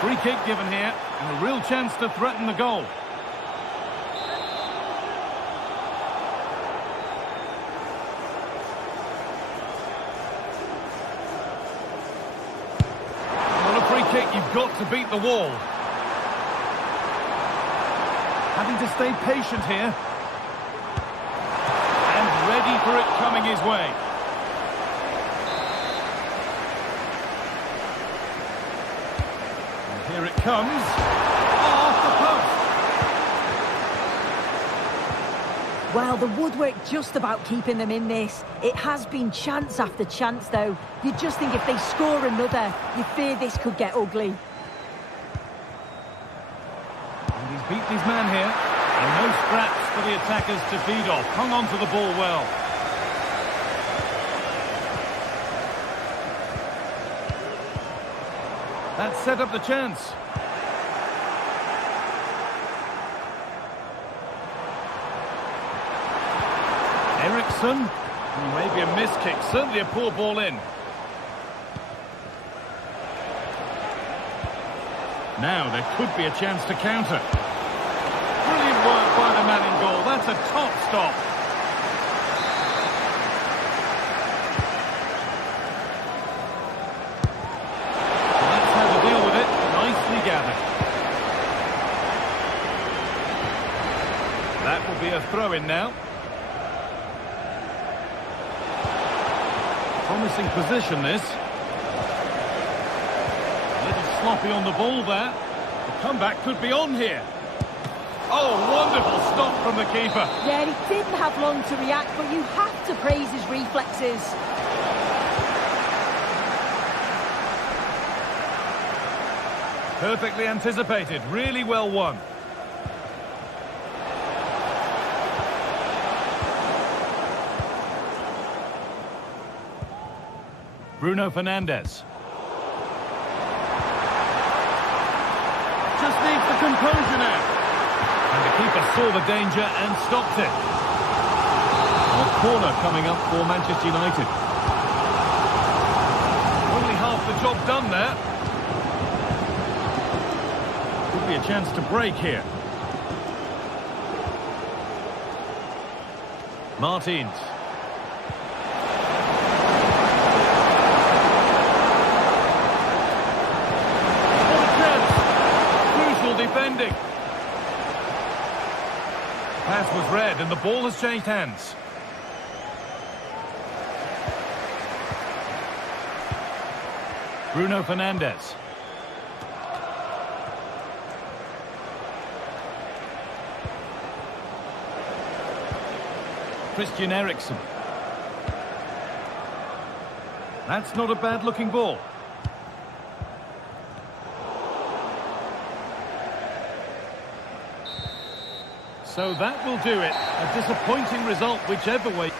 Free kick given here, and a real chance to threaten the goal. On a free kick, you've got to beat the wall. Having to stay patient here. And ready for it coming his way. Here it comes. Off the post. Well, the woodwork just about keeping them in this. It has been chance after chance, though. You just think if they score another, you fear this could get ugly. And he's beaten his man here. And no scraps for the attackers to feed off. Hung on to the ball well. That set up the chance. Eriksson. Maybe a miss kick. Certainly a poor ball in. Now there could be a chance to counter. Brilliant work by the man in goal. That's a top stop. That will be a throw-in now. Promising position, this. A little sloppy on the ball there. The comeback could be on here. Oh, wonderful stop from the keeper. Yeah, he didn't have long to react, but you have to praise his reflexes. Perfectly anticipated. Really well won. Bruno Fernandes. Just needs the composure now. And the keeper saw the danger and stopped it. A corner coming up for Manchester United. Only half the job done there. Could be a chance to break here. Martins. Defending. Pass was read and the ball has changed hands. Bruno Fernandes. Christian Eriksson. That's not a bad looking ball. So that will do it. A disappointing result whichever way.